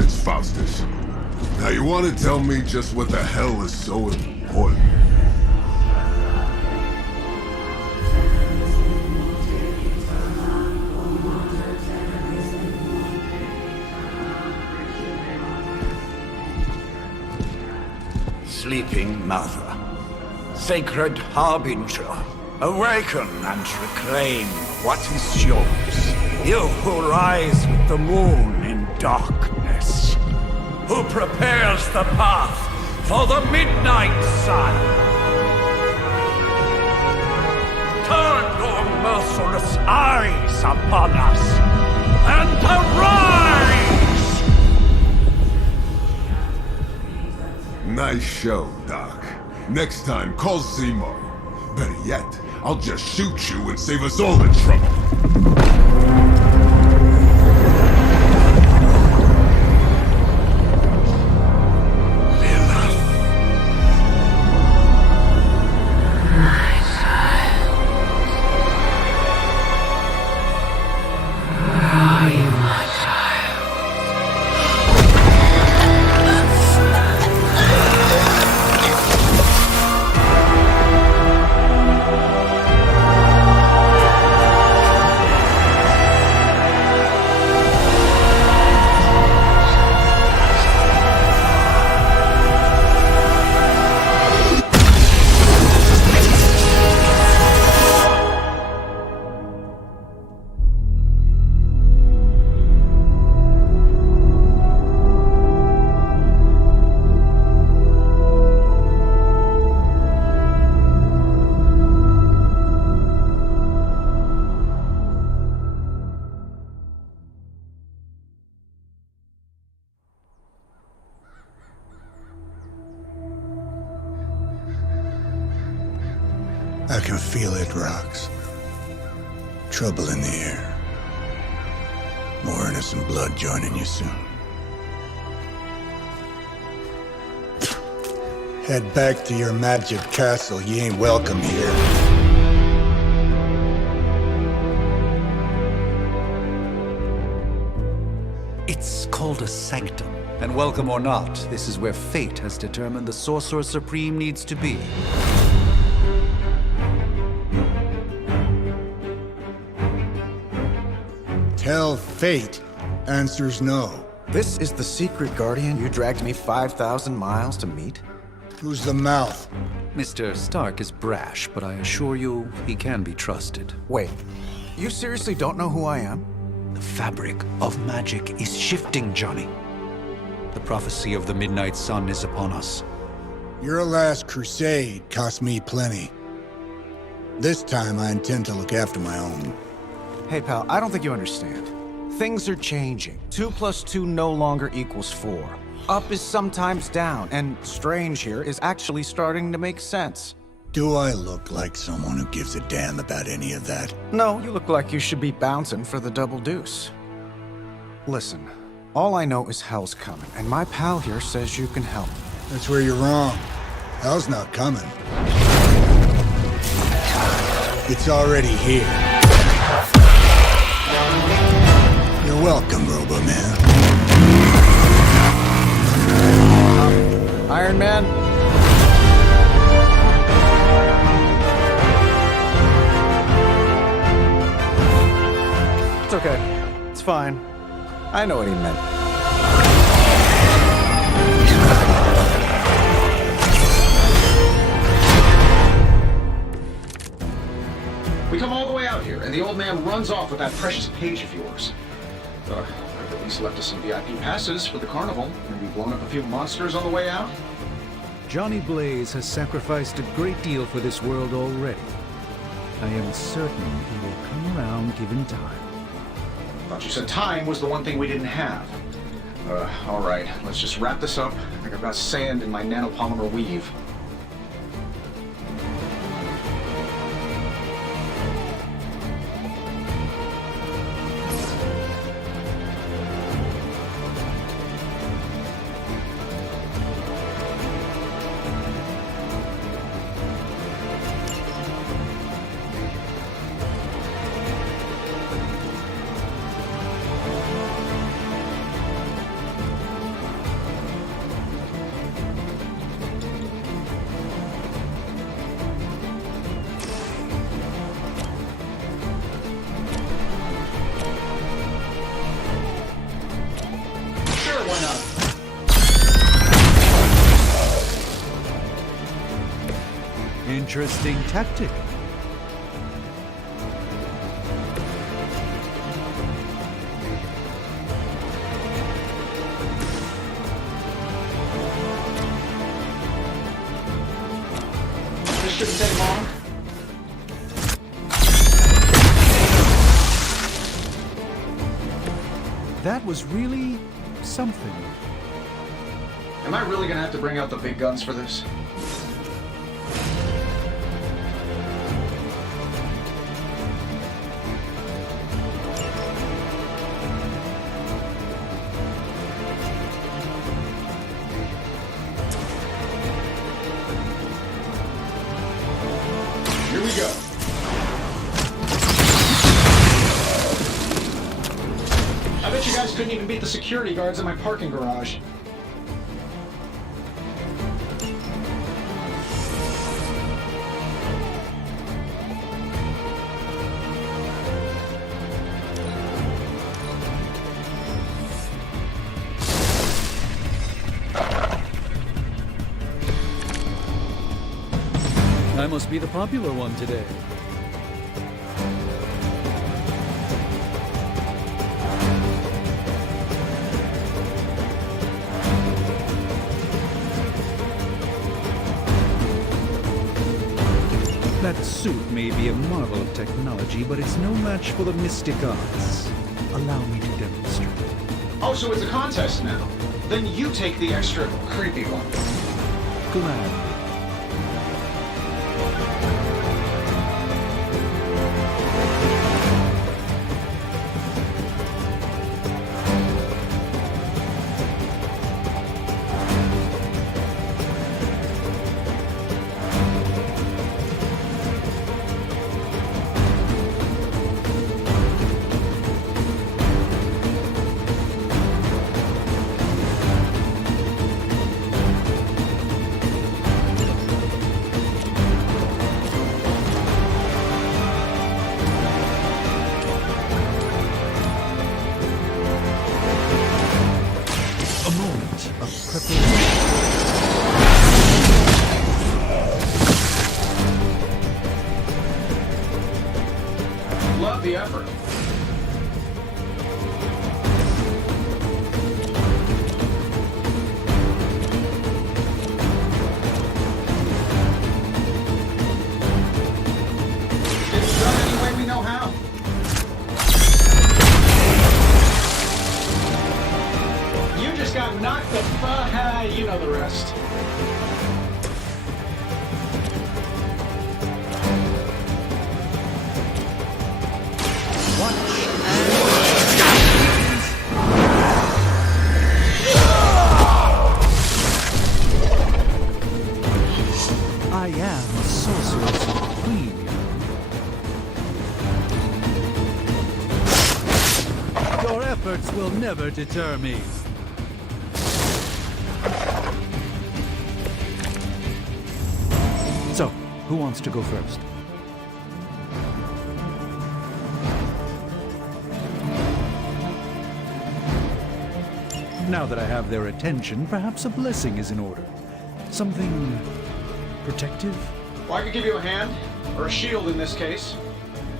nonsense, Faustus. Now you want to tell me just what the hell is so important? Sleeping Mother, sacred harbinger, awaken and reclaim what is yours. You who rise with the moon in darkness, who prepares the path for the midnight sun. Turn your merciless eyes upon us, and arise! Nice show, Doc. Next time, call Seymour. Better yet, I'll just shoot you and save us all the trouble. I can feel it, Rox. Trouble in the air. More innocent blood joining you soon. Head back to your magic castle. You ain't welcome here. It's called a sanctum. And welcome or not, this is where fate has determined the Sorcerer Supreme needs to be. Tell fate. Answers no. This is the secret guardian you dragged me 5,000 miles to meet? Who's the mouth? Mr. Stark is brash, but I assure you, he can be trusted. Wait, you seriously don't know who I am? The fabric of magic is shifting, Johnny. The prophecy of the Midnight Sun is upon us. Your last crusade cost me plenty. This time I intend to look after my own. Hey pal, I don't think you understand. Things are changing. 2 + 2 no longer equals 4. Up is sometimes down, and strange here is actually starting to make sense. Do I look like someone who gives a damn about any of that? No, you look like you should be bouncing for the double deuce. Listen, all I know is hell's coming, and my pal here says you can help. That's where you're wrong. Hell's not coming. It's already here. You're welcome, Robo-Man. Iron Man? It's okay. It's fine. I know what he meant. We come all the way out here, and the old man runs off with that precious page of yours. I've at least left us some VIP passes for the carnival. Maybe blown up a few monsters on the way out. Johnny Blaze has sacrificed a great deal for this world already. I am certain he will come around given time. Thought you said time was the one thing we didn't have. All right, let's just wrap this up. I think I've got sand in my nanopolymer weave. why not? Interesting tactic. This shouldn't take long. That was really something. Am I really gonna have to bring out the big guns for this? Here we go. I bet you guys couldn't even beat the security guards in my parking garage. I must be the popular one today. That suit may be a marvel of technology, but it's no match for the mystic arts. Allow me to demonstrate. Oh, so it's a contest now. Then you take the extra creepy one. Gladly. A moment of preparation. Love the effort. It's done any way we know how. You just got knocked the fuck. You know the rest. I am a sorcerer supreme. Your efforts will never deter me. So, who wants to go first? Now that I have their attention, perhaps a blessing is in order. Something protective? Well, I could give you a hand, or a shield in this case.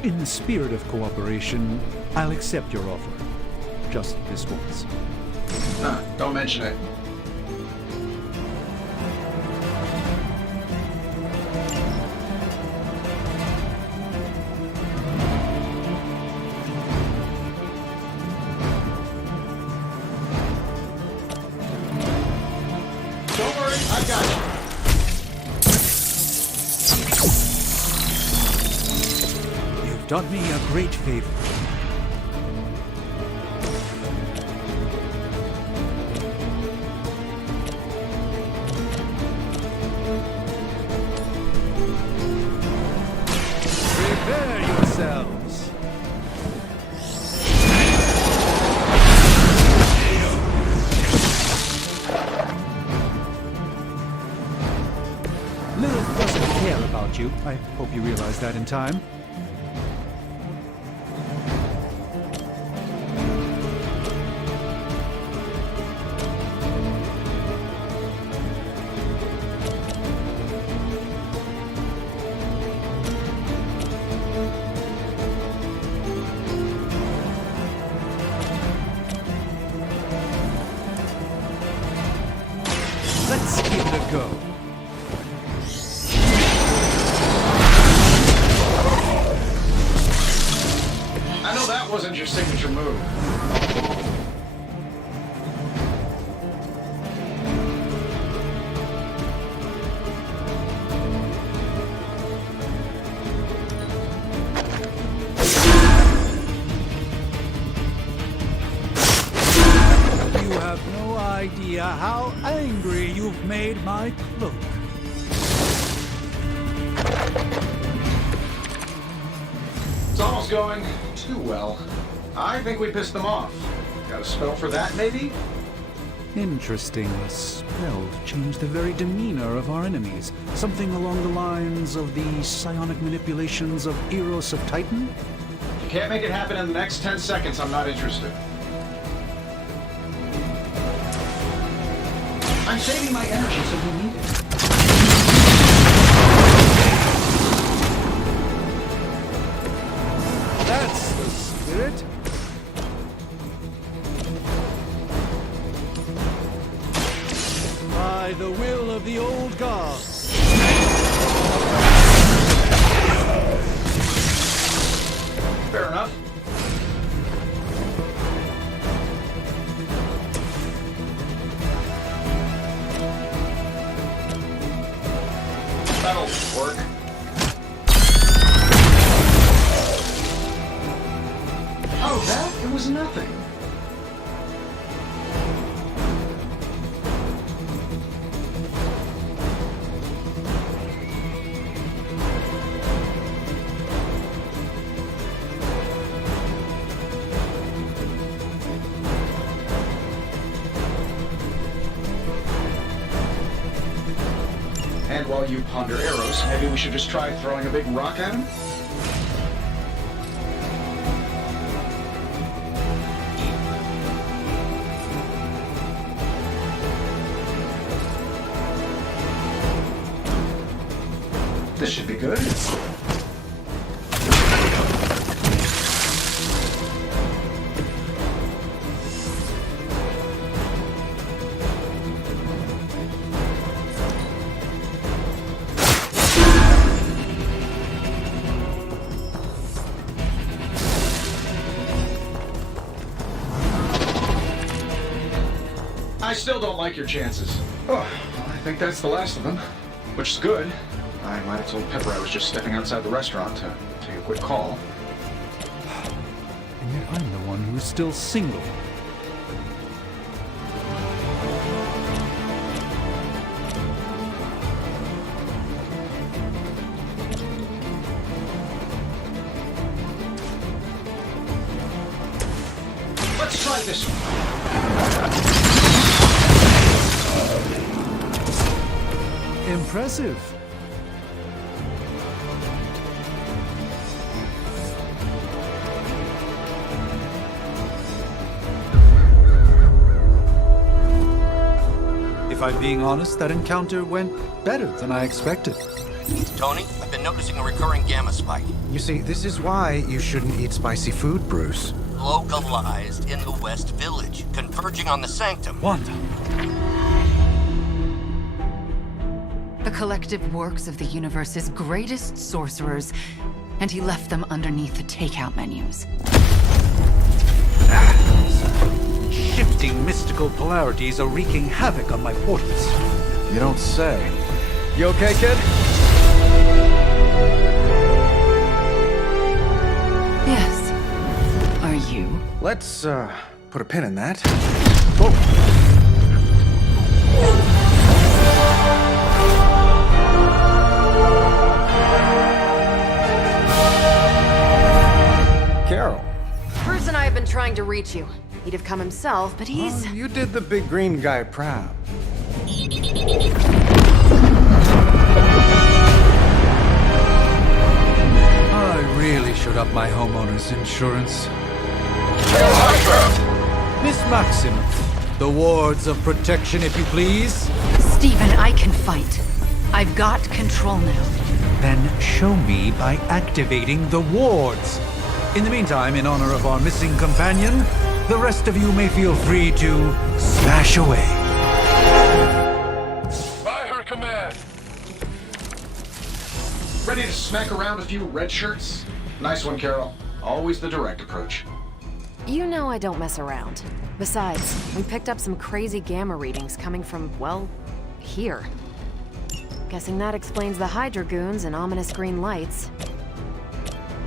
In the spirit of cooperation, I'll accept your offer. Just this once. Don't mention it. Don't worry, I got you. You've done me a great favor. Prepare yourselves. Lilith doesn't care about you. I hope you realize that in time. Let's give it a go. I know that wasn't your signature move. You have no idea how angry you've made my cloak. It's almost going too well. I think we pissed them off. Got a spell for that, maybe? Interesting. A spell to change the very demeanor of our enemies. Something along the lines of the psionic manipulations of Eros of Titan? If you can't make it happen in the next 10 seconds, I'm not interested. I'm saving my energy so we need it. That's the spirit. By the will of the old gods. Fair enough. That'll work. Oh, that? It was nothing. And while you ponder arrows, maybe we should just try throwing a big rock at him? This should be good. I still don't like your chances. Oh, well, I think that's the last of them. Which is good. I might have told Pepper I was just stepping outside the restaurant to take a quick call. And yet I'm the one who's still single. Let's try this one. Impressive. If I'm being honest, that encounter went better than I expected. Tony, I've been noticing a recurring gamma spike. You see, this is why you shouldn't eat spicy food, Bruce. Localized in the West Village, converging on the Sanctum. Wanda. The collective works of the universe's greatest sorcerers, and he left them underneath the takeout menus. Shifting mystical polarities are wreaking havoc on my portals. You don't say. You okay, kid? Yes. Are you? Let's, put a pin in that. Carol. Bruce and I have been trying to reach you. He'd have come himself, but he's... You did the big green guy proud. I really should up my homeowner's insurance. Miss Maximoff, the wards of protection, if you please. Stephen, I can fight. I've got control now. Then show me by activating the wards. In the meantime, in honor of our missing companion, the rest of you may feel free to smash away. Ready to smack around a few red shirts? Nice one, Carol. Always the direct approach. You know I don't mess around. Besides, we picked up some crazy gamma readings coming from, well, here. Guessing that explains the Hydra goons and ominous green lights.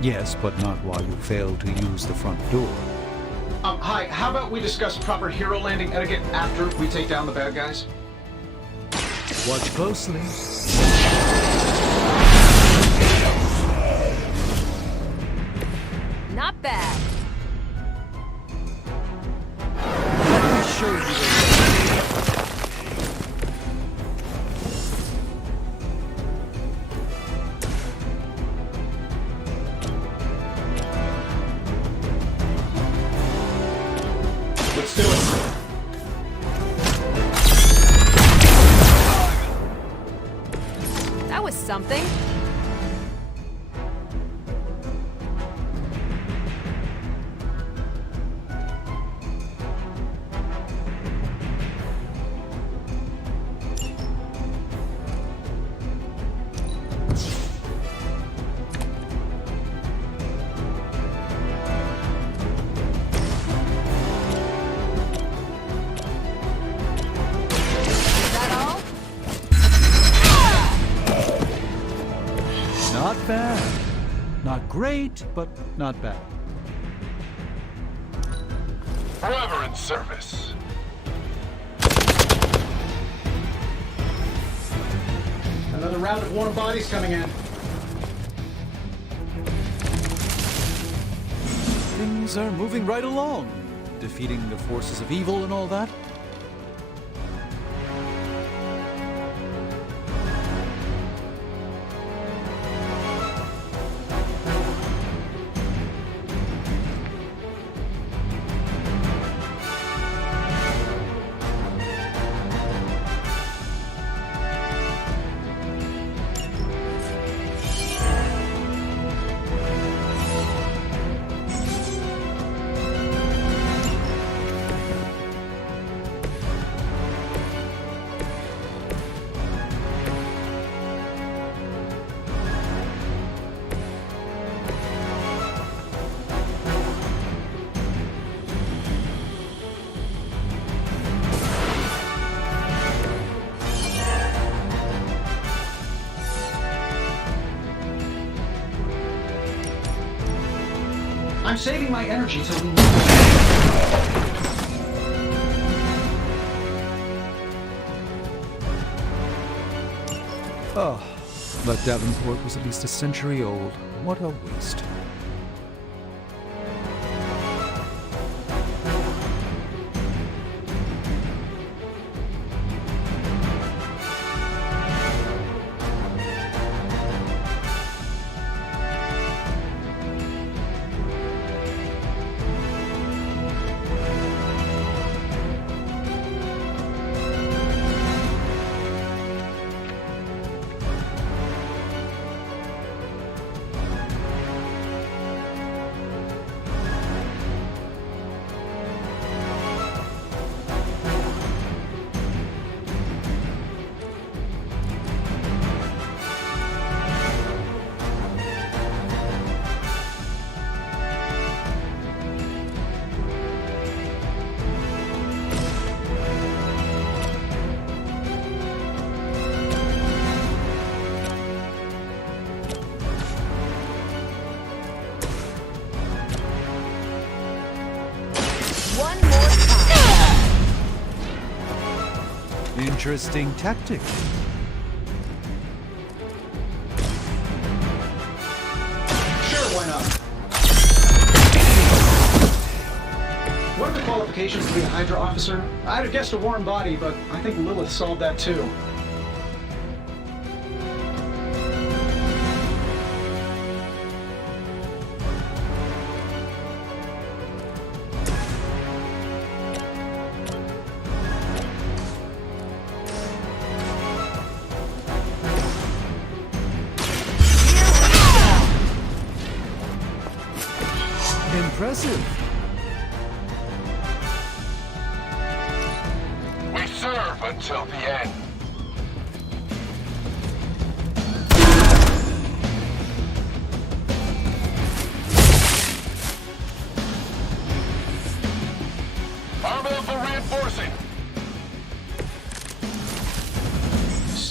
Yes, but not while you fail to use the front door. Hi, how about we discuss proper hero landing etiquette after we take down the bad guys? Watch closely. Not bad. Let me show you the Let's do it. That was something. Not bad. Not great, but not bad. Forever in service. Another round of warm bodies coming in. Things are moving right along. Defeating the forces of evil and all that. I'm saving my energy till we Oh, but Davenport was at least a century old. What a waste. One more time. Interesting tactic. Sure, why not? What are the qualifications to be a Hydra officer? I'd have guessed a warm body, but I think Lilith solved that too. Impressive. We serve until the end.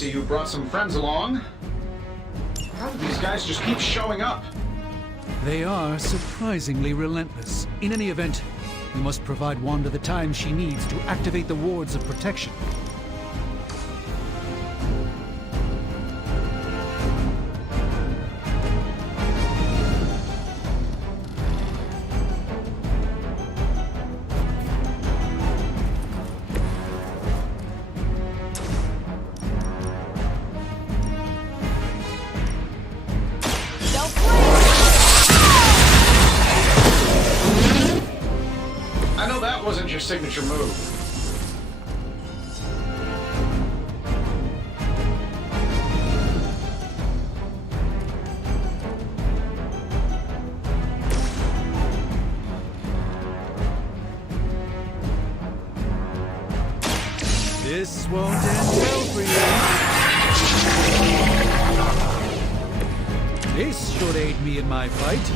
see you brought some friends along. How do these guys just keep showing up? They are surprisingly relentless. In any event, we must provide Wanda the time she needs to activate the wards of protection. I know that wasn't your signature move. This won't end well for you. This should aid me in my fight.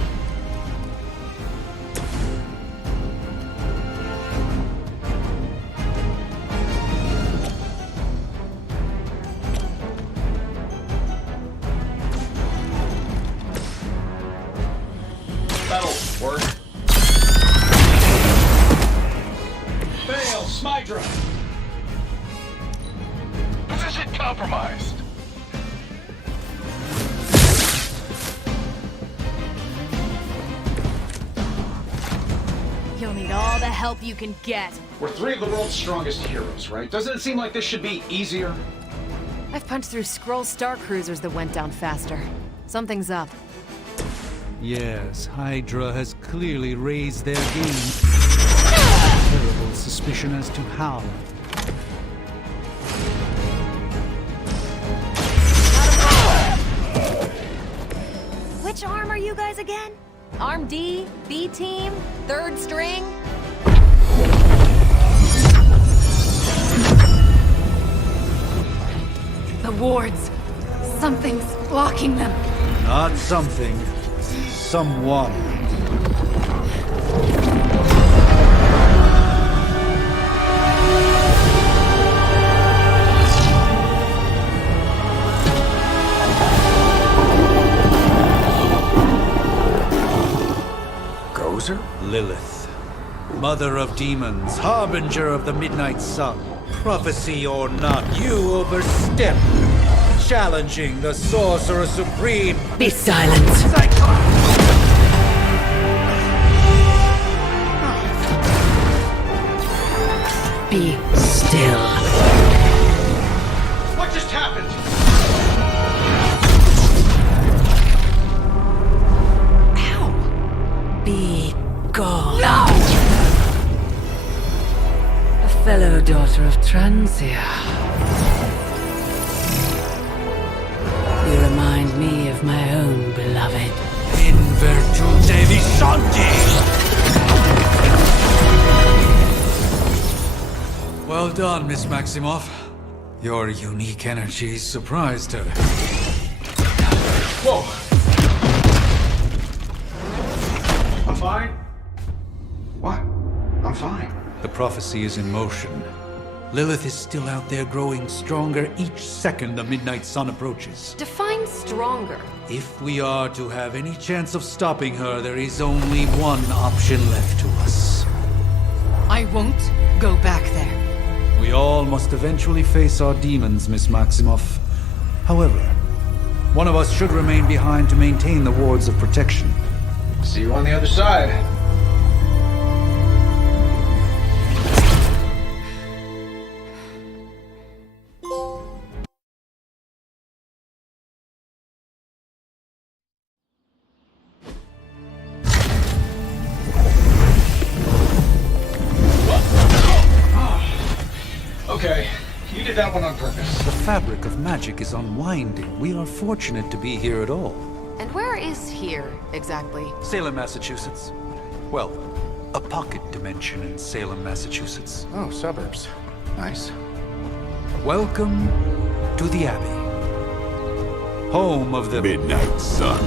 That'll work. Fail, Smydra! Position compromised. You'll need all the help you can get. We're three of the world's strongest heroes, right? Doesn't it seem like this should be easier? I've punched through Skrull Star Cruisers that went down faster. Something's up. Yes, Hydra has clearly raised their game. Terrible suspicion as to how. Which arm are you guys again? Arm D, B team, third string? The wards. Something's blocking them. Not something. Someone. Gozer? Lilith. Mother of demons, harbinger of the midnight sun. Prophecy or not, you overstep. Challenging the Sorcerer Supreme. Be silent. Be still. What just happened? Be gone. No! A fellow daughter of Transia. You remind me of my own beloved. In virtute vishanti! Well done, Miss Maximoff. Your unique energy surprised her. Whoa! I'm fine. What? I'm fine. The prophecy is in motion. Lilith is still out there growing stronger each second the midnight sun approaches. Define stronger. If we are to have any chance of stopping her, there is only one option left to us. I won't go back there. We all must eventually face our demons, Miss Maximoff. However, one of us should remain behind to maintain the wards of protection. See you on the other side. Okay, you did that one on purpose. The fabric of magic is unwinding. We are fortunate to be here at all. And where is here, exactly? Salem, Massachusetts. Well, a pocket dimension in Salem, Massachusetts. Oh, suburbs. Nice. Welcome to the Abbey. Home of the Midnight Sun.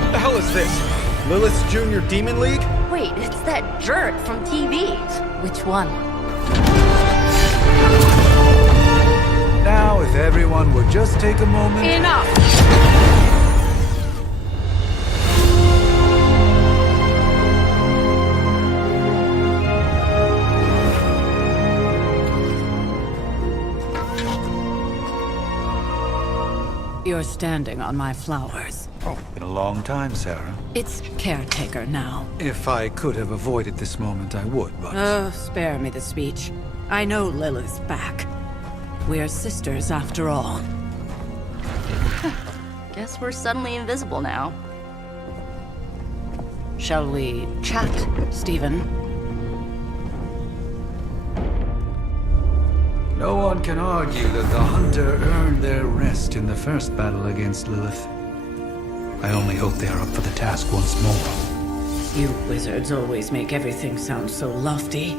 What the hell is this? Lilith's Junior Demon League? Wait, Wait, it's that jerk from TV. Which one? Now, if everyone would just take a moment... Enough! You're standing on my flowers. Oh, been a long time, Sarah. It's caretaker now. If I could have avoided this moment, I would, but... Oh, spare me the speech. I know Lilith's back. We're sisters after all. Guess we're suddenly invisible now. Shall we chat, Stephen? No one can argue that the Hunter earned their rest in the first battle against Lilith. I only hope they are up for the task once more. You wizards always make everything sound so lofty.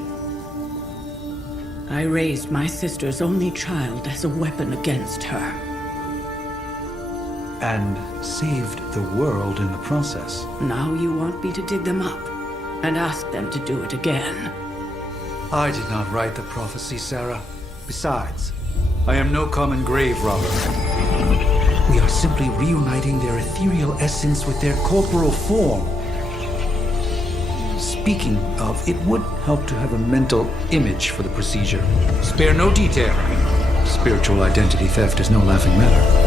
I raised my sister's only child as a weapon against her. And saved the world in the process. Now you want me to dig them up and ask them to do it again. I did not write the prophecy, Sarah. Besides, I am no common grave robber. We are simply reuniting their ethereal essence with their corporal form. Speaking of, it would help to have a mental image for the procedure. Spare no detail. Spiritual identity theft is no laughing matter.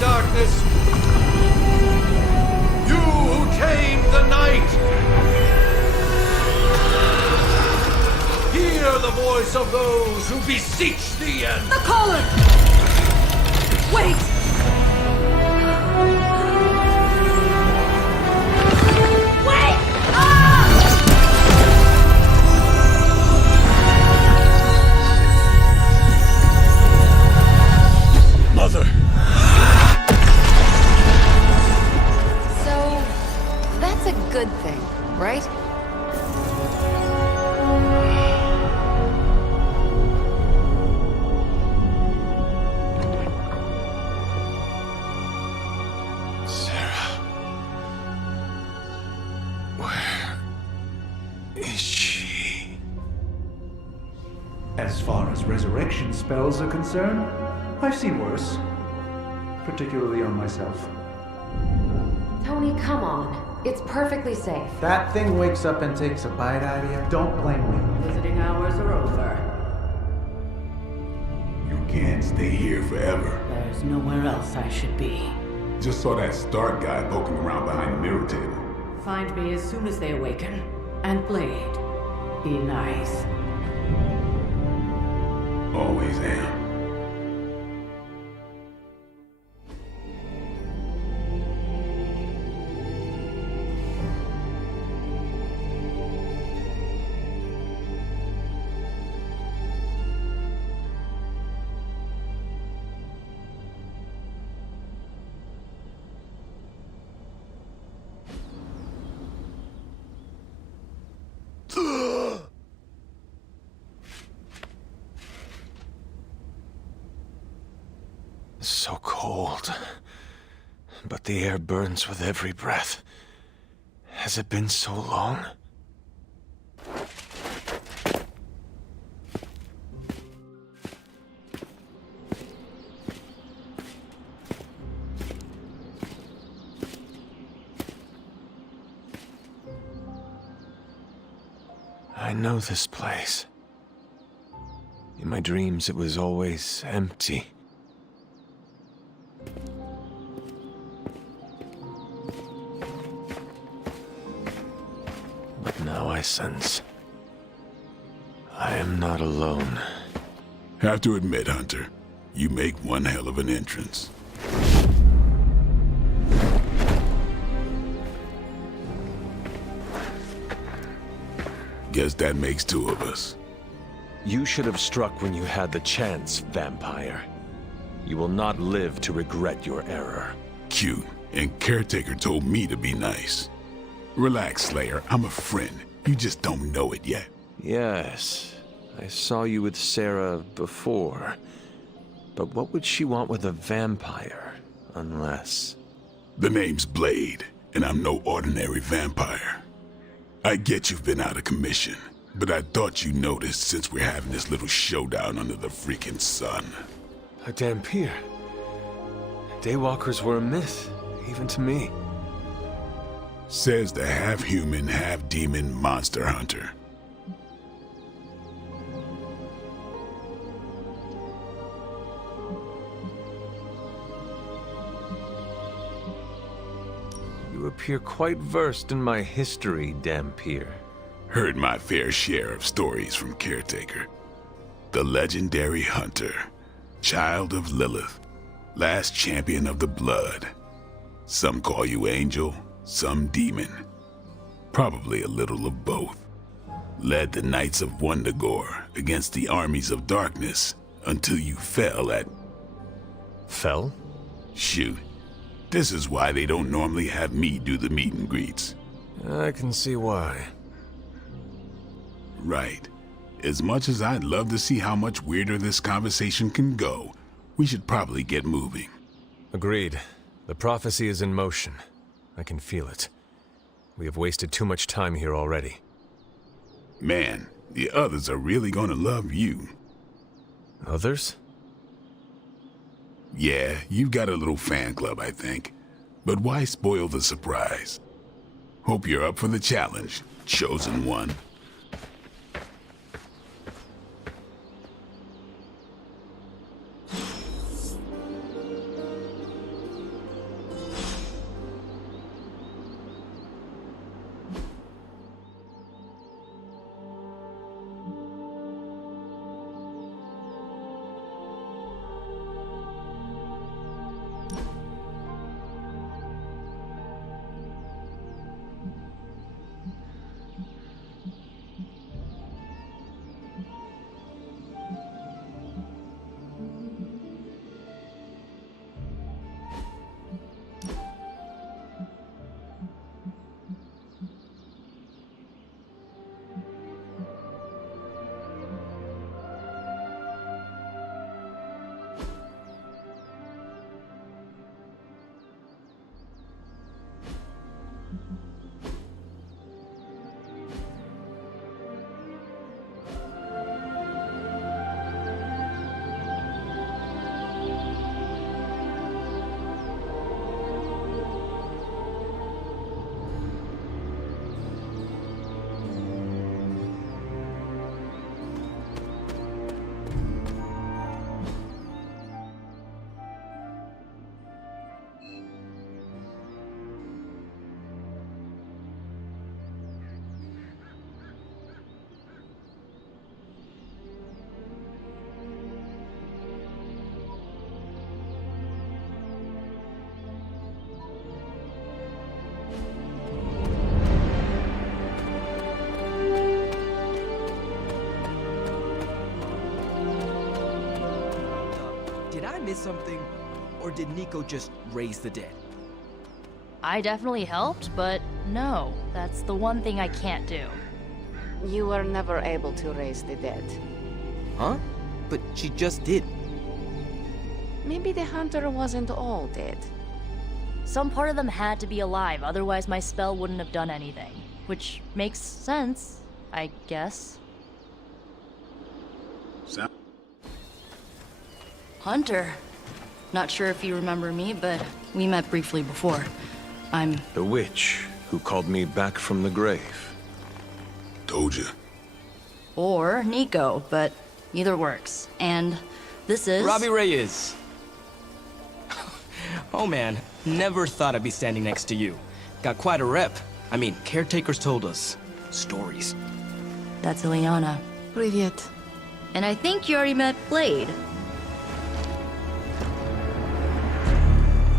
darkness! You who tame the night! Hear the voice of those who beseech thee and... The caller! Wait! Wait! Mother! So, that's a good thing, right? As far as resurrection spells are concerned, I've seen worse. Particularly on myself. Tony, come on. It's perfectly safe. That thing wakes up and takes a bite out of you. Don't blame me. Visiting hours are over. You can't stay here forever. There's nowhere else I should be. Just saw that Stark guy poking around behind the mirror table. Find me as soon as they awaken. And Blade, be nice. Always am. So cold. But the air burns with every breath. Has it been so long? I know this place. In my dreams, it was always empty. But now I sense I am not alone. Have to admit, Hunter, you make one hell of an entrance. Guess that makes two of us. You should have struck when you had the chance, vampire. You will not live to regret your error. Cute, and Caretaker told me to be nice. Relax, Slayer. I'm a friend. You just don't know it yet. Yes, I saw you with Sarah before. But what would she want with a vampire, unless... The name's Blade, and I'm no ordinary vampire. I get you've been out of commission, but I thought you noticed since we're having this little showdown under the freaking sun. A Dhampir. Daywalkers were a myth, even to me. Says the half-human, half-demon monster hunter. You appear quite versed in my history, Dhampir. Heard my fair share of stories from Caretaker. The legendary hunter, child of Lilith, last champion of the blood. Some call you angel, some demon. Probably a little of both. Led the Knights of Wundagore against the armies of darkness until you fell at... Fell? Shoot. This is why they don't normally have me do the meet and greets. I can see why. Right. As much as I'd love to see how much weirder this conversation can go, we should probably get moving. Agreed. The prophecy is in motion. I can feel it. We have wasted too much time here already. Man, the others are really gonna love you. Others? Yeah, you've got a little fan club, I think. But why spoil the surprise? Hope you're up for the challenge, chosen one. Did I miss something? Or did Nico just raise the dead? I definitely helped, but no, that's the one thing I can't do. You were never able to raise the dead. Huh? But she just did. Maybe the hunter wasn't all dead. Some part of them had to be alive, otherwise my spell wouldn't have done anything. Which makes sense, I guess. Hunter. Not sure if you remember me, but we met briefly before. I'm... The witch who called me back from the grave. Told you. Or Nico, but either works. And this is... Robbie Reyes. Oh man, never thought I'd be standing next to you. Got quite a rep. I mean, caretakers told us stories. That's Ileana. Привет. And I think you already met Blade.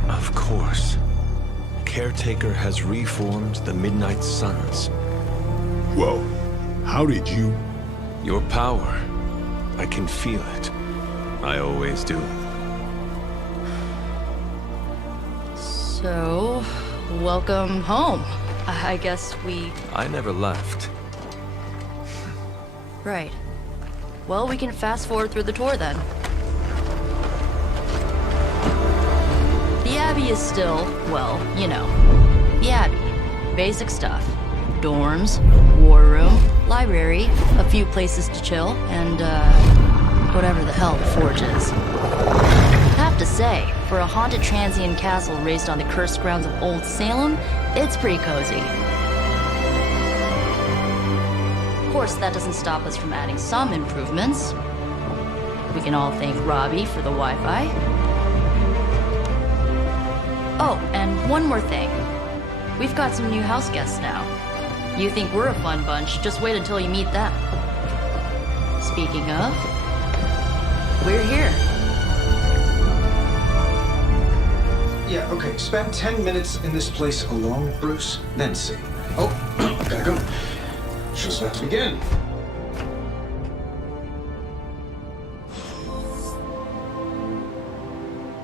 Of course. Caretaker has reformed the Midnight Suns. Whoa. How did you... Your power. I can feel it. I always do. So, welcome home. I guess we... I never left. Right. Well, we can fast forward through the tour then. The Abbey is still, well, you know, the Abbey. Basic stuff. Dorms, war room, library, a few places to chill, and, whatever the hell the Forge is. Have to say, for a haunted transient castle raised on the cursed grounds of Old Salem, it's pretty cozy. Of course, that doesn't stop us from adding some improvements. We can all thank Robbie for the Wi-Fi. Oh, and one more thing. We've got some new house guests now. You think we're a fun bunch, just wait until you meet them. Speaking of, we're here. Yeah, okay. Spend 10 minutes in this place alone, Bruce, then see. Oh, gotta go. Show's about to begin.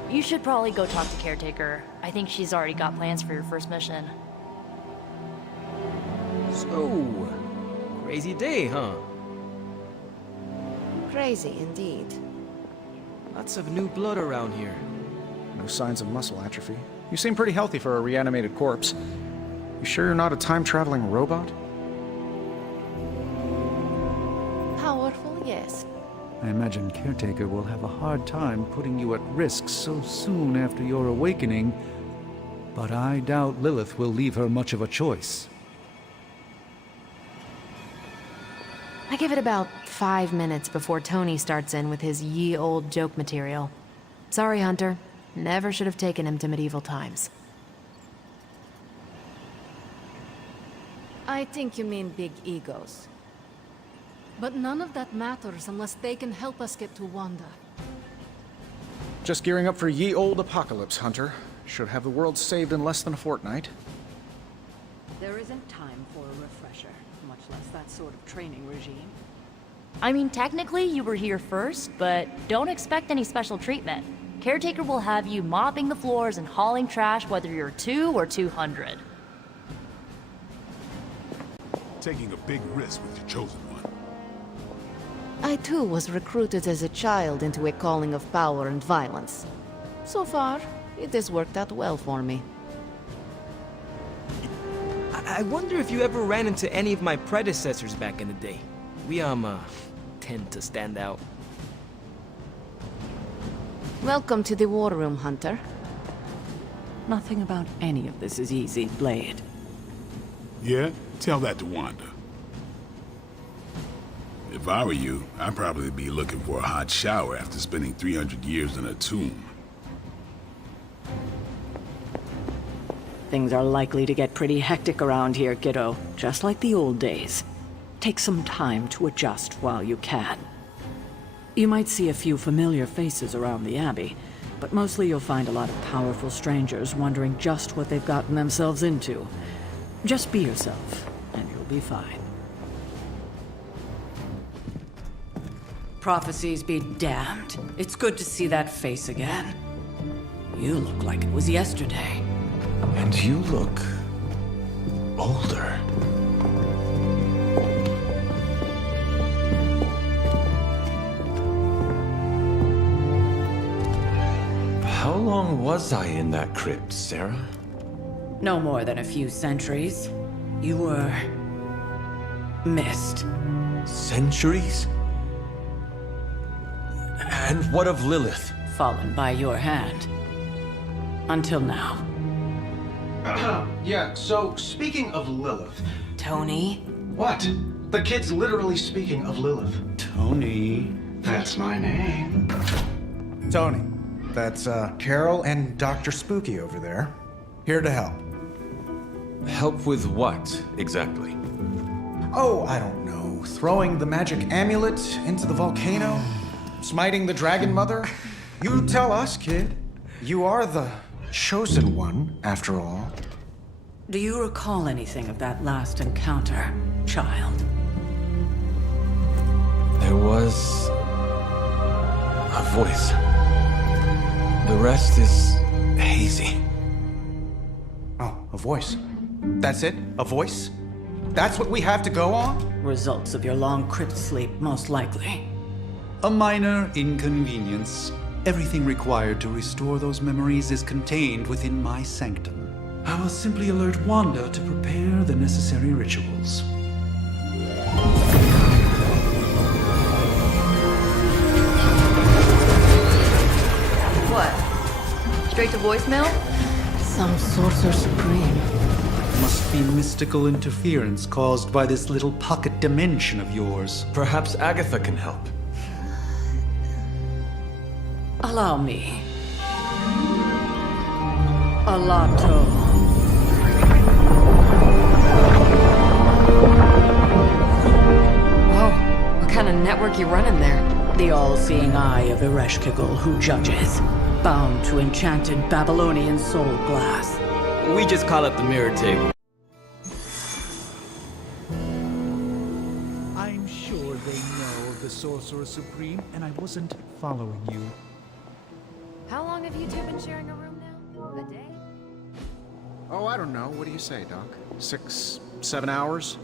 You should probably go talk to Caretaker. I think she's already got plans for your first mission. So, crazy day, huh? Crazy indeed. Lots of new blood around here. No signs of muscle atrophy. You seem pretty healthy for a reanimated corpse. You sure you're not a time-traveling robot? Powerful, yes. I imagine Caretaker will have a hard time putting you at risk so soon after your awakening, but I doubt Lilith will leave her much of a choice. I give it about 5 minutes before Tony starts in with his ye old joke material. Sorry, Hunter. Never should have taken him to medieval times. I think you mean big egos. But none of that matters unless they can help us get to Wanda. Just gearing up for ye old apocalypse, Hunter. Should have the world saved in less than a fortnight. There isn't time for a refresher, much less that sort of training regime. I mean, technically you were here first, but don't expect any special treatment. Caretaker will have you mopping the floors and hauling trash whether you're 2 or 200. Taking a big risk with your chosen one. I too was recruited as a child into a calling of power and violence. So far, it has worked out well for me. I wonder if you ever ran into any of my predecessors back in the day. We, tend to stand out. Welcome to the War Room, Hunter. Nothing about any of this is easy, Blade. Yeah? Tell that to Wanda. If I were you, I'd probably be looking for a hot shower after spending 300 years in a tomb. Things are likely to get pretty hectic around here, kiddo. Just like the old days. Take some time to adjust while you can. You might see a few familiar faces around the Abbey, but mostly you'll find a lot of powerful strangers wondering just what they've gotten themselves into. Just be yourself, and you'll be fine. Prophecies be damned. It's good to see that face again. You look like it was yesterday. And you look older. How long was I in that crypt, Sarah? No more than a few centuries. You were... missed. Centuries? And what of Lilith? Fallen by your hand. Until now. Yeah, so speaking of Lilith... Tony? What? The kid's literally speaking of Lilith. Tony. That's my name. Tony. That's, Carol and Dr. Spooky over there. Here to help. Help with what, exactly? Oh, I don't know. Throwing the magic amulet into the volcano? Smiting the Dragon Mother? You tell us, kid. You are the chosen one, after all. Do you recall anything of that last encounter, child? There was... a voice. The rest is hazy. Oh, a voice. That's it? A voice? That's what we have to go on? Results of your long crypt sleep, most likely. A minor inconvenience. Everything required to restore those memories is contained within my sanctum. I will simply alert Wanda to prepare the necessary rituals. What? Straight to voicemail? Some Sorcerer Supreme. Must be mystical interference caused by this little pocket dimension of yours. Perhaps Agatha can help. Allow me. Alato. Whoa, what kind of network you running there? The all-seeing eye of Ereshkigal who judges. Bound to enchanted Babylonian soul glass. We just call it the mirror table. I'm sure they know of the Sorcerer Supreme, and I wasn't following you. How long have you two been sharing a room now? A day? Oh, I don't know. What do you say, Doc? 6, 7 hours?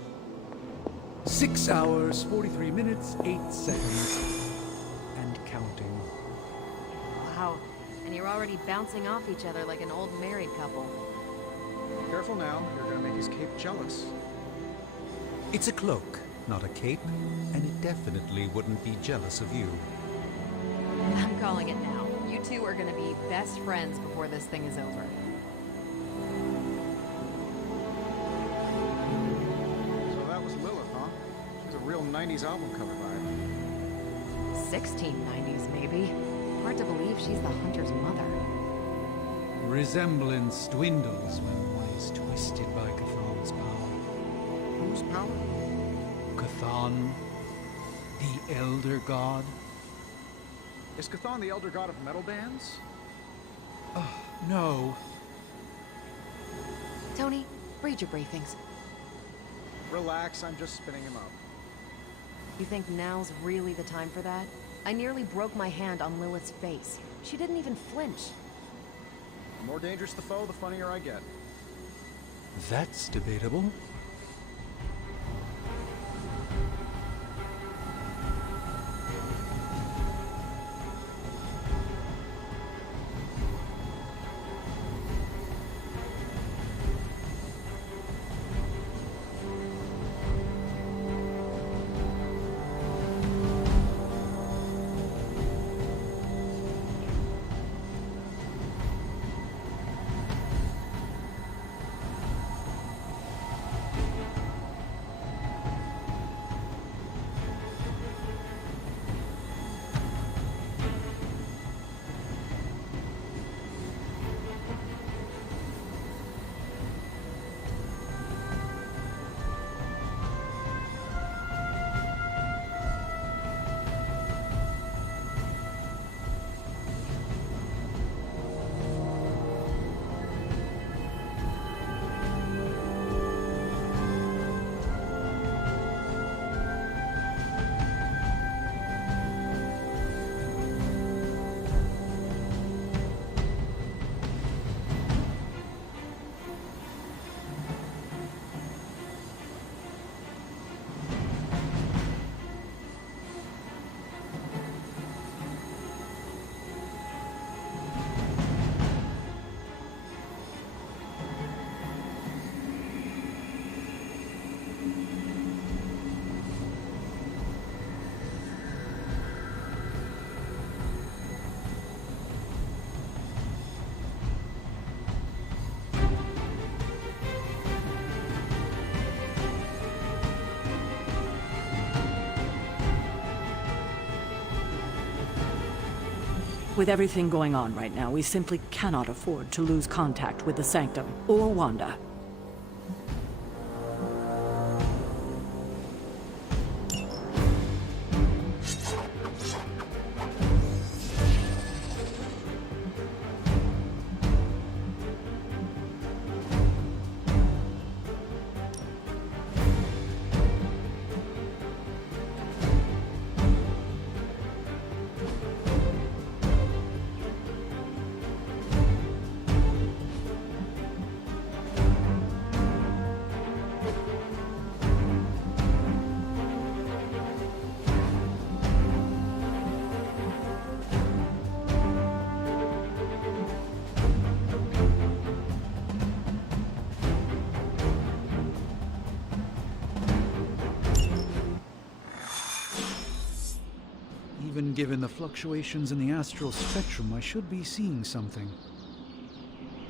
6 hours, 43 minutes, 8 seconds. And counting. Wow. And you're already bouncing off each other like an old married couple. Careful now. You're gonna make his cape jealous. It's a cloak, not a cape, and it definitely wouldn't be jealous of you. I'm calling it now. You two are gonna be best friends before this thing is over. So that was Lilith, huh? She's a real 90s album cover vibe. 1690s, maybe. Hard to believe she's the Hunter's mother. Resemblance dwindles when one is twisted by Cathan's power. Whose power? Cathan, the Elder God. Is Cathan the elder god of metal bands? No. Tony, read your briefings. Relax, I'm just spinning him up. You think now's really the time for that? I nearly broke my hand on Lilith's face. She didn't even flinch. The more dangerous the foe, the funnier I get. That's debatable. With everything going on right now, we simply cannot afford to lose contact with the Sanctum or Wanda. Even given the fluctuations in the astral spectrum, I should be seeing something.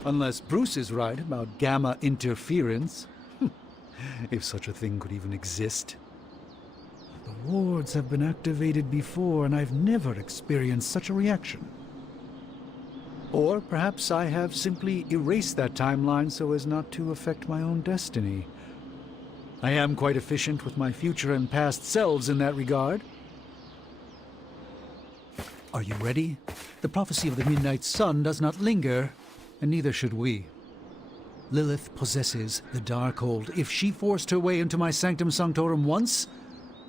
Unless Bruce is right about gamma interference. If such a thing could even exist. The wards have been activated before, and I've never experienced such a reaction. Or perhaps I have simply erased that timeline so as not to affect my own destiny. I am quite efficient with my future and past selves in that regard. Are you ready? The prophecy of the Midnight Sun does not linger, and neither should we. Lilith possesses the Darkhold. If she forced her way into my Sanctum Sanctorum once,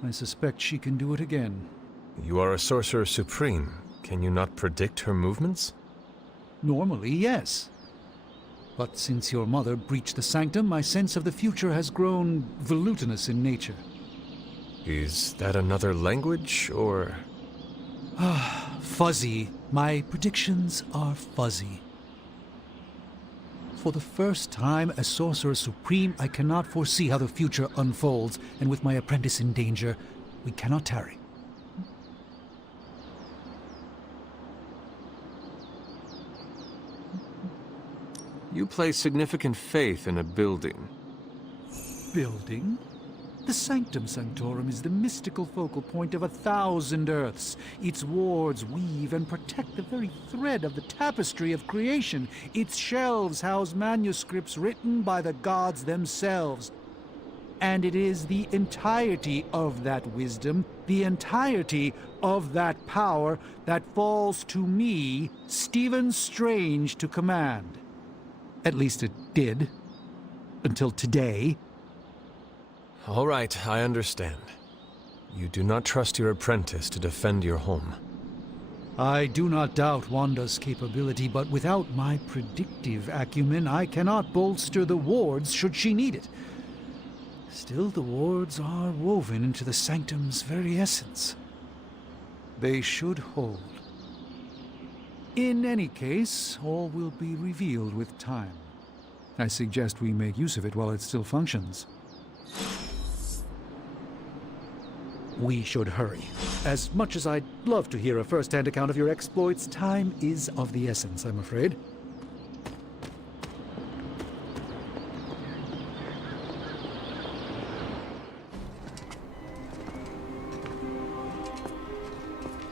I suspect she can do it again. You are a Sorcerer Supreme. Can you not predict her movements? Normally, yes. But since your mother breached the Sanctum, my sense of the future has grown volutinous in nature. Is that another language, or...? Fuzzy. My predictions are fuzzy. For the first time as Sorcerer Supreme, I cannot foresee how the future unfolds, and with my apprentice in danger, we cannot tarry. You place significant faith in a building. Building? The Sanctum Sanctorum is the mystical focal point of 1,000 Earths. Its wards weave and protect the very thread of the tapestry of creation. Its shelves house manuscripts written by the gods themselves. And it is the entirety of that wisdom, the entirety of that power, that falls to me, Stephen Strange, to command. At least it did. Until today. All right, I understand. You do not trust your apprentice to defend your home. I do not doubt Wanda's capability, but without my predictive acumen, I cannot bolster the wards should she need it. Still, the wards are woven into the Sanctum's very essence. They should hold. In any case, all will be revealed with time. I suggest we make use of it while it still functions. We should hurry. As much as I'd love to hear a first-hand account of your exploits, time is of the essence, I'm afraid.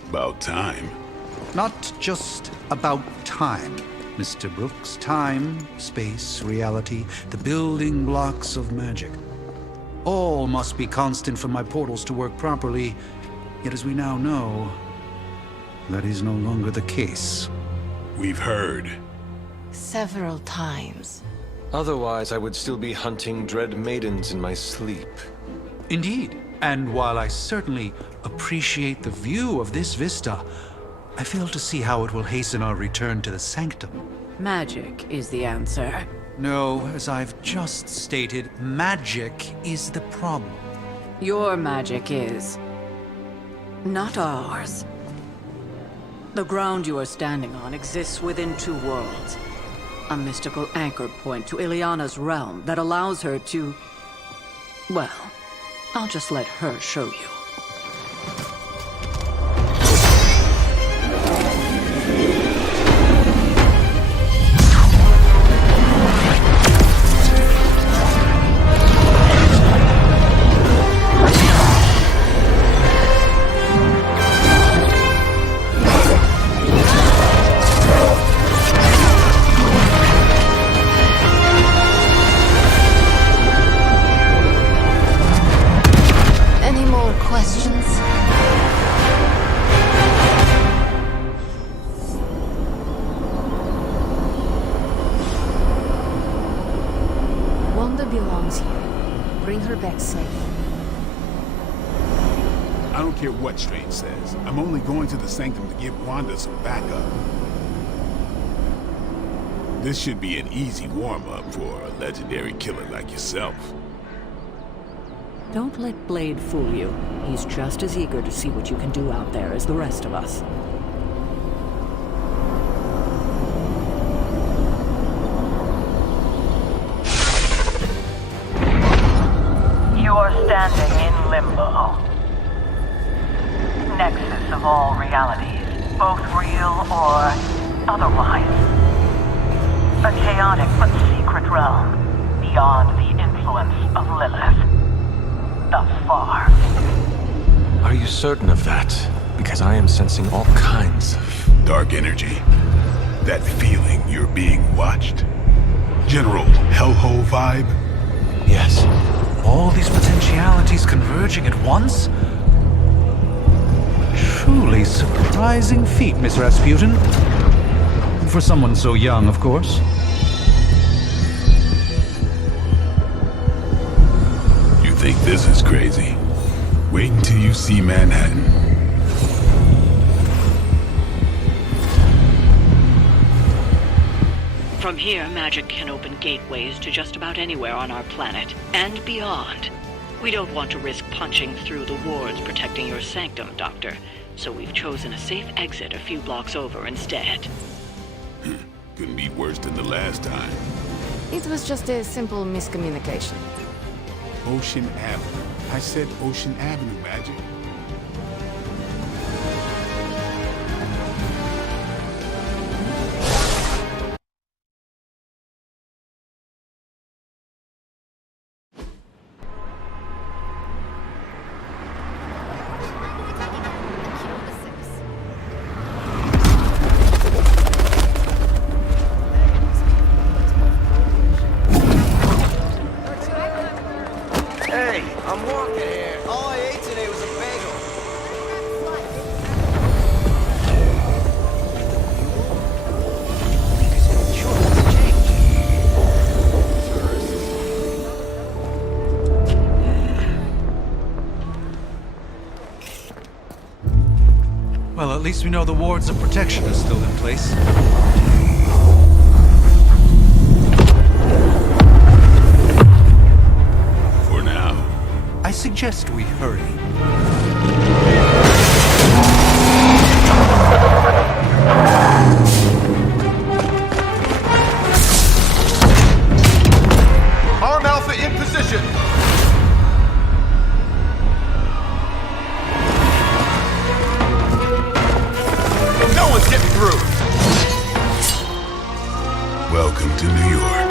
About time. Not just about time, Mr. Brooks. Time, space, reality, the building blocks of magic. All must be constant for my portals to work properly, yet as we now know, that is no longer the case. We've heard. Several times. Otherwise, I would still be hunting dread maidens in my sleep. Indeed. And while I certainly appreciate the view of this vista, I fail to see how it will hasten our return to the Sanctum. Magic is the answer. No, as I've just stated, magic is the problem. Your magic is... not ours. The ground you are standing on exists within two worlds. A mystical anchor point to Ileana's realm that allows her to... well, I'll just let her show you. belongs here. Bring her back safe. I don't care what Strange says. I'm only going to the Sanctum to give Wanda some backup. This should be an easy warm-up for a legendary killer like yourself. Don't let Blade fool you. He's just as eager to see what you can do out there as the rest of us. You are standing in limbo. Nexus of all realities, both real or otherwise. A chaotic but secret realm, beyond the influence of Lilith. Thus far. Are you certain of that? Because I am sensing all kinds of... dark energy. That feeling you're being watched. General hellhole vibe? Yes. All these potentialities converging at once? Truly surprising feat, Miss Rasputin. For someone so young, of course. You think this is crazy? Wait until you see Manhattan. From here, magic can open gateways to just about anywhere on our planet, and beyond. We don't want to risk punching through the wards protecting your sanctum, Doctor, so we've chosen a safe exit a few blocks over instead. Couldn't be worse than the last time. It was just a simple miscommunication. Ocean Avenue. I said Ocean Avenue, Magic. Hey, I'm walking here. All I ate today was a bagel. Well, at least we know the wards of protection are still in place. For now. I suggest we hurry. Arm Alpha in position. No one's getting through. Welcome to New York.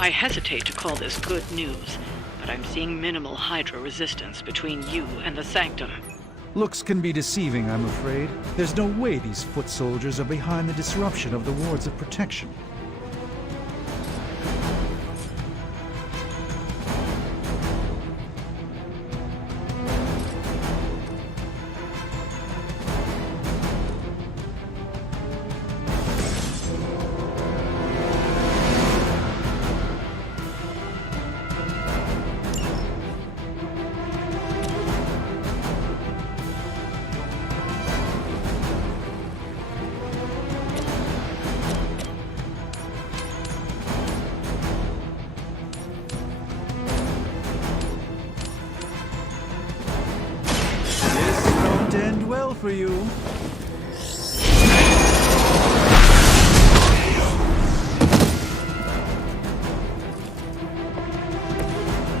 I hesitate to call this good news, but I'm seeing minimal Hydra resistance between you and the Sanctum. Looks can be deceiving, I'm afraid. There's no way these foot soldiers are behind the disruption of the wards of protection. End well for you.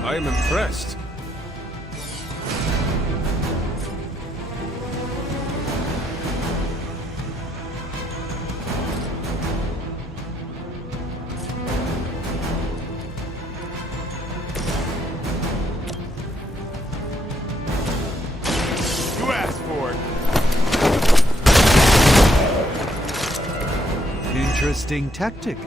I am impressed. You asked for it. Interesting tactic.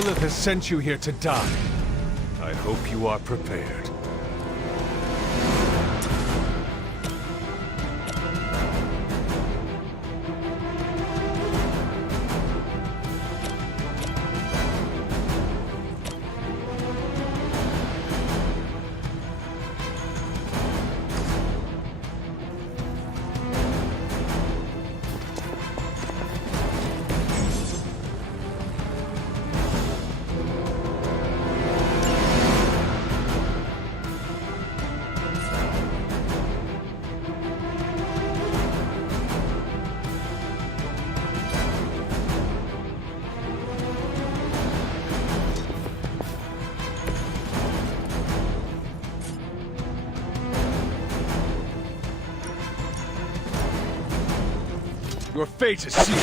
Lilith has sent you here to die. I hope you are prepared. Your fate is sealed.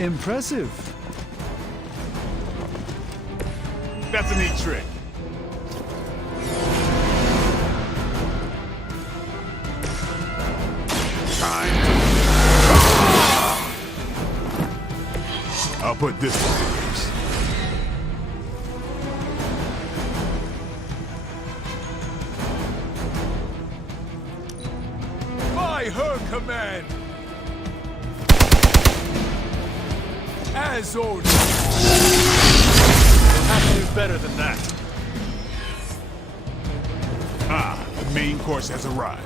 Impressive. That's a neat trick. I'll put this one to use. By her command! As ordered! You'll have to do better than that. Ah, the main course has arrived.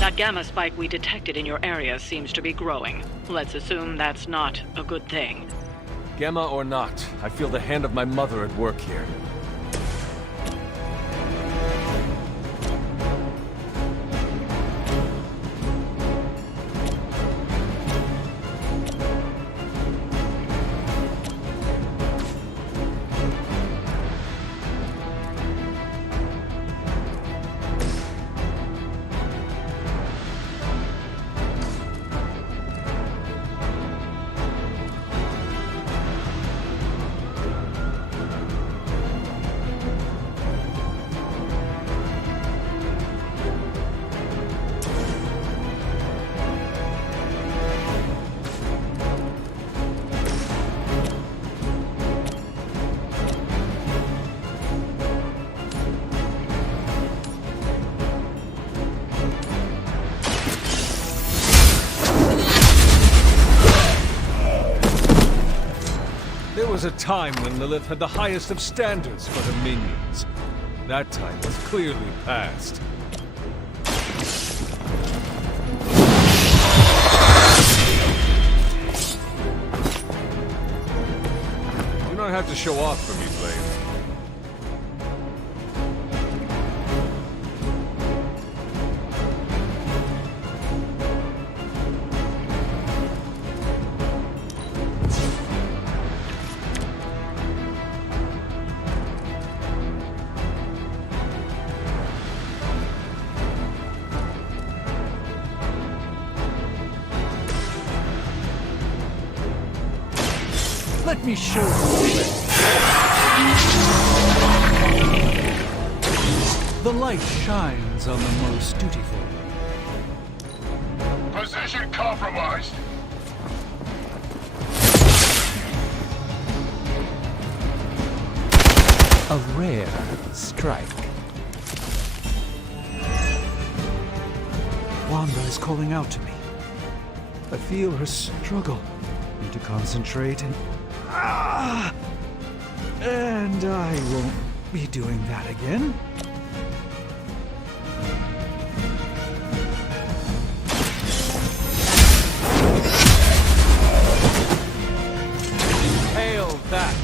That gamma spike we detected in your area seems to be growing. Let's assume that's not a good thing. Gamma or not, I feel the hand of my mother at work here. There was a time when Lilith had the highest of standards for her minions. That time was clearly past. You don't have to show off for me, Blade. Let me show you. The light shines on the most dutiful. Position compromised. A rare strike. Wanda is calling out to me. I feel her struggle. Need to concentrate and... And I won't be doing that again. Hail that!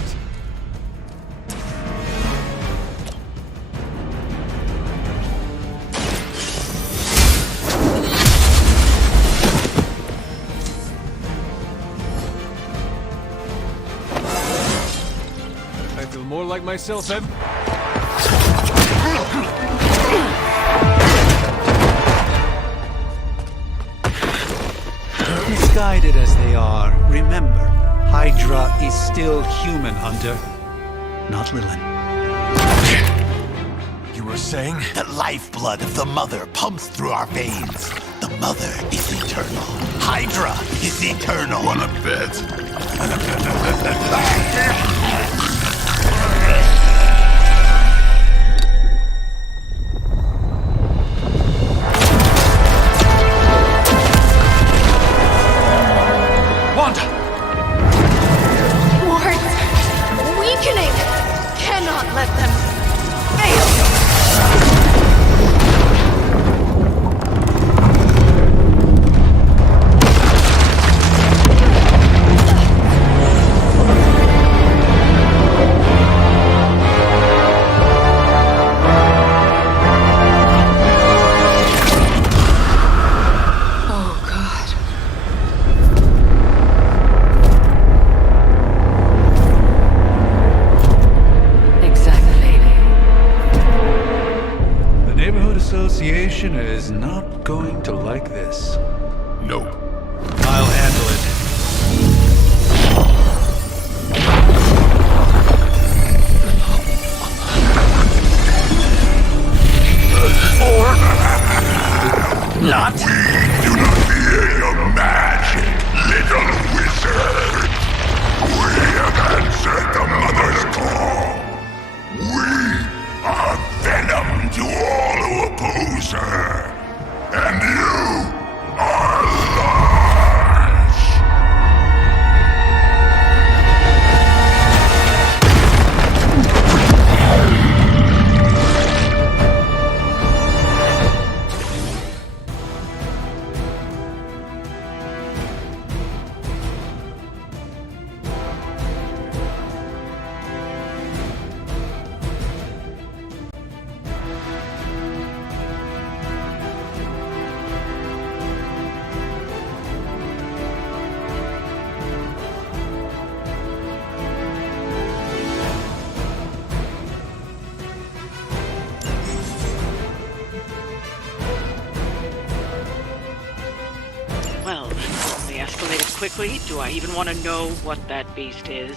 I feel more like myself, Em. Misguided as they are, remember, Hydra is still human, Hunter. Not Lilith. You were saying? The lifeblood of the Mother pumps through our veins. The Mother is eternal. Hydra is eternal. Wanna bet? Wanda! Wards! Weakening! Cannot let them fail! Association is not going to like this. Nope. I'll handle it. Not? We do not fear your magic, little wizard. We have answered the Mother's call. We are venom to all who oppose her. And you are large. Well, they escalated quickly. Do I even want to know what that beast is?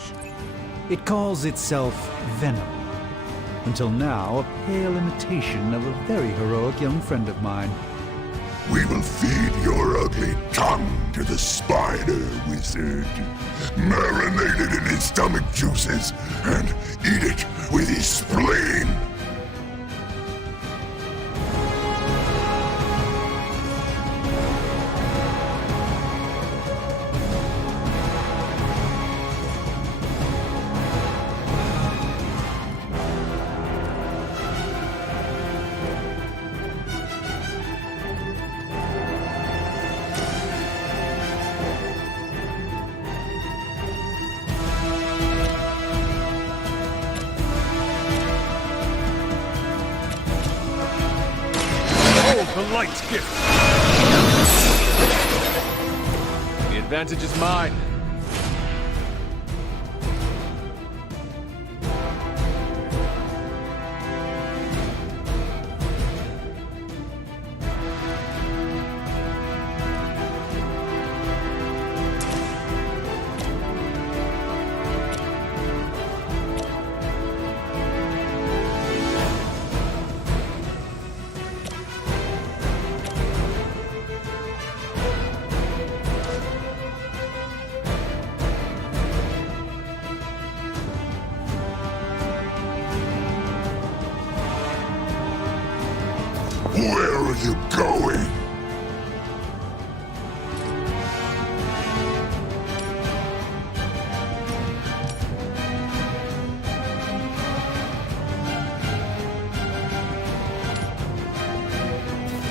It calls itself Venom. Until now, a pale imitation of a very heroic young friend of mine. We will feed your ugly tongue to the spider wizard, marinate it in his stomach juices, and eat it with his spleen. The light's gift. The advantage is mine. Where are you going?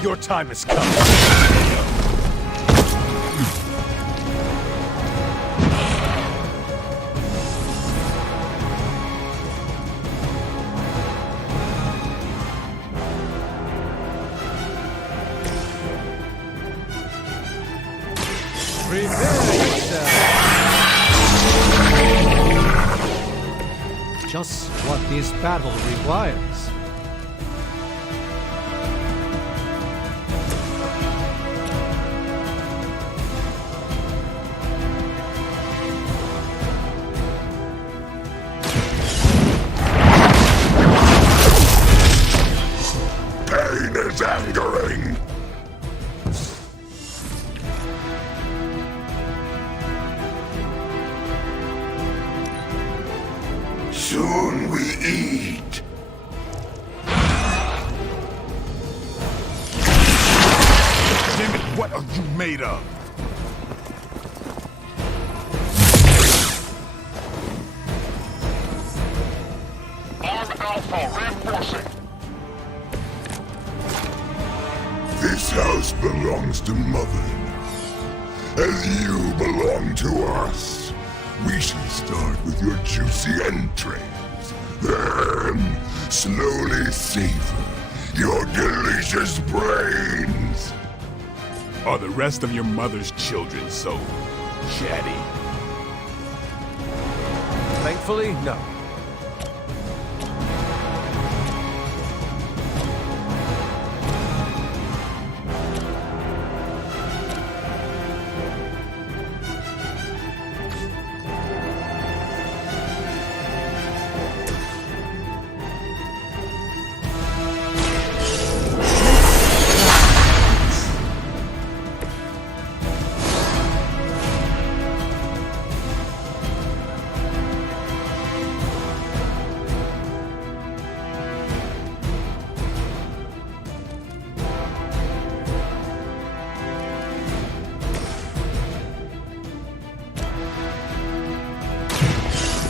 Your time has come. Just what this battle requires. Soon we eat. Damn it, what are you made of? Armed Alpha reinforcing. This house belongs to Mother now, as you belong to us. We shall start with your juicy entrails, then slowly savor your delicious brains. Are the rest of your mother's children so chatty? Thankfully, no.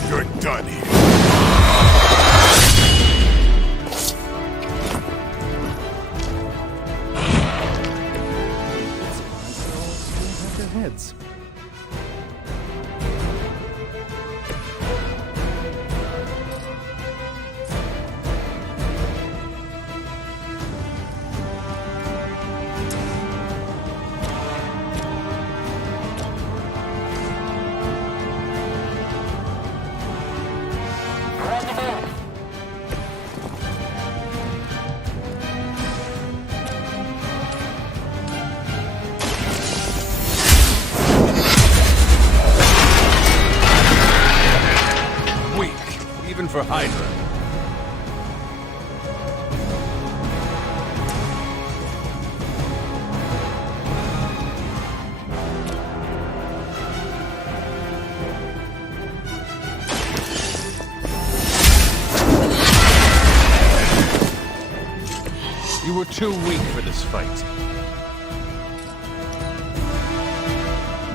You're done here. Their heads. Even for Hydra. You were too weak for this fight.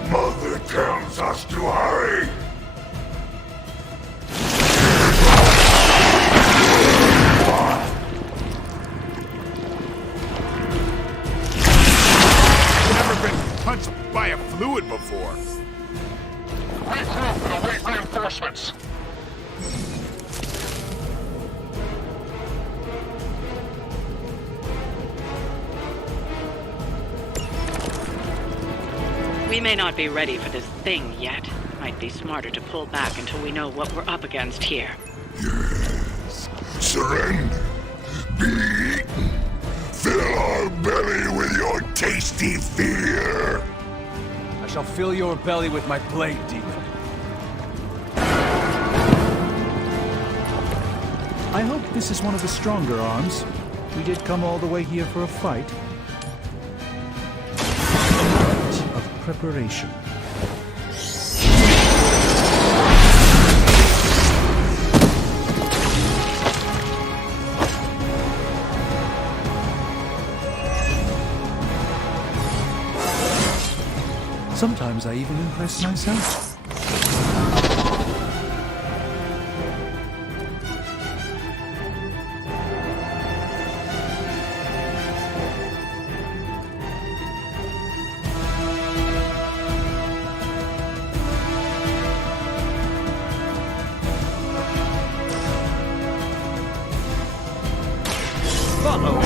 Mother tells us to hurry. Punched by a fluid before. Regroup and await reinforcements. We may not be ready for this thing yet. Might be smarter to pull back until we know what we're up against here. Yes. Surrender. Be eaten. Fill our belly with your tasty fear. I shall fill your belly with my blade, demon. I hope this is one of the stronger arms. We did come all the way here for a fight. Of preparation. Sometimes I even impress myself. Follow.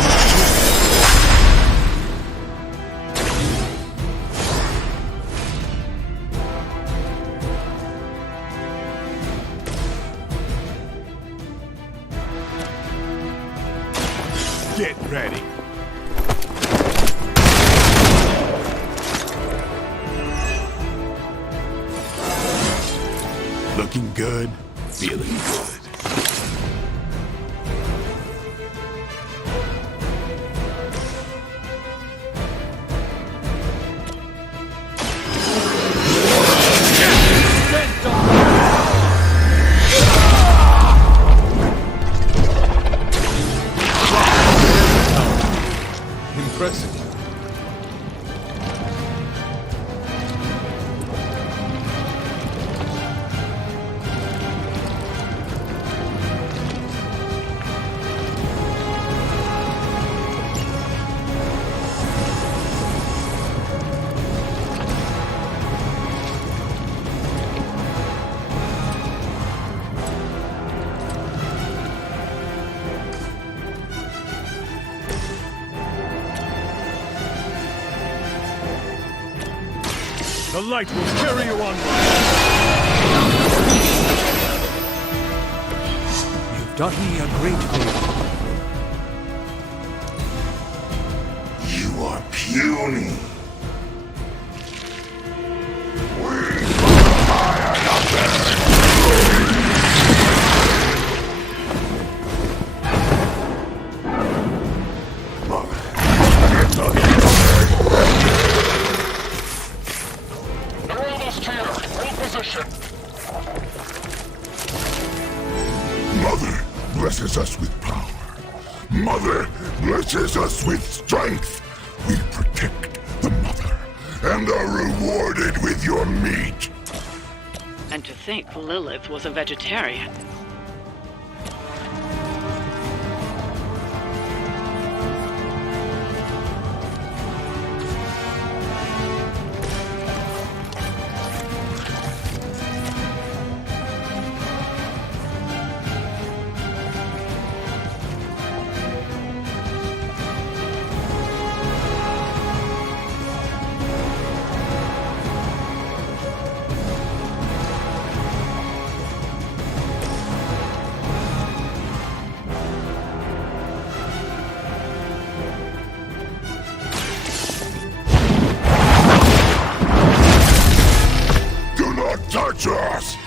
Get ready. Looking good, feeling good. The light will carry you onward. You've done me a great favor. You are puny. Mother blesses us with power. Mother blesses us with strength. We protect the mother and are rewarded with your meat. And to think Lilith was a vegetarian. Touch us!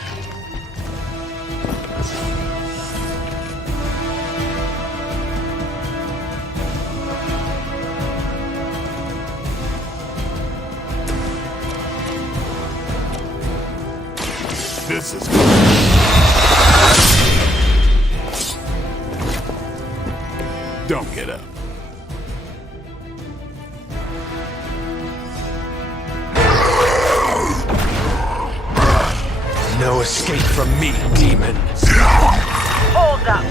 This is Don't get up. No escape from me, demon. Hold up.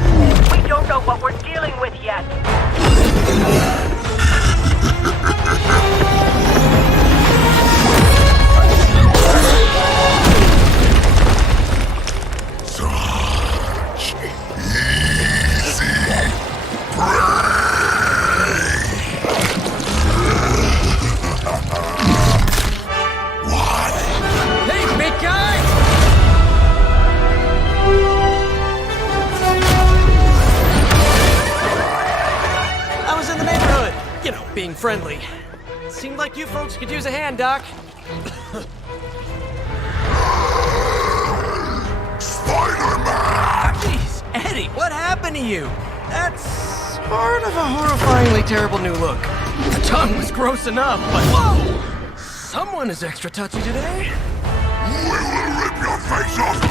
We don't know what we're dealing with yet. Such easy prey. What? Hey, big guy! You know, being friendly. Seemed like you folks could use a hand, Doc. Spider-Man! Jeez, Eddie, what happened to you? That's sort of a horrifyingly terrible new look. The tongue was gross enough, but whoa! Someone is extra touchy today. We will rip your face off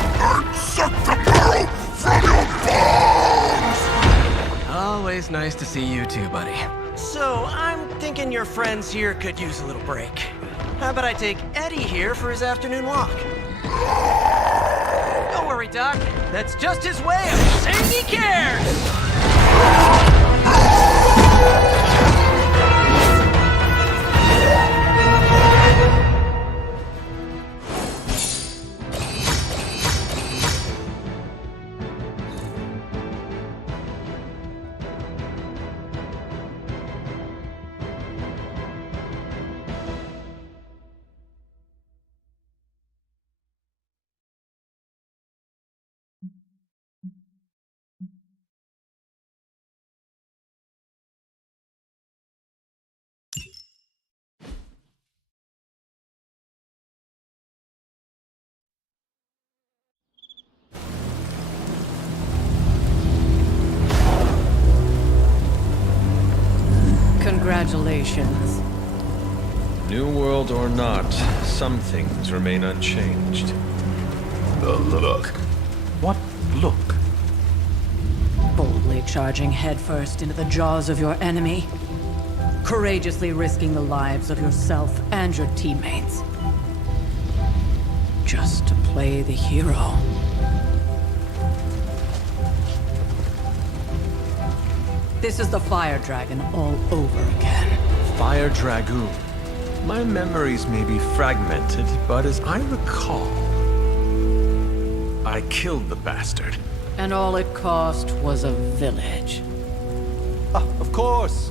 and suck the marrow from your bones! Always nice to see you too, buddy. So, I'm thinking your friends here could use a little break. How about I take Eddie here for his afternoon walk? Don't worry, Doc. That's just his way of saying he cares! Congratulations. New world or not, some things remain unchanged. The look. What look? Boldly charging headfirst into the jaws of your enemy. Courageously risking the lives of yourself and your teammates. Just to play the hero. This is the Fire Dragon all over again. Fire Dragoon. My memories may be fragmented, but as I recall, I killed the bastard. And all it cost was a village. Of course.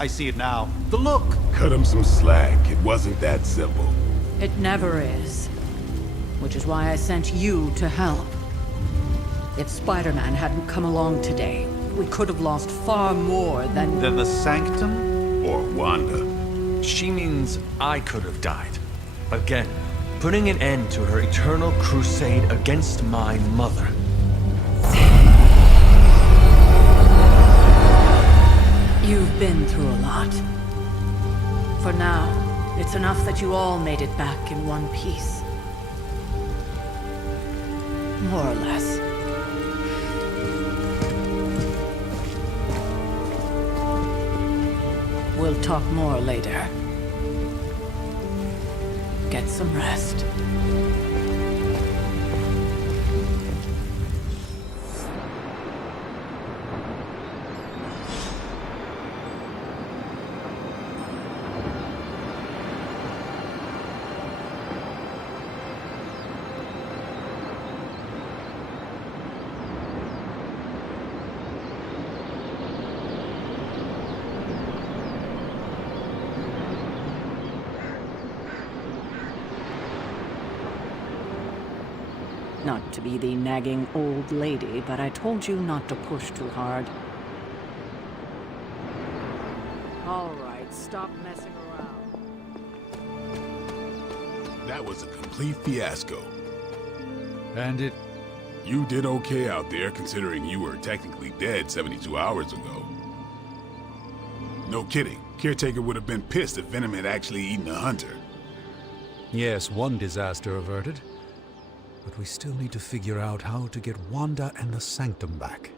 I see it now. The look. Cut him some slack. It wasn't that simple. It never is. Which is why I sent you to help. If Spider-Man hadn't come along today, we could have lost far more than... Than the Sanctum? Or Wanda. She means I could have died. Again, putting an end to her eternal crusade against my mother. You've been through a lot. For now, it's enough that you all made it back in one piece. More or less. We'll talk more later. Get some rest. Not to be the nagging old lady, but I told you not to push too hard. All right, stop messing around. That was a complete fiasco. And You did okay out there, considering you were technically dead 72 hours ago. No kidding. Caretaker would have been pissed if Venom had actually eaten a hunter. Yes, one disaster averted. But we still need to figure out how to get Wanda and the Sanctum back.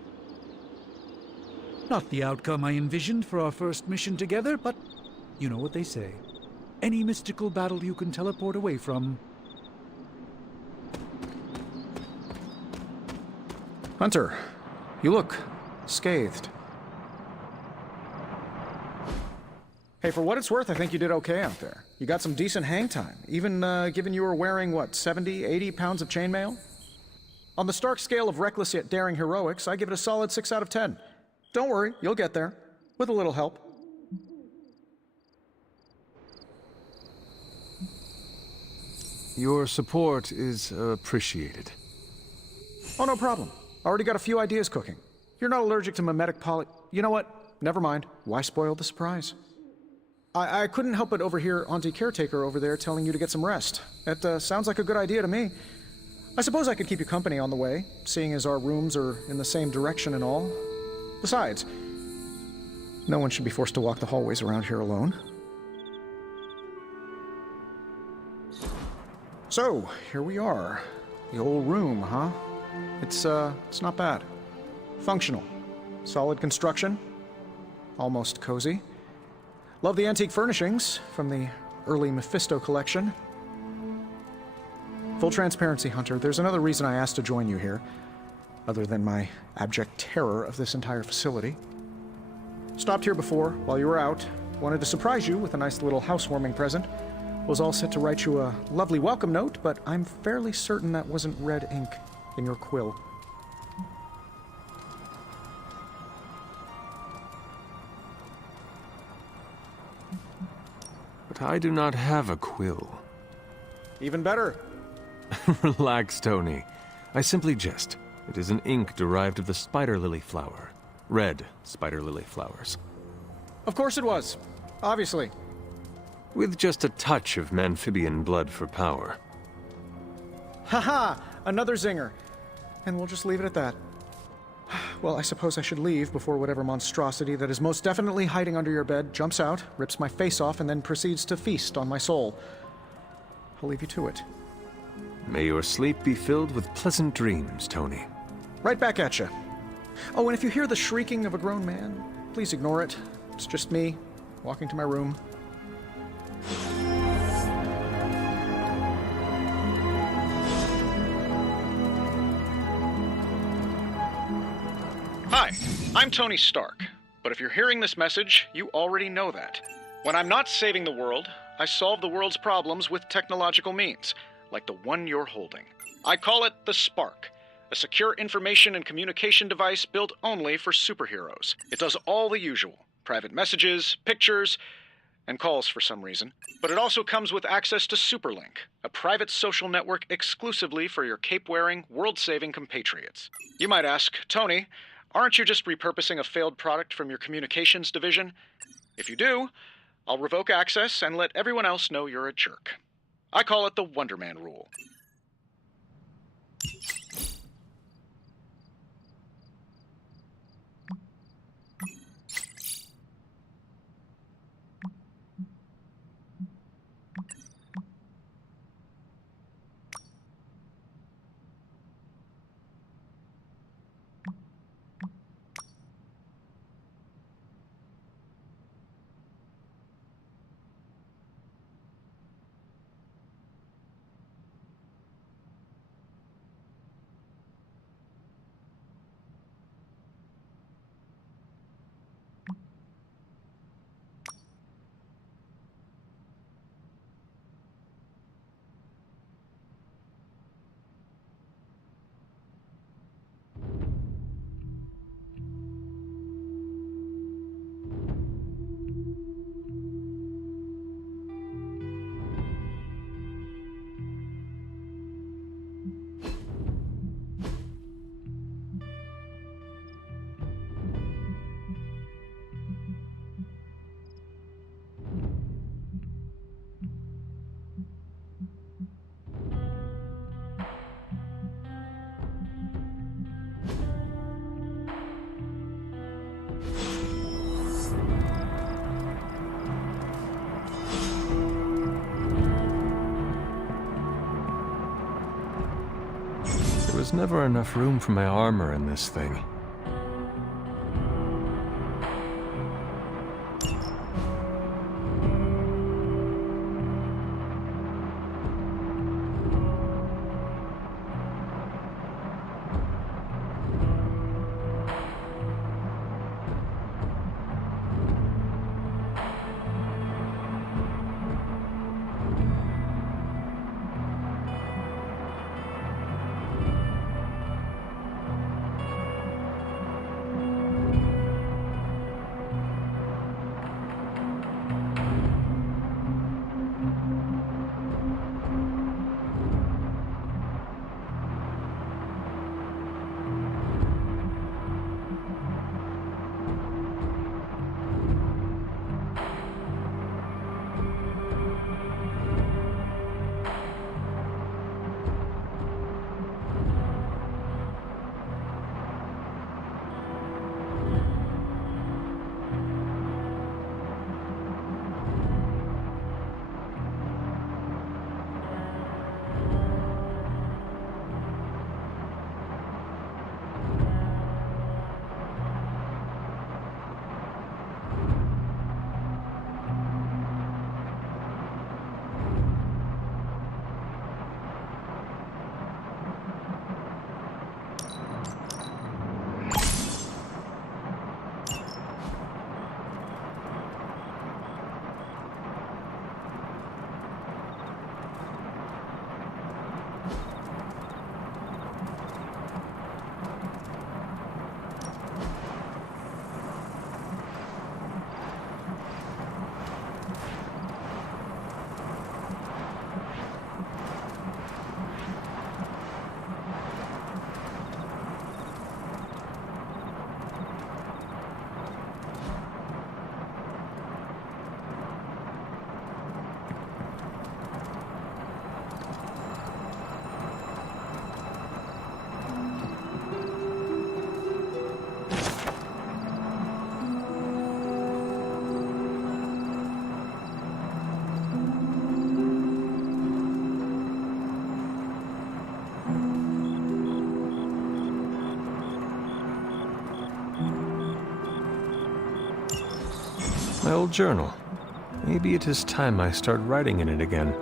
Not the outcome I envisioned for our first mission together, but you know what they say. Any mystical battle you can teleport away from. Hunter, you look scathed. Hey, for what it's worth, I think you did okay out there. You got some decent hang time, even given you were wearing, what, 70, 80 pounds of chainmail? On the Stark scale of reckless yet daring heroics, I give it a solid 6 out of 10. Don't worry, you'll get there, with a little help. Your support is appreciated. Oh, no problem. Already got a few ideas cooking. You're not allergic to mimetic poly... You know what? Never mind. Why spoil the surprise? I couldn't help but overhear Auntie Caretaker over there telling you to get some rest. That sounds like a good idea to me. I suppose I could keep you company on the way, seeing as our rooms are in the same direction and all. Besides, no one should be forced to walk the hallways around here alone. So, here we are. The old room, huh? It's not bad. Functional. Solid construction. Almost cozy. Love the antique furnishings from the early Mephisto collection. Full transparency, Hunter, there's another reason I asked to join you here, other than my abject terror of this entire facility. Stopped here before, while you were out. Wanted to surprise you with a nice little housewarming present. Was all set to write you a lovely welcome note, but I'm fairly certain that wasn't red ink in your quill. But I do not have a quill. Even better. Relax, Tony. I simply jest. It is an ink derived of the spider lily flower. Red spider lily flowers. Of course it was. Obviously. With just a touch of Mamphibian blood for power. Haha! Another zinger. And we'll just leave it at that. Well, I suppose I should leave before whatever monstrosity that is most definitely hiding under your bed jumps out, rips my face off, and then proceeds to feast on my soul. I'll leave you to it. May your sleep be filled with pleasant dreams, Tony. Right back at you. Oh, and if you hear the shrieking of a grown man, please ignore it. It's just me, walking to my room. Hi, I'm Tony Stark, but if you're hearing this message, you already know that. When I'm not saving the world, I solve the world's problems with technological means, like the one you're holding. I call it the Spark, a secure information and communication device built only for superheroes. It does all the usual: private messages, pictures, and calls for some reason. But it also comes with access to Superlink, a private social network exclusively for your cape-wearing, world-saving compatriots. You might ask, Tony, aren't you just repurposing a failed product from your communications division? If you do, I'll revoke access and let everyone else know you're a jerk. I call it the Wonder Man rule. There was never enough room for my armor in this thing. My old journal. Maybe it is time I start writing in it again.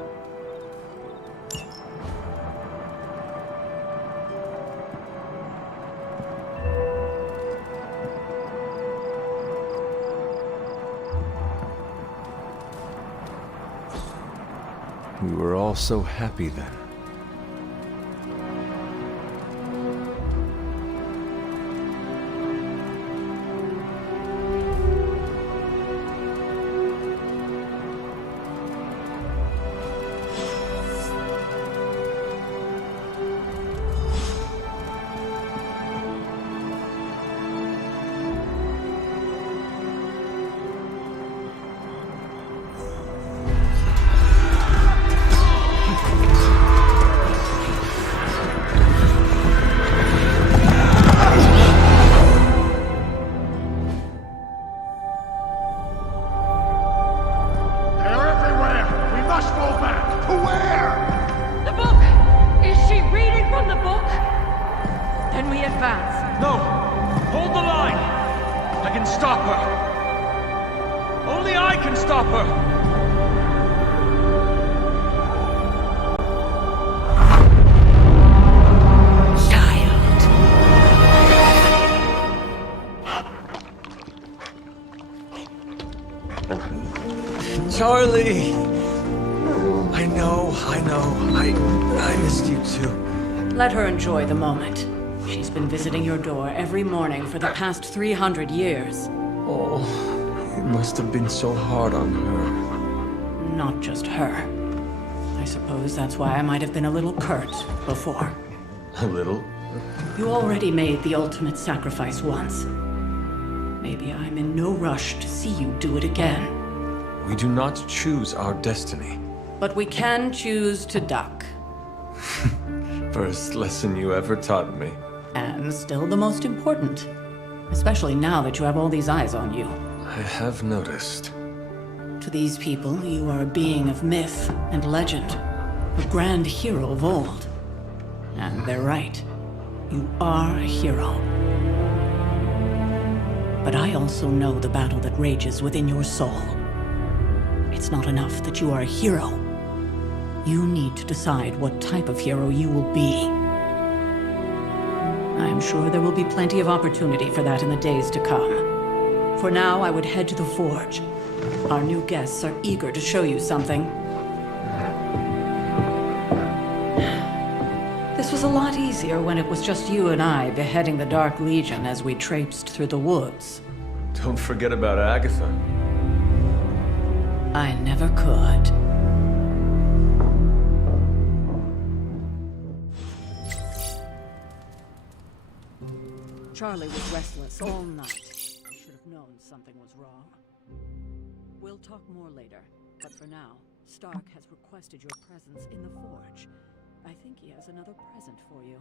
We were all so happy then. Can we advance? No! Hold the line! I can stop her! Only I can stop her! Charlie! I know. I missed you too. Let her enjoy the moment. She's been visiting your door every morning for the past 300 years. Oh, it must have been so hard on her. Not just her. I suppose that's why I might have been a little curt before. A little? You already made the ultimate sacrifice once. Maybe I'm in no rush to see you do it again. We do not choose our destiny. But we can choose to duck. First lesson you ever taught me. And still the most important. Especially now that you have all these eyes on you. I have noticed. To these people, you are a being of myth and legend. A grand hero of old. And they're right. You are a hero. But I also know the battle that rages within your soul. It's not enough that you are a hero. You need to decide what type of hero you will be. I'm sure there will be plenty of opportunity for that in the days to come. For now, I would head to the Forge. Our new guests are eager to show you something. This was a lot easier when it was just you and I beheading the Dark Legion as we traipsed through the woods. Don't forget about Agatha. I never could. Charlie was restless all night. I should have known something was wrong. We'll talk more later, but for now, Stark has requested your presence in the Forge. I think he has another present for you.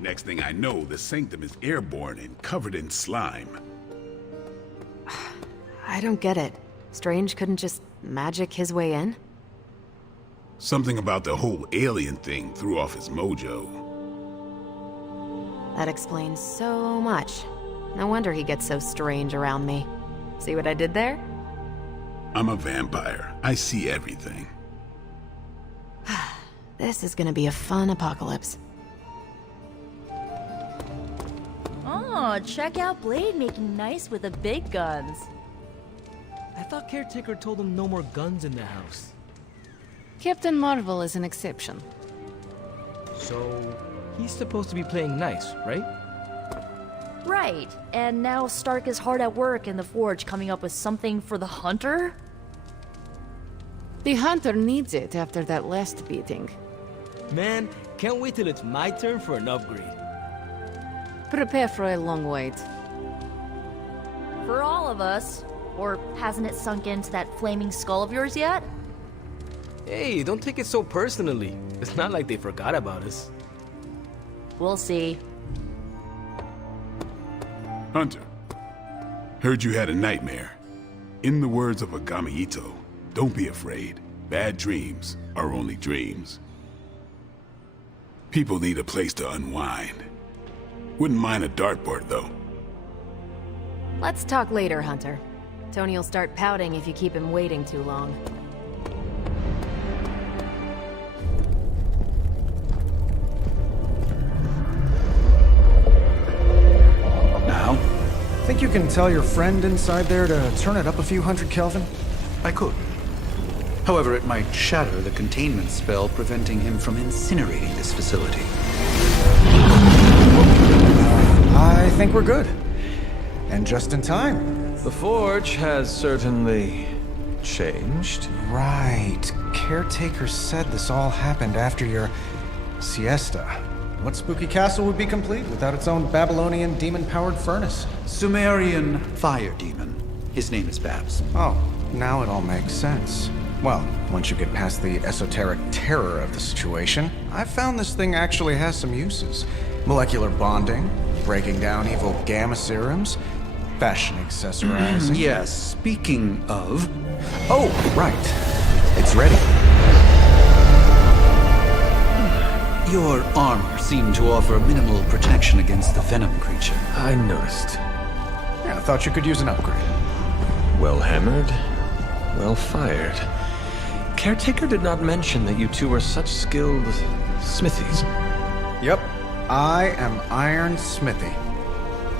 Next thing I know, the Sanctum is airborne and covered in slime. I don't get it. Strange couldn't just magic his way in? Something about the whole alien thing threw off his mojo. That explains so much. No wonder he gets so strange around me. See what I did there? I'm a vampire. I see everything. This is gonna be a fun apocalypse. Oh, check out Blade making nice with the big guns. I thought Caretaker told him no more guns in the house. Captain Marvel is an exception. So, he's supposed to be playing nice, right? Right, and now Stark is hard at work in the Forge coming up with something for the Hunter? The Hunter needs it after that last beating. Man, can't wait till it's my turn for an upgrade. Prepare for a long wait. For all of us. Or hasn't it sunk into that flaming skull of yours yet? Hey, don't take it so personally. It's not like they forgot about us. We'll see. Hunter, heard you had a nightmare. In the words of Agami Ito, don't be afraid. Bad dreams are only dreams. People need a place to unwind. Wouldn't mind a dartboard, though. Let's talk later, Hunter. Tony will start pouting if you keep him waiting too long. Now? Think you can tell your friend inside there to turn it up a few hundred Kelvin? I could. However, it might shatter the containment spell preventing him from incinerating this facility. I think we're good. And just in time. The Forge has certainly changed. Right. Caretaker said this all happened after your siesta. What spooky castle would be complete without its own Babylonian demon-powered furnace? Sumerian fire demon. His name is Babs. Oh, now it all makes sense. Well, once you get past the esoteric terror of the situation, I've found this thing actually has some uses. Molecular bonding, breaking down evil gamma serums, fashion accessorizing. Yes, speaking of... Oh, right. It's ready. Your armor seemed to offer minimal protection against the venom creature. I noticed. Yeah, I thought you could use an upgrade. Well hammered, well fired. Caretaker did not mention that you two were such skilled smithies. Yep, I am Iron Smithy.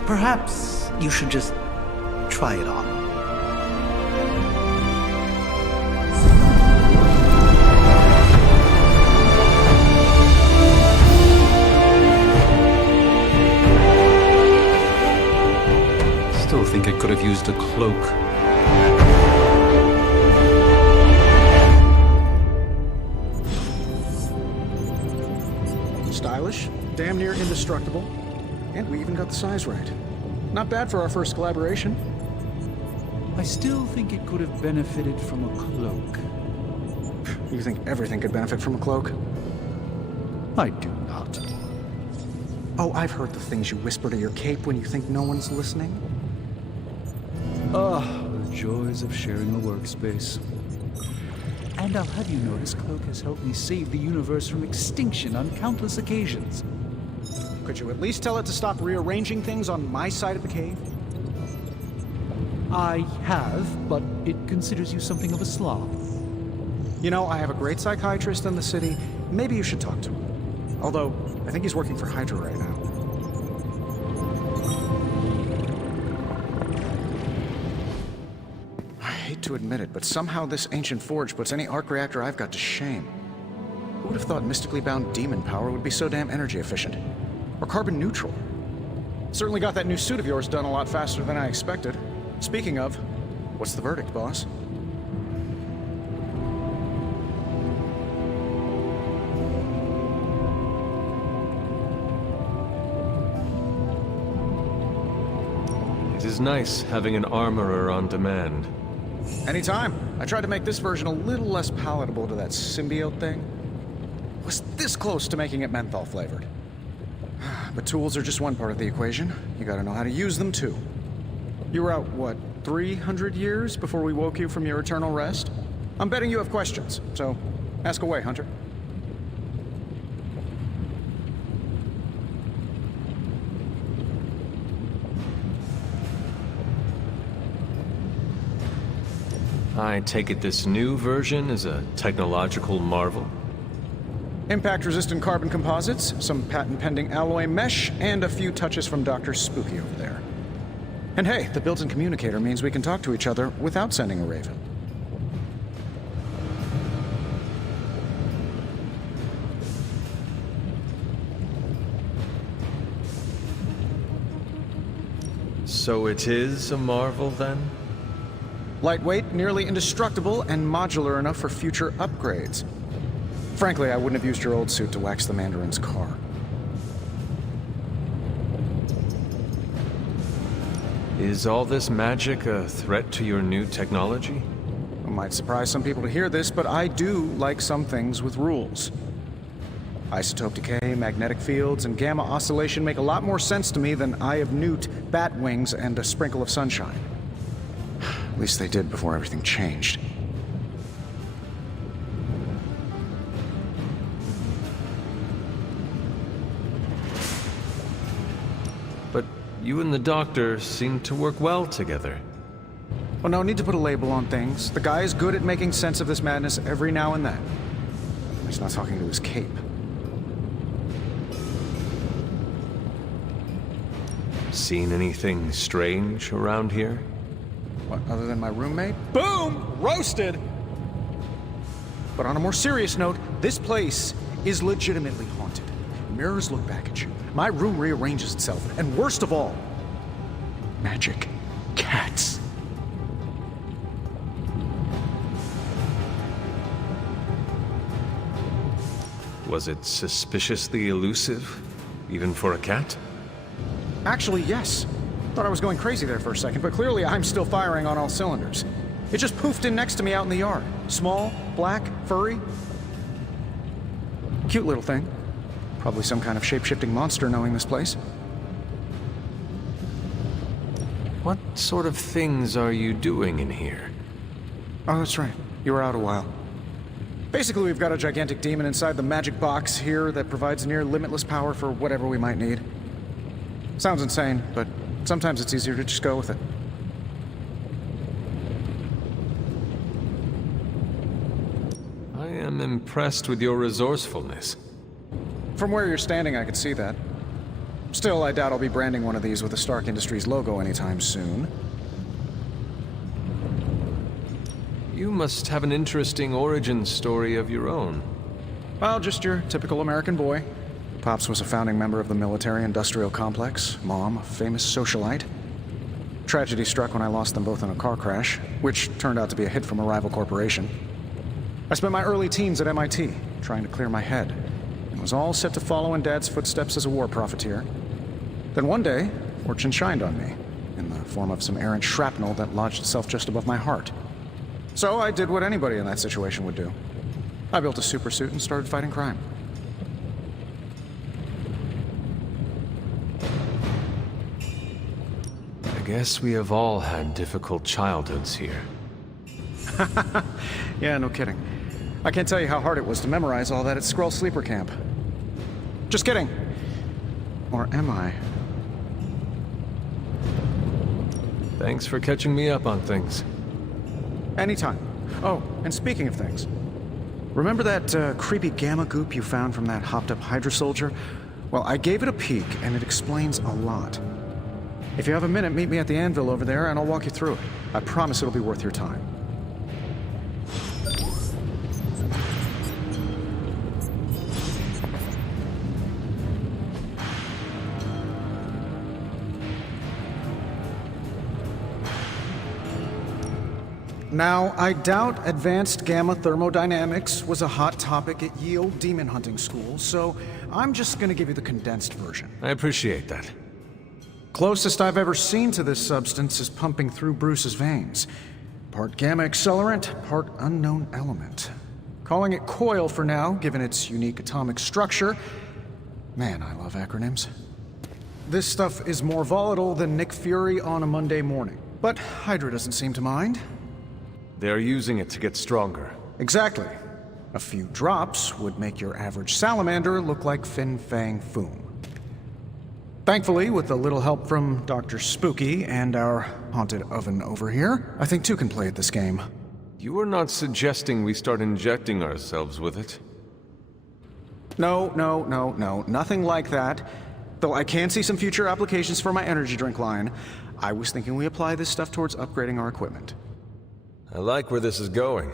Perhaps you should just try it on. Still think I could have used a cloak. Stylish, damn near indestructible, and we even got the size right. Not bad for our first collaboration. I still think it could have benefited from a cloak. You think everything could benefit from a cloak? I do not. Oh, I've heard the things you whisper to your cape when you think no one's listening. Ah, the joys of sharing a workspace. And I'll have you know this cloak has helped me save the universe from extinction on countless occasions. Could you at least tell it to stop rearranging things on my side of the cave? I have, but it considers you something of a slob. You know, I have a great psychiatrist in the city. Maybe you should talk to him. Although, I think he's working for Hydra right now. I hate to admit it, but somehow this ancient forge puts any arc reactor I've got to shame. Who would have thought mystically bound demon power would be so damn energy efficient? Or carbon neutral? Certainly got that new suit of yours done a lot faster than I expected. Speaking of, what's the verdict, boss? It is nice having an armorer on demand. Anytime. I tried to make this version a little less palatable to that symbiote thing. Was this close to making it menthol flavored. But tools are just one part of the equation. You gotta know how to use them too. You were out, what, 300 years before we woke you from your eternal rest? I'm betting you have questions, so ask away, Hunter. I take it this new version is a technological marvel? Impact-resistant carbon composites, some patent-pending alloy mesh, and a few touches from Dr. Spooky over there. And hey, the built-in communicator means we can talk to each other without sending a raven. So it is a marvel, then? Lightweight, nearly indestructible, and modular enough for future upgrades. Frankly, I wouldn't have used your old suit to wax the Mandarin's car. Is all this magic a threat to your new technology? It might surprise some people to hear this, but I do like some things with rules. Isotope decay, magnetic fields, and gamma oscillation make a lot more sense to me than Eye of Newt, bat wings, and a sprinkle of sunshine. At least they did before everything changed. But you and the Doctor seem to work well together. Well, no need to put a label on things. The guy is good at making sense of this madness every now and then. He's not talking to his cape. Seen anything strange around here? What, other than my roommate? Boom! Roasted! But on a more serious note, this place is legitimately haunted. Mirrors look back at you. My room rearranges itself. And worst of all, magic cats. Was it suspiciously elusive, even for a cat? Actually, yes. Thought I was going crazy there for a second, but clearly I'm still firing on all cylinders. It just poofed in next to me out in the yard. Small, black, furry. Cute little thing. Probably some kind of shape-shifting monster knowing this place. What sort of things are you doing in here? Oh, that's right. You were out a while. Basically, we've got a gigantic demon inside the magic box here that provides near limitless power for whatever we might need. Sounds insane, but sometimes it's easier to just go with it. I am impressed with your resourcefulness. From where you're standing, I could see that. Still, I doubt I'll be branding one of these with the Stark Industries logo anytime soon. You must have an interesting origin story of your own. Well, just your typical American boy. Pops was a founding member of the military-industrial complex. Mom, a famous socialite. Tragedy struck when I lost them both in a car crash, which turned out to be a hit from a rival corporation. I spent my early teens at MIT, trying to clear my head, and was all set to follow in Dad's footsteps as a war profiteer. Then one day, fortune shined on me, in the form of some errant shrapnel that lodged itself just above my heart. So I did what anybody in that situation would do. I built a supersuit and started fighting crime. I guess we have all had difficult childhoods here. Yeah, no kidding. I can't tell you how hard it was to memorize all that at Skrull Sleeper Camp. Just kidding. Or am I? Thanks for catching me up on things. Anytime. Oh, and speaking of things, remember that creepy gamma goop you found from that hopped-up Hydra soldier? Well, I gave it a peek, and it explains a lot. If you have a minute, meet me at the anvil over there, and I'll walk you through it. I promise it'll be worth your time. Now, I doubt advanced gamma thermodynamics was a hot topic at Yield Demon Hunting School, so I'm just gonna give you the condensed version. I appreciate that. Closest I've ever seen to this substance is pumping through Bruce's veins. Part gamma accelerant, part unknown element. Calling it coil for now, given its unique atomic structure. Man, I love acronyms. This stuff is more volatile than Nick Fury on a Monday morning. But Hydra doesn't seem to mind. They're using it to get stronger. Exactly. A few drops would make your average salamander look like Fin Fang Foom. Thankfully, with a little help from Dr. Spooky and our haunted oven over here, I think two can play at this game. You are not suggesting we start injecting ourselves with it? No, nothing like that. Though I can see some future applications for my energy drink line. I was thinking we apply this stuff towards upgrading our equipment. I like where this is going.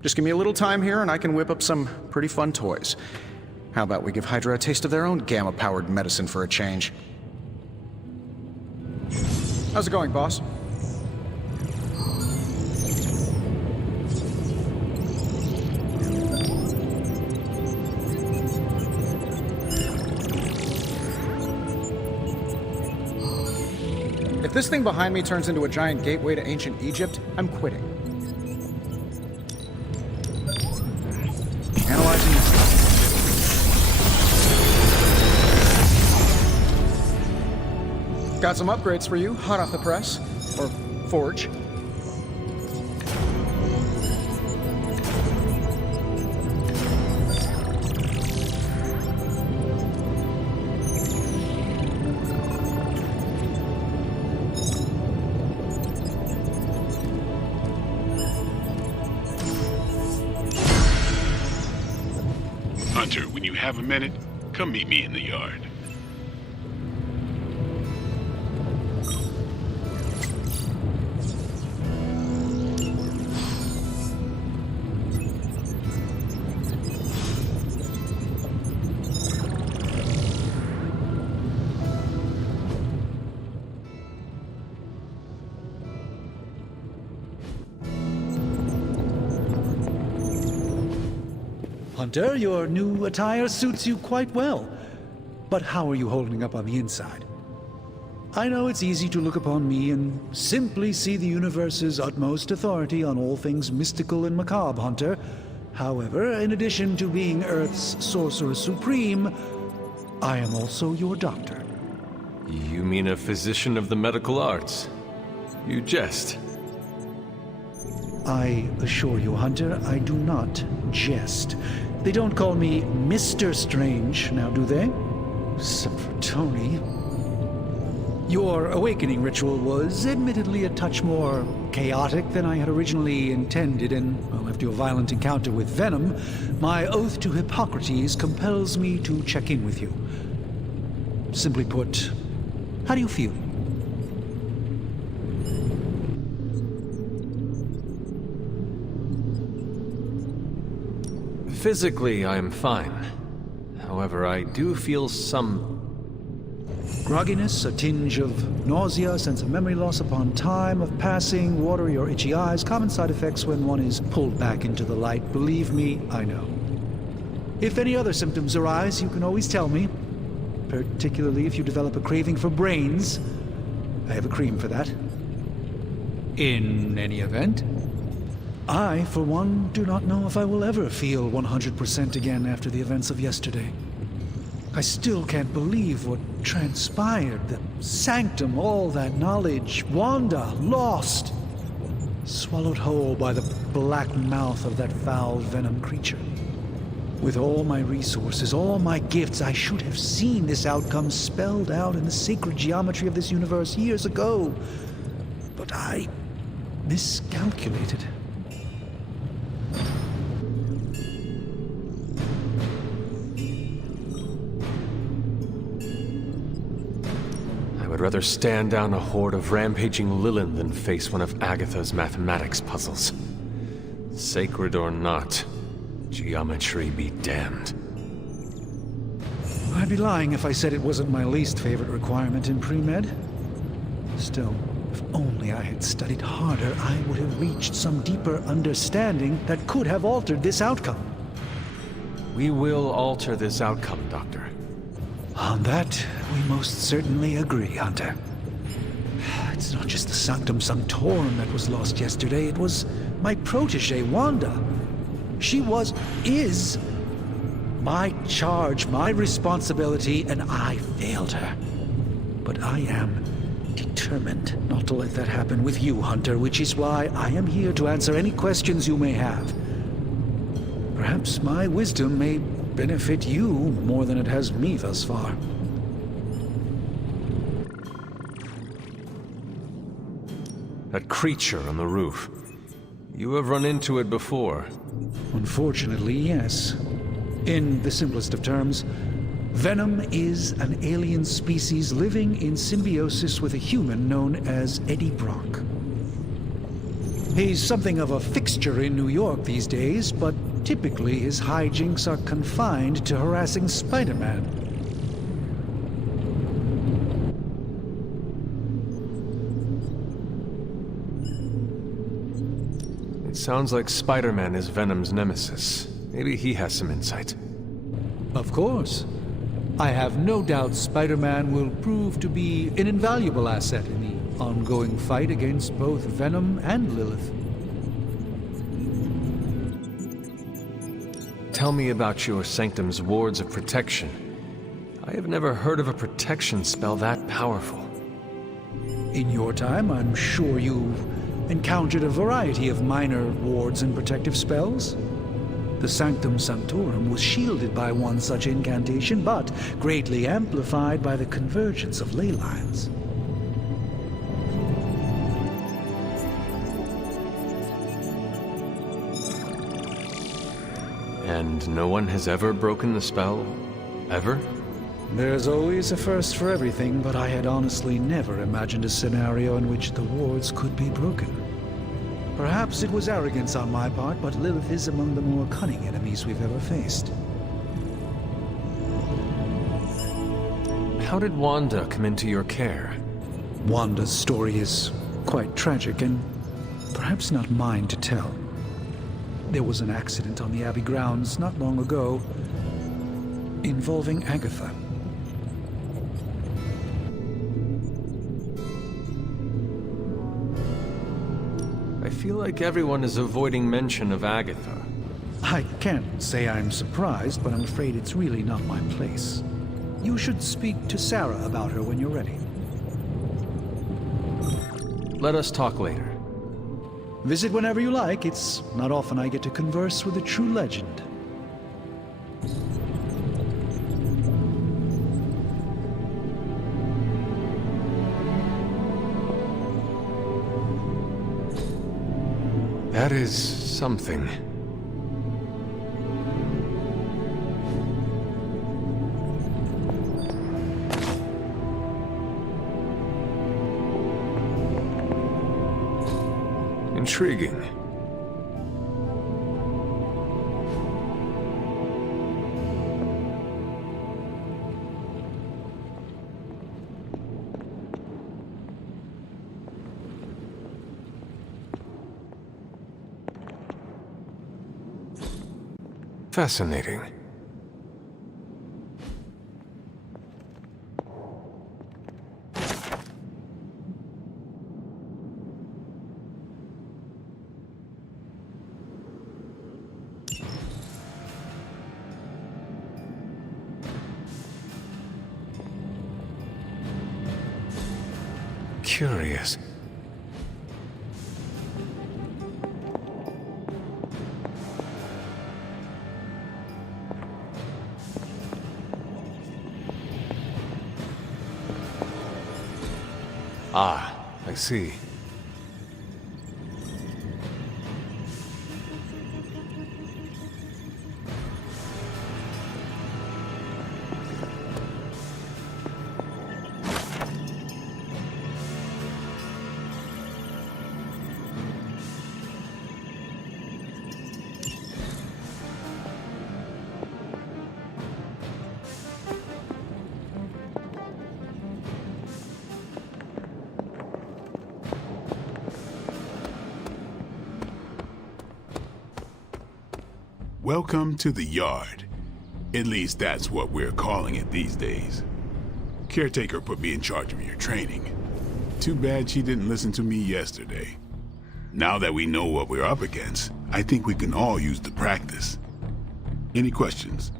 Just give me a little time here and I can whip up some pretty fun toys. How about we give Hydra a taste of their own gamma-powered medicine for a change? How's it going, boss? If this thing behind me turns into a giant gateway to ancient Egypt, I'm quitting. Analyzing this. Got some upgrades for you, hot off the press. Or forge. Hunter, when you have a minute, come meet me in the yard. Hunter, your new attire suits you quite well. But how are you holding up on the inside? I know it's easy to look upon me and simply see the universe's utmost authority on all things mystical and macabre, Hunter. However, in addition to being Earth's Sorcerer Supreme, I am also your doctor. You mean a physician of the medical arts? You jest. I assure you, Hunter, I do not jest. They don't call me Mr. Strange, now do they? Except for Tony. Your awakening ritual was admittedly a touch more chaotic than I had originally intended, and, well, after your violent encounter with Venom, my oath to Hippocrates compels me to check in with you. Simply put, how do you feel? Physically, I am fine. However, I do feel some grogginess, a tinge of nausea, sense of memory loss upon time of passing, watery or itchy eyes, common side effects when one is pulled back into the light. Believe me, I know. If any other symptoms arise, you can always tell me, particularly if you develop a craving for brains. I have a cream for that. In any event, I, for one, do not know if I will ever feel 100% again after the events of yesterday. I still can't believe what transpired. The sanctum, all that knowledge. Wanda, lost. Swallowed whole by the black mouth of that foul venom creature. With all my resources, all my gifts, I should have seen this outcome spelled out in the sacred geometry of this universe years ago. But I miscalculated. I'd rather stand down a horde of rampaging Lilin than face one of Agatha's mathematics puzzles. Sacred or not, geometry be damned. I'd be lying if I said it wasn't my least favorite requirement in pre-med. Still, if only I had studied harder, I would have reached some deeper understanding that could have altered this outcome. We will alter this outcome, Doctor. On that, we most certainly agree, Hunter. It's not just the Sanctum Sanctorum that was lost yesterday, it was my protege, Wanda. She is my charge, my responsibility, and I failed her. But I am determined not to let that happen with you, Hunter, which is why I am here to answer any questions you may have. Perhaps my wisdom may benefit you more than it has me thus far. That creature on the roof. You have run into it before. Unfortunately, yes. In the simplest of terms, Venom is an alien species living in symbiosis with a human known as Eddie Brock. He's something of a fixture in New York these days, but typically his hijinks are confined to harassing Spider-Man. It sounds like Spider-Man is Venom's nemesis. Maybe he has some insight. Of course. I have no doubt Spider-Man will prove to be an invaluable asset in the ongoing fight against both Venom and Lilith. Tell me about your Sanctum's wards of protection. I have never heard of a protection spell that powerful. In your time, I'm sure you've encountered a variety of minor wards and protective spells. The Sanctum Sanctorum was shielded by one such incantation, but greatly amplified by the convergence of ley lines. And no one has ever broken the spell? Ever? There's always a first for everything, but I had honestly never imagined a scenario in which the wards could be broken. Perhaps it was arrogance on my part, but Lilith is among the more cunning enemies we've ever faced. How did Wanda come into your care? Wanda's story is quite tragic and perhaps not mine to tell. There was an accident on the Abbey grounds not long ago involving Agatha. I feel like everyone is avoiding mention of Agatha. I can't say I'm surprised, but I'm afraid it's really not my place. You should speak to Sarah about her when you're ready. Let us talk later. Visit whenever you like. It's not often I get to converse with a true legend. That is something. Intriguing. Fascinating. Curious. Ah, I see. Welcome to the Yard. At least that's what we're calling it these days. Caretaker put me in charge of your training. Too bad she didn't listen to me yesterday. Now that we know what we're up against, I think we can all use the practice. Any questions?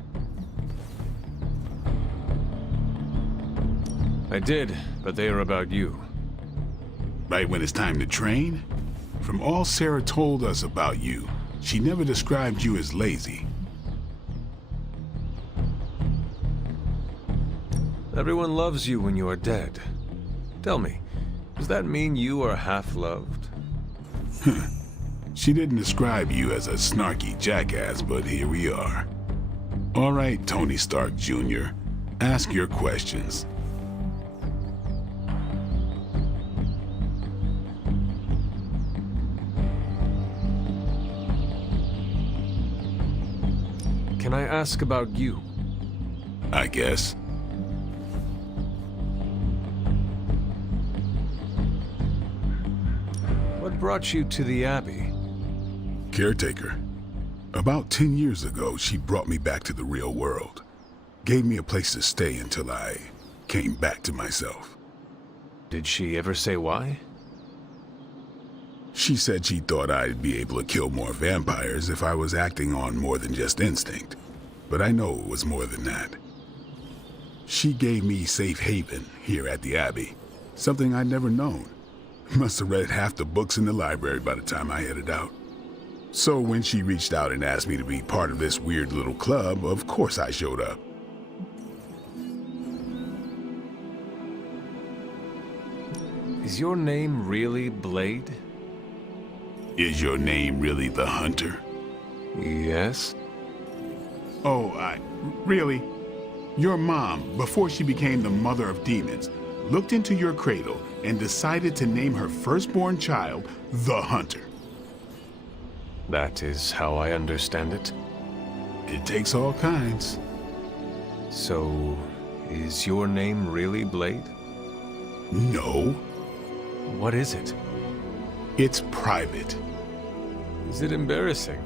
I did, but they are about you. Right when it's time to train? From all Sarah told us about you, she never described you as lazy. Everyone loves you when you are dead. Tell me, does that mean you are half-loved? She didn't describe you as a snarky jackass, but here we are. All right, Tony Stark Jr., ask your questions. Can I ask about you? I guess. What brought you to the Abbey? Caretaker. About 10 years ago, she brought me back to the real world. Gave me a place to stay until I came back to myself. Did she ever say why? She said she thought I'd be able to kill more vampires if I was acting on more than just instinct. But I know it was more than that. She gave me safe haven here at the Abbey. Something I'd never known. Must have read half the books in the library by the time I headed out. So when she reached out and asked me to be part of this weird little club, of course I showed up. Is your name really Blade? Is your name really the Hunter? Yes. Oh, really? Your mom, before she became the mother of demons, looked into your cradle and decided to name her firstborn child the Hunter. That is how I understand it. It takes all kinds. So, is your name really Blade? No. What is it? It's private. Is it embarrassing?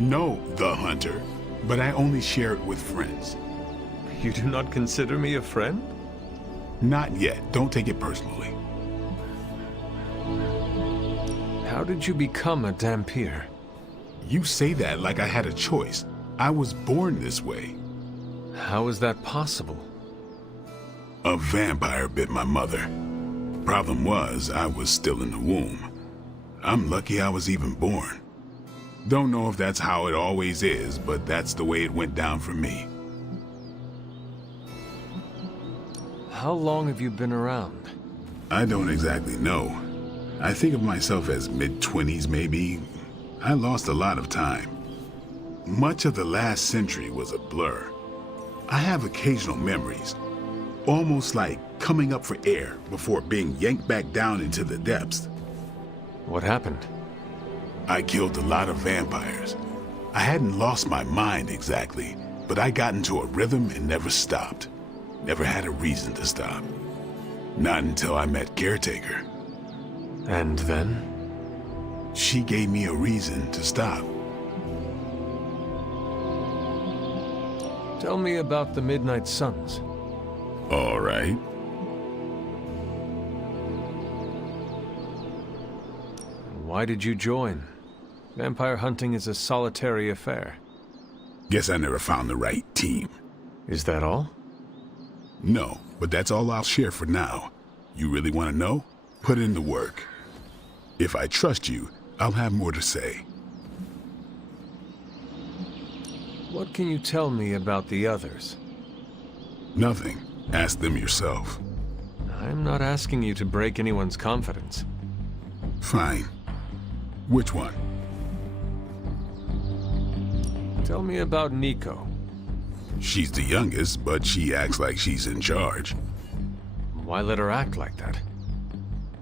No, the Hunter, but I only share it with friends. You do not consider me a friend? Not yet. Don't take it personally. How did you become a Dhampir? You say that like I had a choice. I was born this way. How is that possible? A vampire bit my mother. Problem was, I was still in the womb. I'm lucky I was even born. Don't know if that's how it always is, but that's the way it went down for me. How long have you been around? I don't exactly know. I think of myself as mid-20s, maybe. I lost a lot of time. Much of the last century was a blur. I have occasional memories, almost like coming up for air before being yanked back down into the depths. What happened? I killed a lot of vampires. I hadn't lost my mind exactly, but I got into a rhythm and never stopped. Never had a reason to stop. Not until I met Caretaker. And then? She gave me a reason to stop. Tell me about the Midnight Suns. All right. Why did you join? Vampire hunting is a solitary affair. Guess I never found the right team. Is that all? No, but that's all I'll share for now. You really want to know? Put in the work. If I trust you, I'll have more to say. What can you tell me about the others? Nothing. Ask them yourself. I'm not asking you to break anyone's confidence. Fine. Which one? Tell me about Nico. She's the youngest, but she acts like she's in charge. Why let her act like that?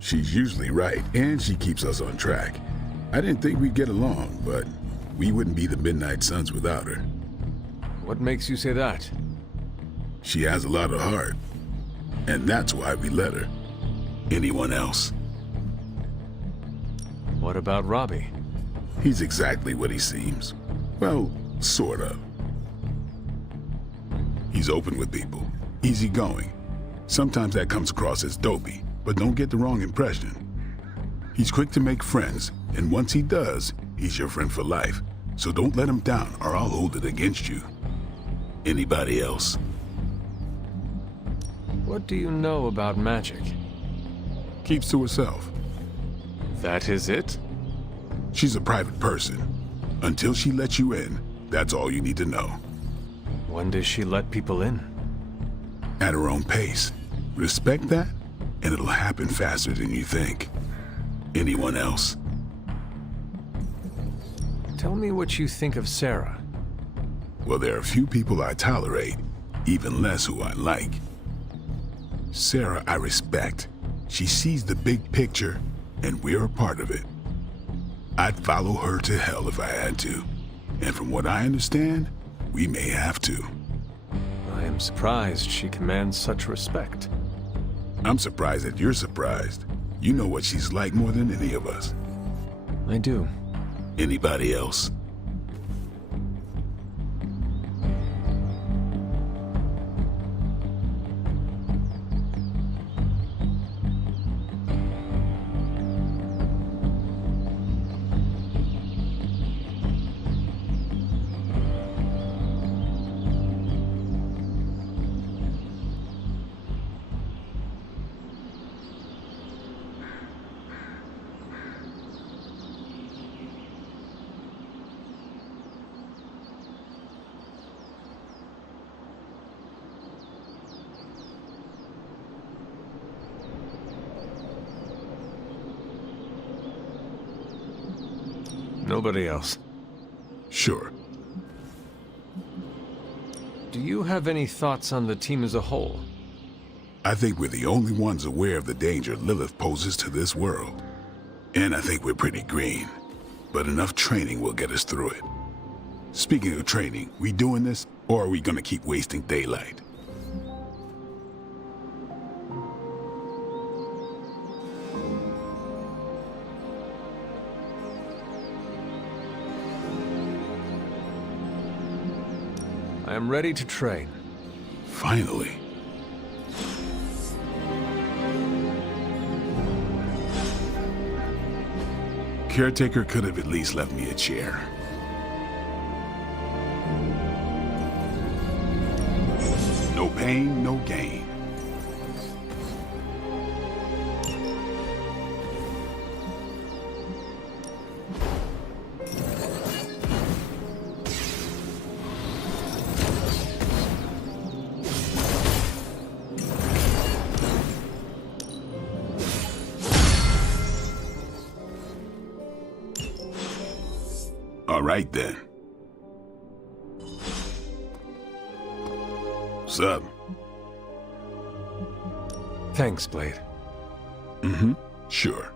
She's usually right, and she keeps us on track. I didn't think we'd get along, but we wouldn't be the Midnight Suns without her. What makes you say that? She has a lot of heart, and that's why we let her. Anyone else? What about Robbie? He's exactly what he seems. Well, sort of. He's open with people, easygoing. Sometimes that comes across as dopey, but don't get the wrong impression. He's quick to make friends, and once he does, he's your friend for life. So don't let him down, or I'll hold it against you. Anybody else? What do you know about magic? Keeps to herself. That is it? She's a private person. Until she lets you in, that's all you need to know. When does she let people in? At her own pace. Respect that, and it'll happen faster than you think. Anyone else? Tell me what you think of Sarah. Well, there are few people I tolerate, even less who I like. Sarah, I respect. She sees the big picture, and we're a part of it. I'd follow her to hell if I had to. And from what I understand, we may have to. I am surprised she commands such respect. I'm surprised that you're surprised. You know what she's like more than any of us. I do. Anybody else? Nobody else? Sure. Do you have any thoughts on the team as a whole? I think we're the only ones aware of the danger Lilith poses to this world. And I think we're pretty green. But enough training will get us through it. Speaking of training, we doing this, or are we gonna keep wasting daylight? I am ready to train. Finally. Caretaker could have at least left me a chair. No pain, no gain. All right, then. What's up? Thanks, Blade. Mm-hmm. Sure.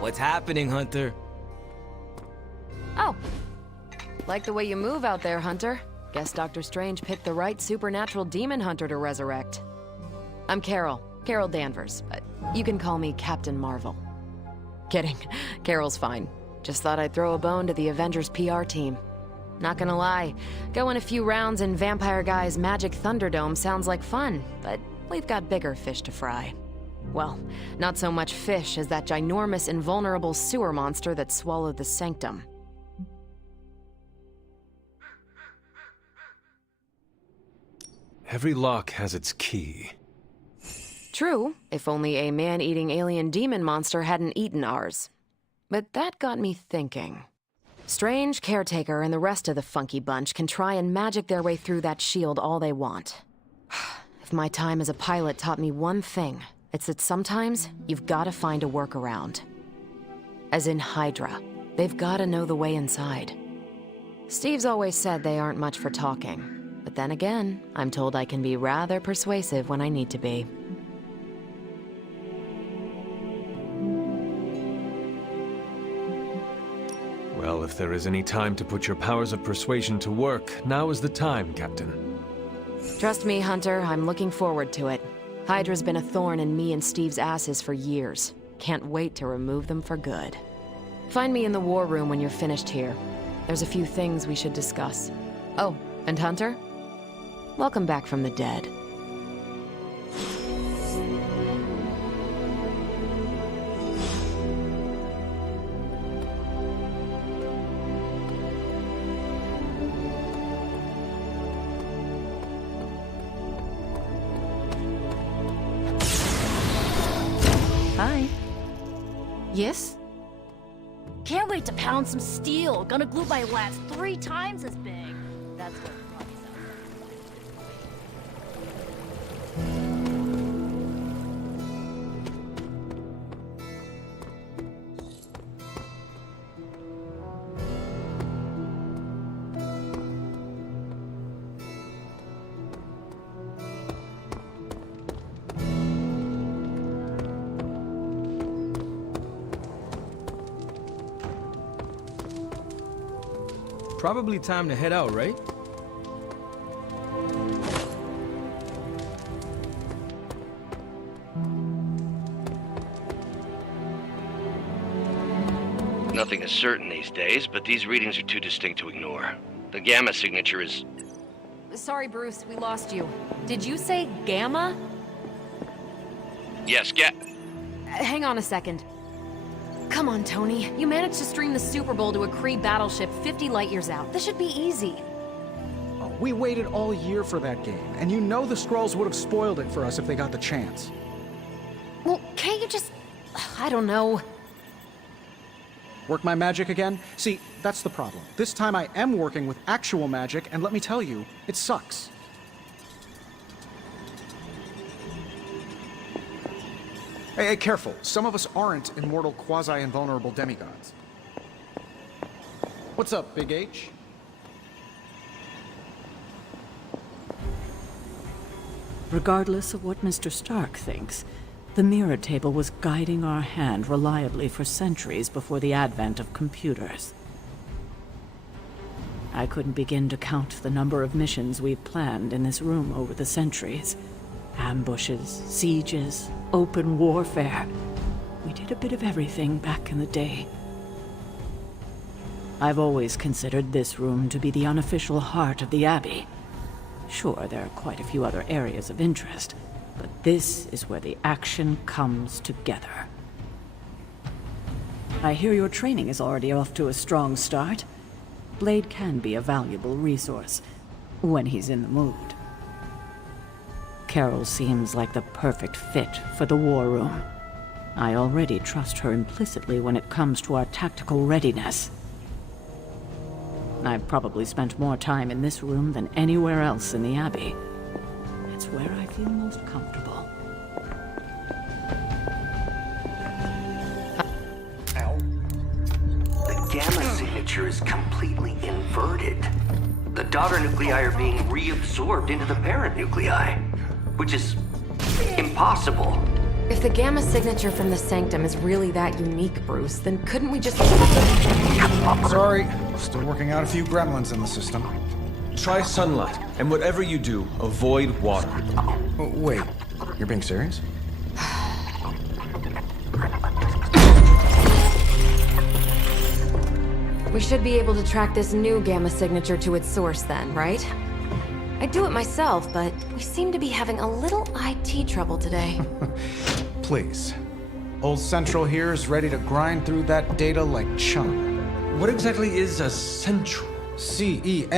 What's happening, Hunter? Oh. Like the way you move out there, Hunter. Guess Dr. Strange picked the right supernatural demon hunter to resurrect. I'm Carol Danvers, but you can call me Captain Marvel. Kidding. Carol's fine. Just thought I'd throw a bone to the Avengers PR team. Not gonna lie, going a few rounds in Vampire Guy's Magic Thunderdome sounds like fun, but we've got bigger fish to fry. Well, not so much fish as that ginormous, invulnerable sewer monster that swallowed the Sanctum. Every lock has its key. True, if only a man-eating alien demon monster hadn't eaten ours. But that got me thinking. Strange, Caretaker, and the rest of the funky bunch can try and magic their way through that shield all they want. If my time as a pilot taught me one thing, it's that sometimes you've got to find a workaround. As in Hydra. They've got to know the way inside. Steve's always said they aren't much for talking. But then again, I'm told I can be rather persuasive when I need to be. Well, if there is any time to put your powers of persuasion to work, now is the time, Captain. Trust me, Hunter, I'm looking forward to it. Hydra's been a thorn in me and Steve's asses for years. Can't wait to remove them for good. Find me in the war room when you're finished here. There's a few things we should discuss. Oh, and Hunter? Welcome back from the dead. Hi. Yes? to pound some steel. Gonna glue my lats 3 times as big. That's what it probably sounds like. Probably time to head out, right? Nothing is certain these days, but these readings are too distinct to ignore. The gamma signature is... Sorry, Bruce, we lost you. Did you say Gamma? Yes, Hang on a second. Come on, Tony. You managed to stream the Super Bowl to a Kree battleship 50 light years out. This should be easy. Oh, we waited all year for that game, and you know the Skrulls would have spoiled it for us if they got the chance. Well, can't you just... I don't know. Work my magic again? See, that's the problem. This time I am working with actual magic, and let me tell you, it sucks. Hey, careful. Some of us aren't immortal, quasi-invulnerable demigods. What's up, Big H? Regardless of what Mr. Stark thinks, the mirror table was guiding our hand reliably for centuries before the advent of computers. I couldn't begin to count the number of missions we've planned in this room over the centuries. Ambushes, sieges, open warfare. We did a bit of everything back in the day. I've always considered this room to be the unofficial heart of the Abbey. Sure, there are quite a few other areas of interest, but this is where the action comes together. I hear your training is already off to a strong start. Blade can be a valuable resource, when he's in the mood. Carol seems like the perfect fit for the war room. I already trust her implicitly when it comes to our tactical readiness. I've probably spent more time in this room than anywhere else in the Abbey. It's where I feel most comfortable. The gamma signature is completely inverted. The daughter nuclei are being reabsorbed into the parent nuclei, which is impossible. If the gamma signature from the Sanctum is really that unique, Bruce, then couldn't we just... Sorry, still working out a few gremlins in the system. Try sunlight, and whatever you do, avoid water. Oh, wait, you're being serious? We should be able to track this new gamma signature to its source then, right? I'd do it myself, but we seem to be having a little IT trouble today. Please. Old Central here is ready to grind through that data like chum. What exactly is a Central? C-E-N-T-R-A-L.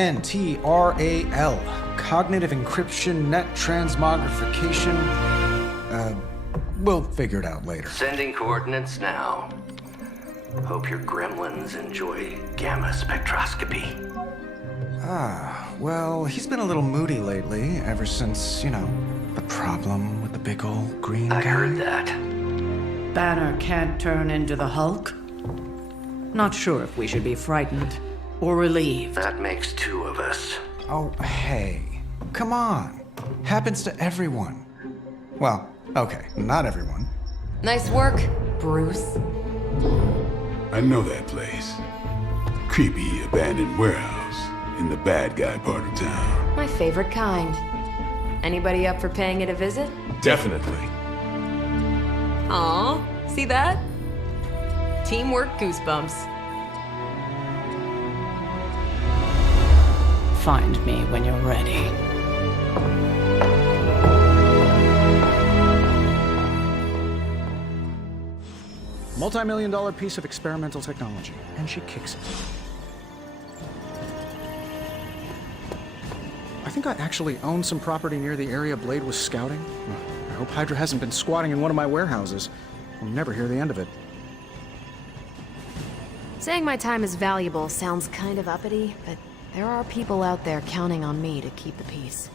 Cognitive Encryption Net Transmogrification. We'll figure it out later. Sending coordinates now. Hope your gremlins enjoy gamma spectroscopy. Ah, well, he's been a little moody lately, ever since, you know, the problem with the big old green guy. I heard that. Banner can't turn into the Hulk? Not sure if we should be frightened or relieved. That makes 2 of us. Oh, hey. Come on. Happens to everyone. Well, okay, not everyone. Nice work, Bruce. I know that place. Creepy abandoned warehouse in the bad guy part of town. My favorite kind. Anybody up for paying it a visit? Definitely. Aw, see that? Teamwork goosebumps. Find me when you're ready. Multi-million-dollar piece of experimental technology, and she kicks it. I think I actually own some property near the area Blade was scouting. I hope Hydra hasn't been squatting in one of my warehouses. We'll never hear the end of it. Saying my time is valuable sounds kind of uppity, but there are people out there counting on me to keep the peace.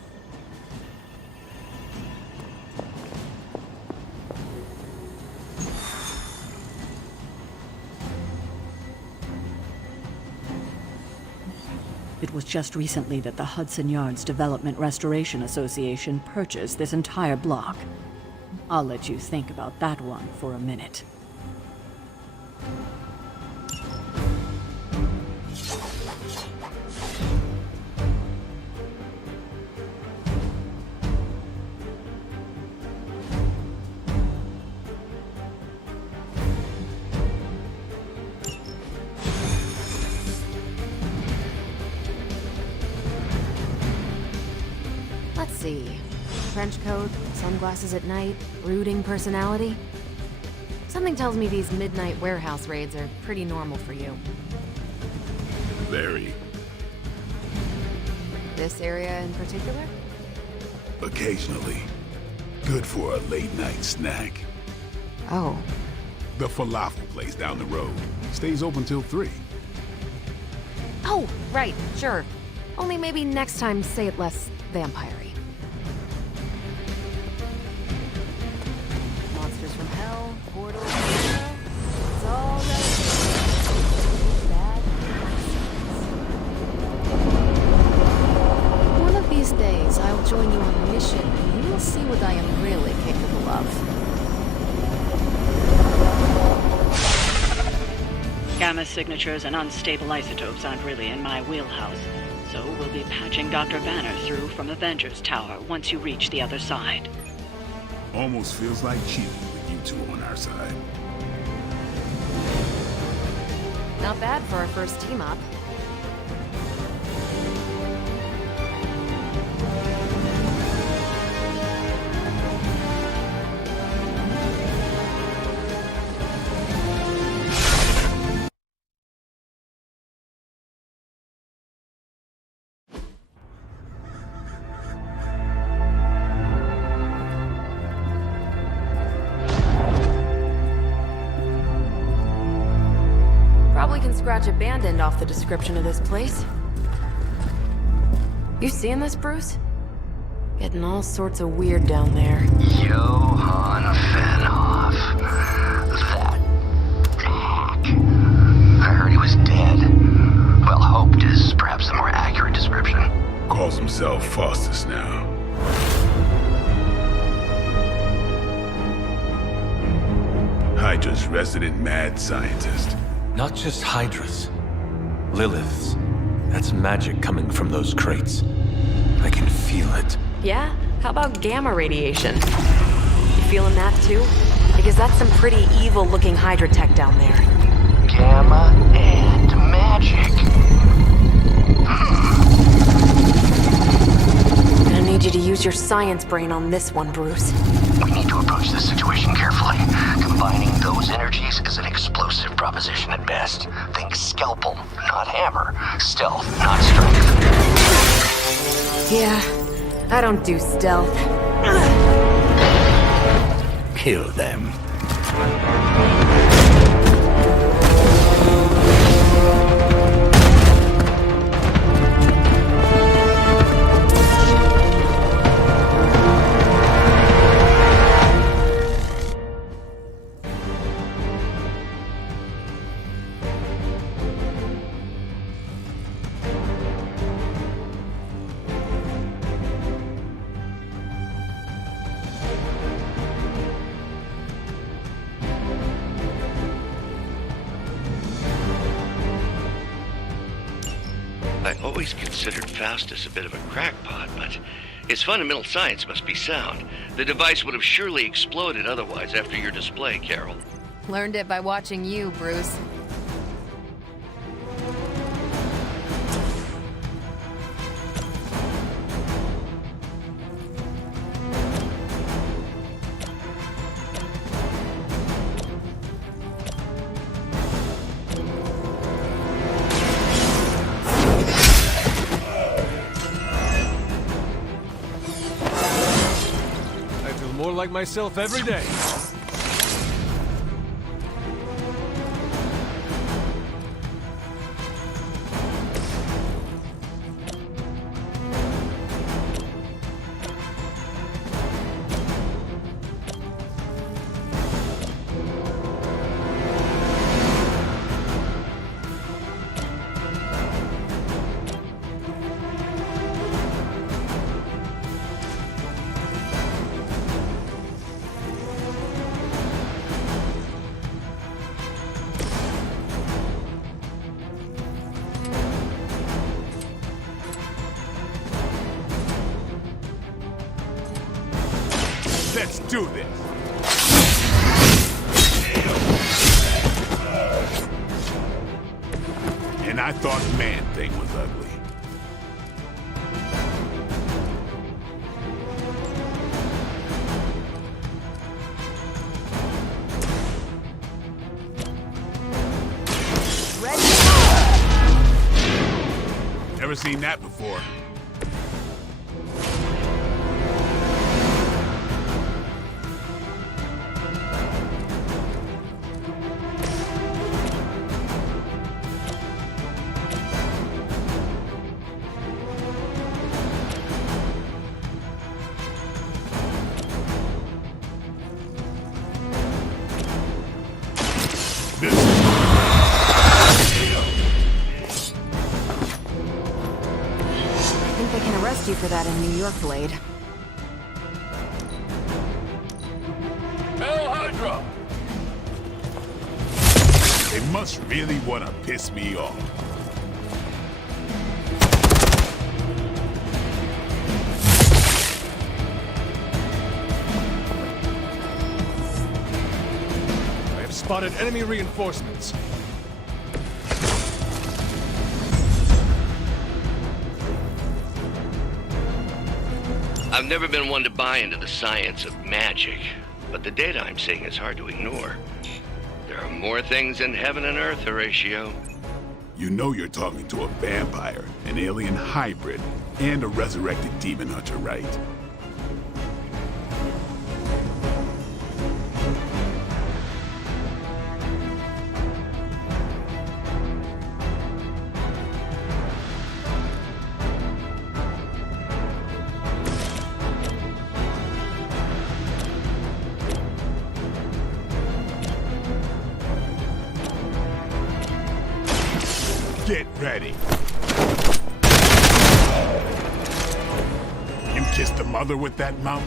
It was just recently that the Hudson Yards Development Restoration Association purchased this entire block. I'll let you think about that one for a minute. Let's see. Trench coat, sunglasses at night, brooding personality. Something tells me these midnight warehouse raids are pretty normal for you. Very. This area in particular? Occasionally. Good for a late-night snack. Oh. The falafel place down the road. Stays open till 3. Oh, right, sure. Only maybe next time say it less vampire-y. Monsters from hell, portals, it's all bad. One of these days, I'll join you on a mission, and you'll see what I am really capable of. Gamma signatures and unstable isotopes aren't really in my wheelhouse, so we'll be patching Dr. Banner through from Avengers Tower once you reach the other side. Almost feels like cheating with you two on our side. Not bad for our first team-up. Probably can scratch abandoned off the description of this place. You seeing this, Bruce? Getting all sorts of weird down there. Johann Fenhoff. That hack. I heard he was dead. Well, hoped is perhaps the more accurate description. Calls himself Faustus now. Hydra's resident mad scientist. Not just Hydra's. Lilith's. That's magic coming from those crates. I can feel it. Yeah? How about gamma radiation? You feeling that too? Because that's some pretty evil-looking Hydra tech down there. Gamma and magic. Gonna need you to use your science brain on this one, Bruce. We need to approach this situation carefully. Combining those energies is an explosive proposition at best. Think scalpel, not hammer. Stealth, not strength. Yeah, I don't do stealth. Kill them. I always considered Faustus a bit of a crackpot, but his fundamental science must be sound. The device would have surely exploded otherwise after your display, Carol. Learned it by watching you, Bruce. More like myself every day. Let's do this! And I thought Man-Thing was ugly. Never seen that before. You for that in New York, Blade. Hail Hydra! They must really want to piss me off. I have spotted enemy reinforcements. I've never been one to buy into the science of magic, but the data I'm seeing is hard to ignore. There are more things in heaven and earth, Horatio. You know you're talking to a vampire, an alien hybrid, and a resurrected demon hunter, right? Get ready. You kissed the mother with that mouth?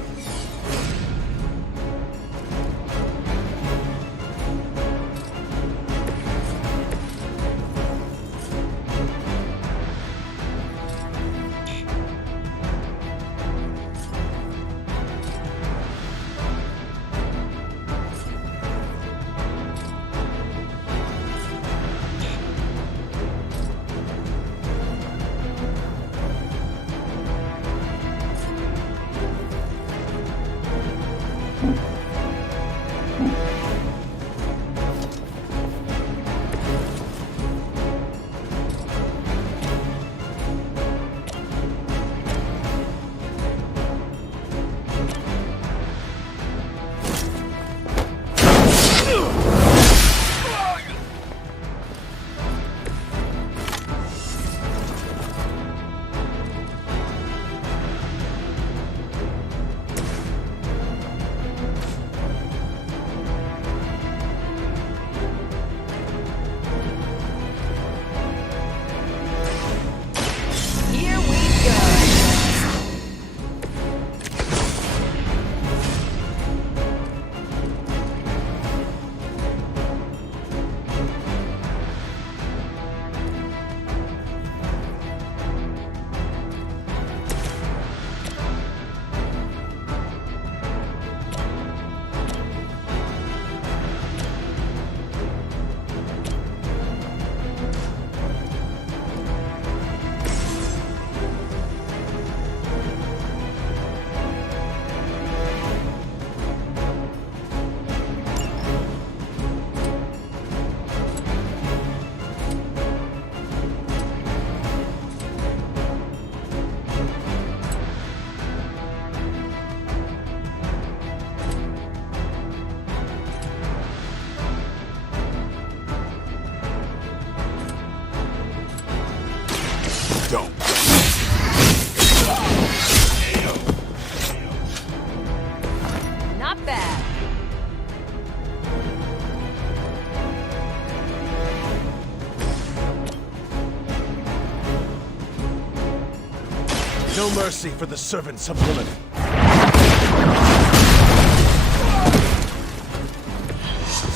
Don't. Not bad. No mercy for the servants of Lilith.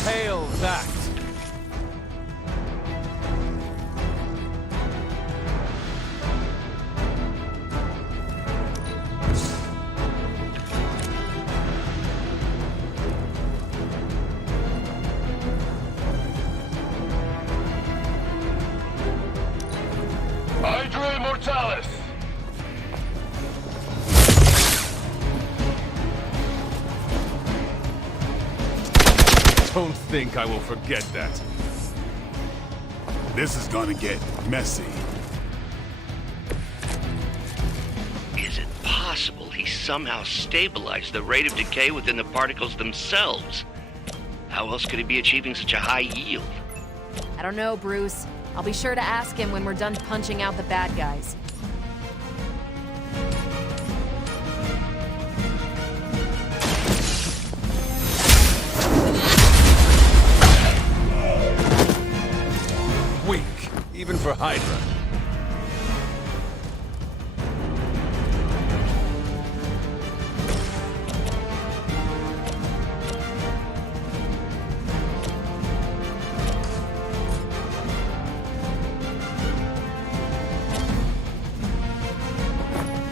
Hail that! Don't think I will forget that. This is gonna get messy. Is it possible he somehow stabilized the rate of decay within the particles themselves? How else could he be achieving such a high yield? I don't know, Bruce. I'll be sure to ask him when we're done punching out the bad guys. Weak, even for Hydra.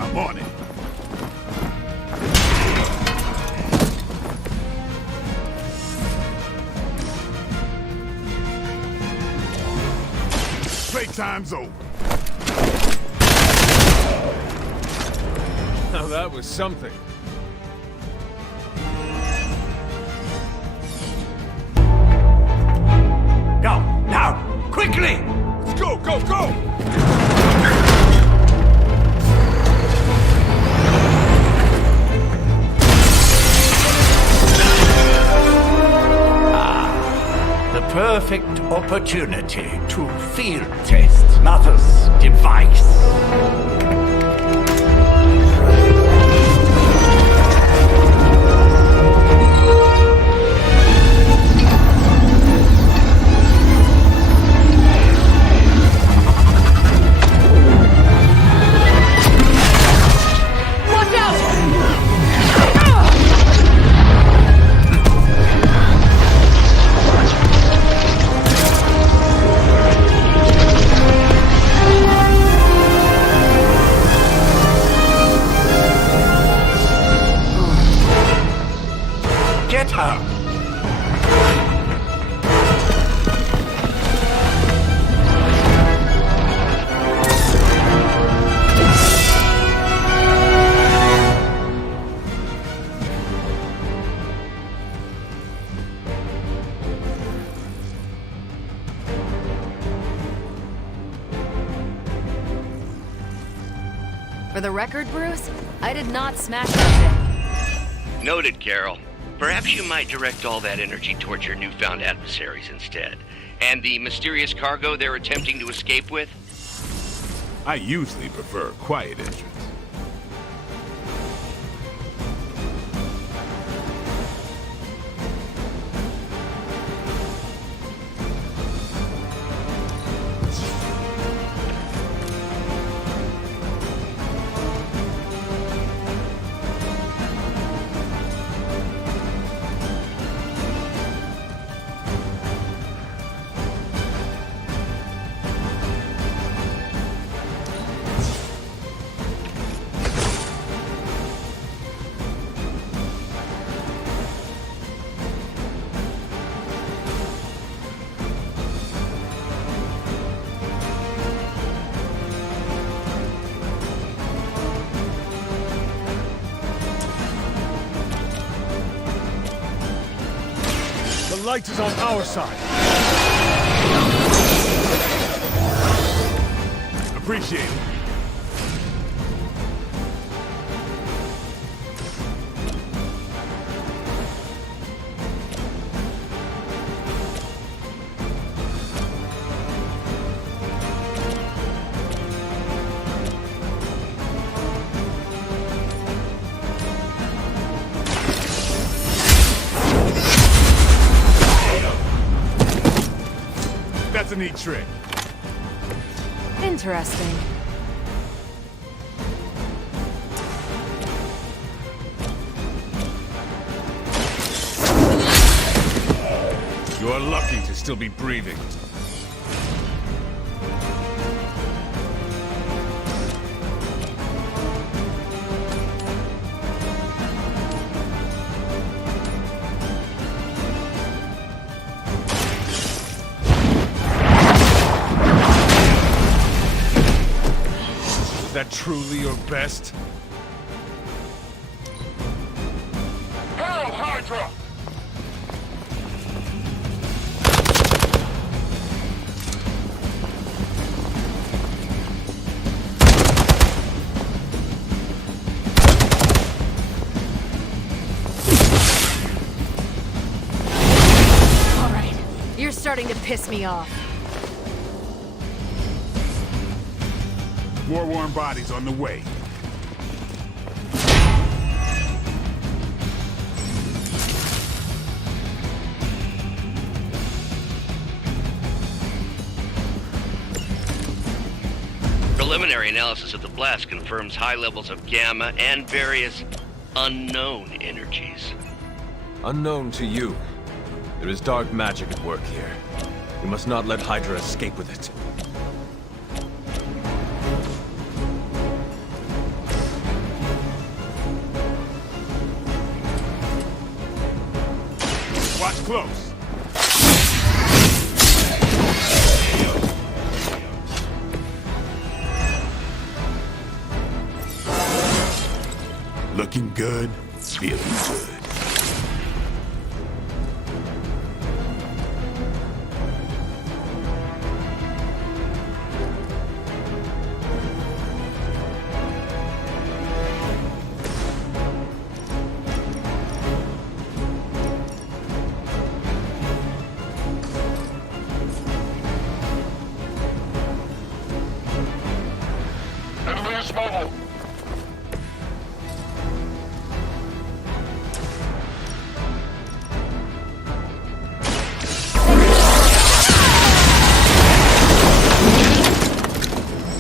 I'm on it. Playtime's over. Now that was something. Go, now, quickly! Let's go, go, go! The perfect opportunity to field test Mother's device. Watch out! Get her! For the record, Bruce, I did not smash that thing. Noted, Carol. Perhaps you might direct all that energy towards your newfound adversaries instead. And the mysterious cargo they're attempting to escape with? I usually prefer quiet entrance. The light is on our side. Appreciate it. That's a neat trick. Interesting. You're lucky to still be breathing. Is that truly your best? Hail Hydra! starting to piss me off. More warm bodies on the way. Preliminary analysis of the blast confirms high levels of gamma and various unknown energies. Unknown to you. There is dark magic at work here. We must not let Hydra escape with it. Watch close. Looking good, feeling good. Enemy is mobile.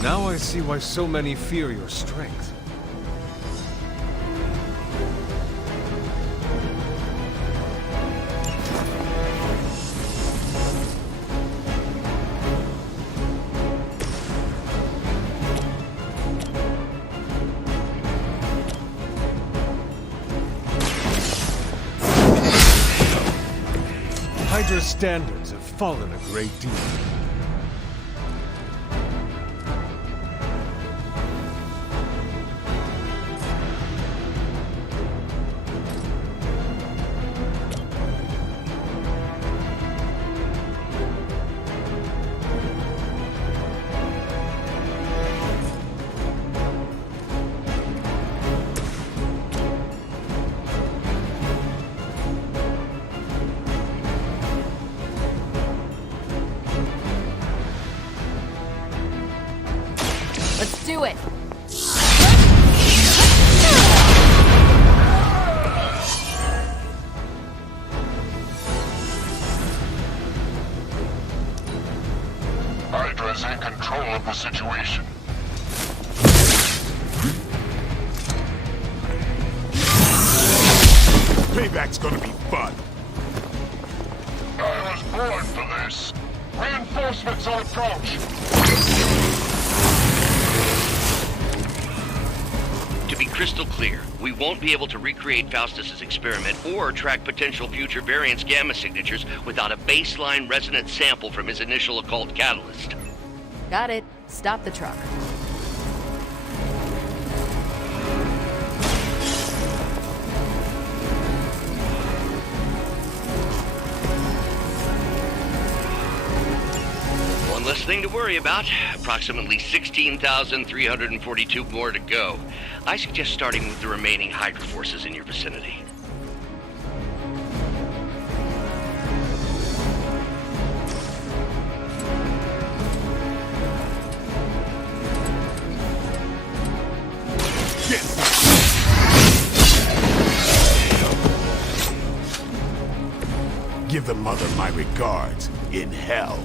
Now I see why so many fear your strength. Hydra's standards have fallen a great deal. Let's do it! Hydra's in control of the situation. Payback's gonna be fun. I was born for this. Reinforcements on approach. To be crystal clear, we won't be able to recreate Faustus's experiment or track potential future variants' gamma signatures without a baseline resonance sample from his initial occult catalyst. Got it. Stop the truck. One less thing to worry about. Approximately 16,342 more to go. I suggest starting with the remaining Hydra forces in your vicinity. Give the mother my regards in hell.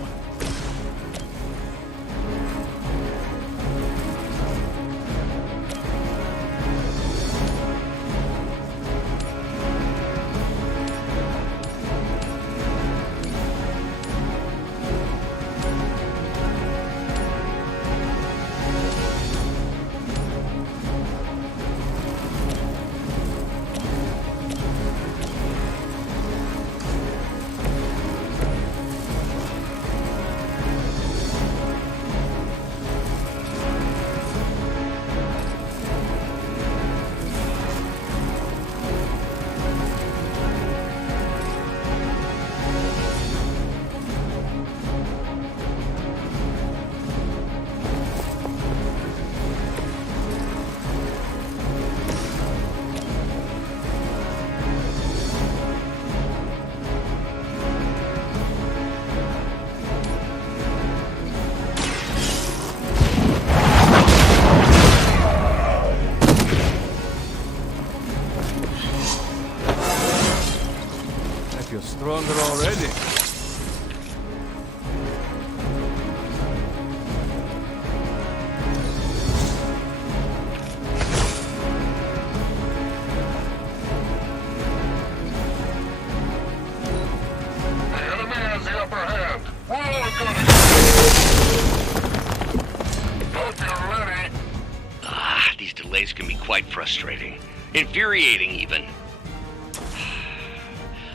quite frustrating. Infuriating, even.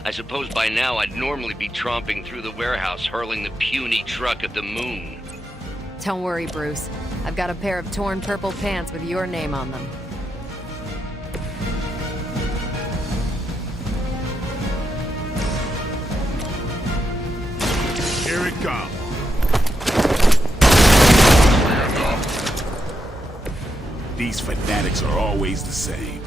I suppose by now I'd normally be tromping through the warehouse hurling the puny truck at the moon. Don't worry, Bruce. I've got a pair of torn purple pants with your name on them. Here it comes. These fanatics are always the same.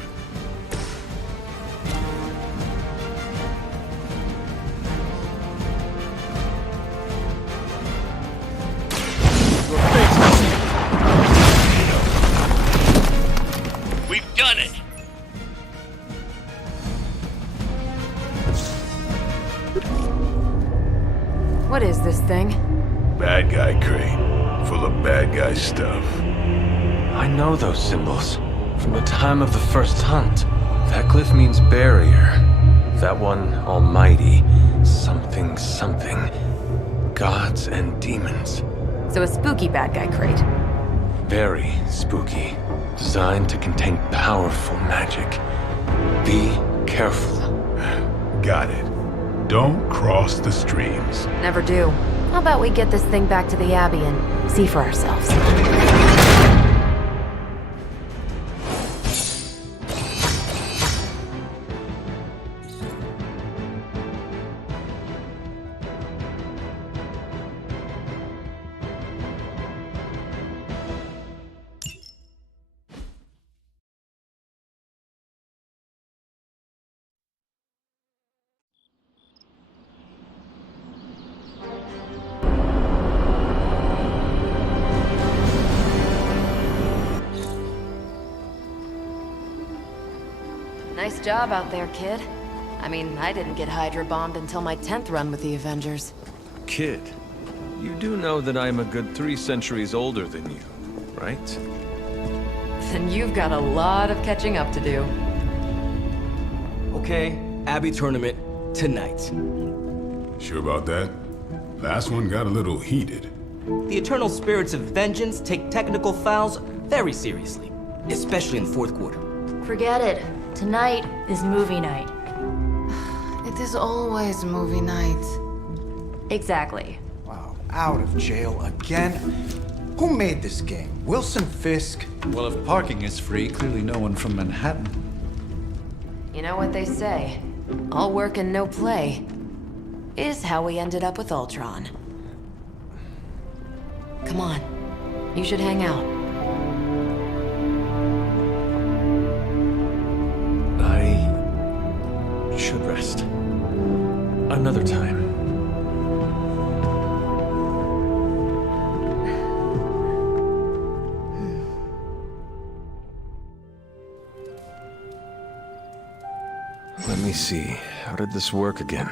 We've done it! What is this thing? Bad guy crate, full of bad guy stuff. I know those symbols. From the time of the first hunt. That glyph means barrier. That one, almighty. Something, something. Gods and demons. So a spooky bad guy crate. Very spooky. Designed to contain powerful magic. Be careful. Got it. Don't cross the streams. Never do. How about we get this thing back to the Abbey and see for ourselves? Nice job out there, kid. I mean, I didn't get Hydra bombed until my 10th run with the Avengers. Kid, you do know that I'm a good 3 centuries older than you, right? Then you've got a lot of catching up to do. Okay, Abbey tournament tonight. Sure about that? Last one got a little heated. The Eternal Spirits of Vengeance take technical fouls very seriously, especially in the fourth quarter. Forget it. Tonight is movie night. It is always movie night. Exactly. Wow, out of jail again? Who made this game? Wilson Fisk? Well, if parking is free, clearly no one from Manhattan. You know what they say? All work and no play is how we ended up with Ultron. Come on. You should hang out. I should rest. Another time. Let me see. How did this work again?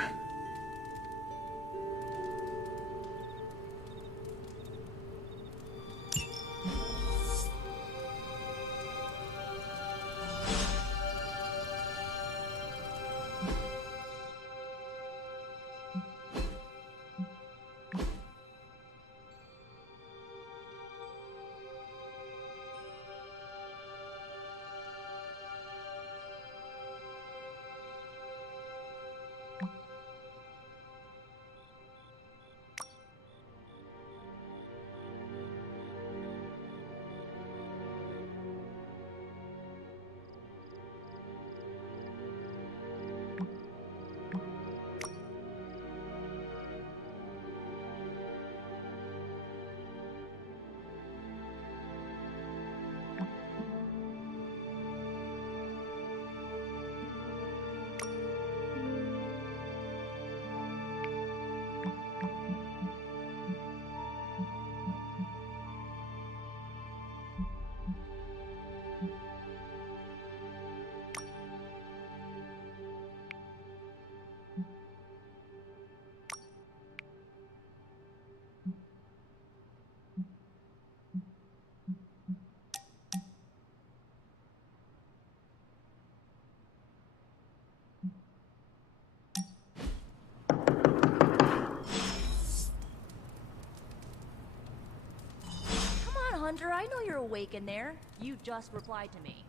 Hunter, I know you're awake in there. You just replied to me.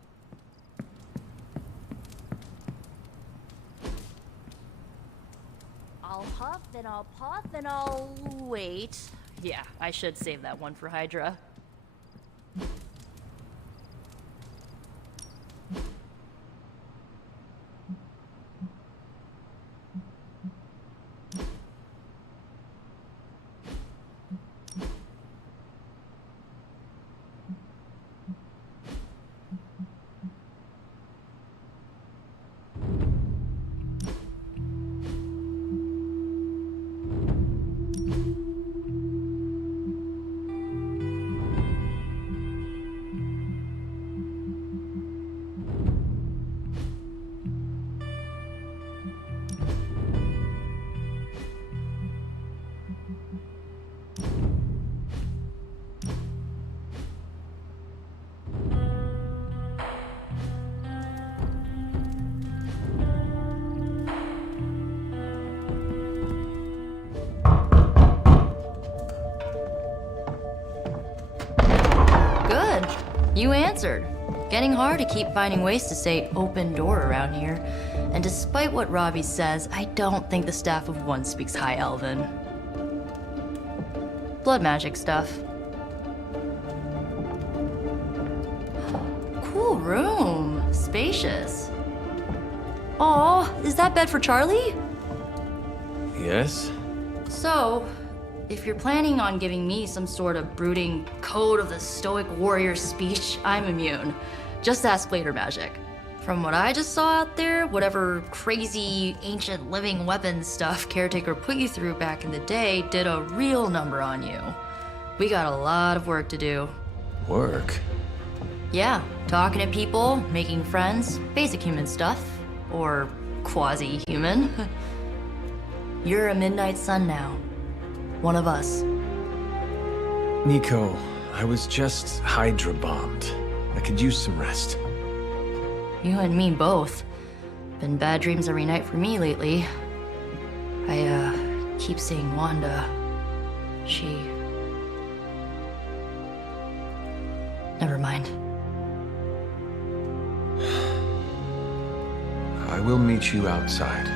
I'll huff, then I'll puff, then I'll wait. Yeah, I should save that one for Hydra. Good. You answered. Getting hard to keep finding ways to say open door around here. And despite what Robbie says, I don't think the staff of one speaks High Elven. Blood magic stuff. Cool room. Spacious. Aw, is that bed for Charlie? Yes? So, if you're planning on giving me some sort of brooding code of the stoic warrior speech, I'm immune. Just ask later, Magic. From what I just saw out there, whatever crazy ancient living weapons stuff Caretaker put you through back in the day did a real number on you. We got a lot of work to do. Work? Yeah, talking to people, making friends, basic human stuff. Or quasi-human. You're a Midnight Sun now. One of us. Nico, I was just Hydra bombed. I could use some rest. You and me both. Been bad dreams every night for me lately. I, keep seeing Wanda. She... Never mind. I will meet you outside.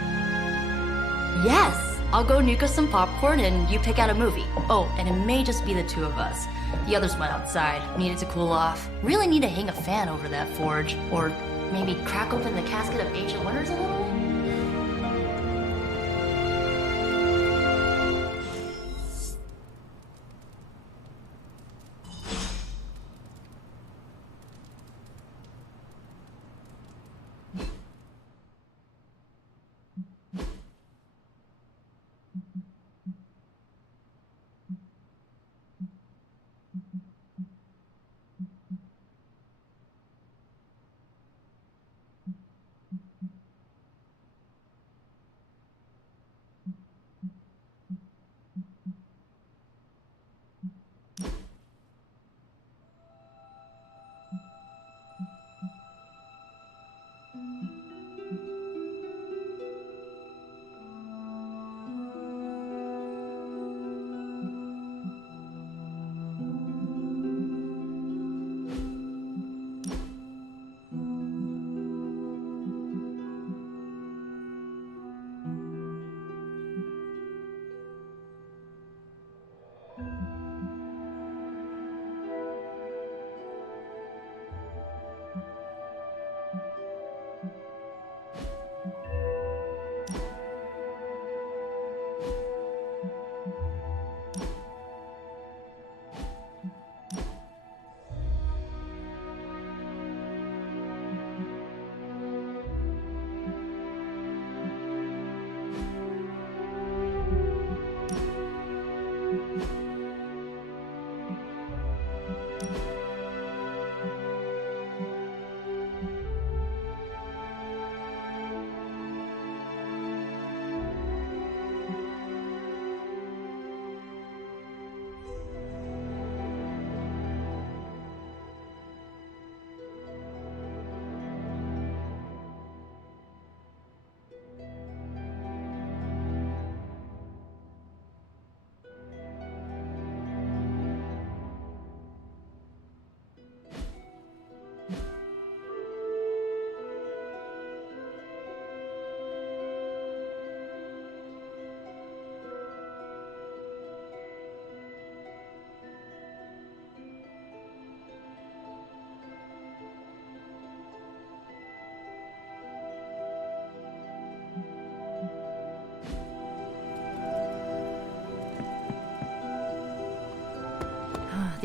Yes! I'll go nuke us some popcorn and you pick out a movie. Oh, and it may just be the two of us. The others went outside, needed to cool off. Really need to hang a fan over that forge. Or maybe crack open the casket of ancient wonders a little?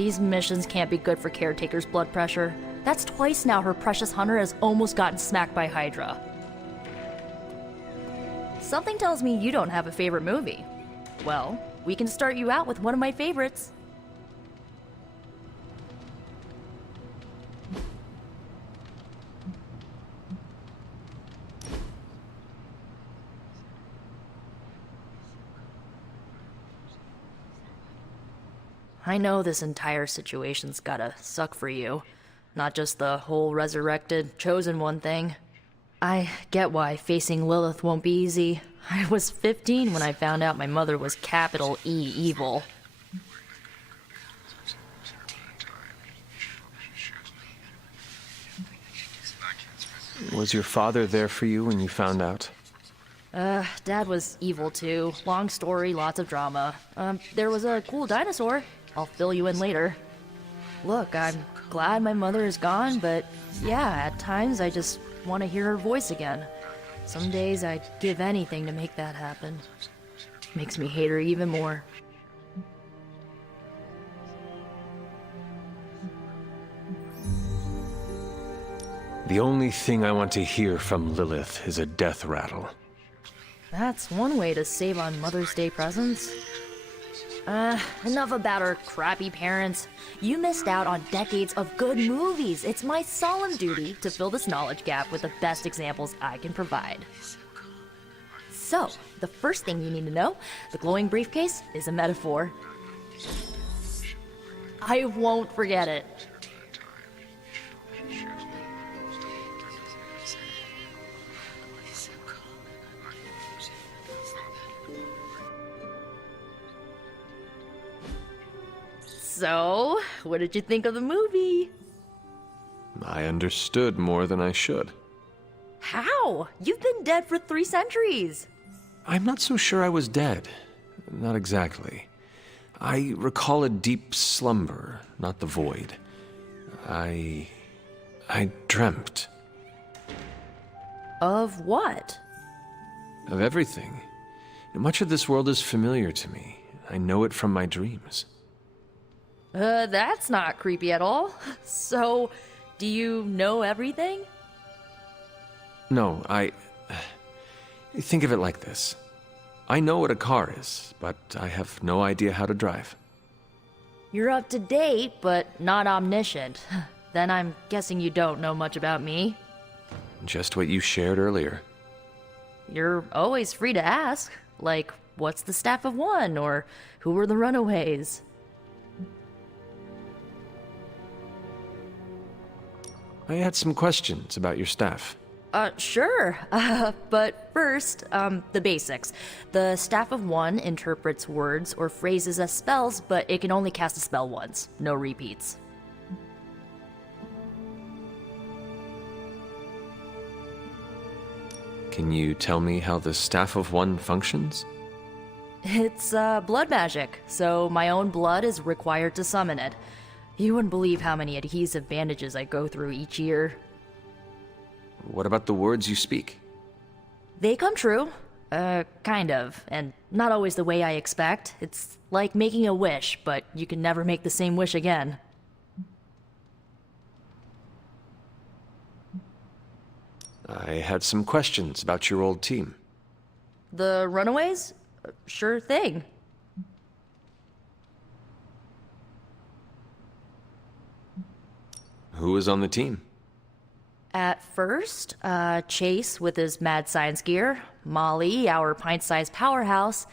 these missions can't be good for Caretaker's blood pressure. That's twice now her precious hunter has almost gotten smacked by Hydra. Something tells me you don't have a favorite movie. Well, we can start you out with one of my favorites. I know this entire situation's gotta suck for you. Not just the whole resurrected, chosen one thing. I get why facing Lilith won't be easy. I was 15 when I found out my mother was capital E evil. Was your father there for you when you found out? Dad was evil too. Long story, lots of drama. There was a cool dinosaur. I'll fill you in later. Look, I'm glad my mother is gone, but yeah, at times I just want to hear her voice again. Some days I'd give anything to make that happen. Makes me hate her even more. The only thing I want to hear from Lilith is a death rattle. That's one way to save on Mother's Day presents. Enough about our crappy parents. You missed out on decades of good movies. It's my solemn duty to fill this knowledge gap with the best examples I can provide. So, the first thing you need to know, the glowing briefcase is a metaphor. I won't forget it. So, what did you think of the movie? I understood more than I should. How? You've been dead for 3 centuries. I'm not so sure I was dead. Not exactly. I recall a deep slumber, not the void. I dreamt. Of what? Of everything. Much of this world is familiar to me. I know it from my dreams. That's not creepy at all. So, do you know everything? No, think of it like this. I know what a car is, but I have no idea how to drive. You're up to date, but not omniscient. Then I'm guessing you don't know much about me. Just what you shared earlier. You're always free to ask. Like, what's the Staff of One? Or who were the Runaways? I had some questions about your staff. Sure. But first, the basics. The Staff of One interprets words or phrases as spells, but it can only cast a spell once. No repeats. Can you tell me how the Staff of One functions? It's, blood magic, so my own blood is required to summon it. You wouldn't believe how many adhesive bandages I go through each year. What about the words you speak? They come true. Kind of. And not always the way I expect. It's like making a wish, but you can never make the same wish again. I had some questions about your old team. The Runaways? Sure thing. Who was on the team? At first, Chase with his mad science gear, Molly, our pint-sized powerhouse,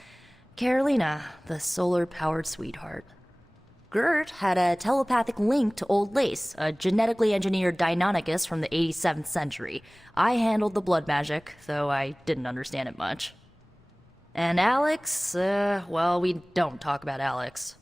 Carolina, the solar-powered sweetheart. Gert had a telepathic link to Old Lace, a genetically engineered Deinonychus from the 87th century. I handled the blood magic, though I didn't understand it much. And Alex, well, we don't talk about Alex.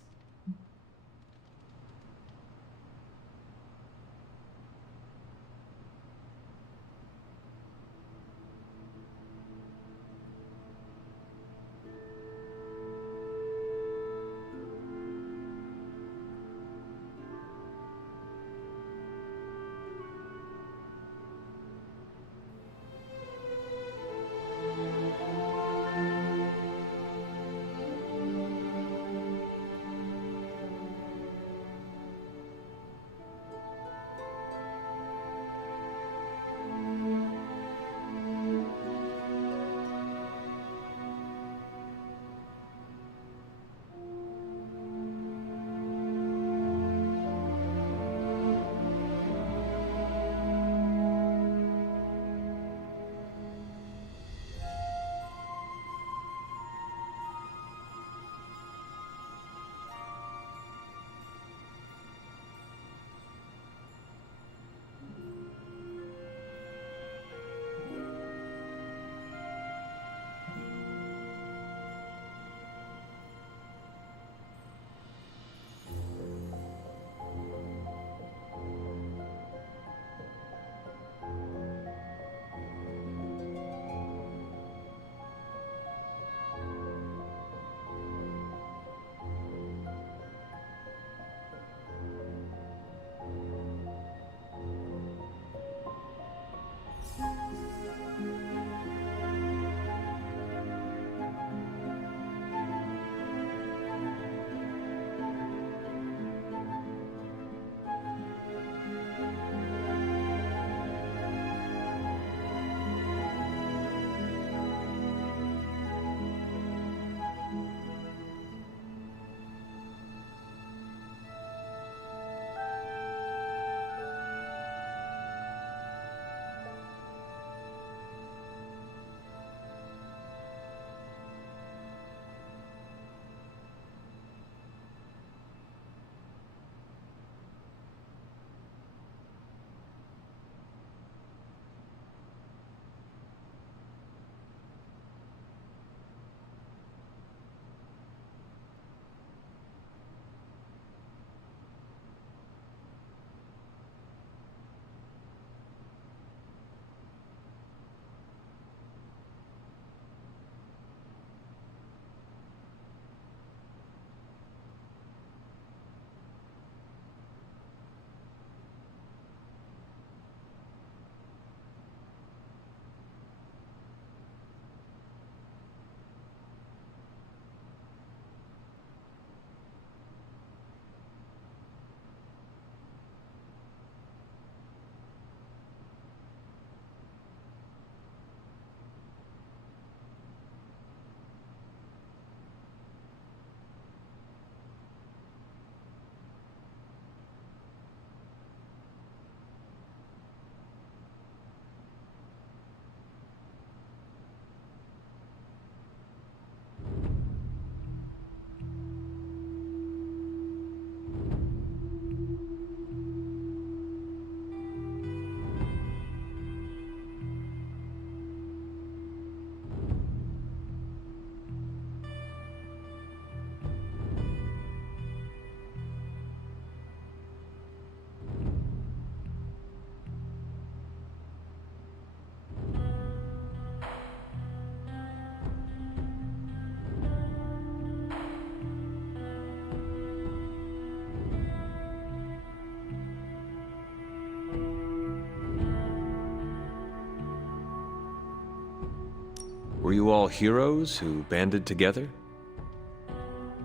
Were you all heroes who banded together?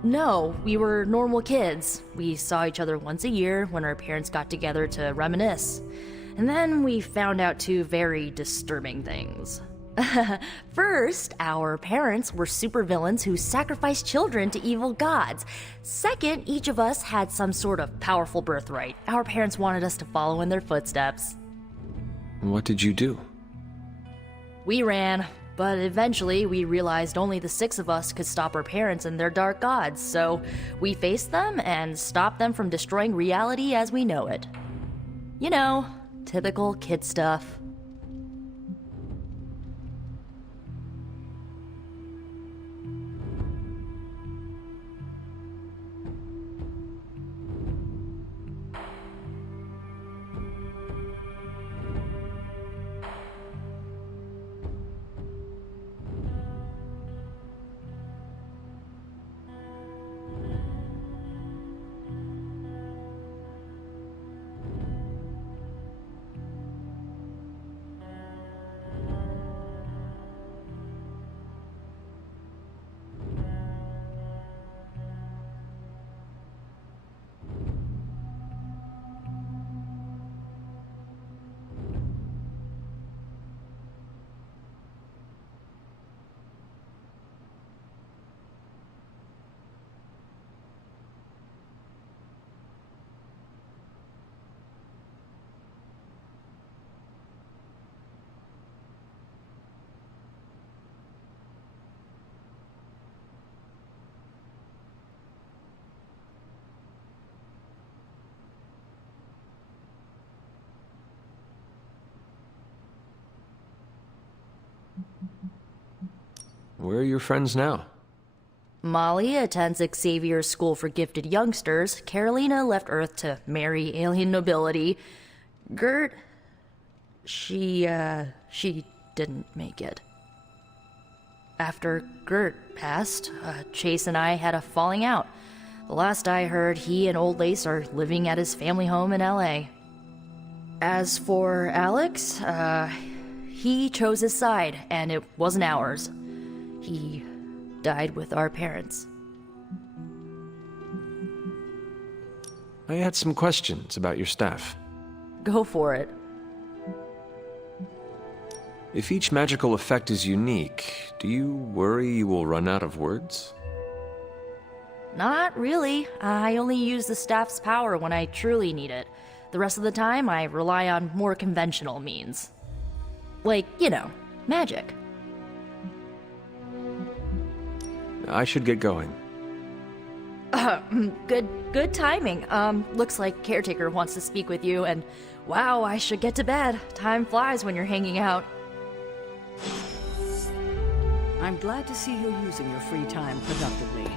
No, we were normal kids. We saw each other once a year when our parents got together to reminisce. And then we found out two very disturbing things. First, our parents were supervillains who sacrificed children to evil gods. Second, each of us had some sort of powerful birthright. Our parents wanted us to follow in their footsteps. What did you do? We ran, but eventually we realized only the 6 of us could stop our parents and their dark gods, so we faced them and stopped them from destroying reality as we know it. You know, typical kid stuff. Where are your friends now? Molly attends Xavier's School for Gifted Youngsters. Carolina left Earth to marry alien nobility. Gert... She didn't make it. After Gert passed, Chase and I had a falling out. The last I heard, he and Old Lace are living at his family home in LA. As for Alex, he chose his side, and it wasn't ours. He died with our parents. I had some questions about your staff. Go for it. If each magical effect is unique, do you worry you will run out of words? Not really. I only use the staff's power when I truly need it. The rest of the time, I rely on more conventional means. Like, you know, magic. I should get going. Good timing. Looks like Caretaker wants to speak with you, and wow, I should get to bed. Time flies when you're hanging out. I'm glad to see you're using your free time productively.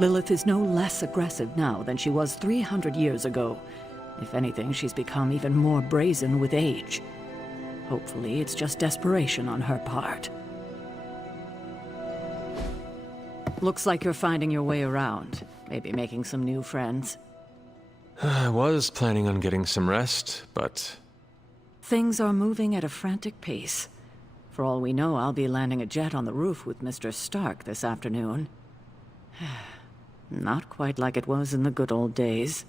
Lilith is no less aggressive now than she was 300 years ago. If anything, she's become even more brazen with age. Hopefully, it's just desperation on her part. Looks like you're finding your way around. Maybe making some new friends. I was planning on getting some rest, but... Things are moving at a frantic pace. For all we know, I'll be landing a jet on the roof with Mr. Stark this afternoon. Not quite like it was in the good old days.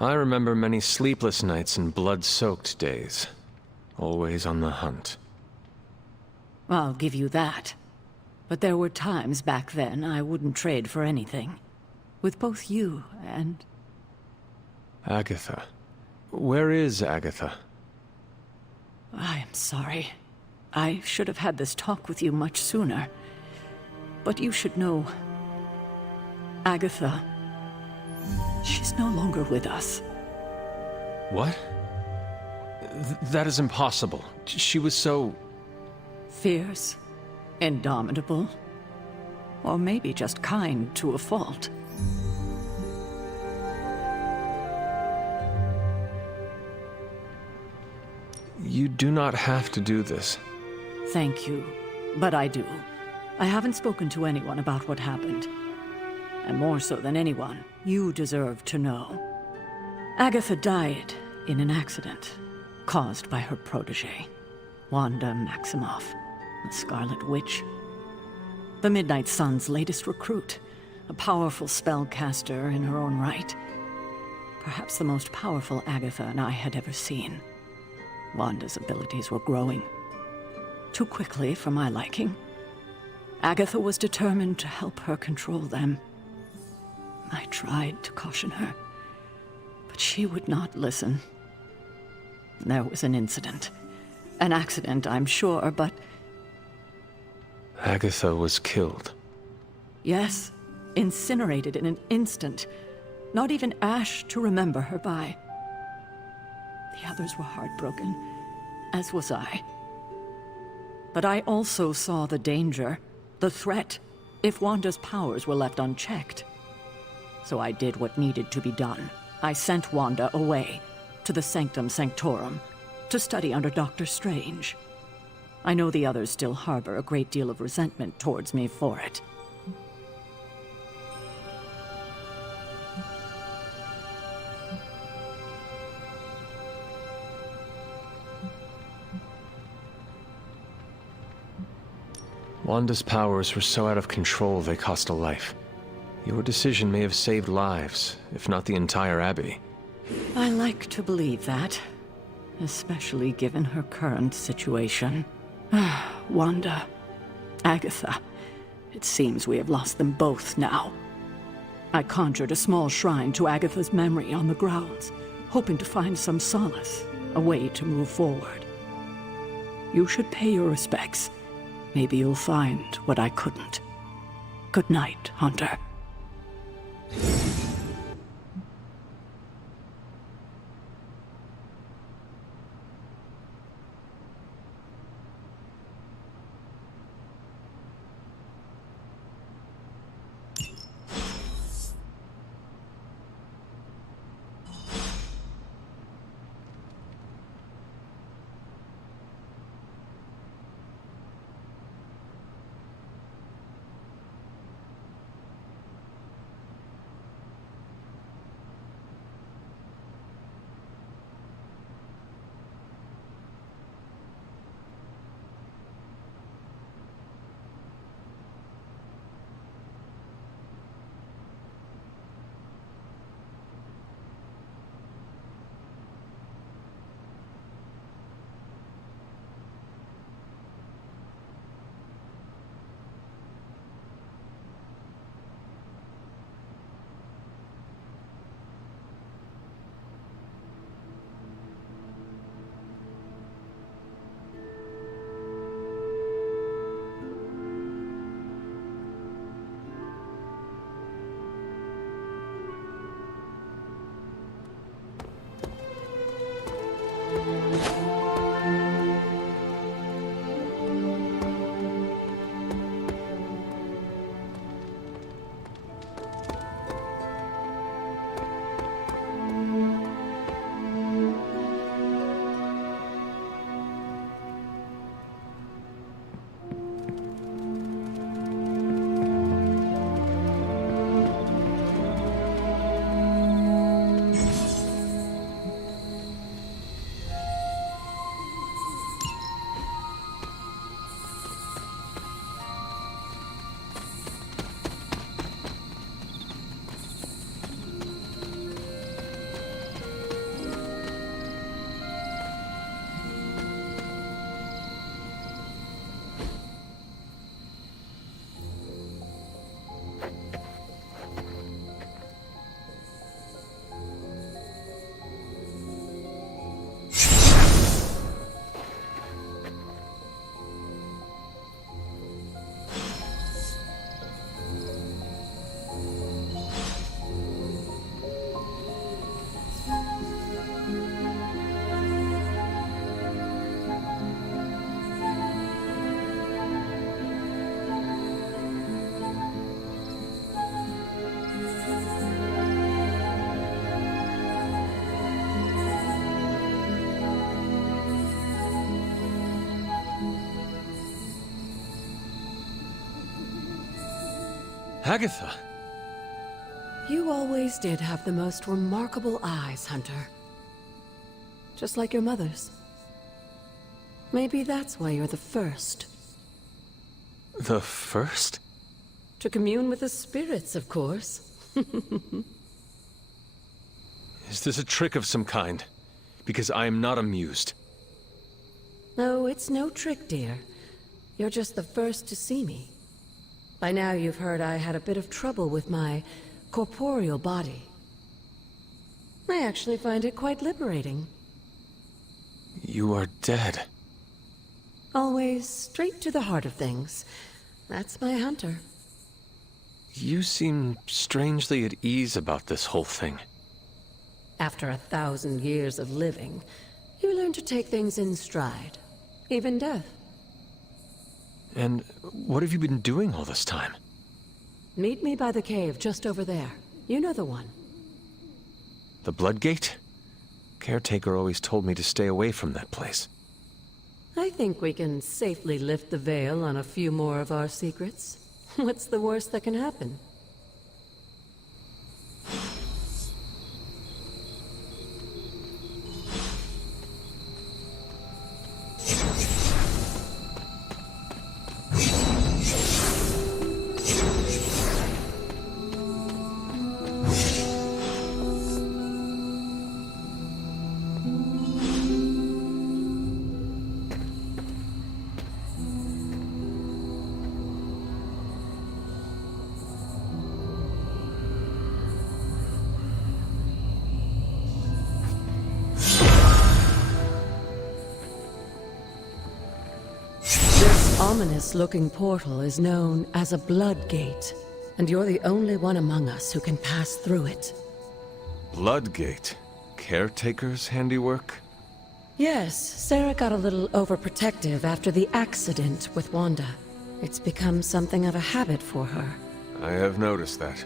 I remember many sleepless nights and blood-soaked days. Always on the hunt. I'll give you that. But there were times back then I wouldn't trade for anything. With both you and... Agatha. Where is Agatha? I am sorry. I should have had this talk with you much sooner. But you should know... Agatha... she's no longer with us. What? That is impossible. She was so... fierce, indomitable, or maybe just kind to a fault. You do not have to do this. Thank you, but I do. I haven't spoken to anyone about what happened. And more so than anyone, you deserve to know. Agatha died in an accident caused by her protege, Wanda Maximoff, the Scarlet Witch. The Midnight Sun's latest recruit, a powerful spellcaster in her own right. Perhaps the most powerful Agatha and I had ever seen. Wanda's abilities were growing. Too quickly for my liking. Agatha was determined to help her control them. I tried to caution her, but she would not listen. There was an incident. An accident, I'm sure, but... Agatha was killed. Yes, incinerated in an instant. Not even ash to remember her by. The others were heartbroken, as was I. But I also saw the danger, the threat, if Wanda's powers were left unchecked. So I did what needed to be done. I sent Wanda away, to the Sanctum Sanctorum, to study under Doctor Strange. I know the others still harbor a great deal of resentment towards me for it. Wanda's powers were so out of control they cost a life. Your decision may have saved lives, if not the entire Abbey. I like to believe that, especially given her current situation. Wanda, Agatha, it seems we have lost them both now. I conjured a small shrine to Agatha's memory on the grounds, hoping to find some solace, a way to move forward. You should pay your respects. Maybe you'll find what I couldn't. Good night, Hunter. Agatha! You always did have the most remarkable eyes, Hunter. Just like your mother's. Maybe that's why you're the first. The first? To commune with the spirits, of course. Is this a trick of some kind? Because I am not amused. No, it's no trick, dear. You're just the first to see me. By now you've heard I had a bit of trouble with my corporeal body. I actually find it quite liberating. You are dead. Always straight to the heart of things. That's my Hunter. You seem strangely at ease about this whole thing. After 1,000 years of living, you learn to take things in stride. Even death. And what have you been doing all this time? Meet me by the cave just over there. You know the one. The Bloodgate? Caretaker always told me to stay away from that place. I think we can safely lift the veil on a few more of our secrets. What's the worst that can happen? Ominous-looking portal is known as a Bloodgate, and you're the only one among us who can pass through it. Bloodgate? Caretaker's handiwork? Yes, Sarah got a little overprotective after the accident with Wanda. It's become something of a habit for her. I have noticed that.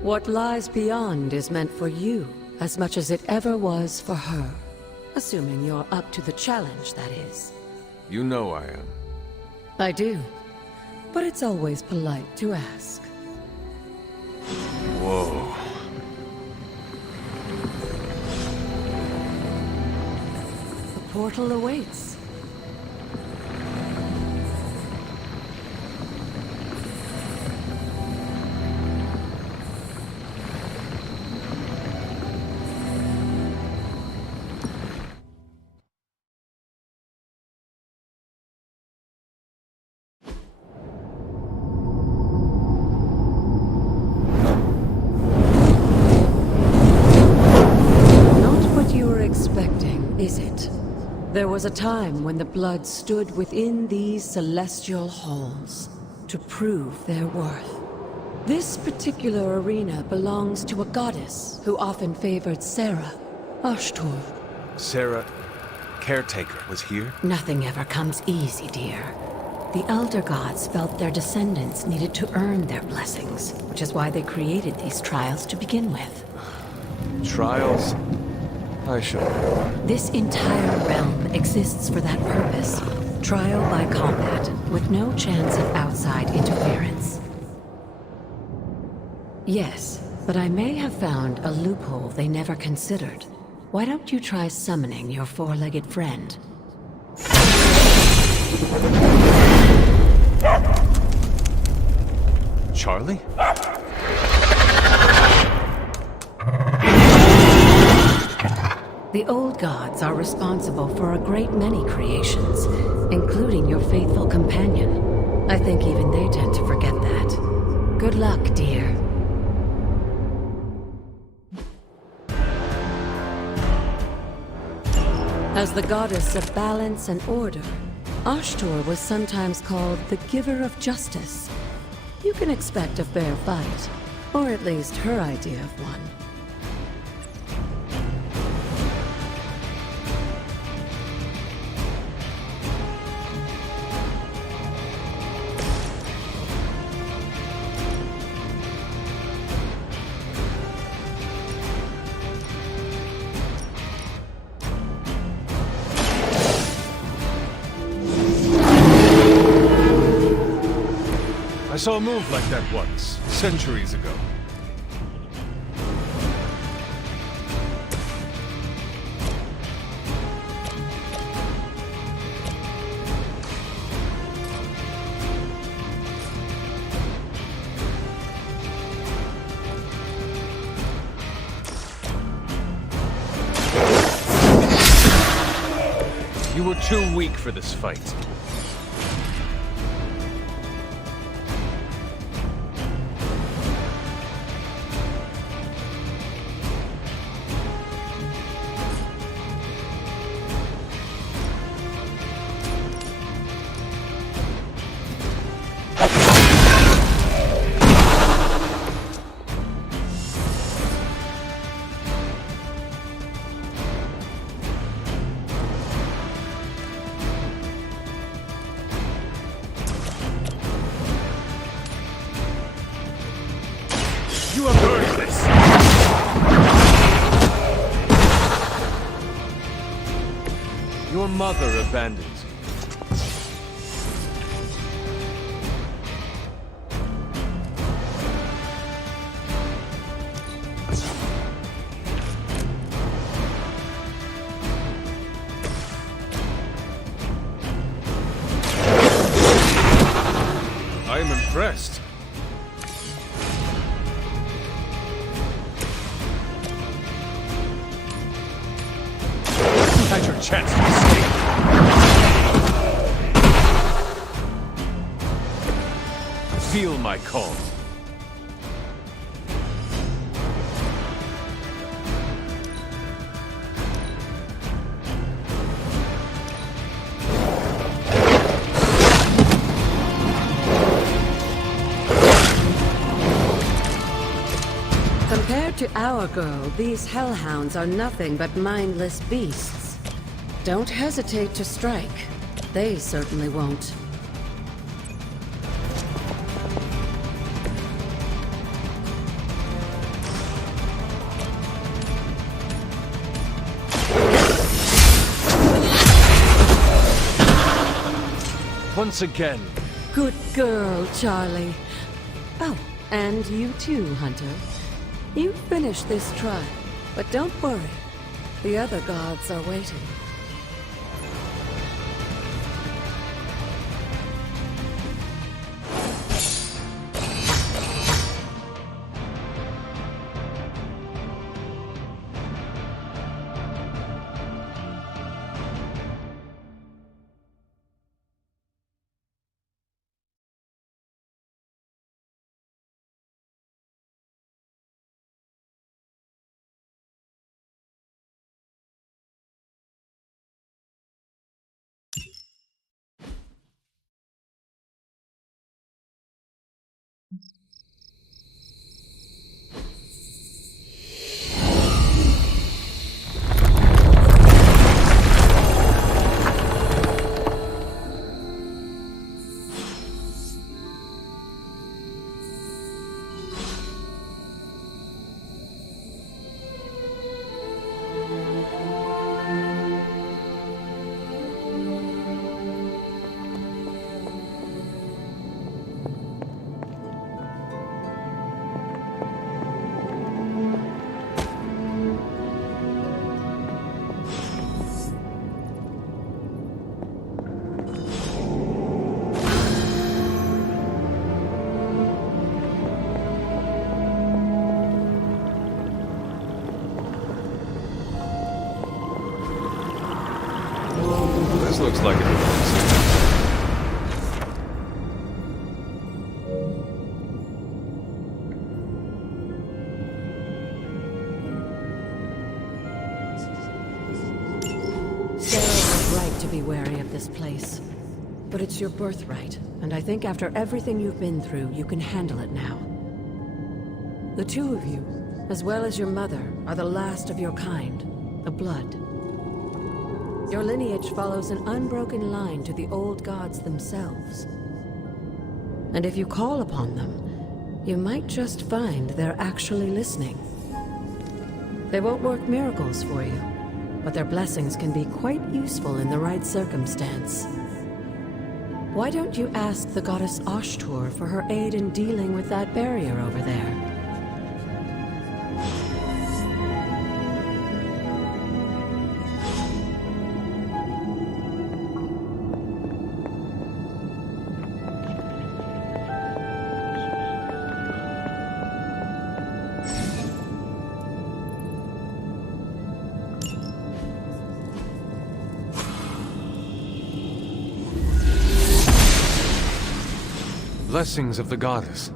What lies beyond is meant for you, as much as it ever was for her. Assuming you're up to the challenge, that is. You know I am. I do. But it's always polite to ask. Whoa. The portal awaits. Is it? There was a time when the blood stood within these celestial halls to prove their worth. This particular arena belongs to a goddess who often favored Sarah, Ashtur. Sarah, Caretaker, was here? Nothing ever comes easy, dear. The Elder Gods felt their descendants needed to earn their blessings, which is why they created these trials to begin with. Trials? I should. This entire realm exists for that purpose. Trial by combat, with no chance of outside interference. Yes, but I may have found a loophole they never considered. Why don't you try summoning your four-legged friend? Charlie? The old gods are responsible for a great many creations, including your faithful companion. I think even they tend to forget that. Good luck, dear. As the goddess of balance and order, Ashtur was sometimes called the Giver of Justice. You can expect a fair fight, or at least her idea of one. I I saw a move like that once, centuries ago. You were too weak for this fight. You have earned this! Your mother abandoned you. I am impressed. You had your chance to escape. Feel my call. Compared to our girl, these hellhounds are nothing but mindless beasts. Don't hesitate to strike. They certainly won't. Once again. Good girl, Charlie. Oh, and you too, Hunter. You finished this trial, but don't worry. The other gods are waiting. This looks like it. Sarah was right to be wary of this place. But it's your birthright, and I think after everything you've been through, you can handle it now. The two of you, as well as your mother, are the last of your kind, the Blood. Your lineage follows an unbroken line to the old gods themselves. And if you call upon them, you might just find they're actually listening. They won't work miracles for you, but their blessings can be quite useful in the right circumstance. Why don't you ask the goddess Ashtur for her aid in dealing with that barrier over there? Blessings of the goddess.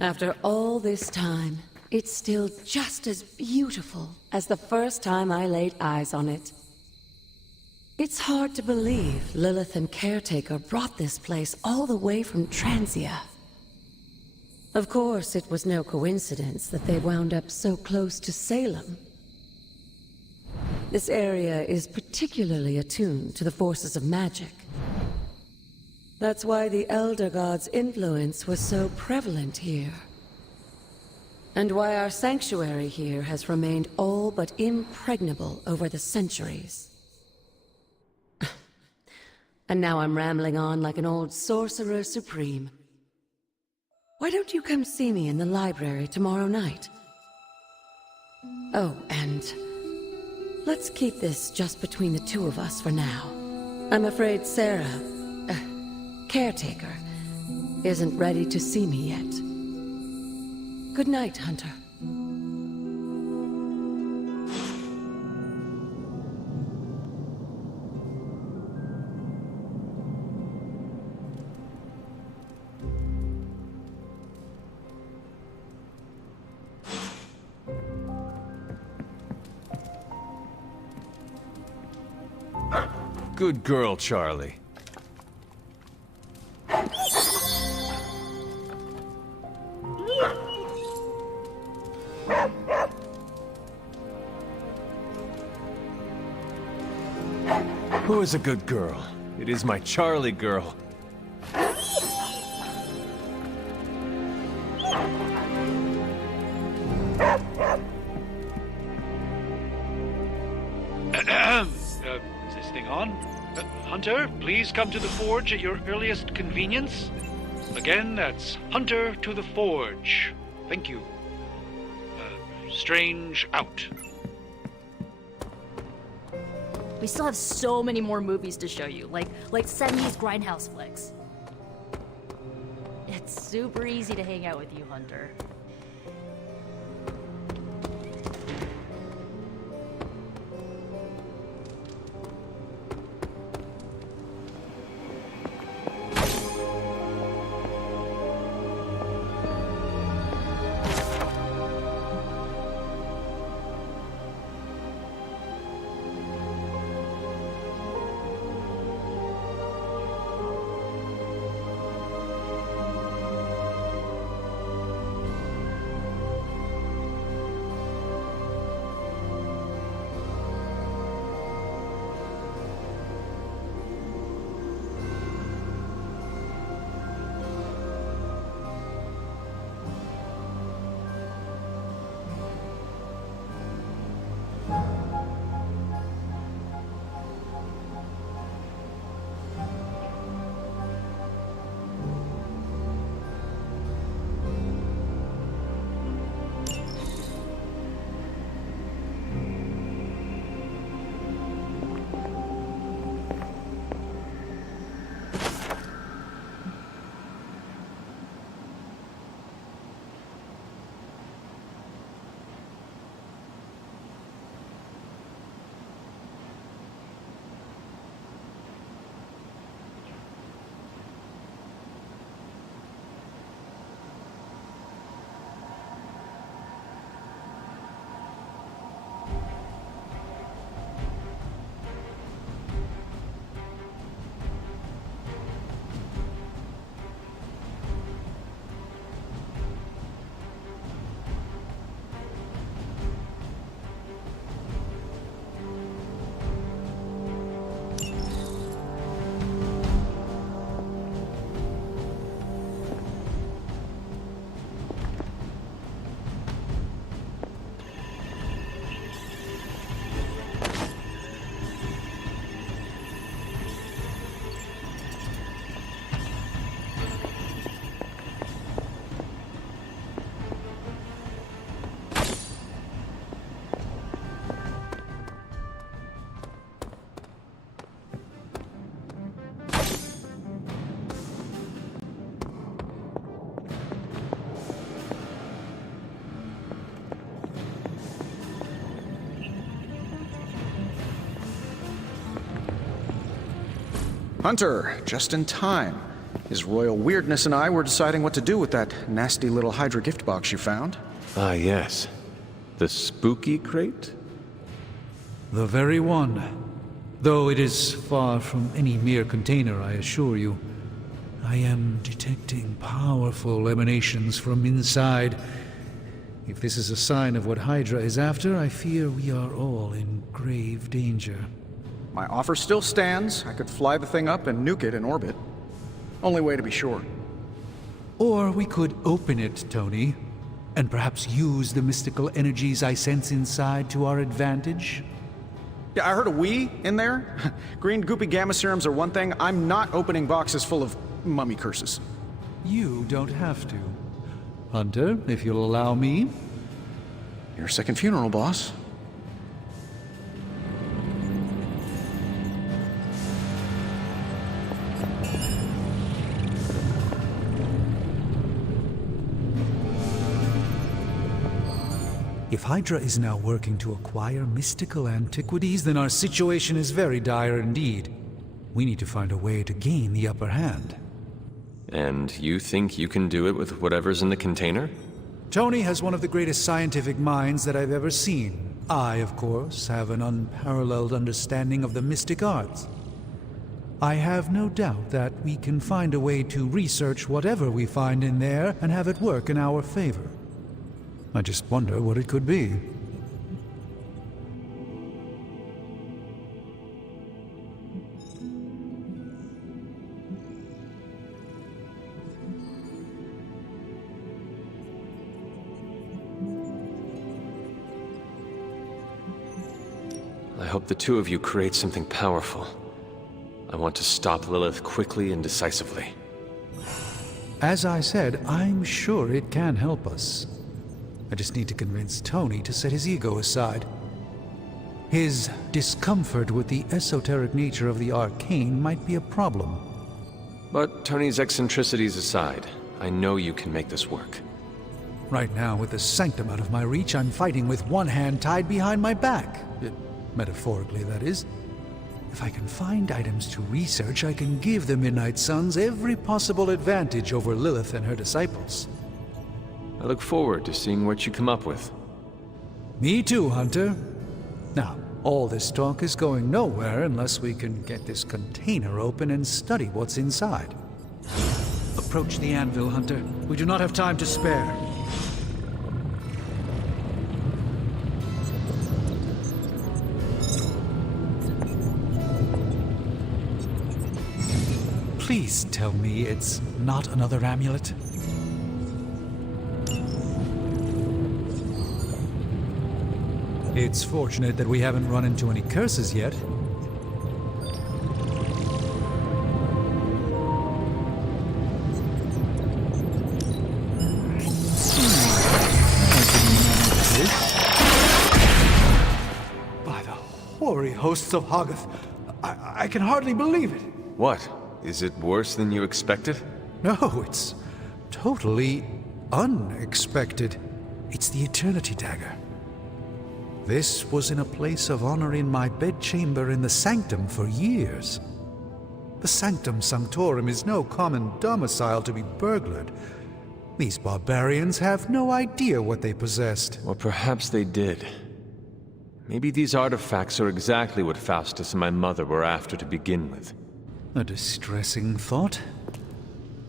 After all this time, it's still just as beautiful as the first time I laid eyes on it. It's hard to believe Lilith and Caretaker brought this place all the way from Transia. Of course, it was no coincidence that they wound up so close to Salem. This area is particularly attuned to the forces of magic. That's why the Elder God's influence was so prevalent here. And why our sanctuary here has remained all but impregnable over the centuries. And now I'm rambling on like an old sorcerer supreme. Why don't you come see me in the library tomorrow night? Oh, and let's keep this just between the two of us for now. I'm afraid Sarah, Caretaker, isn't ready to see me yet. Good night, Hunter. Good girl, Charlie. Who is a good girl? It is my Charlie girl. Is this thing on? Hunter, please come to the forge at your earliest convenience. Again, that's Hunter to the forge. Thank you. Strange out. We still have so many more movies to show you, like 70s grindhouse flicks. It's super easy to hang out with you, Hunter. Hunter, just in time. His royal weirdness and I were deciding what to do with that nasty little Hydra gift box you found. Ah, yes. The spooky crate? The very one. Though it is far from any mere container, I assure you. I am detecting powerful emanations from inside. If this is a sign of what Hydra is after, I fear we are all in grave danger. My offer still stands. I could fly the thing up and nuke it in orbit. Only way to be sure. Or we could open it, Tony, and perhaps use the mystical energies I sense inside to our advantage. Yeah, I heard a "we" in there. Green goopy gamma serums are one thing. I'm not opening boxes full of mummy curses. You don't have to. Hunter, if you'll allow me. Your second funeral, boss. If Hydra is now working to acquire mystical antiquities, then our situation is very dire indeed. We need to find a way to gain the upper hand. And you think you can do it with whatever's in the container? Tony has one of the greatest scientific minds that I've ever seen. I, of course, have an unparalleled understanding of the mystic arts. I have no doubt that we can find a way to research whatever we find in there and have it work in our favor. I just wonder what it could be. I hope the two of you create something powerful. I want to stop Lilith quickly and decisively. As I said, I'm sure it can help us. I just need to convince Tony to set his ego aside. His discomfort with the esoteric nature of the arcane might be a problem. But Tony's eccentricities aside, I know you can make this work. Right now, with the sanctum out of my reach, I'm fighting with one hand tied behind my back. Metaphorically, that is. If I can find items to research, I can give the Midnight Suns every possible advantage over Lilith and her disciples. I look forward to seeing what you come up with. Me too, Hunter. Now, all this talk is going nowhere unless we can get this container open and study what's inside. Approach the anvil, Hunter. We do not have time to spare. Please tell me it's not another amulet. It's fortunate that we haven't run into any curses yet. By the hoary hosts of Hoggoth, I can hardly believe it. What? Is it worse than you expected? No, it's totally unexpected. It's the Eternity Dagger. This was in a place of honor in my bedchamber in the Sanctum for years. The Sanctum Sanctorum is no common domicile to be burglared. These barbarians have no idea what they possessed. Or perhaps they did. Maybe these artifacts are exactly what Faustus and my mother were after to begin with. A distressing thought.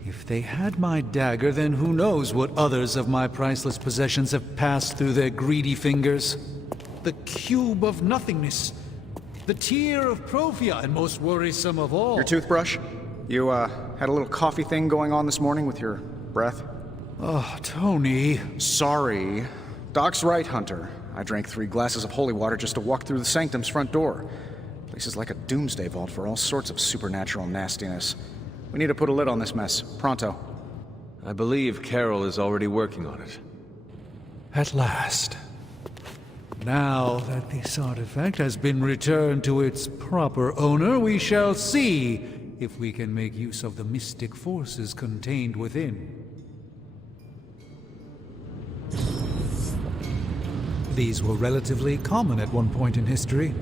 If they had my dagger, then who knows what others of my priceless possessions have passed through their greedy fingers. The cube of nothingness. The tear of Profia, and most worrisome of all. Your toothbrush? You, had a little coffee thing going on this morning with your breath? Oh, Tony. Sorry. Doc's right, Hunter. I drank 3 glasses of holy water just to walk through the Sanctum's front door. Place is like a doomsday vault for all sorts of supernatural nastiness. We need to put a lid on this mess. Pronto. I believe Carol is already working on it. At last. Now that this artifact has been returned to its proper owner, we shall see if we can make use of the mystic forces contained within. These were relatively common at one point in history.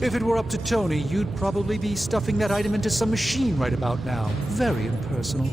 If it were up to Tony, you'd probably be stuffing that item into some machine right about now. Very impersonal.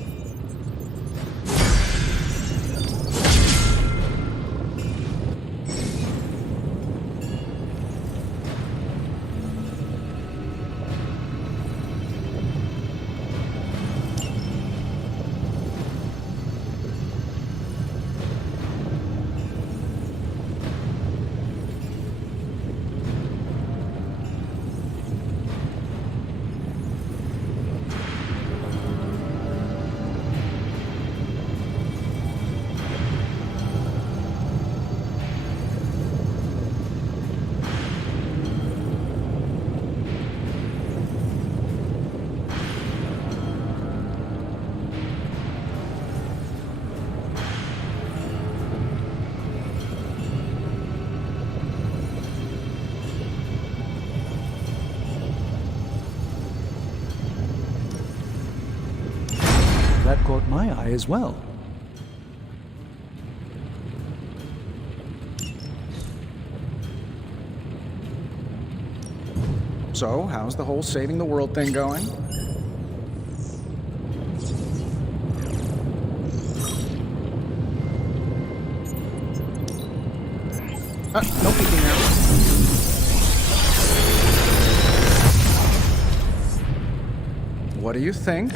That caught my eye as well. So, how's the whole saving the world thing going? No peeking now. What do you think?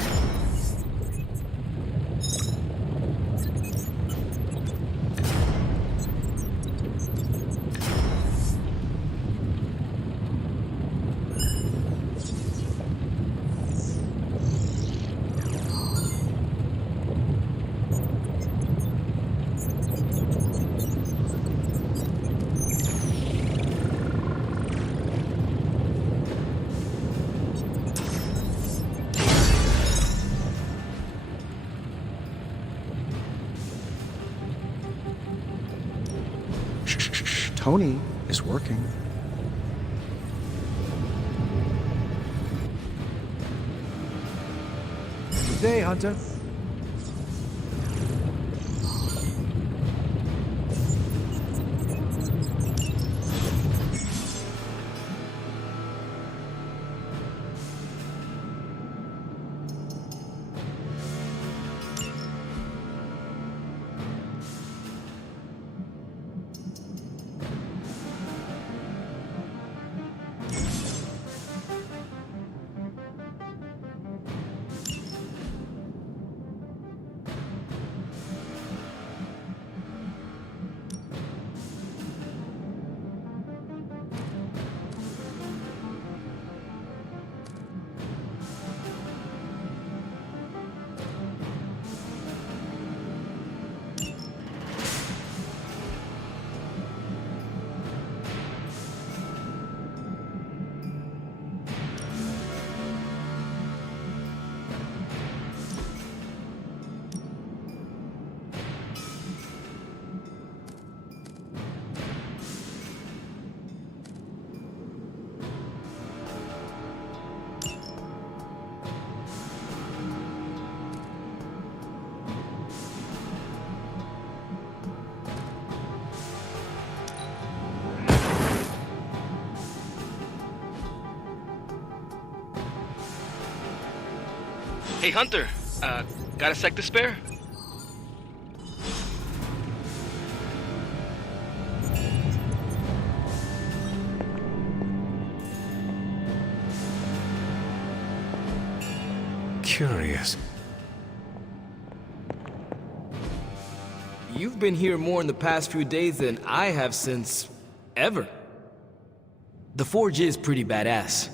Tony is working. Good day, Hunter. Hey, Hunter, got a sec to spare? Curious. You've been here more in the past few days than I have since ever. The forge is pretty badass,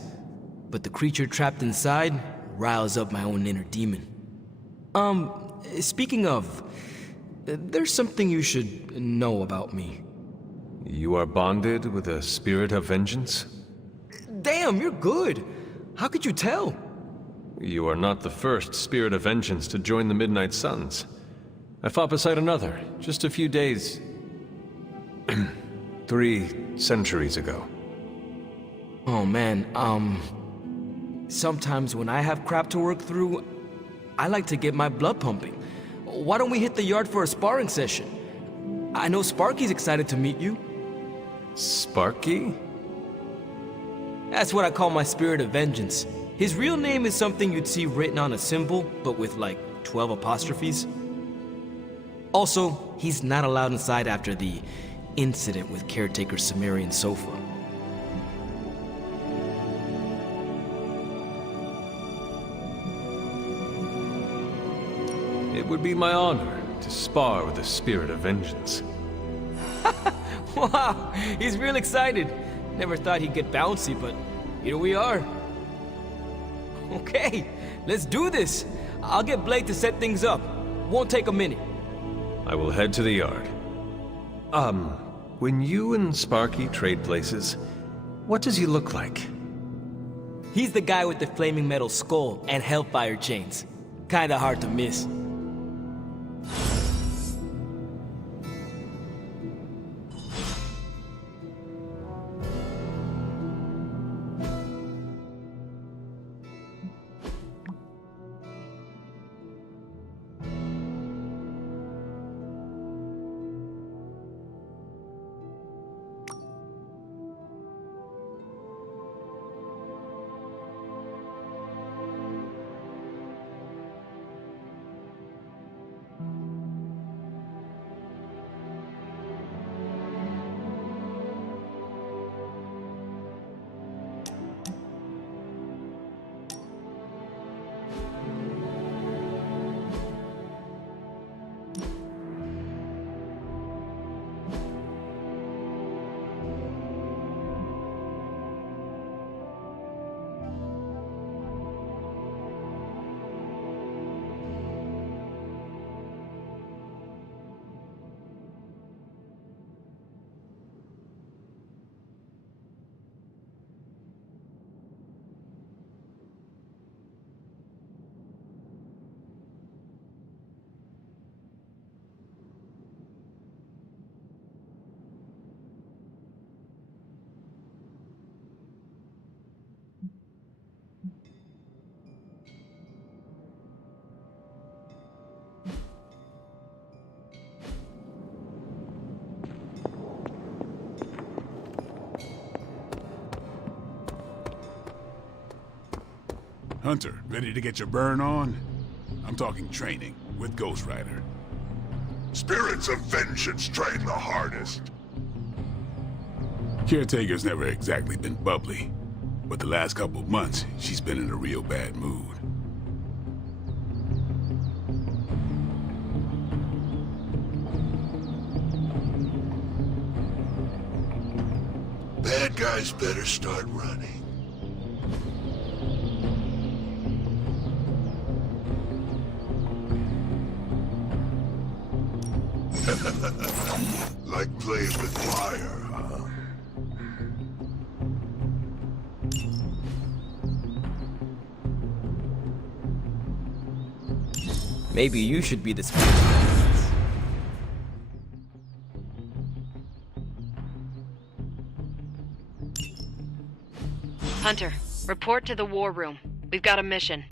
but the creature trapped inside riles up my own inner demon. Speaking of, there's something you should know about me. You are bonded with a spirit of vengeance? Damn, you're good. How could you tell? You are not the first spirit of vengeance to join the Midnight Suns. I fought beside another, just a few days... 3 centuries ago. Oh man, sometimes when I have crap to work through, I like to get my blood pumping. Why don't we hit the yard for a sparring session? I know Sparky's excited to meet you. Sparky? That's what I call my spirit of vengeance. His real name is something you'd see written on a symbol, but with like 12 apostrophes. Also, he's not allowed inside after the incident with Caretaker's Sumerian sofa. It would be my honor to spar with the spirit of vengeance. Wow, he's real excited. Never thought he'd get bouncy, but here we are. Okay, let's do this. I'll get Blake to set things up. Won't take a minute. I will head to the yard. When you and Sparky trade places, what does he look like? He's the guy with the flaming metal skull and hellfire chains. Kinda hard to miss. Hunter, ready to get your burn on? I'm talking training with Ghost Rider. Spirits of vengeance train the hardest. Caretaker's never exactly been bubbly, but the last couple months, she's been in a real bad mood. Bad guys better start running. Like playing with fire, huh? Maybe you should be the spirit. Hunter, report to the war room. We've got a mission.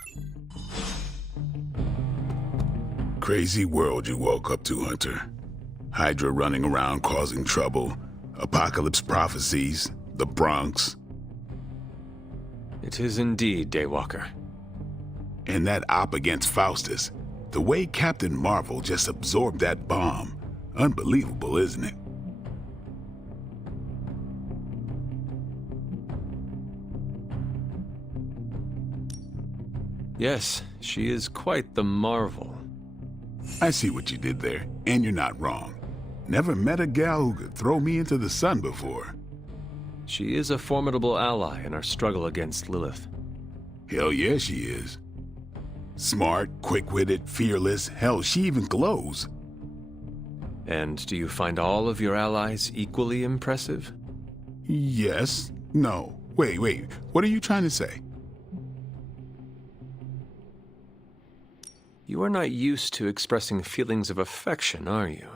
Crazy world you woke up to, Hunter. Hydra running around causing trouble, apocalypse prophecies, the Bronx. It is indeed, Daywalker. And that op against Faustus. The way Captain Marvel just absorbed that bomb. Unbelievable, isn't it? Yes, she is quite the marvel. I see what you did there, and you're not wrong. Never met a gal who could throw me into the sun before. She is a formidable ally in our struggle against Lilith. Hell yeah, she is. Smart, quick-witted, fearless, hell, she even glows. And do you find all of your allies equally impressive? Yes. No. Wait. What are you trying to say? You are not used to expressing feelings of affection, are you?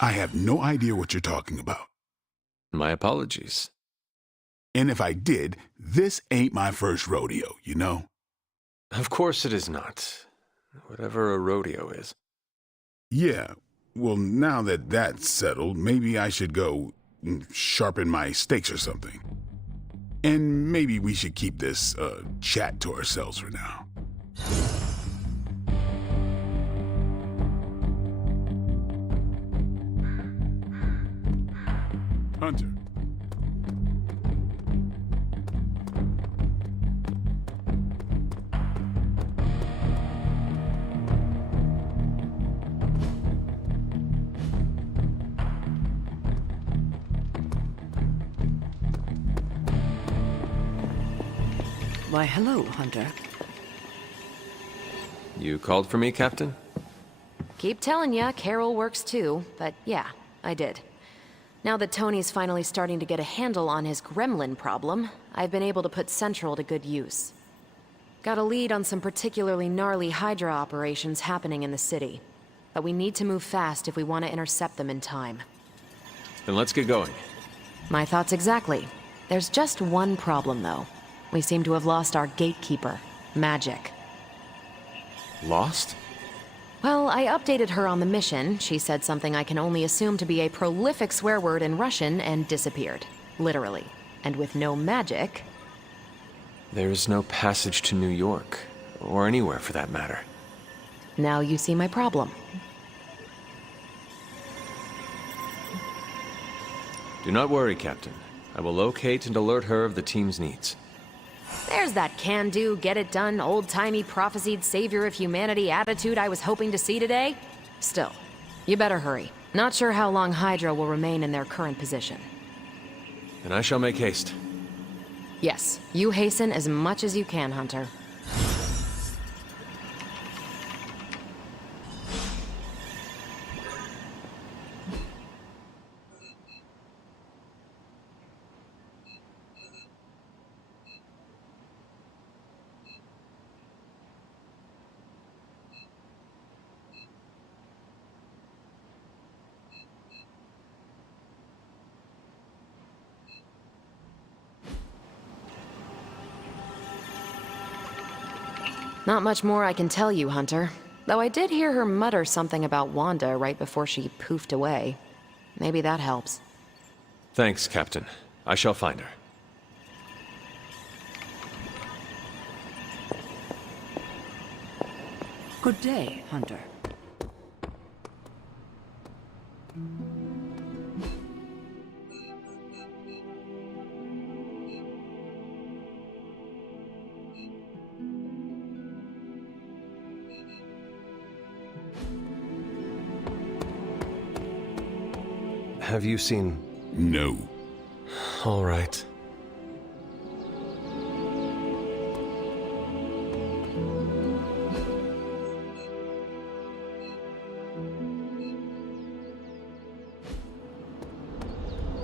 I have no idea what you're talking about. My apologies. And if I did, this ain't my first rodeo, you know? Of course it is not. Whatever a rodeo is. Yeah. Well, now that that's settled, maybe I should go sharpen my stakes or something. And maybe we should keep this, chat to ourselves for now. Hunter. Why, hello, Hunter. You called for me, Captain? Keep telling ya, Carol works too, but yeah, I did. Now that Tony's finally starting to get a handle on his gremlin problem, I've been able to put Central to good use. Got a lead on some particularly gnarly Hydra operations happening in the city. But we need to move fast if we want to intercept them in time. Then let's get going. My thoughts exactly. There's just one problem, though. We seem to have lost our gatekeeper, Magic. Lost? Well, I updated her on the mission. She said something I can only assume to be a prolific swear word in Russian and disappeared. Literally. And with no magic... There's no passage to New York, or anywhere for that matter. Now you see my problem. Do not worry, Captain. I will locate and alert her of the team's needs. There's that can-do, get-it-done, old-timey prophesied savior of humanity attitude I was hoping to see today. Still, you better hurry. Not sure how long Hydra will remain in their current position. Then I shall make haste. Yes, you hasten as much as you can, Hunter. Not much more I can tell you, Hunter. Though I did hear her mutter something about Wanda right before she poofed away. Maybe that helps. Thanks, Captain. I shall find her. Good day, Hunter. Have you seen... No. All right.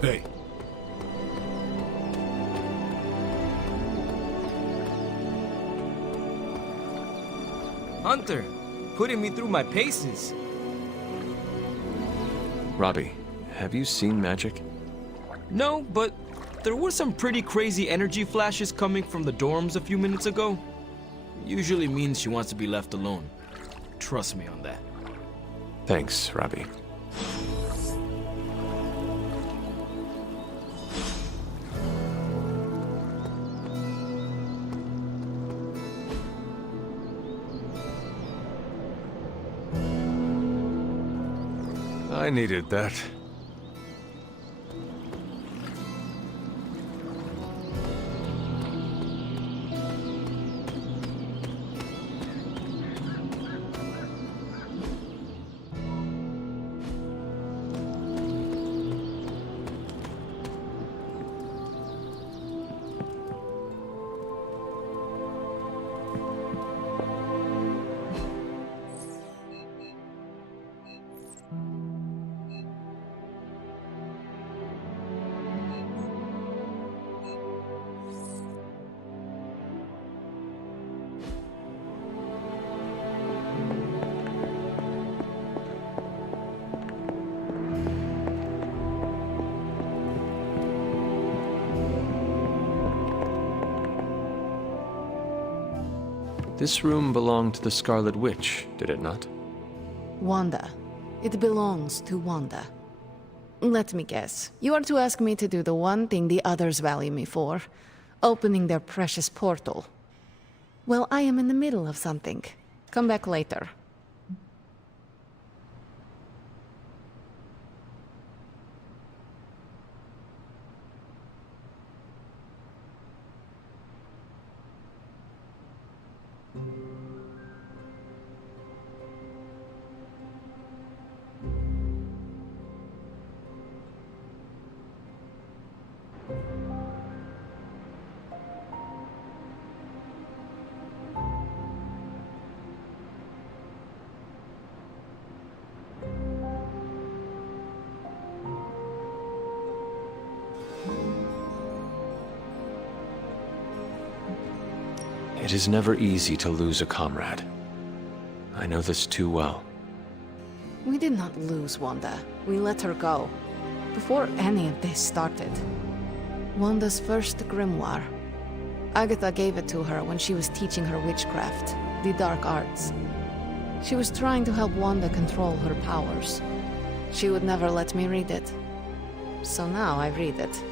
Hey. Hunter, putting me through my paces. Robbie, have you seen Magic? No, but there were some pretty crazy energy flashes coming from the dorms a few minutes ago. Usually means she wants to be left alone. Trust me on that. Thanks, Robbie. I needed that. This room belonged to the Scarlet Witch, did it not? Wanda. It belongs to Wanda. Let me guess. You are to ask me to do the one thing the others value me for. opening their precious portal. Well, I am in the middle of something. Come back later. It is never easy to lose a comrade. I know this too well. We did not lose Wanda. We let her go. Before any of this started. Wanda's first grimoire. Agatha gave it to her when she was teaching her witchcraft, the dark arts. She was trying to help Wanda control her powers. She would never let me read it. So now I read it.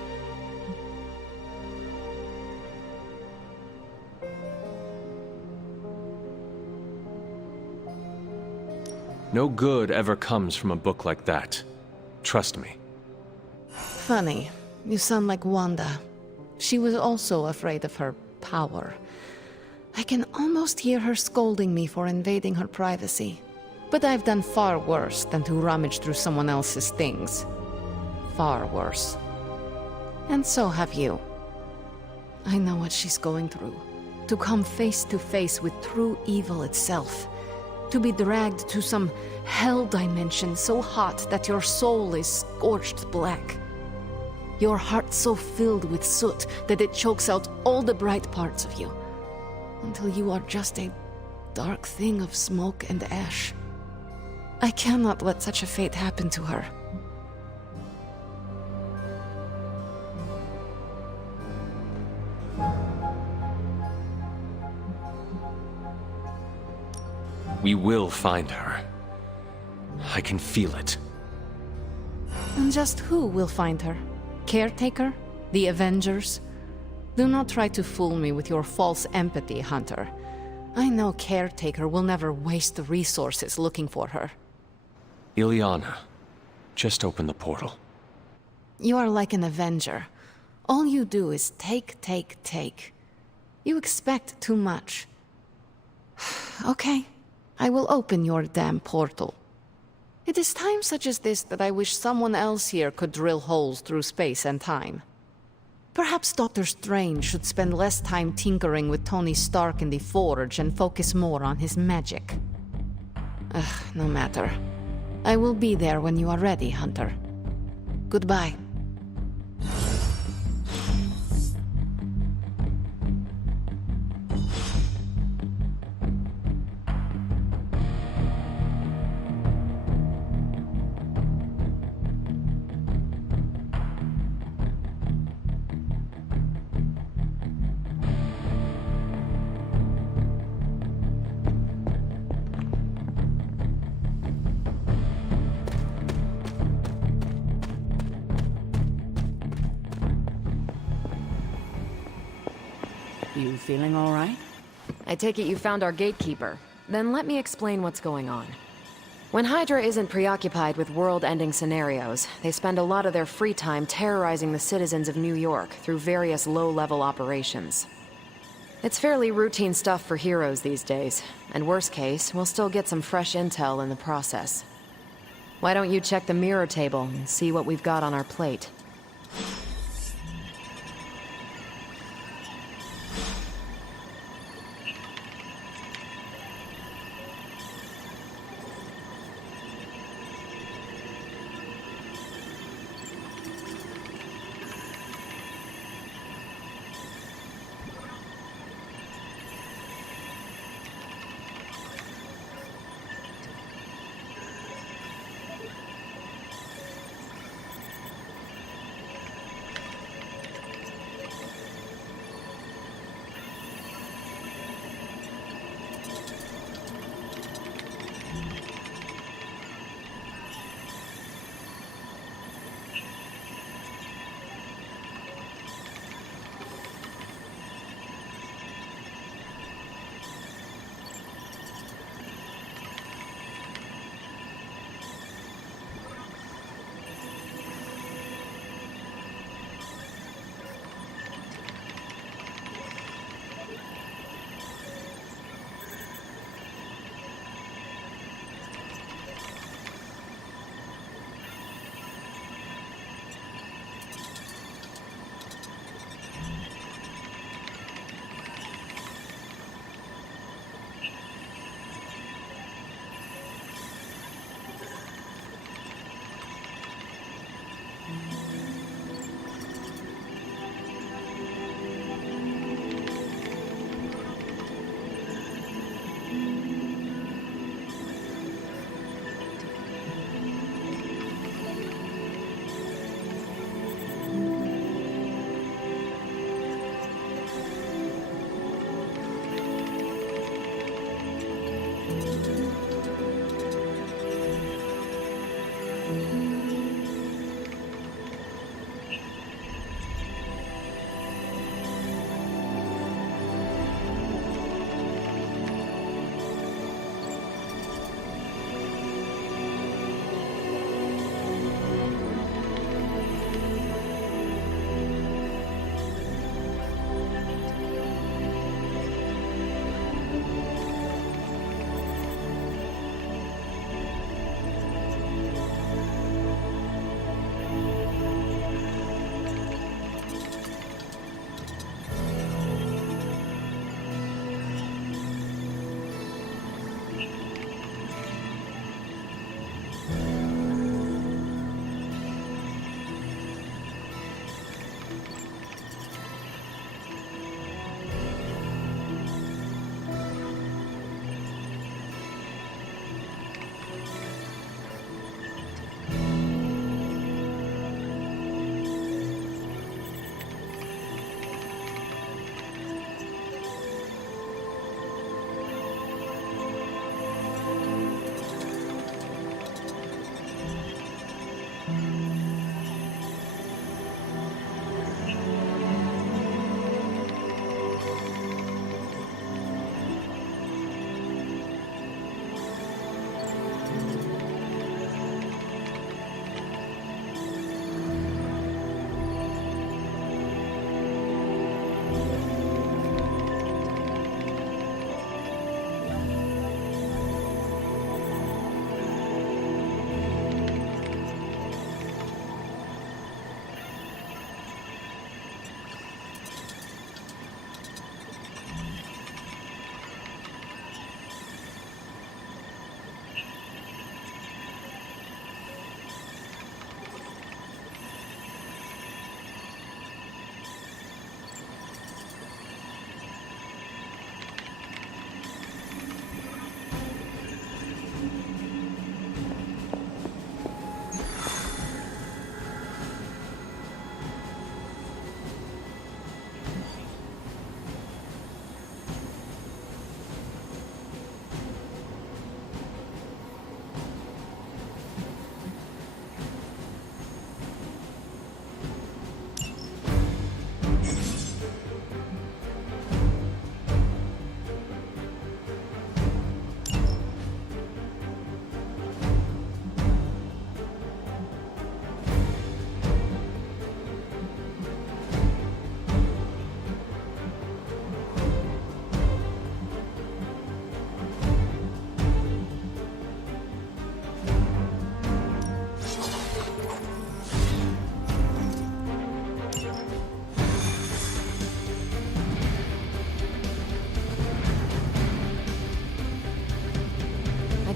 No good ever comes from a book like that. Trust me. Funny. You sound like Wanda. She was also afraid of her power. I can almost hear her scolding me for invading her privacy. But I've done far worse than to rummage through someone else's things. Far worse. And so have you. I know what she's going through. To come face to face with true evil itself. To be dragged to some hell dimension so hot that your soul is scorched black. Your heart so filled with soot that it chokes out all the bright parts of you. Until you are just a dark thing of smoke and ash. I cannot let such a fate happen to her. We will find her. I can feel it. And just who will find her? Caretaker? The Avengers? Do not try to fool me with your false empathy, Hunter. I know Caretaker will never waste the resources looking for her. Illyana, just open the portal. You are like an Avenger. All you do is take, take, take. You expect too much. Okay. I will open your damn portal. It is times such as this that I wish someone else here could drill holes through space and time. Perhaps Doctor Strange should spend less time tinkering with Tony Stark in the Forge and focus more on his magic. No matter. I will be there when you are ready, Hunter. Goodbye. You feeling all right? I take it you found our gatekeeper. Then let me explain what's going on. When Hydra isn't preoccupied with world-ending scenarios, they spend a lot of their free time terrorizing the citizens of New York through various low-level operations. It's fairly routine stuff for heroes these days, and worst case, we'll still get some fresh intel in the process. Why don't you check the mirror table and see what we've got on our plate?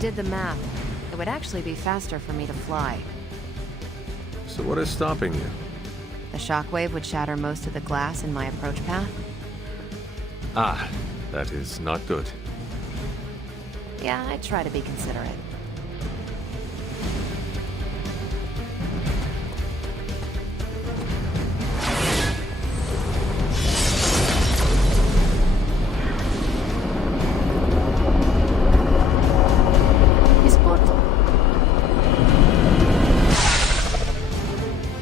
did the math. It would actually be faster for me to fly. So what is stopping you? The shockwave would shatter most of the glass in my approach path. Ah, that is not good. Yeah, I try to be considerate.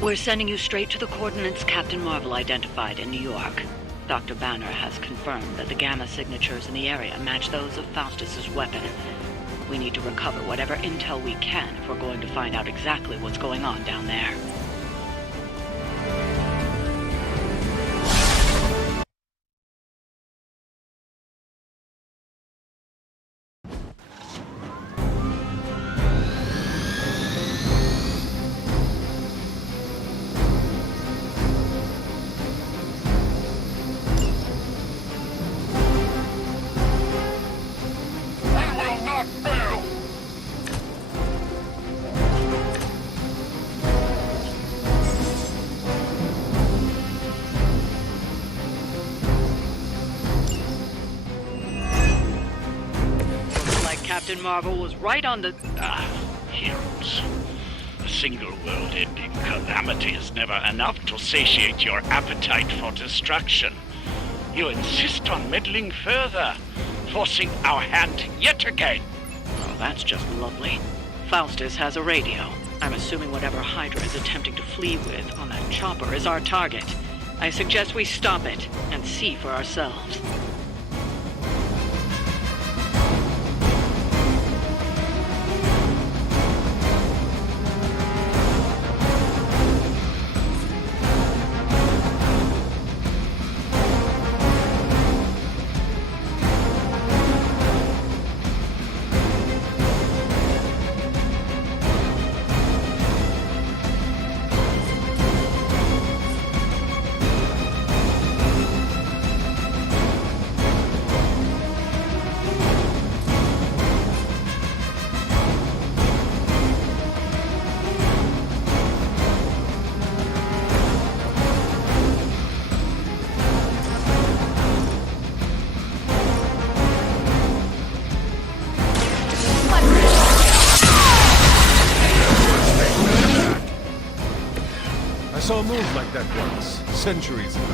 We're sending you straight to the coordinates Captain Marvel identified in New York. Dr. Banner has confirmed that the gamma signatures in the area match those of Faustus's weapon. We need to recover whatever intel we can if we're going to find out exactly what's going on down there. Captain Marvel was right on the... Heroes. A single world-ending calamity is never enough to satiate your appetite for destruction. You insist on meddling further, forcing our hand yet again. Oh, that's just lovely. Faustus has a radio. I'm assuming whatever Hydra is attempting to flee with on that chopper is our target. I suggest we stop it and see for ourselves. I saw a move like that once, centuries ago.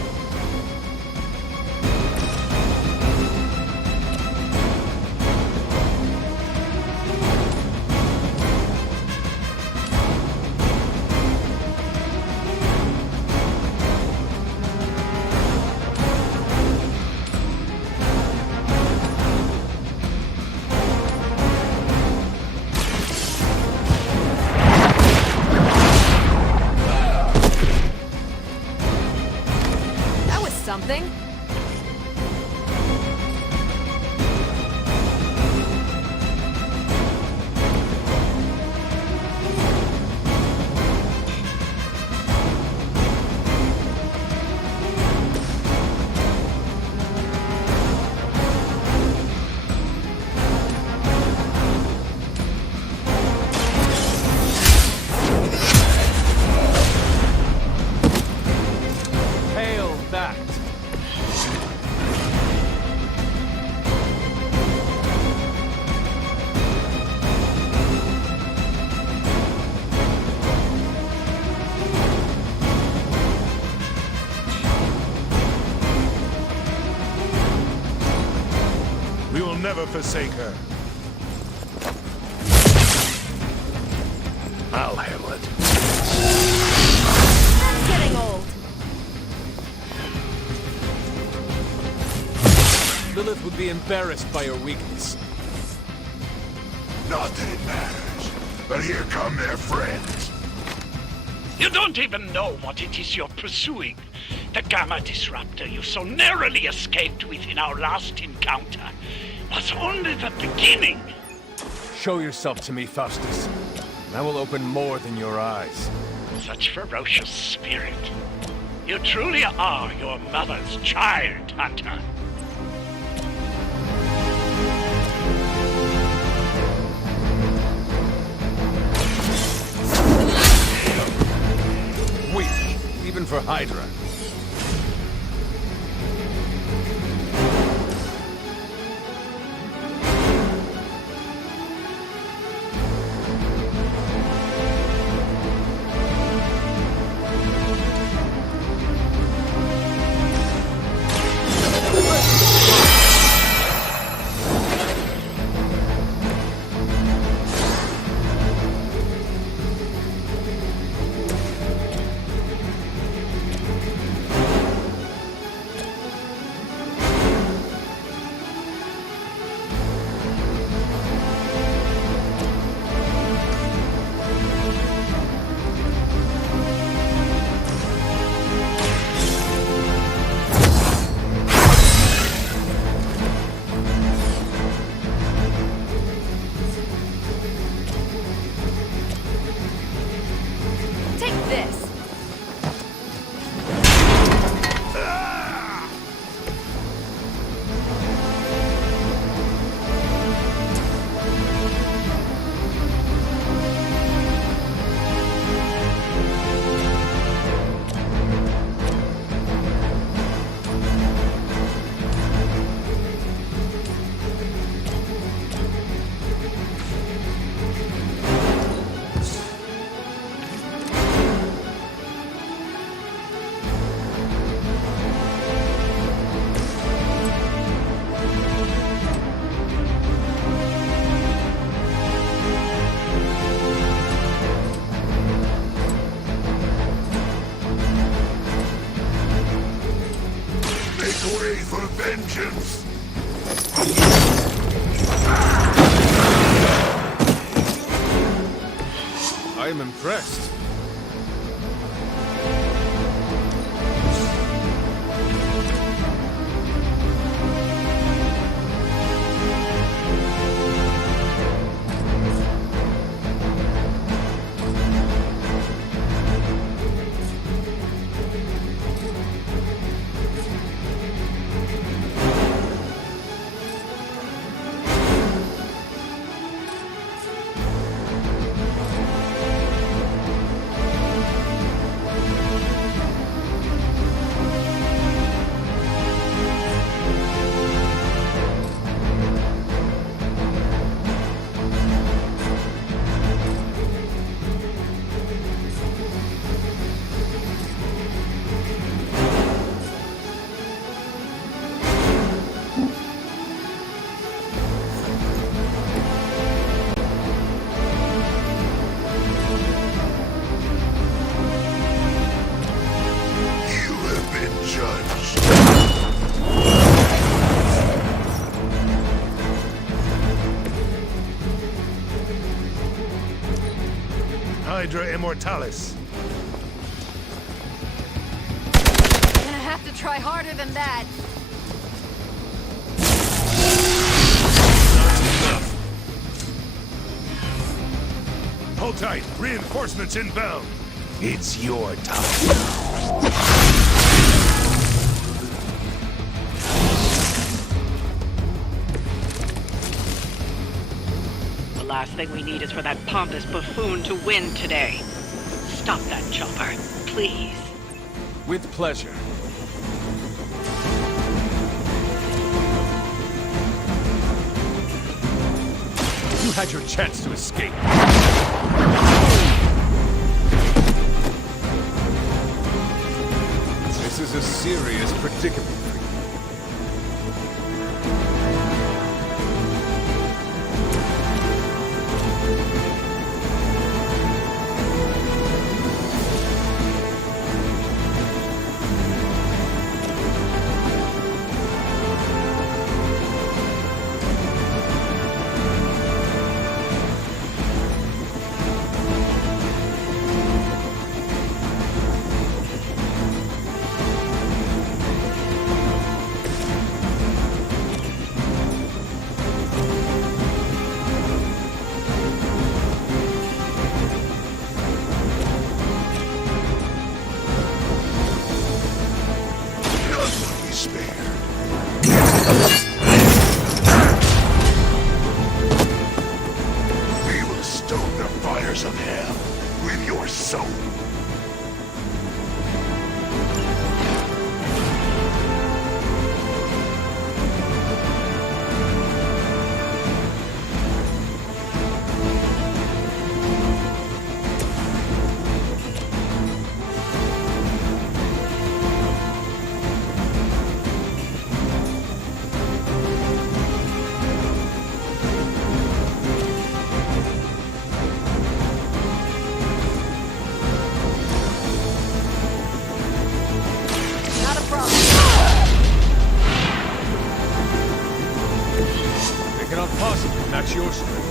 Something? Hail that! We will never forsake her. I'll handle it. That's getting old. Lilith would be embarrassed by your weakness. Not that it matters, but here come their friends. You don't even know what it is you're pursuing. The Gamma Disruptor you so narrowly escaped with in our last encounter was only the beginning. Show yourself to me, Faustus, and I will open more than your eyes. Such ferocious spirit. You truly are your mother's child, Hunter. weapon for Hydra. Vengeance! I am impressed. Hydra Immortalis. Gonna have to try harder than that. Hold tight. Reinforcements inbound. It's your time. The last thing we need is for that pompous buffoon to win today. Stop that chopper, please. With pleasure. You had your chance to escape. This is a serious predicament. your strength.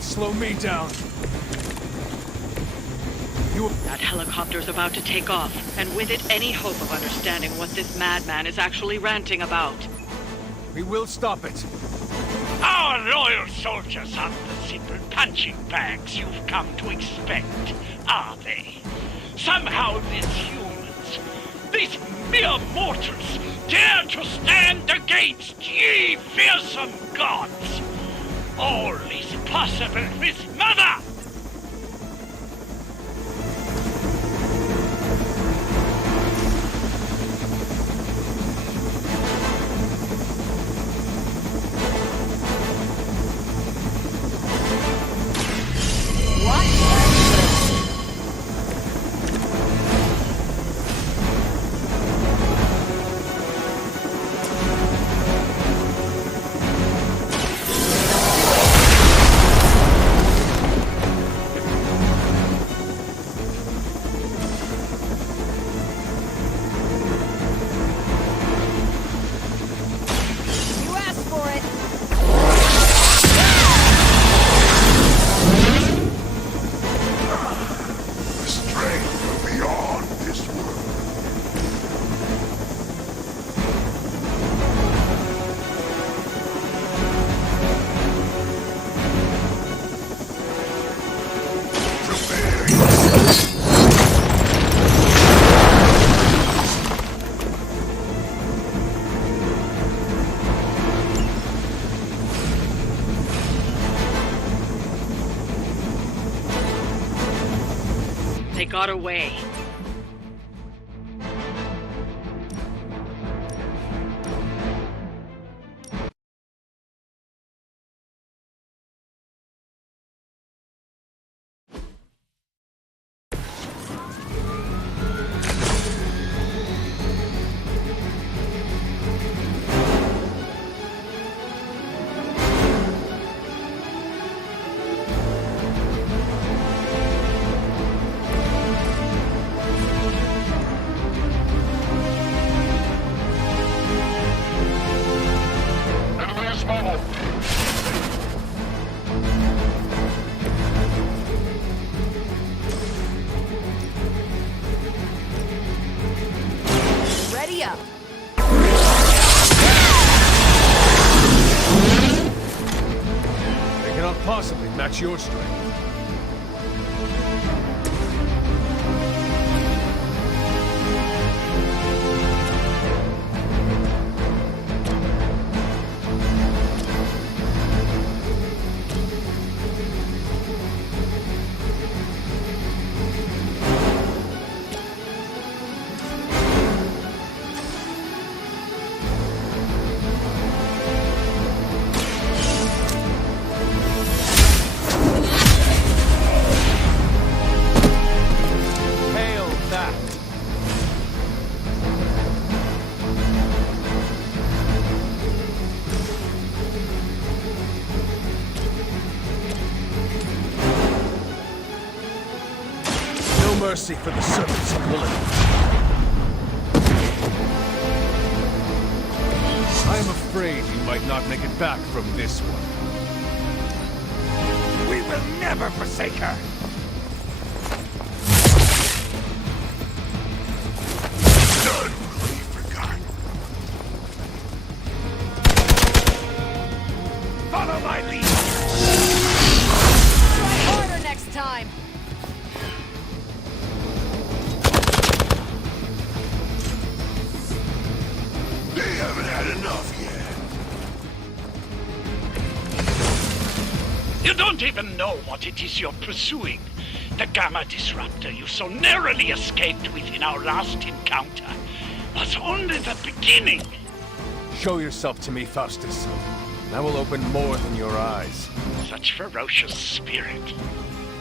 Slow me down. That helicopter's about to take off, and with it, any hope of understanding what this madman is actually ranting about. We will stop it. Our loyal soldiers aren't the simple punching bags you've come to expect, are they? Somehow these humans, these mere mortals, dare to stand against ye fearsome gods. All is possible with Mother! They got away. Ready up. They cannot possibly match your strength. Mercy for the servants of Lilith. I am afraid you might not make it back from this one. We will never forsake her! None will be forgotten. Follow my lead! Try harder next time! They haven't had enough yet. You don't even know what it is you're pursuing. The Gamma Disruptor you so narrowly escaped with in our last encounter was only the beginning. Show yourself to me, Faustus. I will open more than your eyes. Such ferocious spirit.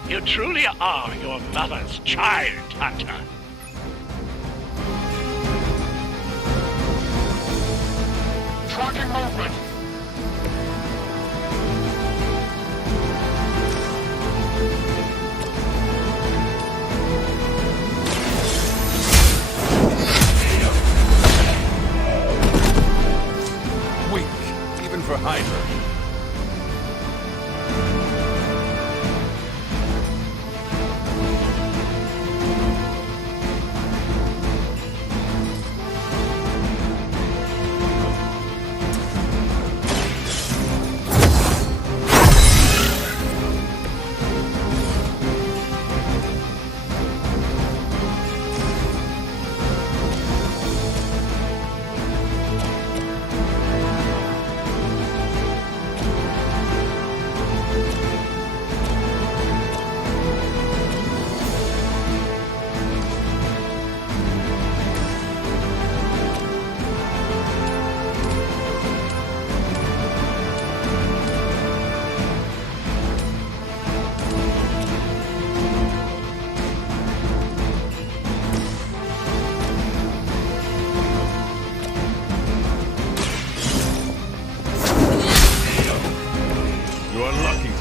You truly are your mother's child, Hunter. Tracking movement. Weak, even for Hydra.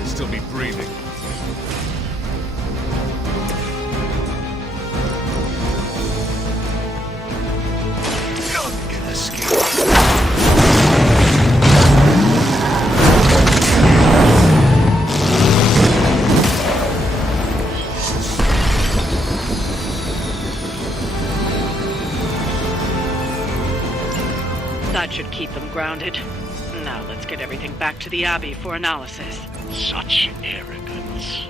Still be breathing. None can escape. That should keep them grounded. Now let's get everything back to the Abbey for analysis. Such arrogance.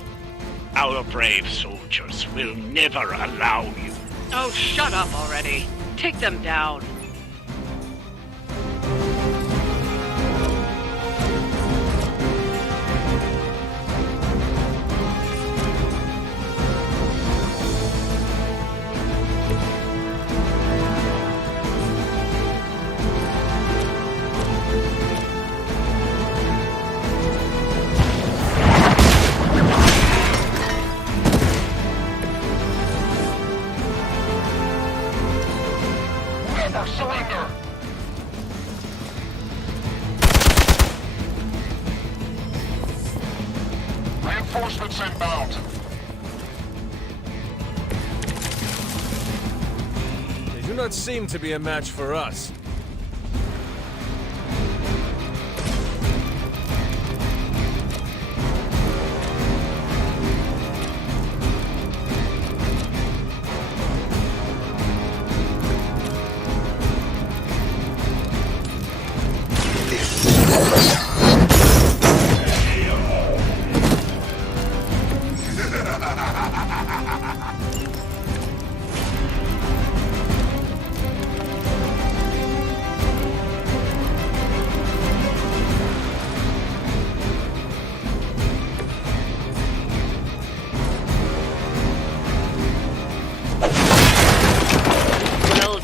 Our brave soldiers will never allow you. Oh, shut up already. Take them down. Surrender! Reinforcements inbound. They do not seem to be a match for us.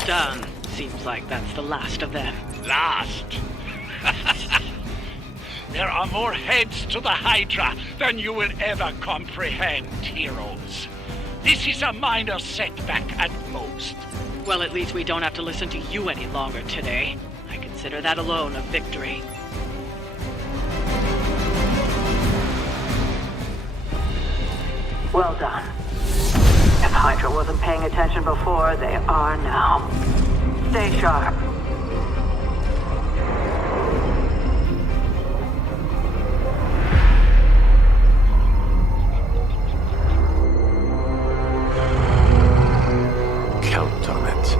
Done. Seems like that's the last of them. Last? There are more heads to the Hydra than you will ever comprehend, heroes. This is a minor setback at most. Well, at least we don't have to listen to you any longer today. I consider that alone a victory. Well done. If Hydra wasn't paying attention before, they are now. Stay sharp. Count on it.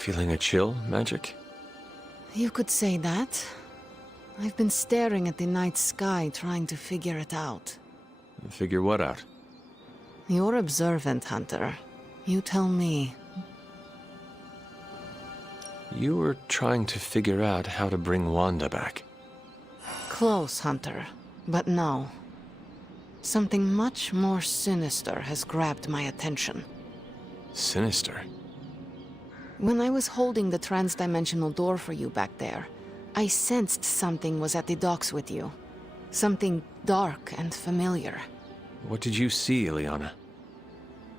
Feeling a chill, Magic? You could say that. I've been staring at the night sky, trying to figure it out. Figure what out? You're observant, Hunter. You tell me. You were trying to figure out how to bring Wanda back. Close, Hunter. But no. Something much more sinister has grabbed my attention. Sinister? When I was holding the transdimensional door for you back there, I sensed something was at the docks with you. Something dark and familiar. What did you see, Illyana?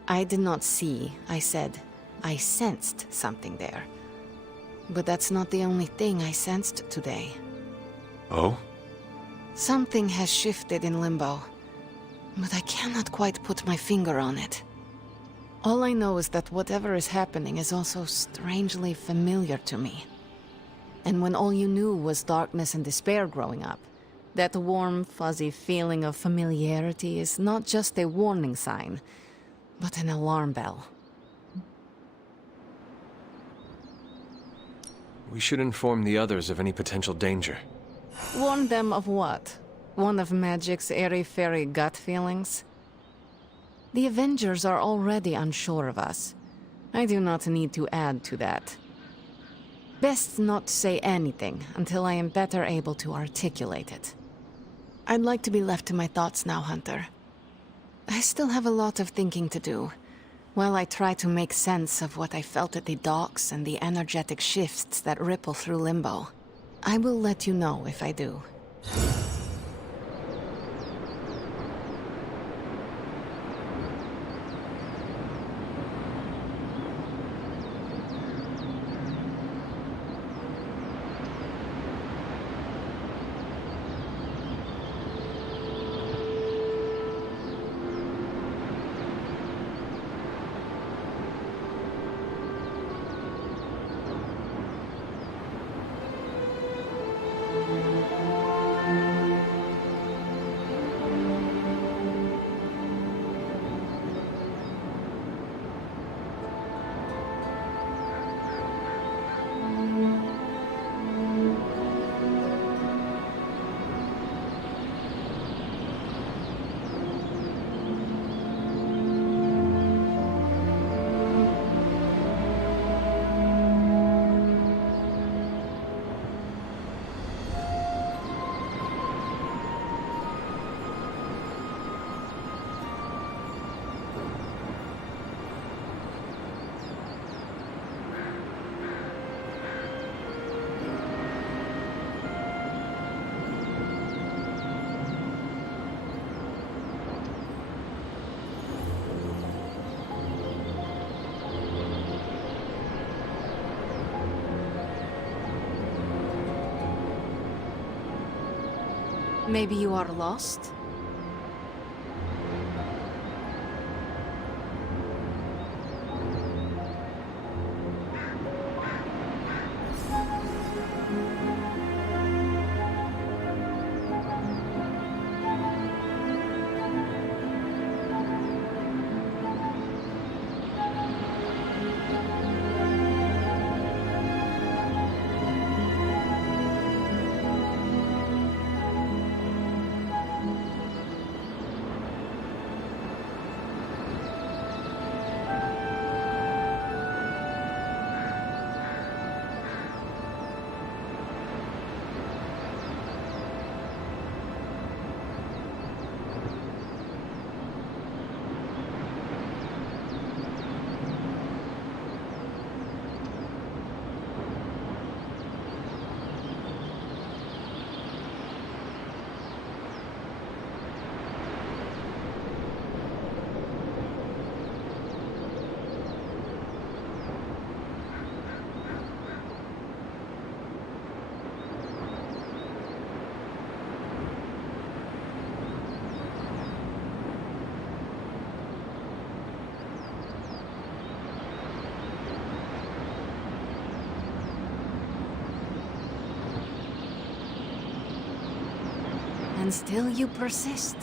I did not see, I said. I sensed something there. But that's not the only thing I sensed today. Oh? Something has shifted in Limbo, but I cannot quite put my finger on it. All I know is that whatever is happening is also strangely familiar to me. And when all you knew was darkness and despair growing up, that warm, fuzzy feeling of familiarity is not just a warning sign, but an alarm bell. We should inform the others of any potential danger. Warn them of what? One of Magic's airy-fairy gut feelings? The Avengers are already unsure of us. I do not need to add to that. Best not say anything until I am better able to articulate it. I'd like to be left to my thoughts now, Hunter. I still have a lot of thinking to do, while I try to make sense of what I felt at the docks and the energetic shifts that ripple through Limbo. I will let you know if I do. Maybe you are lost? And still you persist.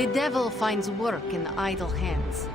The devil finds work in idle hands.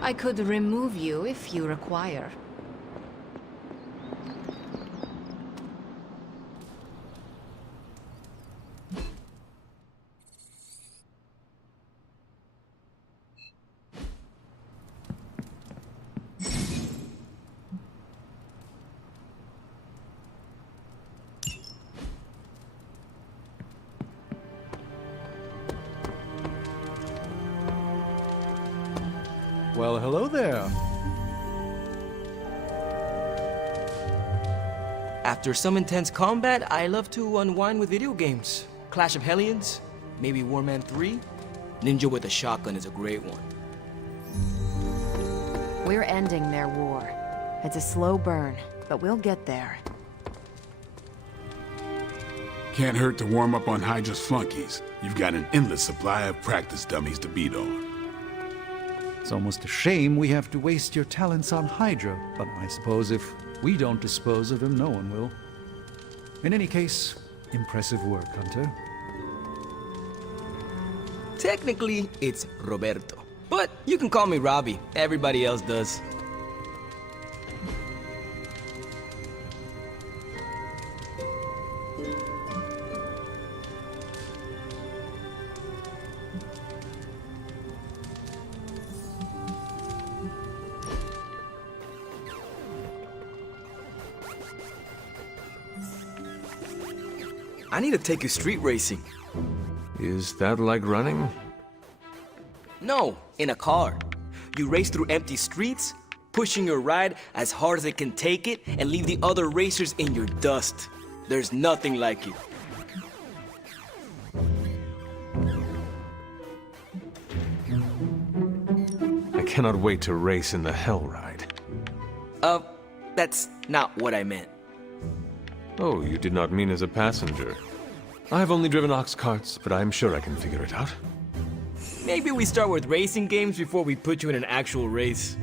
I could remove you if you require. Well, hello there. After some intense combat, I love to unwind with video games. Clash of Hellions, maybe Warman 3. Ninja with a shotgun is a great one. We're ending their war. It's a slow burn, but we'll get there. Can't hurt to warm up on Hydra's flunkies. You've got an endless supply of practice dummies to beat on. It's almost a shame we have to waste your talents on Hydra, but I suppose if we don't dispose of him, no one will. In any case, impressive work, Hunter. Technically, it's Roberto. But you can call me Robbie. Everybody else does. I need to take you street racing. Is that like running? No, in a car. You race through empty streets, pushing your ride as hard as it can take it, and leave the other racers in your dust. There's nothing like it. I cannot wait to race in the Hell Ride. That's not what I meant. Oh, you did not mean as a passenger. I've only driven ox carts, but I'm sure I can figure it out. Maybe we start with racing games before we put you in an actual race.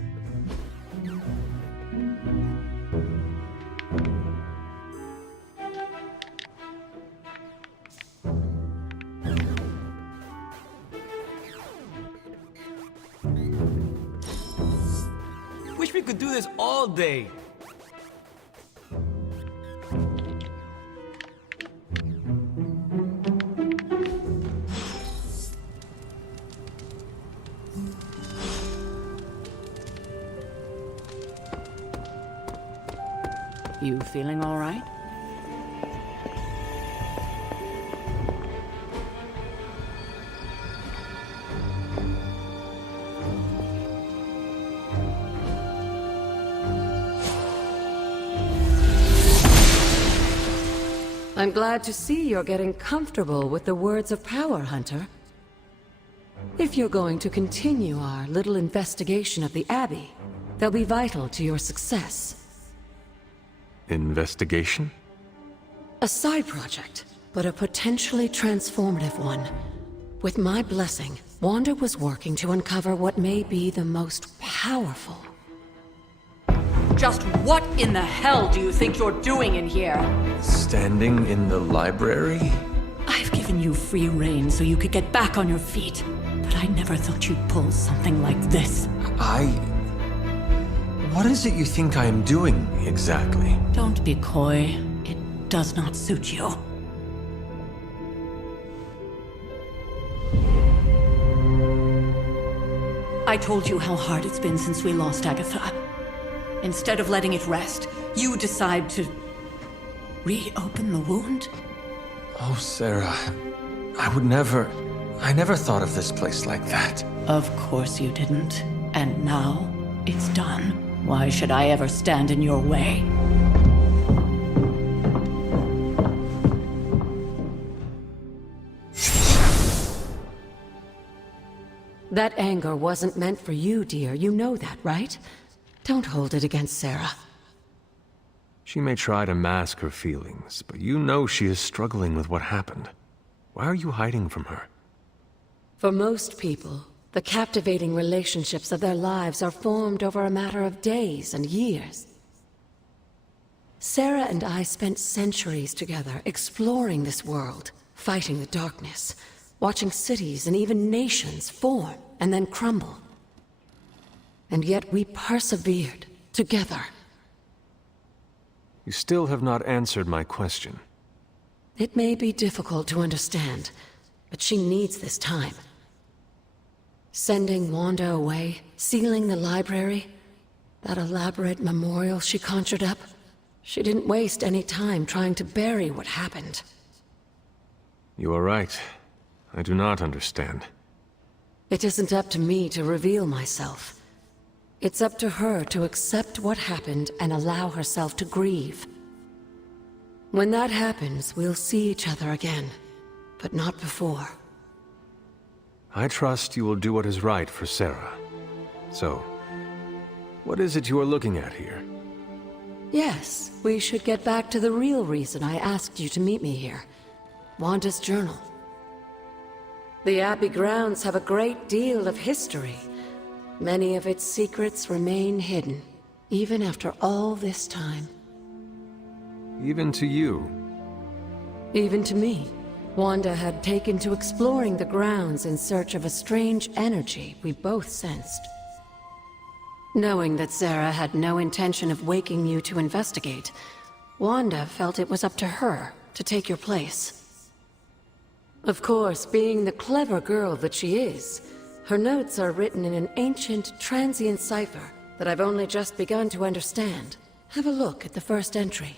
Wish we could do this all day. You feeling all right? I'm glad to see you're getting comfortable with the words of power, Hunter. If you're going to continue our little investigation of the Abbey, they'll be vital to your success. Investigation? A side project, but a potentially transformative one. With my blessing, Wanda was working to uncover what may be the most powerful. Just what in the hell do you think you're doing in here? Standing in the library? I've given you free rein so you could get back on your feet. But I never thought you'd pull something like this. What is it you think I am doing, exactly? Don't be coy. It does not suit you. I told you how hard it's been since we lost Agatha. Instead of letting it rest, you decide to reopen the wound? Oh, Sarah. I never thought of this place like that. Of course you didn't. And now, it's done. Why should I ever stand in your way? That anger wasn't meant for you, dear. You know that, right? Don't hold it against Sarah. She may try to mask her feelings, but you know she is struggling with what happened. Why are you hiding from her? For most people, the captivating relationships of their lives are formed over a matter of days and years. Sarah and I spent centuries together exploring this world, fighting the darkness, watching cities and even nations form and then crumble. And yet we persevered, together. You still have not answered my question. It may be difficult to understand, but she needs this time. Sending Wanda away, sealing the library, that elaborate memorial she conjured up, she didn't waste any time trying to bury what happened. You are right. I do not understand. It isn't up to me to reveal myself. It's up to her to accept what happened and allow herself to grieve. When that happens, we'll see each other again, but not before. I trust you will do what is right for Sarah. So, what is it you are looking at here? Yes, we should get back to the real reason I asked you to meet me here. Wanda's journal. The Abbey grounds have a great deal of history. Many of its secrets remain hidden, even after all this time. Even to you? Even to me. Wanda had taken to exploring the grounds in search of a strange energy we both sensed. Knowing that Sarah had no intention of waking you to investigate, Wanda felt it was up to her to take your place. Of course, being the clever girl that she is, her notes are written in an ancient, transient cipher that I've only just begun to understand. Have a look at the first entry.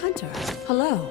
Hunter, hello.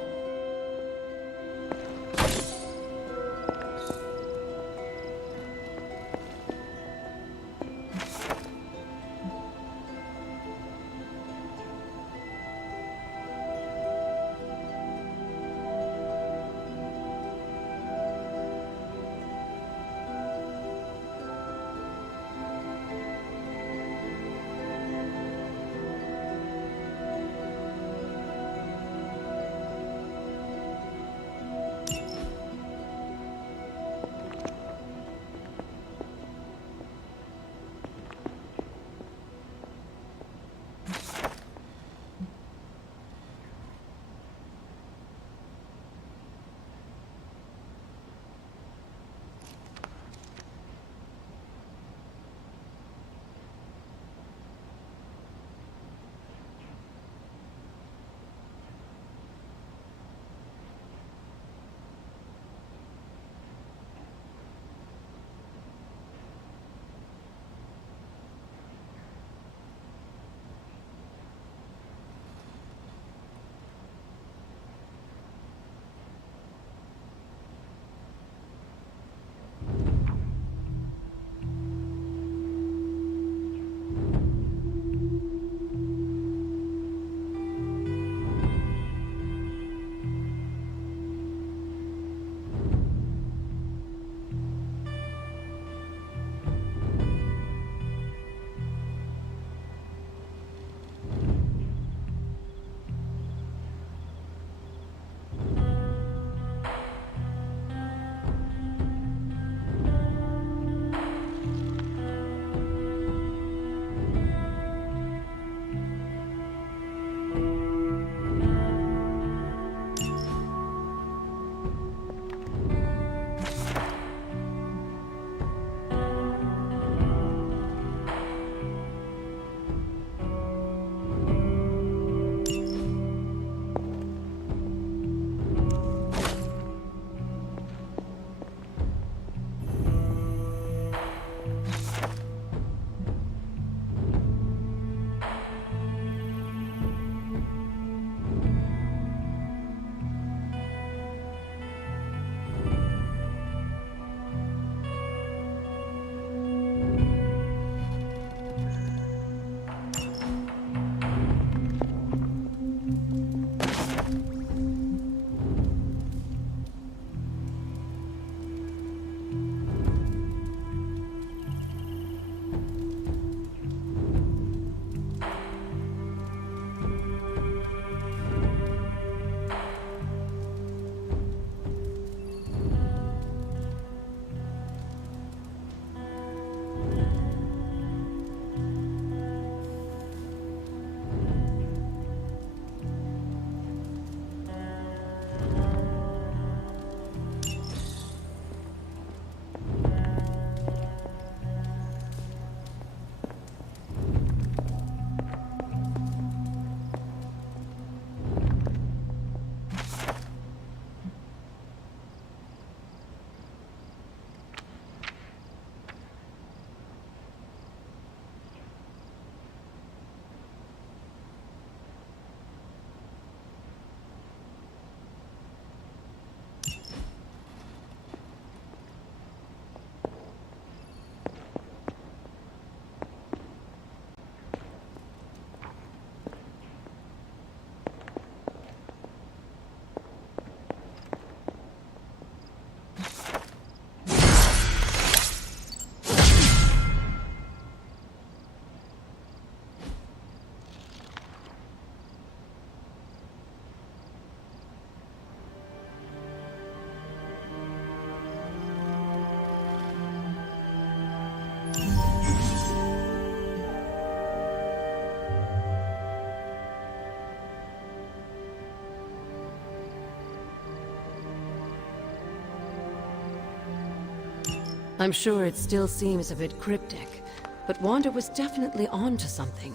I'm sure it still seems a bit cryptic, but Wanda was definitely onto something.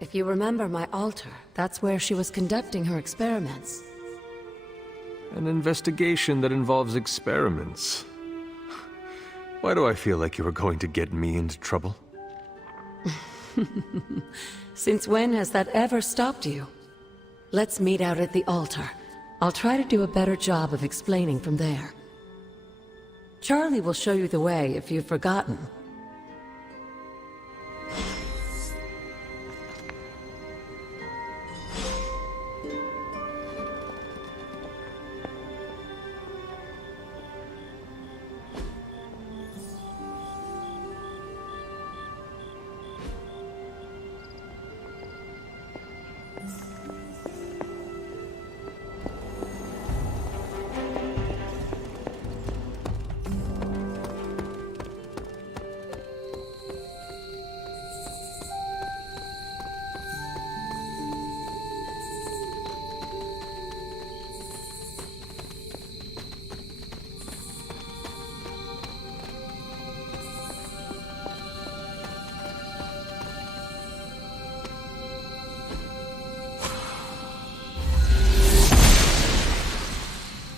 If you remember my altar, that's where she was conducting her experiments. An investigation that involves experiments. Why do I feel like you were going to get me into trouble? Since when has that ever stopped you? Let's meet out at the altar. I'll try to do a better job of explaining from there. Charlie will show you the way if you've forgotten.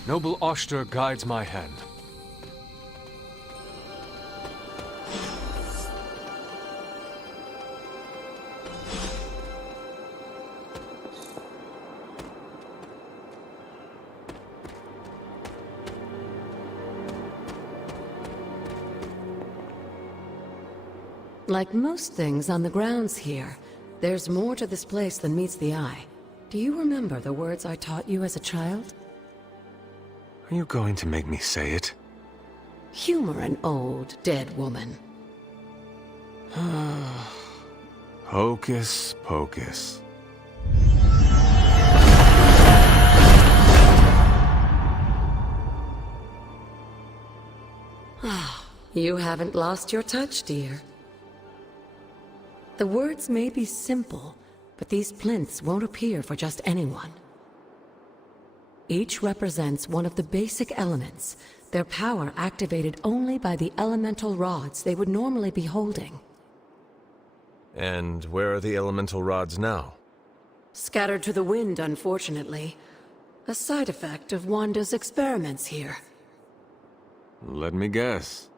Noble Oster guides my hand. Like most things on the grounds here, there's more to this place than meets the eye. Do you remember the words I taught you as a child? Are you going to make me say it? Humor an old, dead woman. Hocus pocus. You haven't lost your touch, dear. The words may be simple, but these plinths won't appear for just anyone. Each represents one of the basic elements, their power activated only by the elemental rods they would normally be holding. And where are the elemental rods now? Scattered to the wind, unfortunately. A side effect of Wanda's experiments here. Let me guess.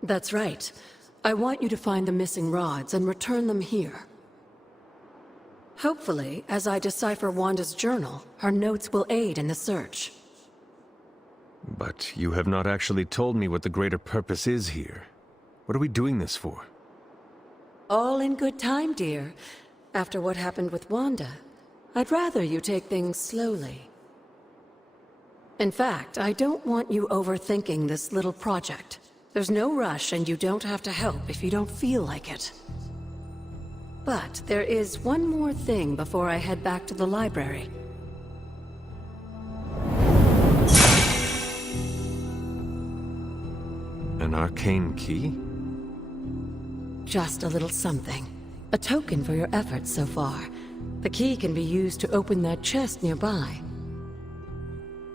That's right. I want you to find the missing rods and return them here. Hopefully, as I decipher Wanda's journal, her notes will aid in the search. But you have not actually told me what the greater purpose is here. What are we doing this for? All in good time, dear. After what happened with Wanda, I'd rather you take things slowly. In fact, I don't want you overthinking this little project. There's no rush, and you don't have to help if you don't feel like it. But there is one more thing before I head back to the library. An arcane key? Just a little something. A token for your efforts so far. The key can be used to open that chest nearby.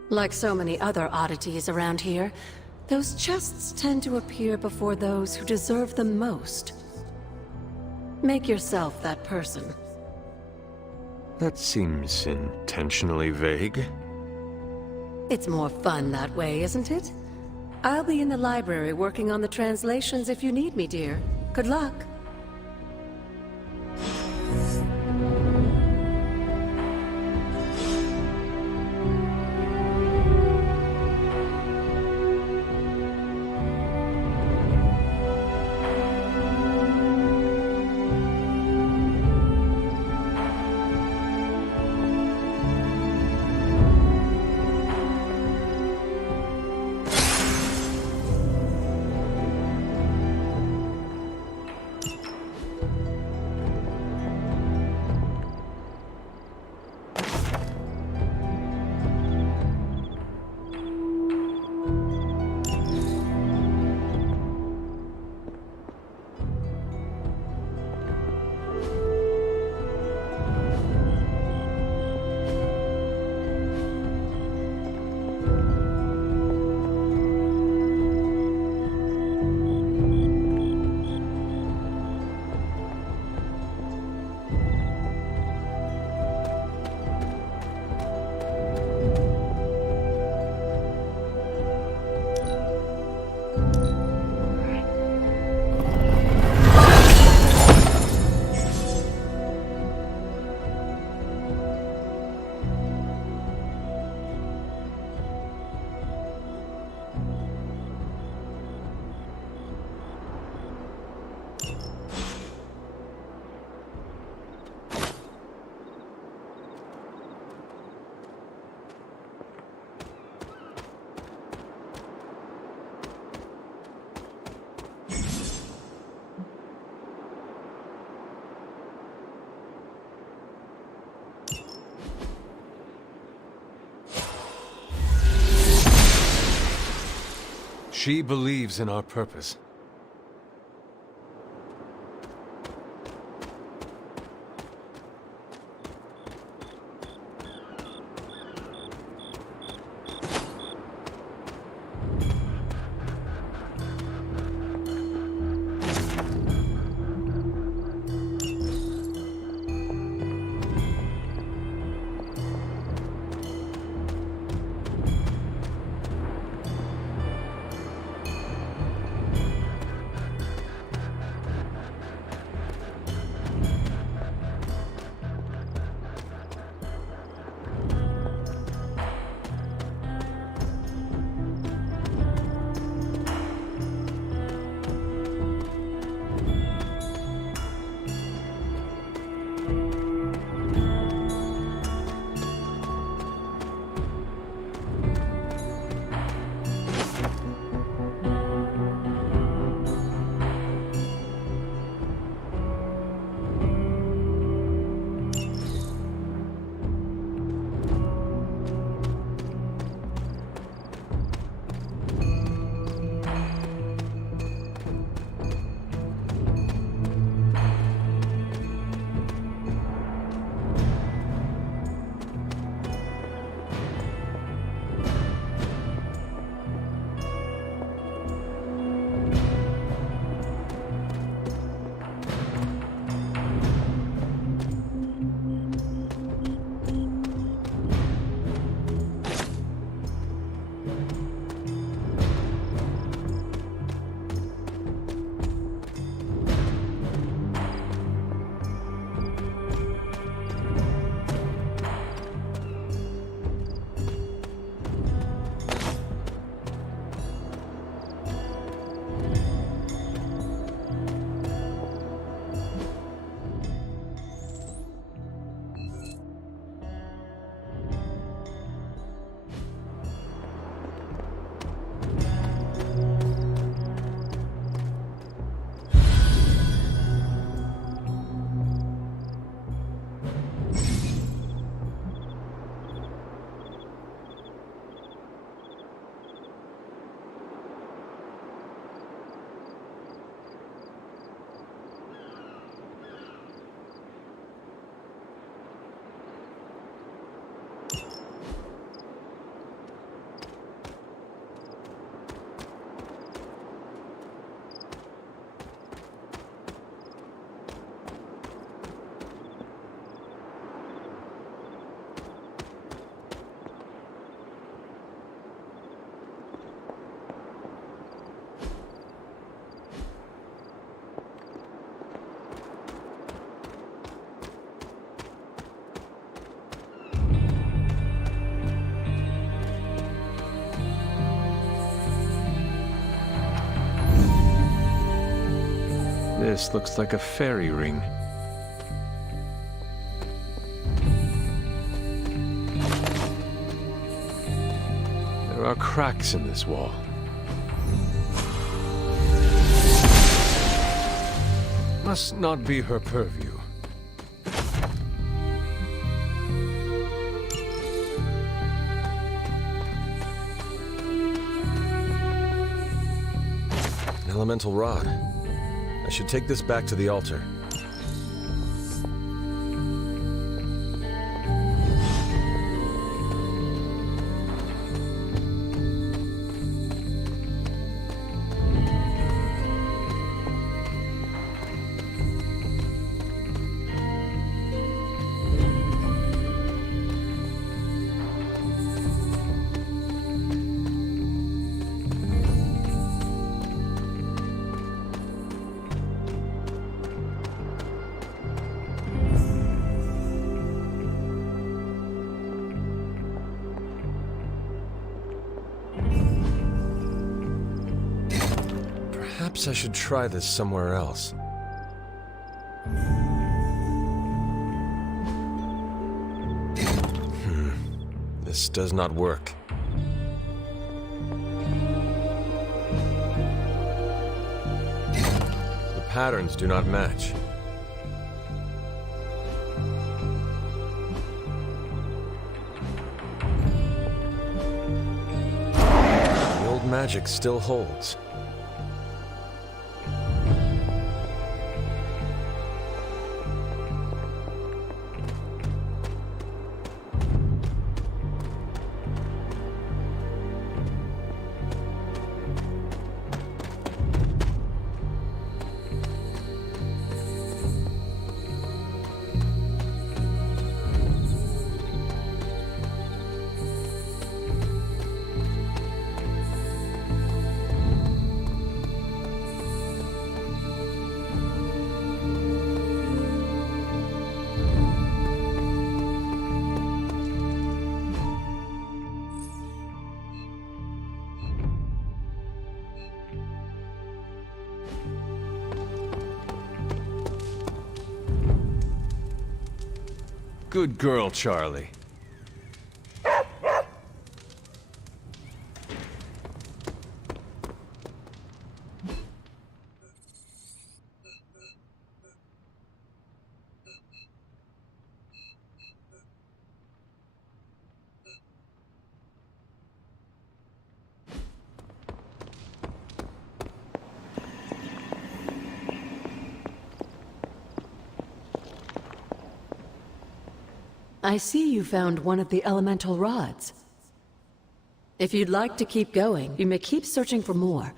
Like so many other oddities around here, those chests tend to appear before those who deserve them most. Make yourself that person. That seems intentionally vague. It's more fun that way, isn't it? I'll be in the library working on the translations if you need me, dear. Good luck. She believes in our purpose. This looks like a fairy ring. There are cracks in this wall. Must not be her purview. An elemental rod. I should take this back to the altar. Perhaps I should try this somewhere else. This does not work. The patterns do not match. The old magic still holds. Good girl, Charlie. I see you found one of the elemental rods. If you'd like to keep going, you may keep searching for more.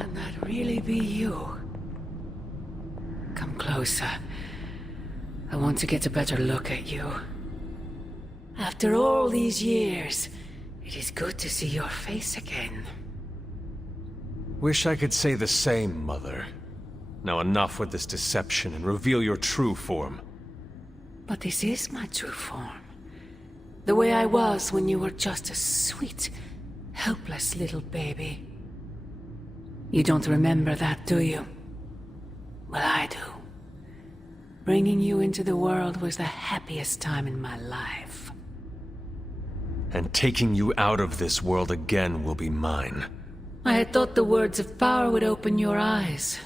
Can that really be you? Come closer. I want to get a better look at you. After all these years, it is good to see your face again. Wish I could say the same, Mother. Now enough with this deception and reveal your true form. But this is my true form. The way I was when you were just a sweet, helpless little baby. You don't remember that, do you? Well, I do. Bringing you into the world was the happiest time in my life. And taking you out of this world again will be mine. I had thought the words of power would open your eyes.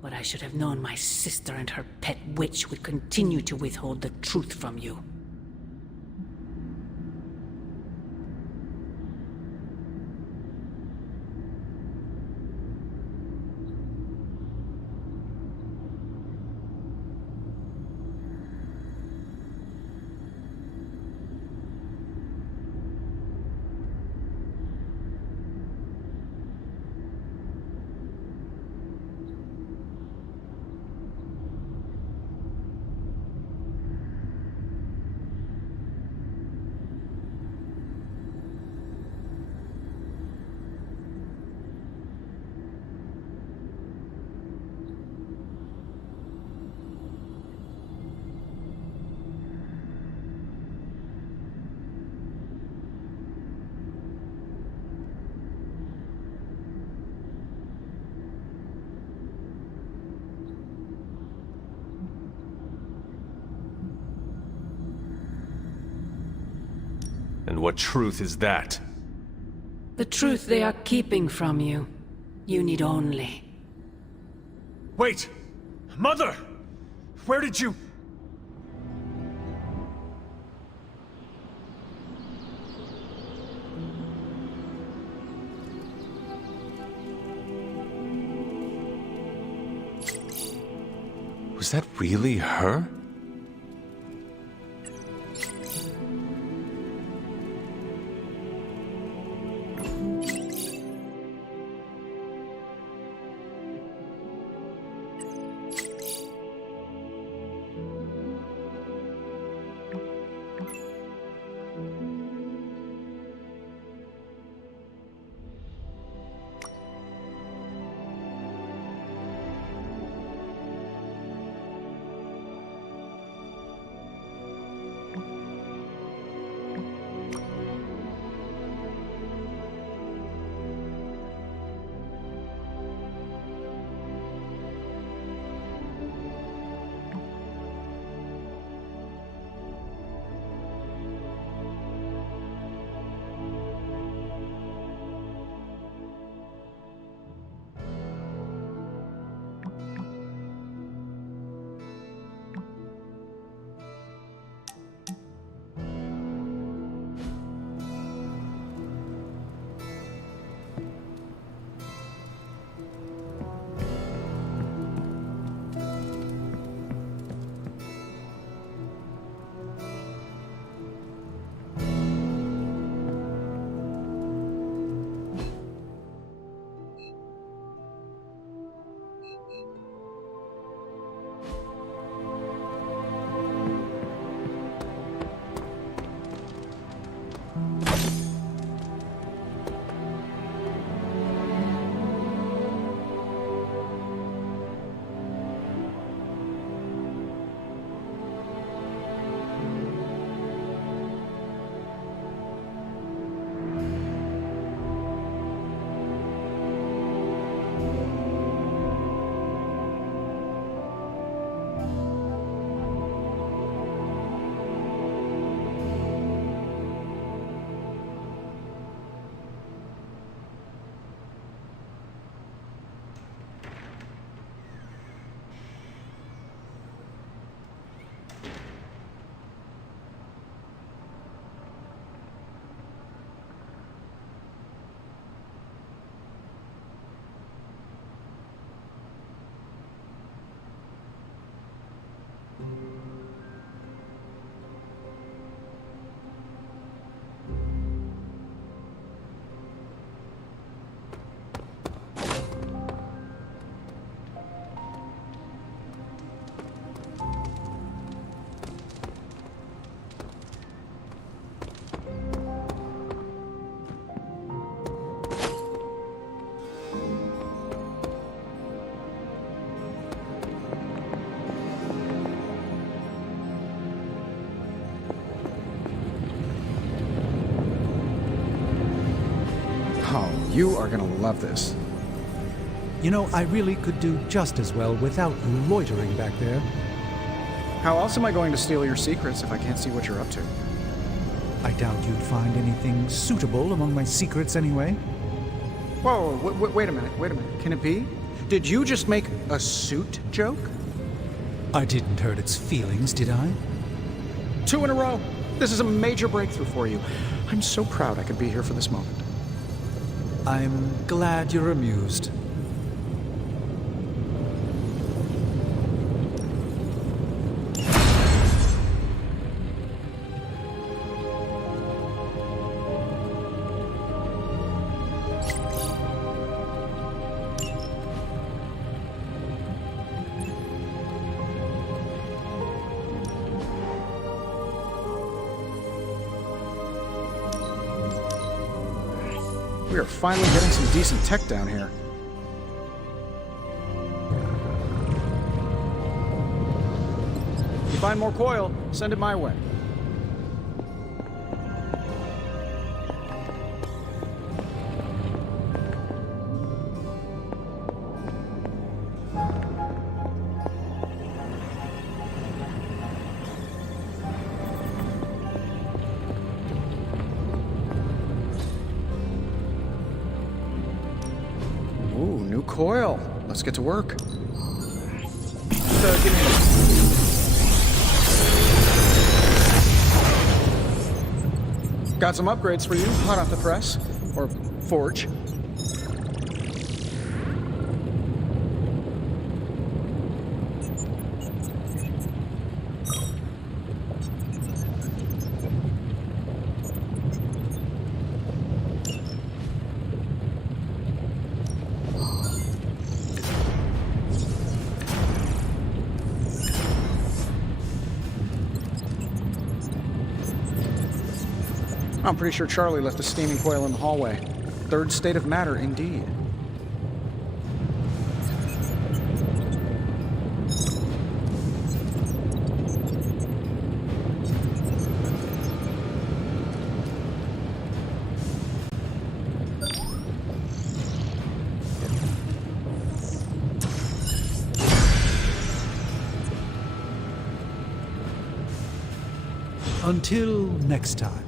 But I should have known my sister and her pet witch would continue to withhold the truth from you. And what truth is that? The truth they are keeping from you. You need only. Wait! Mother! Where did you... Was that really her? You are gonna love this. You know, I really could do just as well without you loitering back there. How else am I going to steal your secrets if I can't see what you're up to? I doubt you'd find anything suitable among my secrets anyway. Whoa, wait a minute. Can it be? Did you just make a suit joke? I didn't hurt its feelings, did I? 2 in a row. This is a major breakthrough for you. I'm so proud I could be here for this moment. I'm glad you're amused. We are finally getting some decent tech down here. If you find more coil, send it my way. coil. Let's get to work. Give me a Got some upgrades for you, hot off the press. Or forge. I'm pretty sure Charlie left a steaming coil in the hallway. Third state of matter, indeed. Until next time.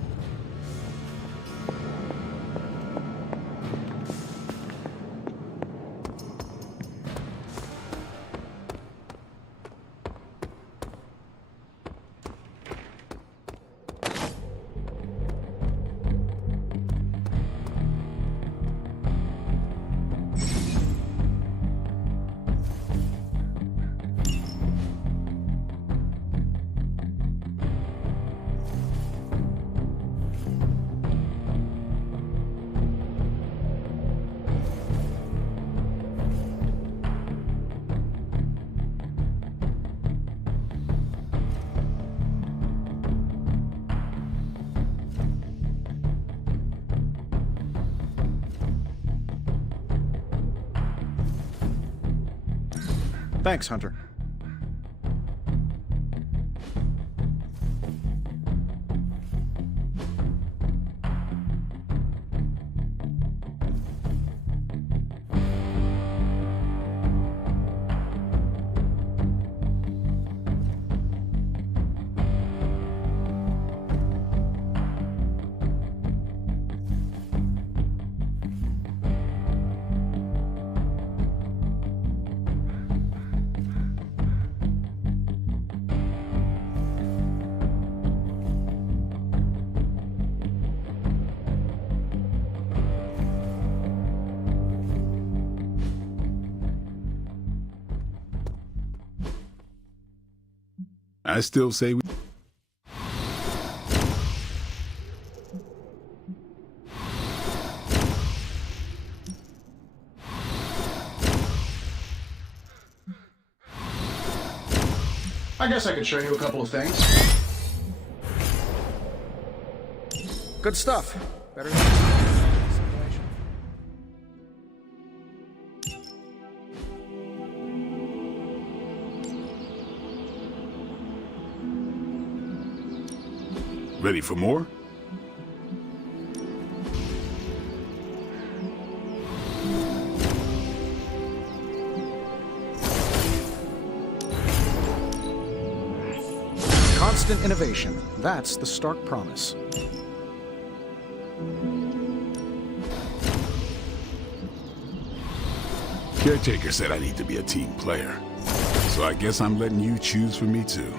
Thanks, Hunter. I still say we... I guess I could show you a couple of things. Good stuff. Better than simulation. Ready for more? Constant innovation. That's the stark promise. Caretaker said I need to be a team player. So I guess I'm letting you choose for me too.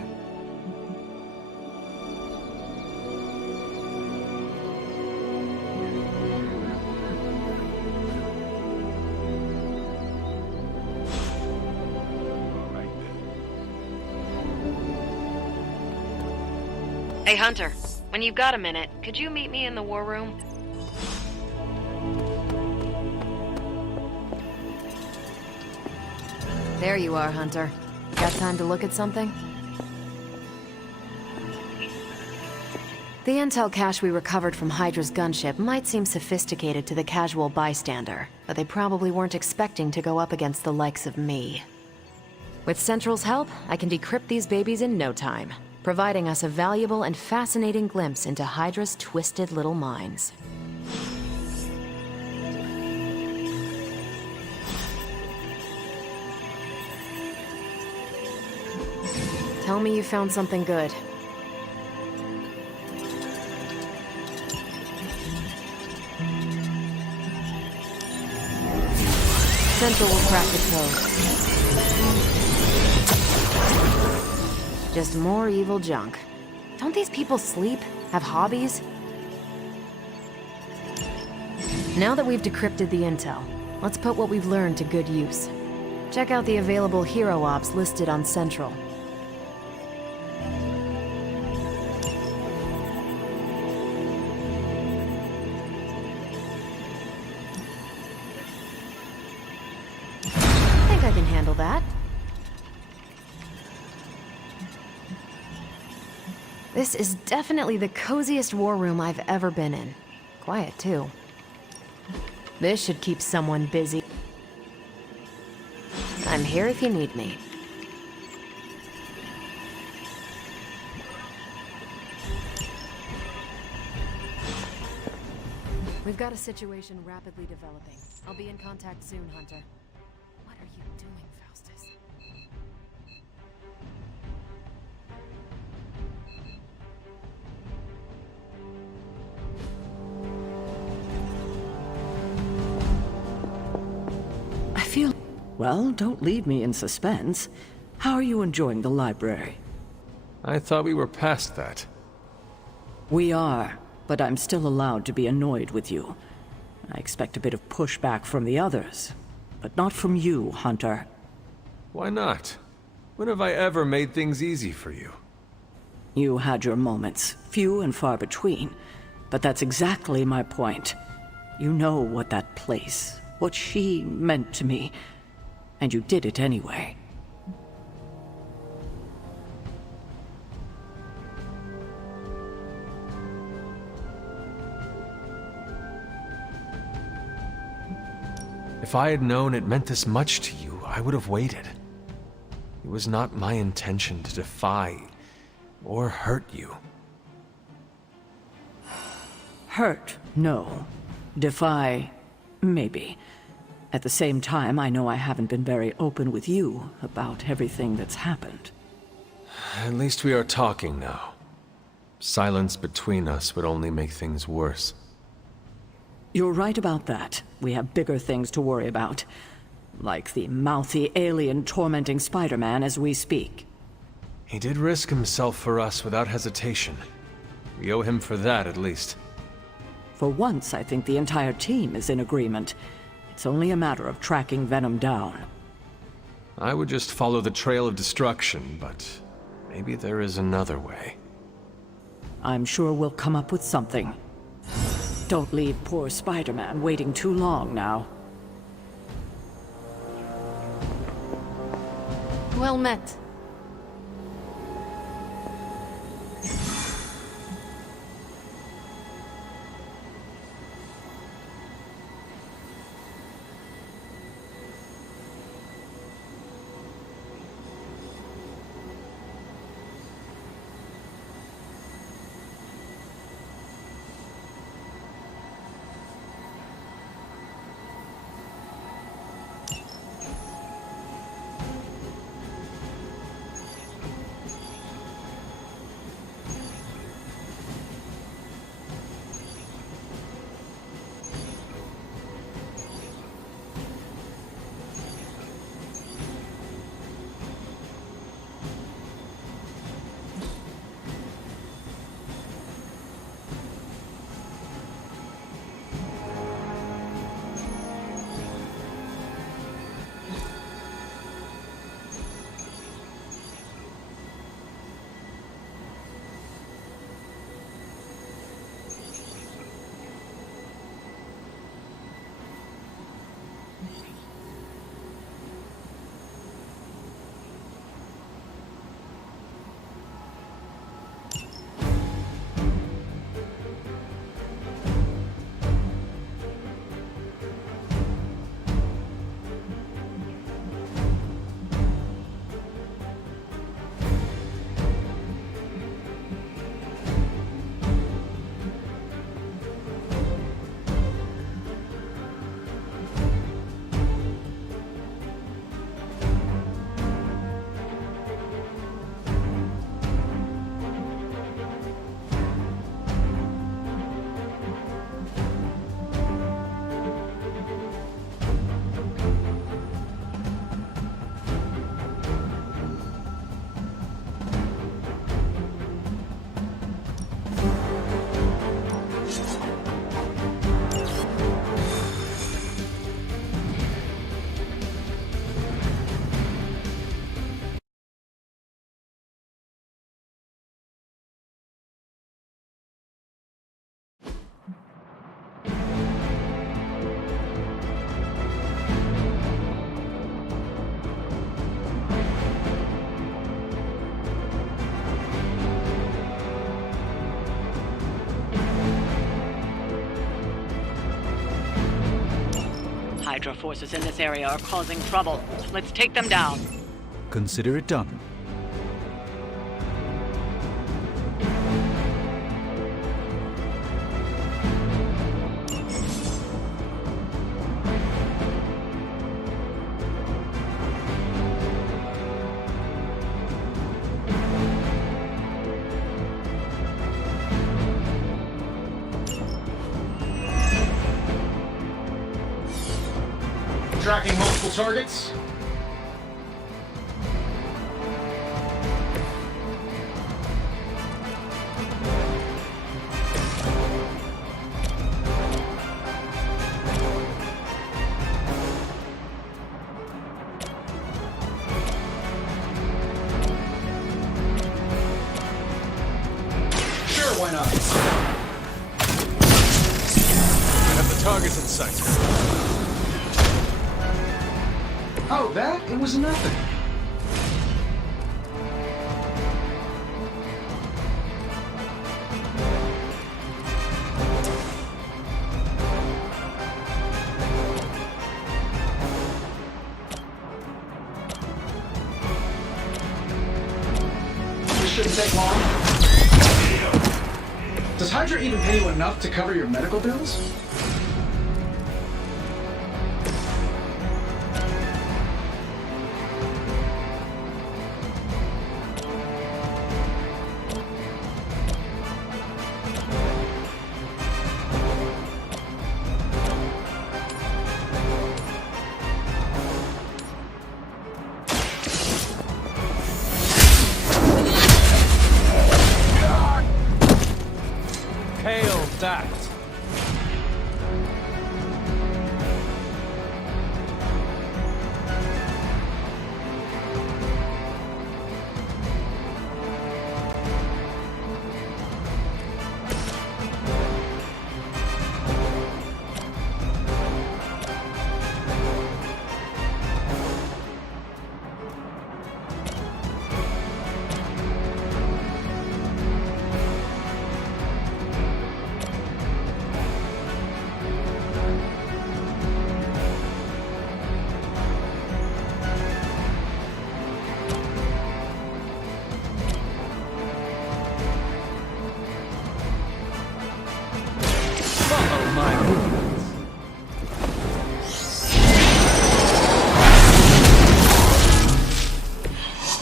Hey, Hunter, when you've got a minute, could you meet me in the war room? There you are, Hunter. Got time to look at something? The intel cache we recovered from Hydra's gunship might seem sophisticated to the casual bystander, but they probably weren't expecting to go up against the likes of me. With Central's help, I can decrypt these babies in no time, providing us a valuable and fascinating glimpse into Hydra's twisted little minds. Tell me you found something good. Central will crack the code. Just more evil junk. Don't these people sleep? Have hobbies? Now that we've decrypted the intel, let's put what we've learned to good use. Check out the available hero ops listed on Central. I think I can handle that. This is definitely the coziest war room I've ever been in. Quiet, too. This should keep someone busy. I'm here if you need me. We've got a situation rapidly developing. I'll be in contact soon, Hunter. What are you doing, Faustus? Well, don't leave me in suspense. How are you enjoying the library? I thought we were past that. We are, but I'm still allowed to be annoyed with you. I expect a bit of pushback from the others, but not from you, Hunter. Why not? When have I ever made things easy for you? You had your moments, few and far between, but that's exactly my point. You know what that place, what she meant to me, and you did it anyway. If I had known it meant this much to you, I would have waited. It was not my intention to defy or hurt you. Hurt, no. Defy, maybe. At the same time, I know I haven't been very open with you about everything that's happened. At least we are talking now. Silence between us would only make things worse. You're right about that. We have bigger things to worry about. Like the mouthy alien tormenting Spider-Man as we speak. He did risk himself for us without hesitation. We owe him for that, at least. For once, I think the entire team is in agreement. It's only a matter of tracking Venom down. I would just follow the trail of destruction, but maybe there is another way. I'm sure we'll come up with something. Don't leave poor Spider-Man waiting too long now. Well met. Hydra forces in this area are causing trouble. Let's take them down. Consider it done. Tracking multiple targets. Sure, why not? We have the targets in sight. Oh, that? It was nothing. This shouldn't take long. Does Hydra even pay you enough to cover your medical bills? Hail that!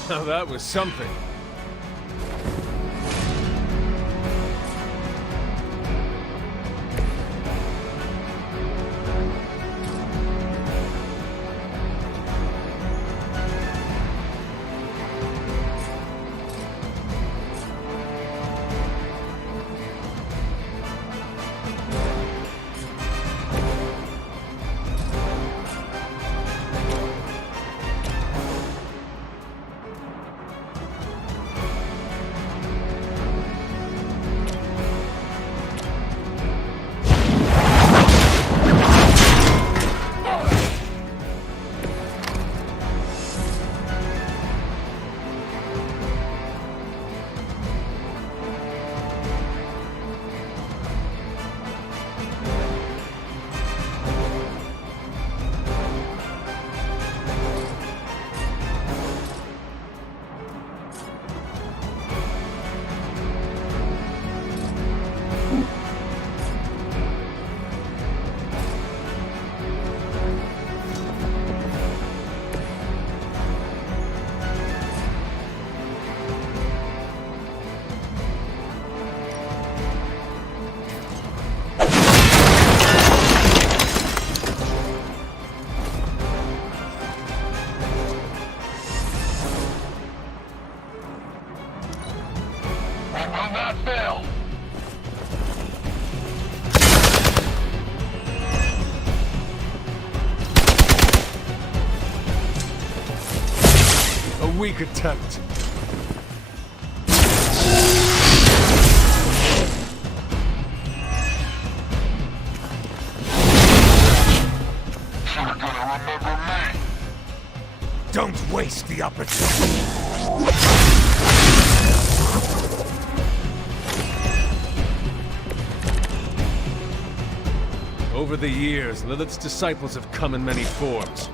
Now that was something. A weak attempt. You're gonna remember me. Don't waste the opportunity. Over the years, Lilith's disciples have come in many forms.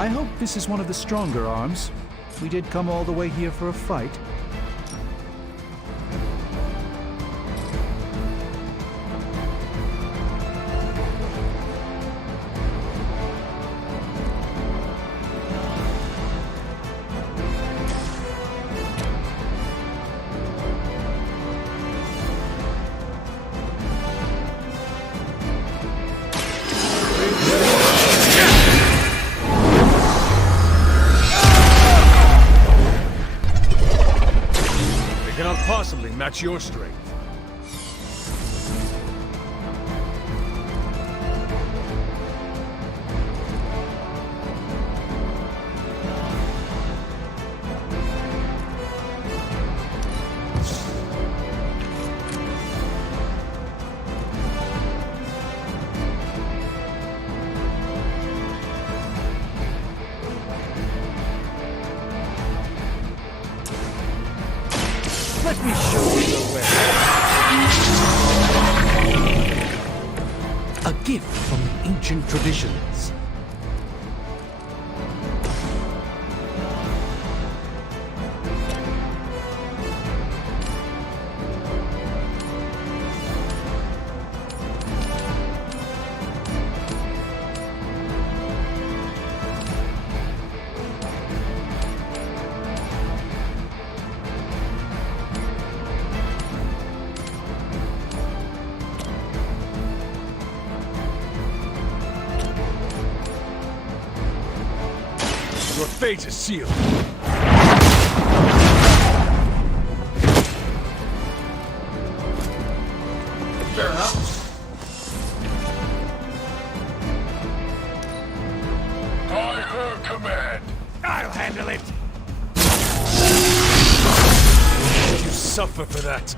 I hope this is one of the stronger arms. We did come all the way here for a fight. Possibly match your strength. Let me show you the way. A gift from ancient traditions. Your fate is sealed. Fair enough. By her command. I'll handle it. You suffer for that.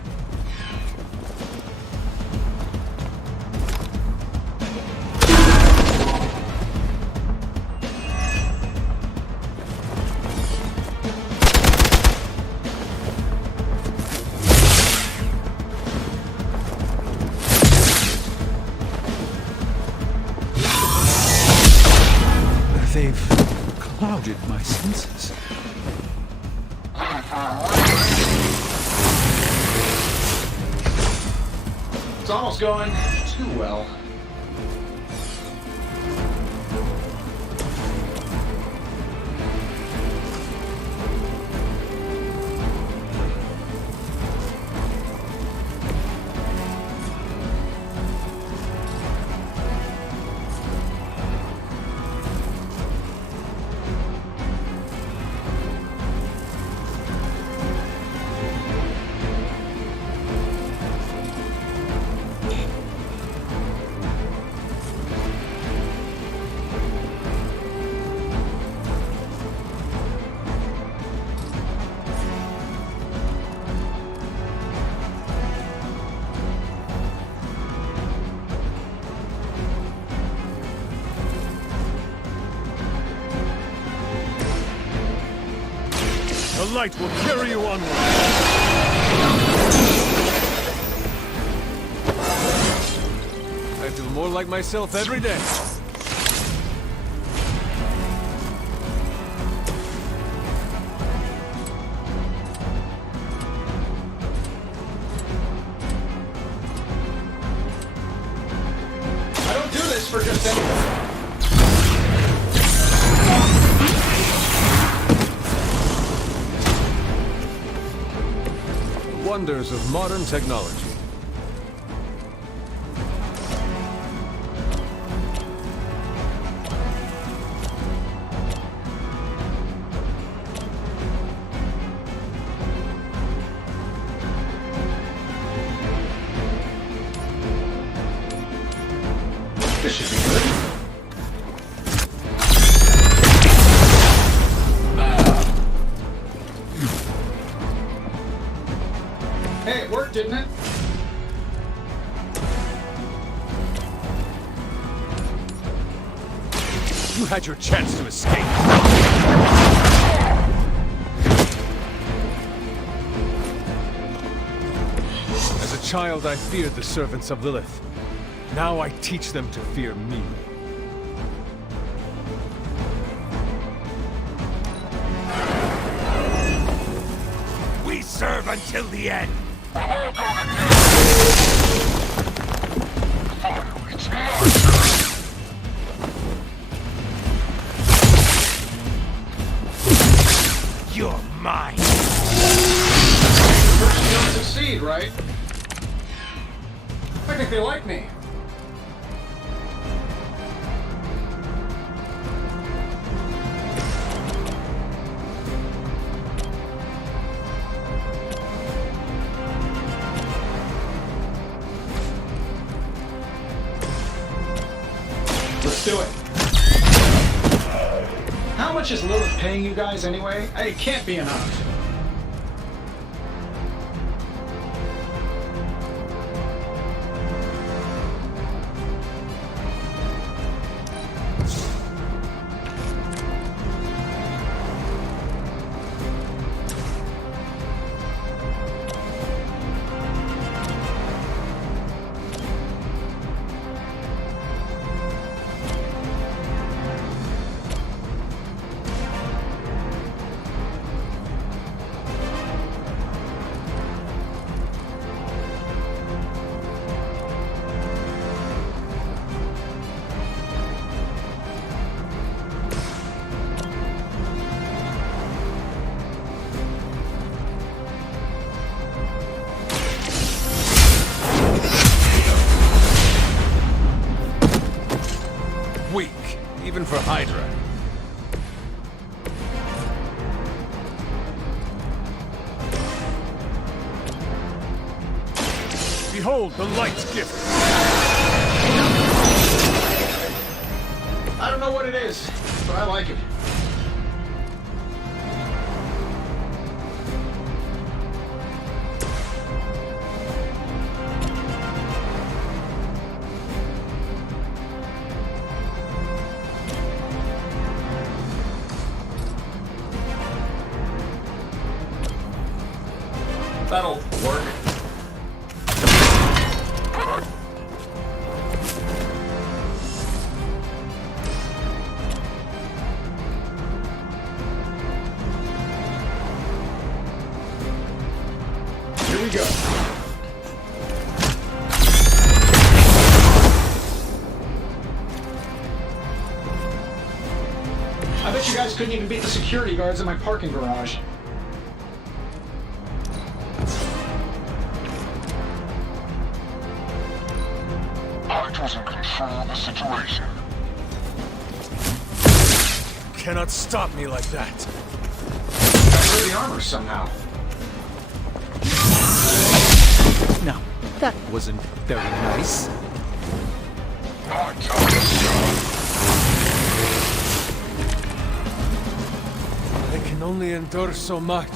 They've clouded my senses. It's almost going too well. The light will carry you onward. I feel more like myself every day. I don't do this for just anything. Wonders of modern technology. had your chance to escape. As a child, I feared the servants of Lilith. Now I teach them to fear me. We serve until the end. You're mine. First you don't succeed, right? I think they like me. Let's do it. How much is Lilith paying you guys anyway? It can't be enough. Weak, even for Hydra. Behold the light's gift. I don't know what it is, but I like it. That'll work. Here we go. I bet you guys couldn't even beat the security guards in my parking garage. Hydra's in control of the situation. You cannot stop me like that. Got rid of the armor somehow. No, that wasn't very nice. I can only endure so much.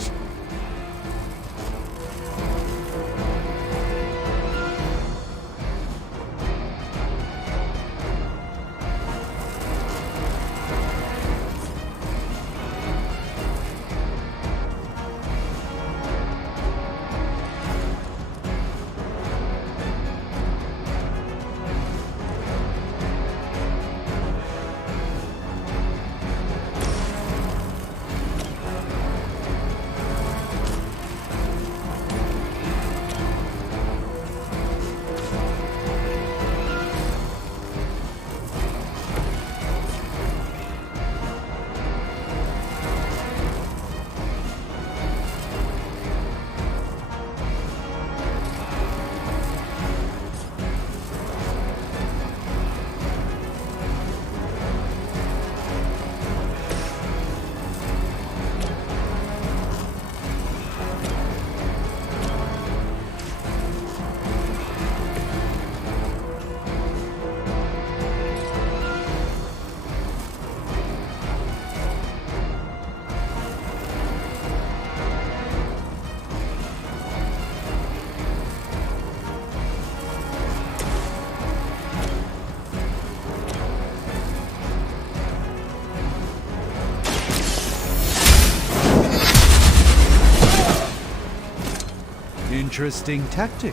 interesting tactic.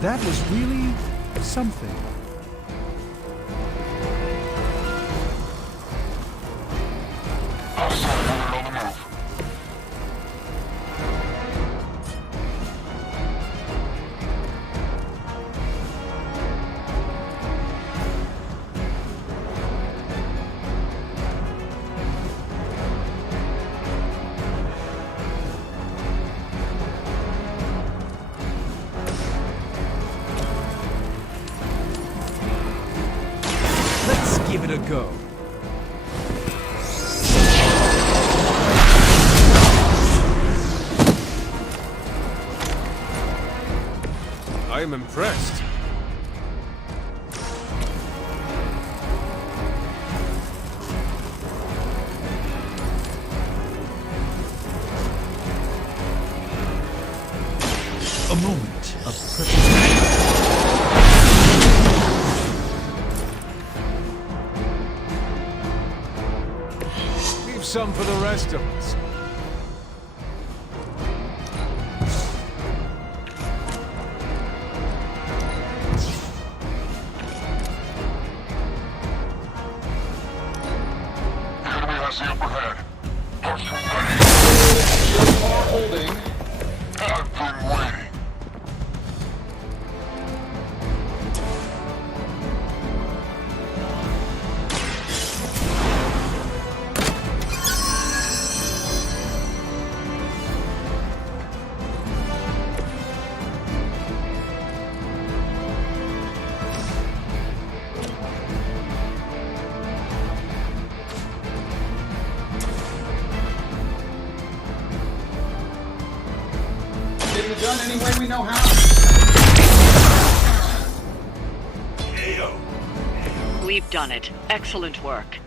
That was really something. Give it a go. I am impressed. A moment of preparation. Some for the rest of us. Enemy has the upper hand. Holding. I've been waiting. Getting it done any way we know how. We've done it. Excellent work.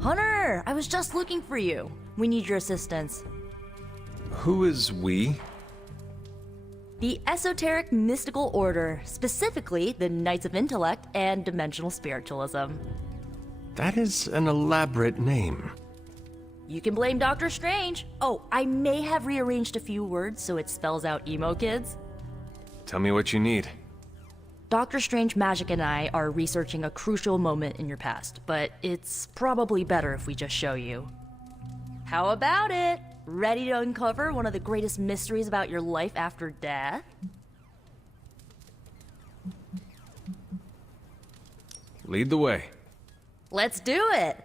Hunter, I was just looking for you. We need your assistance. Who is we? The Esoteric Mystical Order, specifically the Knights of Intellect and Dimensional Spiritualism. That is an elaborate name. You can blame Dr. Strange. Oh, I may have rearranged a few words so it spells out emo kids. Tell me what you need. Dr. Strange Magic and I are researching a crucial moment in your past, but it's probably better if we just show you. How about it? Ready to uncover one of the greatest mysteries about your life after death? Lead the way. Let's do it!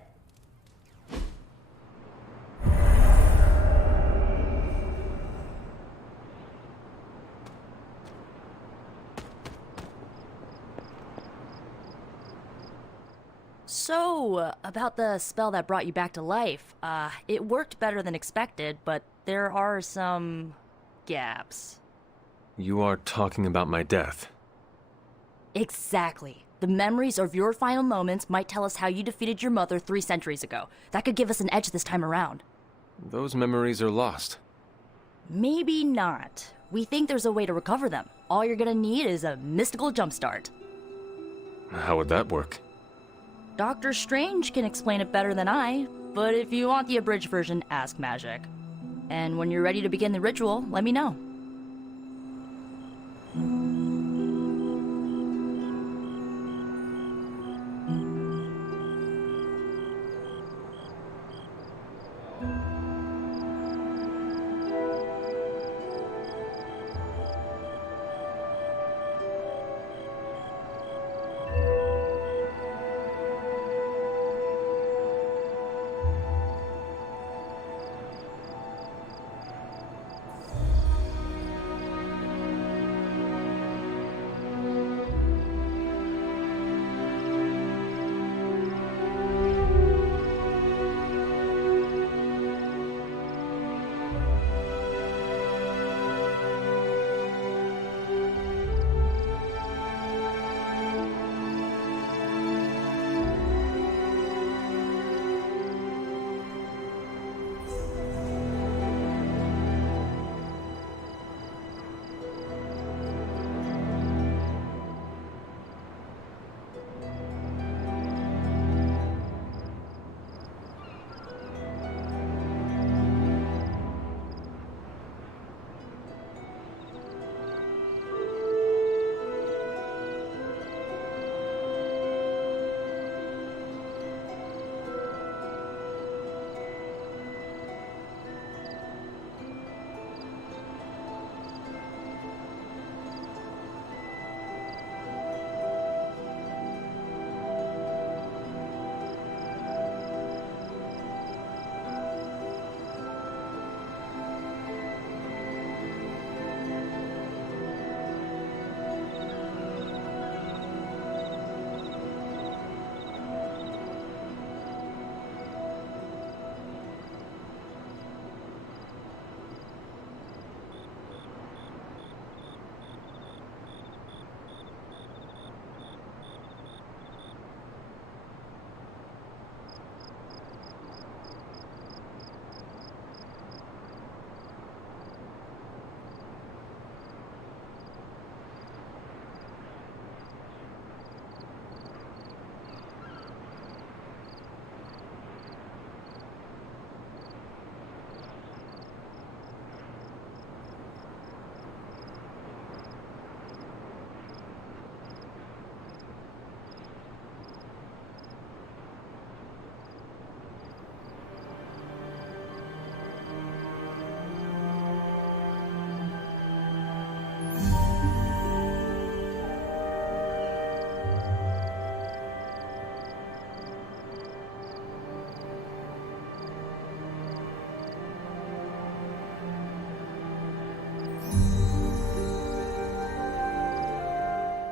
So, about the spell that brought you back to life, it worked better than expected, but there are some gaps. You are talking about my death. Exactly. The memories of your final moments might tell us how you defeated your mother 3 centuries ago. That could give us an edge this time around. Those memories are lost. Maybe not. We think there's a way to recover them. All you're gonna need is a mystical jumpstart. How would that work? Doctor Strange can explain it better than I, but if you want the abridged version, ask Magic. And when you're ready to begin the ritual, let me know.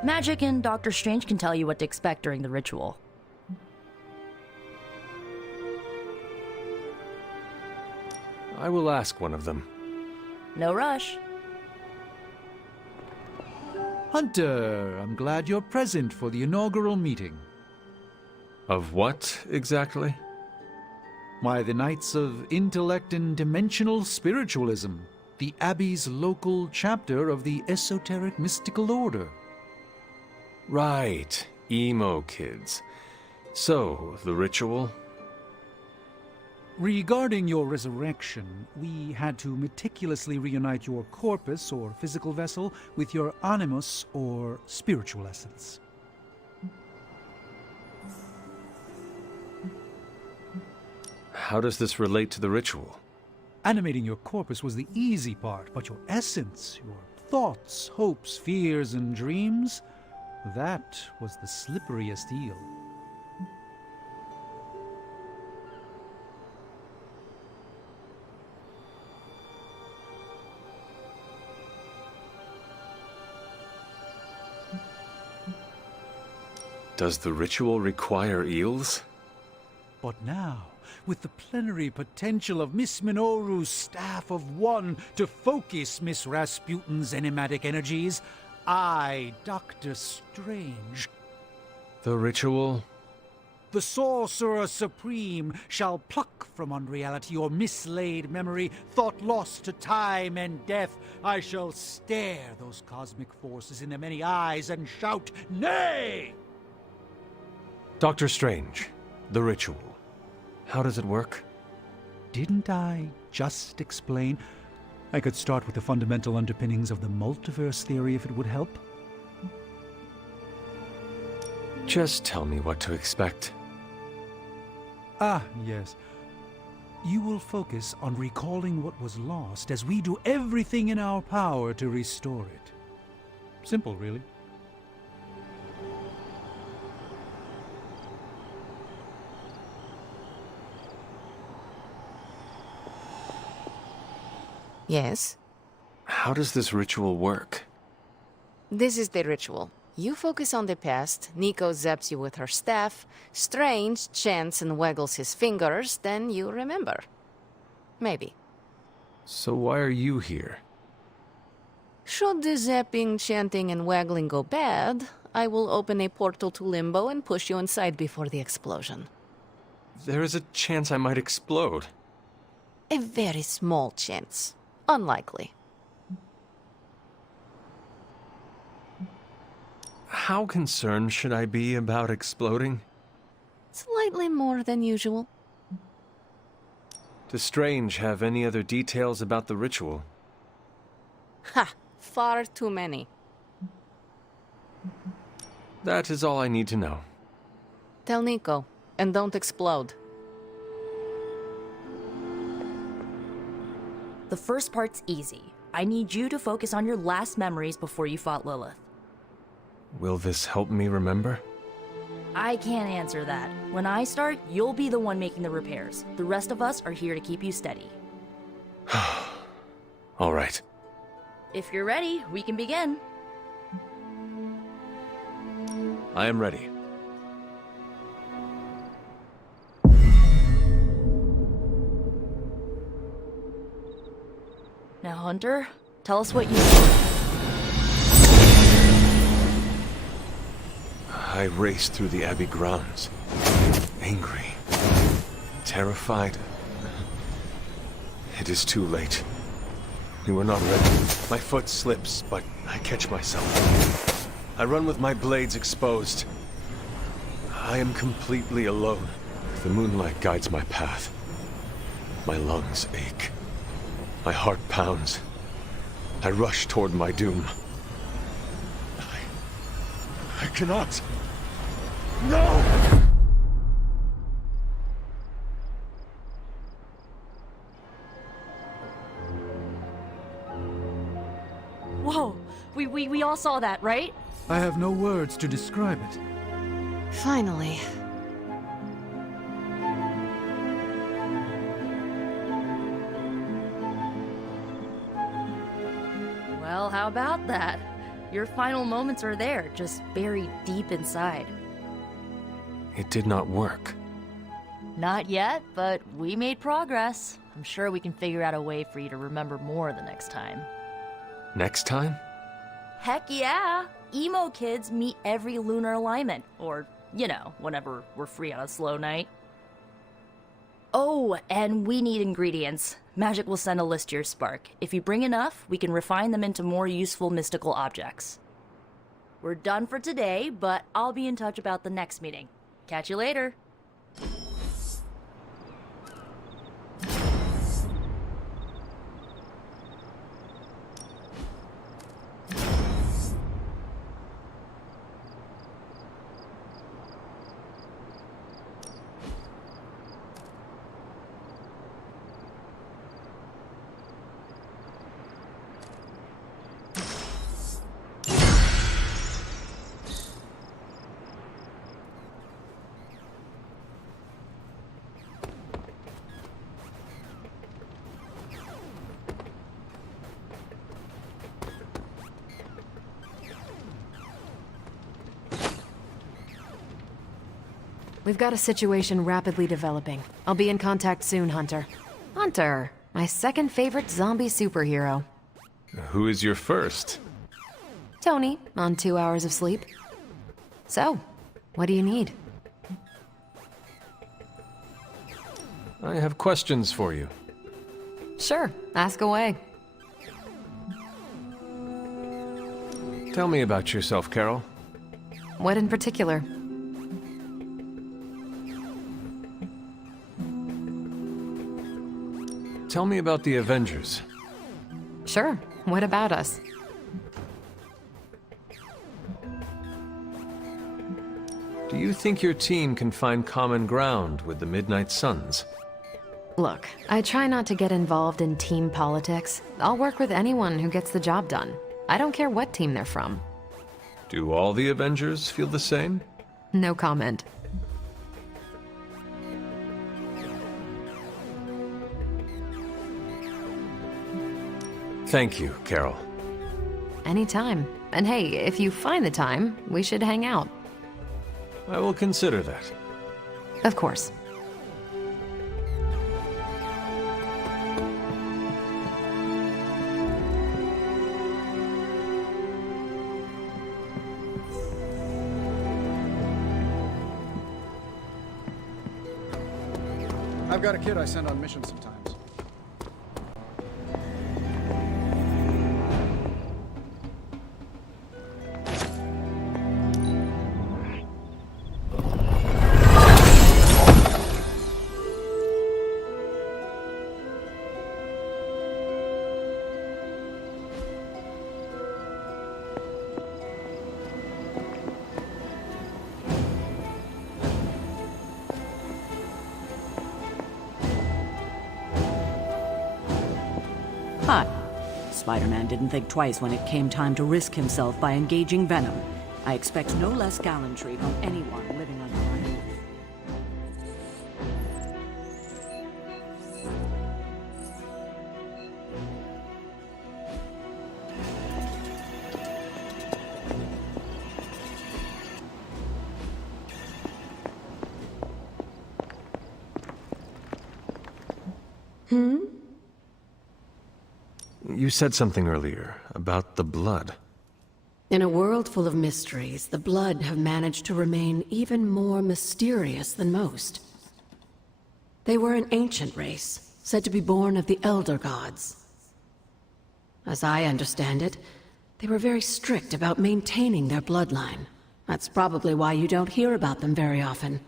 Magic and Doctor Strange can tell you what to expect during the ritual. I will ask one of them. No rush. Hunter, I'm glad you're present for the inaugural meeting. Of what, exactly? Why, the Knights of Intellect and Dimensional Spiritualism, the Abbey's local chapter of the Esoteric Mystical Order. Right, emo kids. So, the ritual? Regarding your resurrection, we had to meticulously reunite your corpus, or physical vessel, with your animus, or spiritual essence. How does this relate to the ritual? Animating your corpus was the easy part, but your essence, your thoughts, hopes, fears, and dreams, that was the slipperiest eel. Does the ritual require eels? But now, with the plenary potential of Miss Minoru's Staff of One to focus Miss Rasputin's enigmatic energies, I, Dr. Strange, The ritual? the Sorcerer Supreme, shall pluck from unreality your mislaid memory, thought lost to time and death. I shall stare those cosmic forces in their many eyes and shout, nay! Dr. Strange, the ritual. How does it work? Didn't I just explain? I could start with the fundamental underpinnings of the multiverse theory if it would help. Just tell me what to expect. Ah, yes. You will focus on recalling what was lost as we do everything in our power to restore it. Simple, really. Yes? How does this ritual work? This is the ritual. You focus on the past, Nico zaps you with her staff, Strange chants and waggles his fingers, then you remember. Maybe. So why are you here? Should the zapping, chanting, and waggling go bad, I will open a portal to Limbo and push you inside before the explosion. There is a chance I might explode. A very small chance. Unlikely. How concerned should I be about exploding? Slightly more than usual. Does Strange have any other details about the ritual? Ha! Far too many. That is all I need to know. Tell Nico, and don't explode. The first part's easy. I need you to focus on your last memories before you fought Lilith. Will this help me remember? I can't answer that. When I start, you'll be the one making the repairs. The rest of us are here to keep you steady. All right. If you're ready, we can begin. I am ready. Now, Hunter, tell us what you saw. I raced through the Abbey grounds. Angry. Terrified. It is too late. We were not ready. My foot slips, but I catch myself. I run with my blades exposed. I am completely alone. The moonlight guides my path. My lungs ache. My heart pounds. I rush toward my doom. I cannot. No! Whoa! We all saw that, right? I have no words to describe it. Finally. Well, how about that? Your final moments are there, just buried deep inside. It did not work. Not yet, but we made progress. I'm sure we can figure out a way for you to remember more the next time. Next time? Heck yeah! Emo kids meet every lunar alignment, or, you know, whenever we're free on a slow night. Oh, and we need ingredients. Magic will send a list to your Spark. If you bring enough, we can refine them into more useful mystical objects. We're done for today, but I'll be in touch about the next meeting. Catch you later. We've got a situation rapidly developing. I'll be in contact soon, Hunter. Hunter, my second favorite zombie superhero. Who is your first? Tony, on 2 hours of sleep. So, what do you need? I have questions for you. Sure, ask away. Tell me about yourself, Carol. What in particular? Tell me about the Avengers. Sure, what about us? Do you think your team can find common ground with the Midnight Suns? Look, I try not to get involved in team politics. I'll work with anyone who gets the job done. I don't care what team they're from. Do all the Avengers feel the same? No comment. Thank you, Carol. Anytime. And hey, if you find the time, we should hang out. I will consider that. Of course. I've got a kid I send on missions sometimes. Hi. Spider-Man didn't think twice when it came time to risk himself by engaging Venom. I expect no less gallantry from anyone living under my roof. You said something earlier about the blood. In a world full of mysteries, the Blood have managed to remain even more mysterious than most. They were an ancient race, said to be born of the Elder Gods. As I understand it, they were very strict about maintaining their bloodline. That's probably why you don't hear about them very often.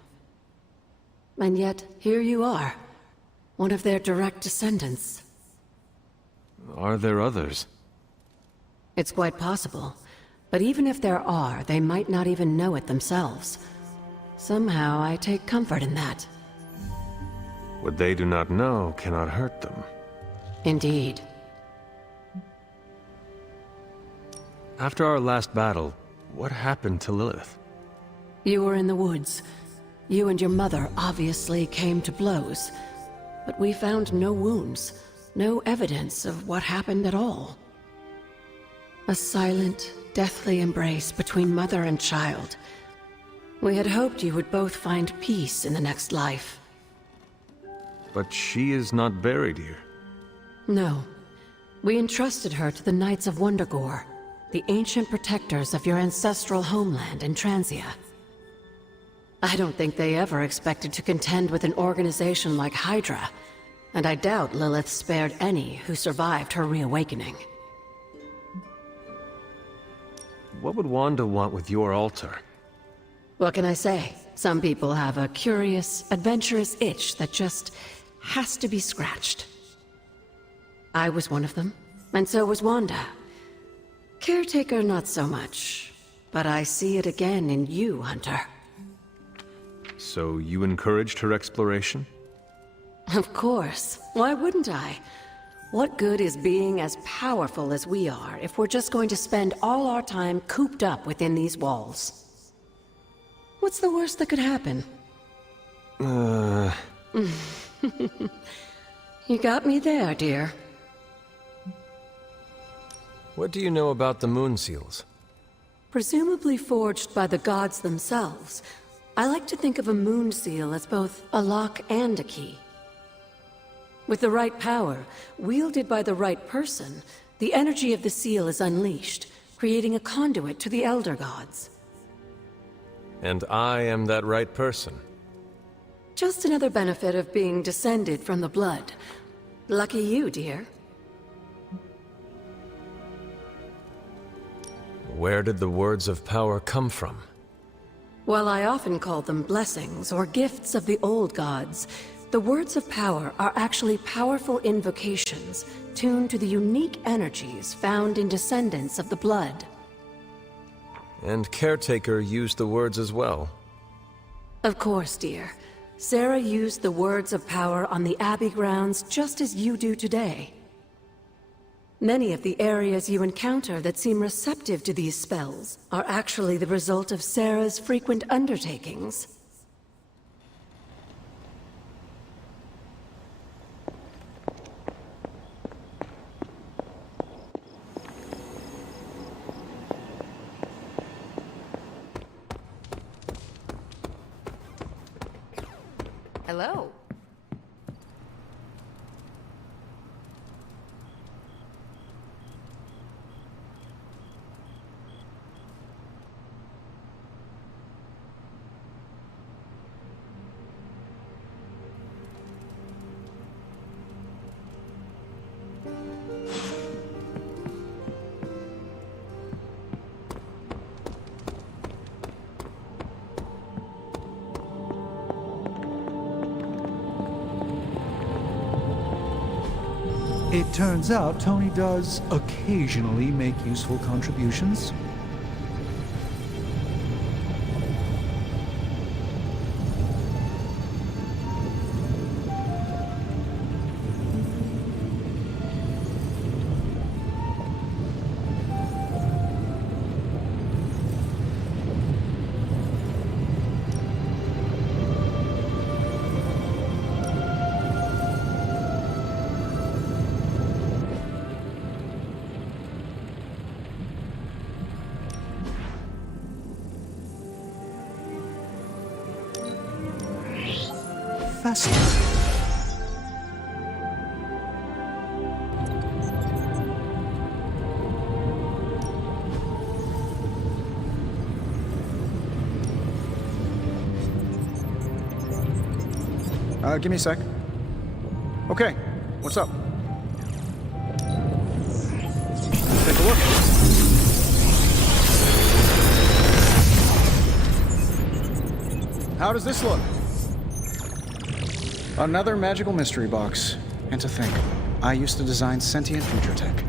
And yet, here you are, one of their direct descendants. Are there others? It's quite possible. But even if there are, they might not even know it themselves. Somehow, I take comfort in that. What they do not know cannot hurt them. Indeed. After our last battle, what happened to Lilith? You were in the woods. You and your mother obviously came to blows. But we found no wounds, no evidence of what happened at all. A silent, deathly embrace between mother and child. We had hoped you would both find peace in the next life. But she is not buried here. No. We entrusted her to the Knights of Wundagore, the ancient protectors of your ancestral homeland in Transia. I don't think they ever expected to contend with an organization like Hydra, and I doubt Lilith spared any who survived her reawakening. What would Wanda want with your altar? What can I say? Some people have a curious, adventurous itch that just has to be scratched. I was one of them, and so was Wanda. Caretaker, not so much. But I see it again in you, Hunter. So you encouraged her exploration? Of course. Why wouldn't I? What good is being as powerful as we are if we're just going to spend all our time cooped up within these walls? What's the worst that could happen? You got me there, dear. What do you know about the Moon Seals? Presumably forged by the gods themselves, I like to think of a moon seal as both a lock and a key. With the right power, wielded by the right person, the energy of the seal is unleashed, creating a conduit to the Elder Gods. And I am that right person. Just another benefit of being descended from the blood. Lucky you, dear. Where did the words of power come from? While I often call them blessings or gifts of the old gods, the words of power are actually powerful invocations tuned to the unique energies found in descendants of the blood. And Caretaker used the words as well. Of course, dear. Sarah used the words of power on the Abbey grounds just as you do today. Many of the areas you encounter that seem receptive to these spells are actually the result of Sarah's frequent undertakings. Hello. It turns out Tony does occasionally make useful contributions. Fascinating. Give me a sec. Okay, what's up? Take a look. How does this look? Another magical mystery box. And to think, I used to design sentient future tech.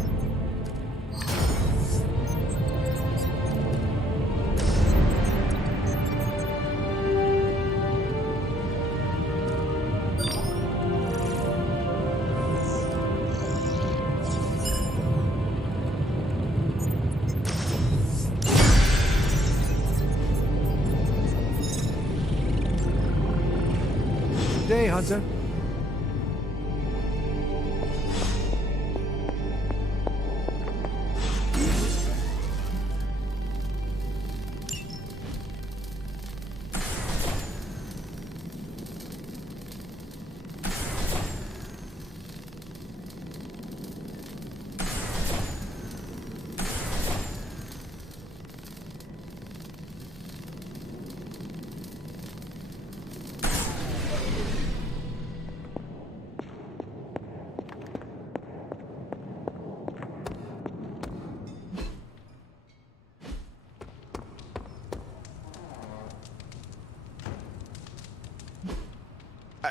Day, Hunter.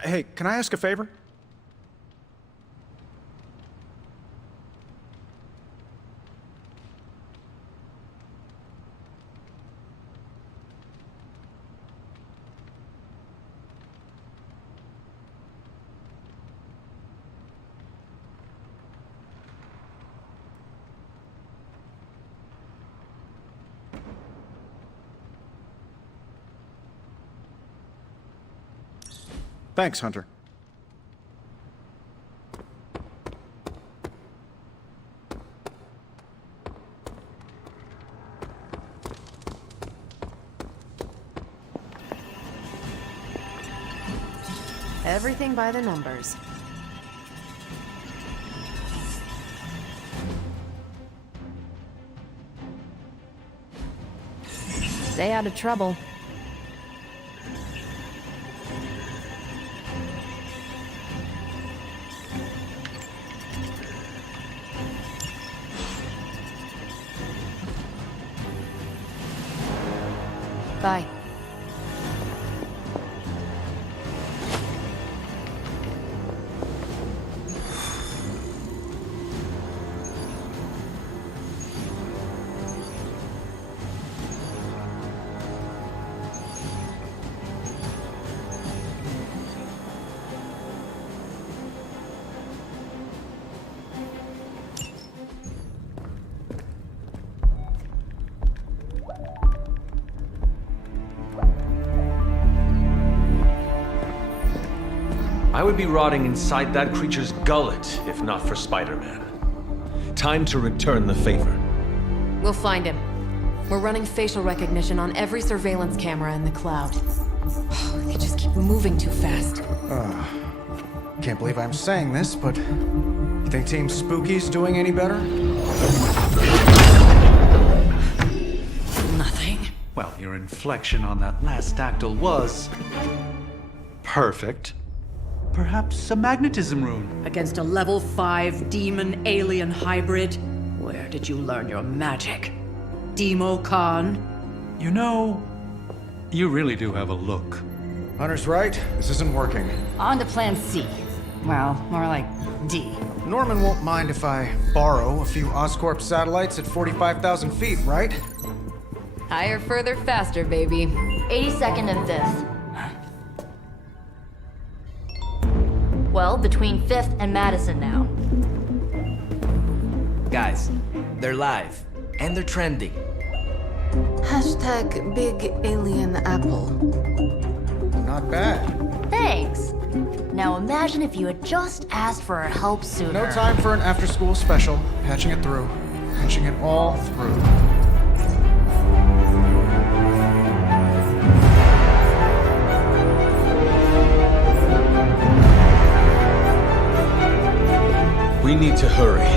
Hey, can I ask a favor? Thanks, Hunter. Everything by the numbers. Stay out of trouble. Bye. I would be rotting inside that creature's gullet if not for Spider-Man. Time to return the favor. We'll find him. We're running facial recognition on every surveillance camera in the cloud. They just keep moving too fast. Can't believe I'm saying this, but you think Team Spooky's doing any better? Nothing. Well, your inflection on that last dactyl was perfect. Perhaps a magnetism rune. Against a level 5 demon alien hybrid? Where did you learn your magic? Demo Khan? You know, you really do have a look. Hunter's right. This isn't working. On to plan C. Well, more like D. Norman won't mind if I borrow a few Oscorp satellites at 45,000 feet, right? Higher, further, faster, baby. 82nd and 5th. Well, between 5th and Madison now. Guys, they're live. And they're trending. Hashtag Big Alien Apple. Not bad. Thanks. Now imagine if you had just asked for our help sooner. No time for an after-school special. Patching it through. Patching it all through. We need to hurry.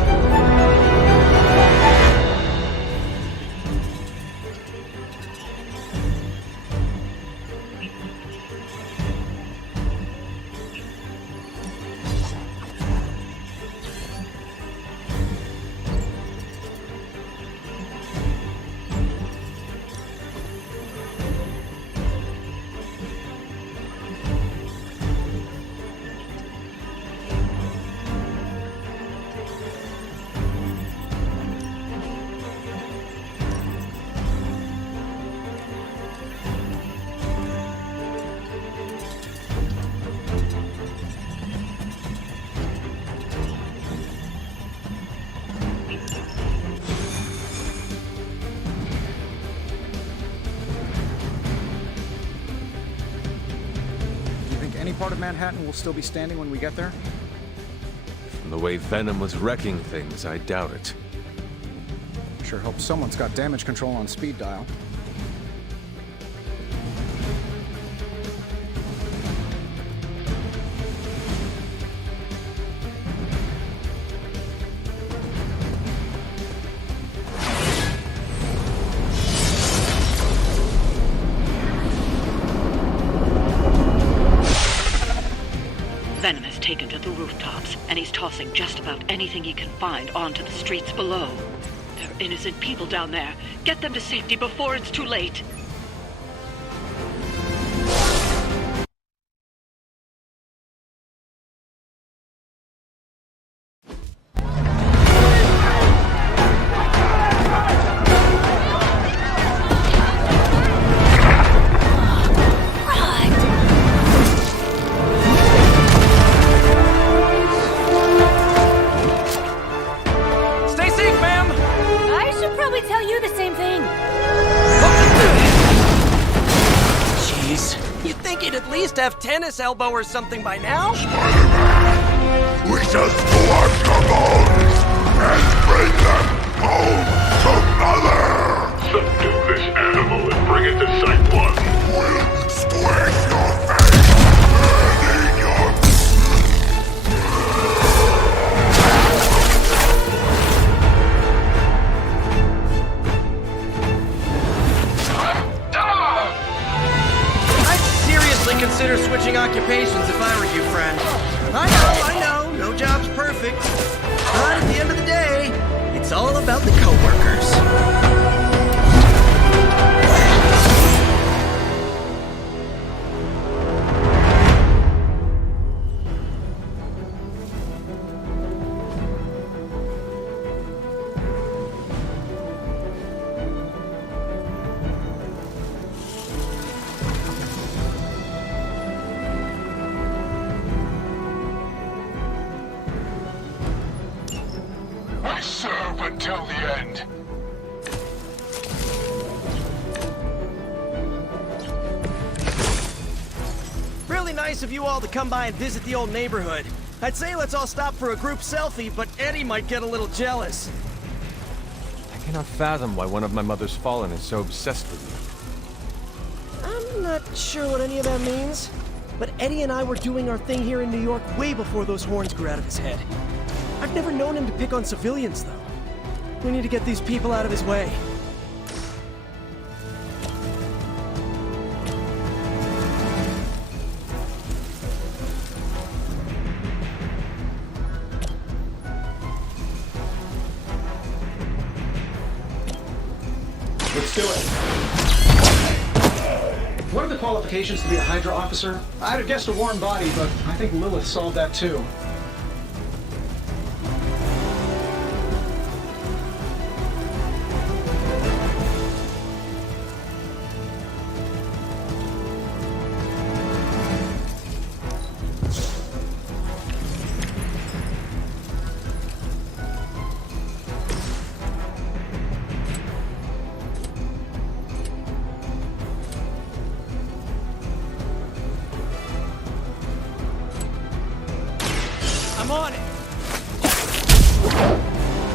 Any part of Manhattan will still be standing when we get there? From the way Venom was wrecking things, I doubt it. Sure hope someone's got damage control on speed dial. Venom has taken to the rooftops, and he's tossing just about anything he can find onto the streets below. There are innocent people down there. Get them to safety before it's too late. Have tennis elbow or something by now? We just collect the bones and bring them home to Mother! Subdue this animal and bring it to Site 1. We'll squish your face and eat your consider switching occupations if I were you, friend. I know, no job's perfect. But at the end of the day, it's all about the coworkers. I serve until the end. Really nice of you all to come by and visit the old neighborhood. I'd say let's all stop for a group selfie, but Eddie might get a little jealous. I cannot fathom why one of my mother's fallen is so obsessed with you. I'm not sure what any of that means, but Eddie and I were doing our thing here in New York way before those horns grew out of his head. I've never known him to pick on civilians, though. We need to get these people out of his way. Let's do it. What are the qualifications to be a Hydra officer? I'd have guessed a warm body, but I think Lilith solved that too. I'm on it!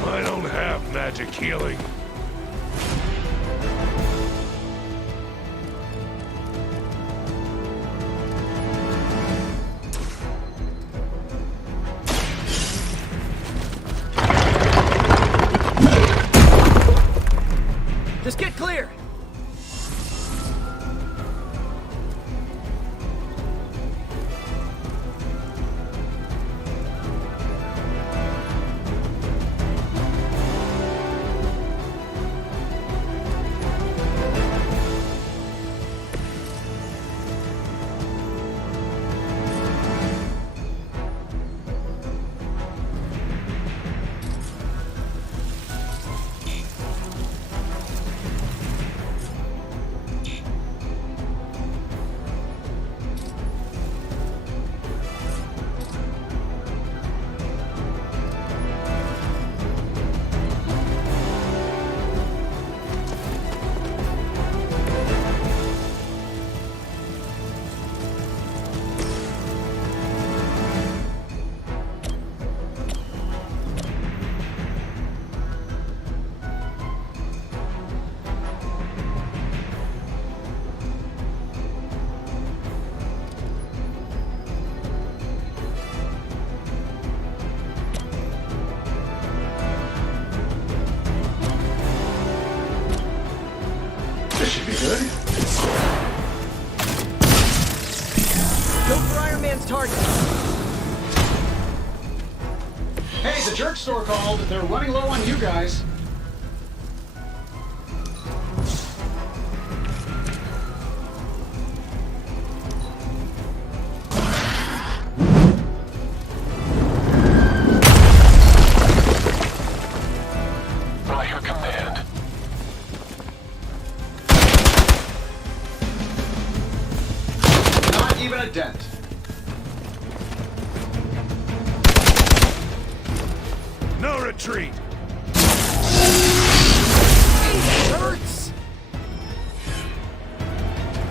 I don't have magic healing. Just get clear! This should be good. Go for Iron Man's target. Hey, the jerk store called. They're running low on you guys. By your command. Not even a dent. No retreat. Hurts!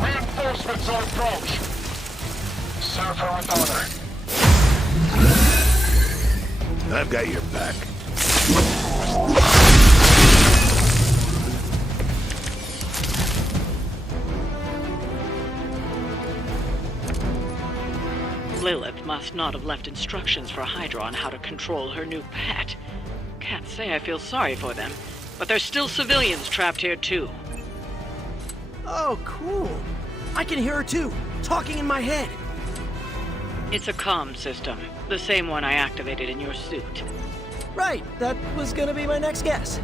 Reinforcements on approach. Serve her with honor. I've got your back. Lilith must not have left instructions for Hydra on how to control her new pet. Can't say I feel sorry for them, but there's still civilians trapped here too. Oh, cool. I can hear her too. talking in my head. It's a comm system, the same one I activated in your suit. Right, that was gonna be my next guess.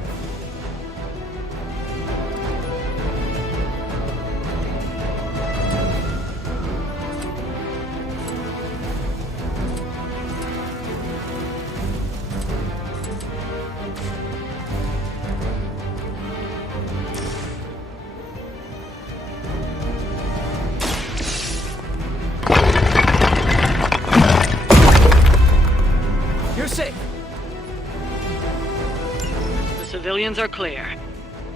You're safe. The civilians are clear.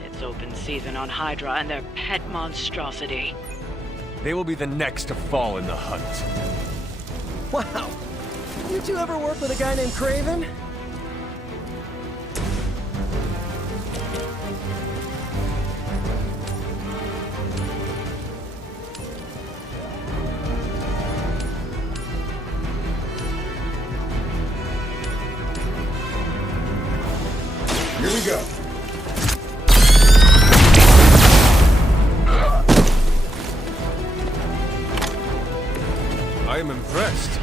It's open season on Hydra and their pet monstrosity. They will be the next to fall in the hunt. Wow. You two ever work with a guy named Craven? Here we go. I am impressed.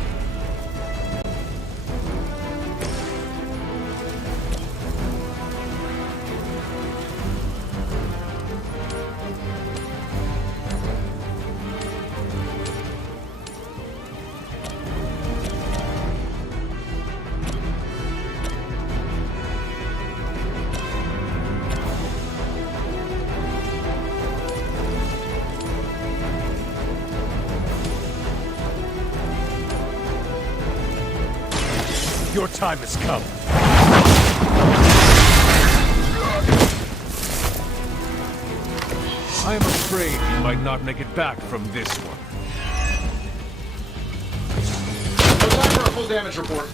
Your time has come. I am afraid you might not make it back from this one. No time for a full damage report.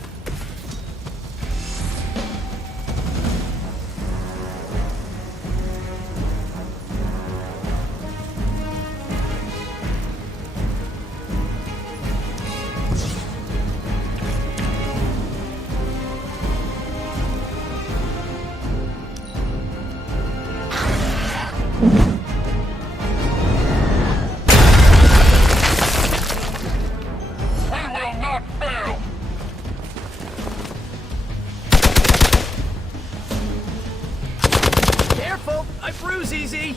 Careful! I bruise easy!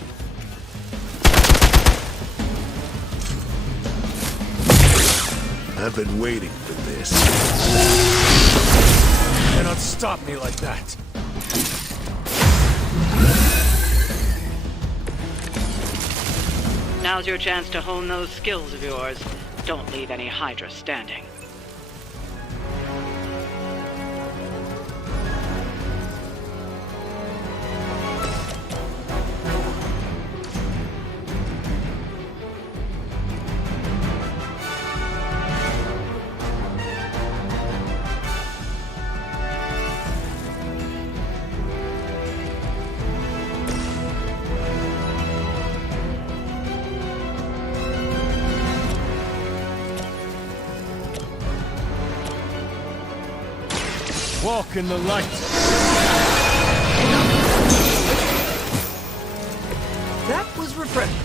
I've been waiting for this. You cannot stop me like that. Now's your chance to hone those skills of yours. Don't leave any Hydra standing. Walk in the light. That was refreshing.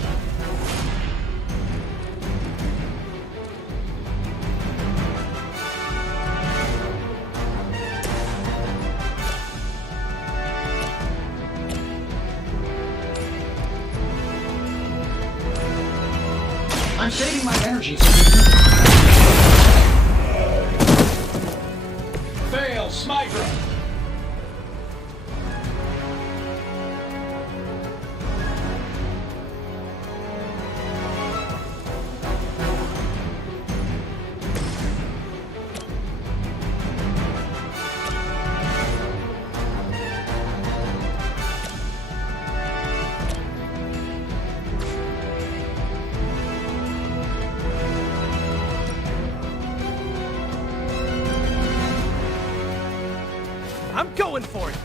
I'm saving my energy. Fail, Smydra! I'm going for it!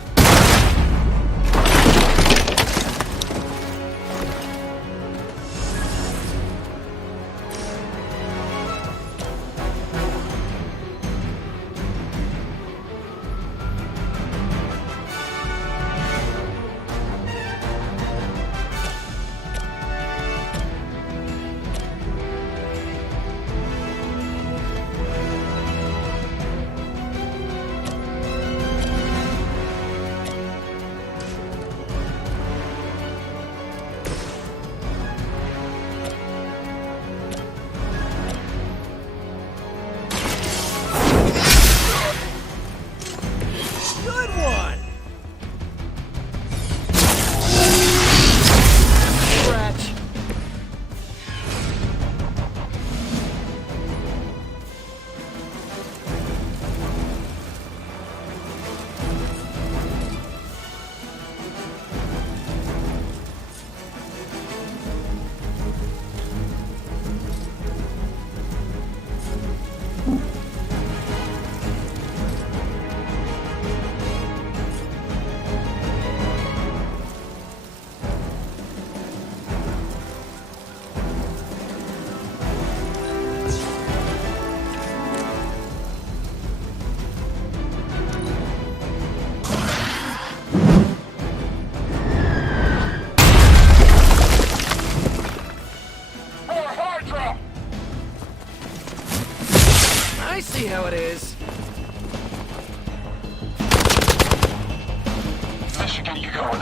I see how it is. This should get you going.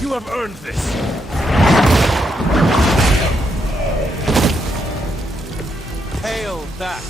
You have earned this. Hail that.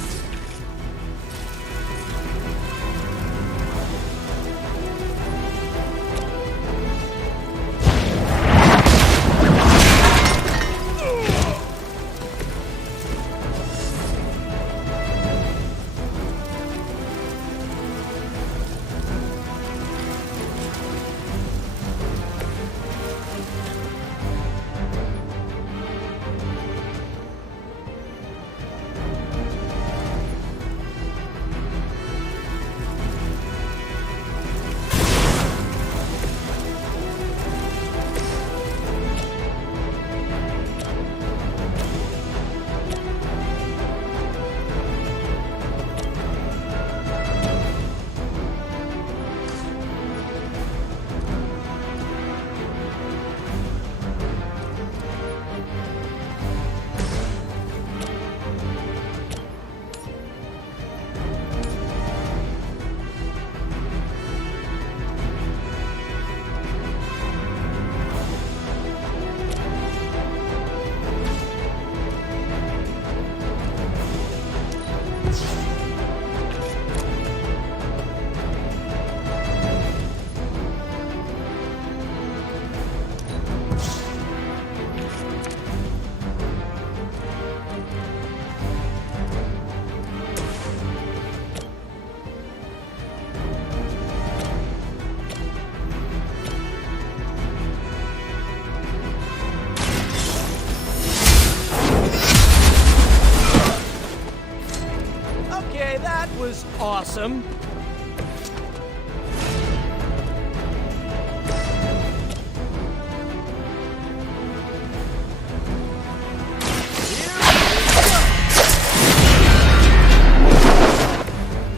Okay, that was awesome.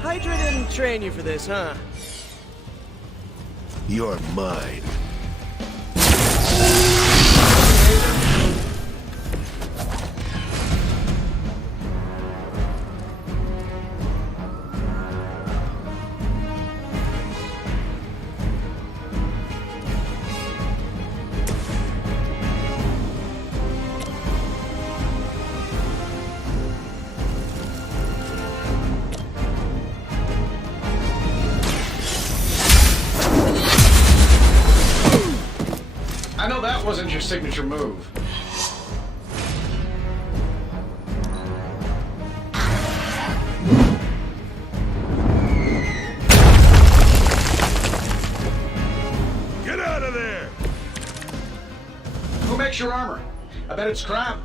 Hydra didn't train you for this, huh? You're mine. I know that wasn't your signature move. Get out of there! Who makes your armor? I bet it's crap.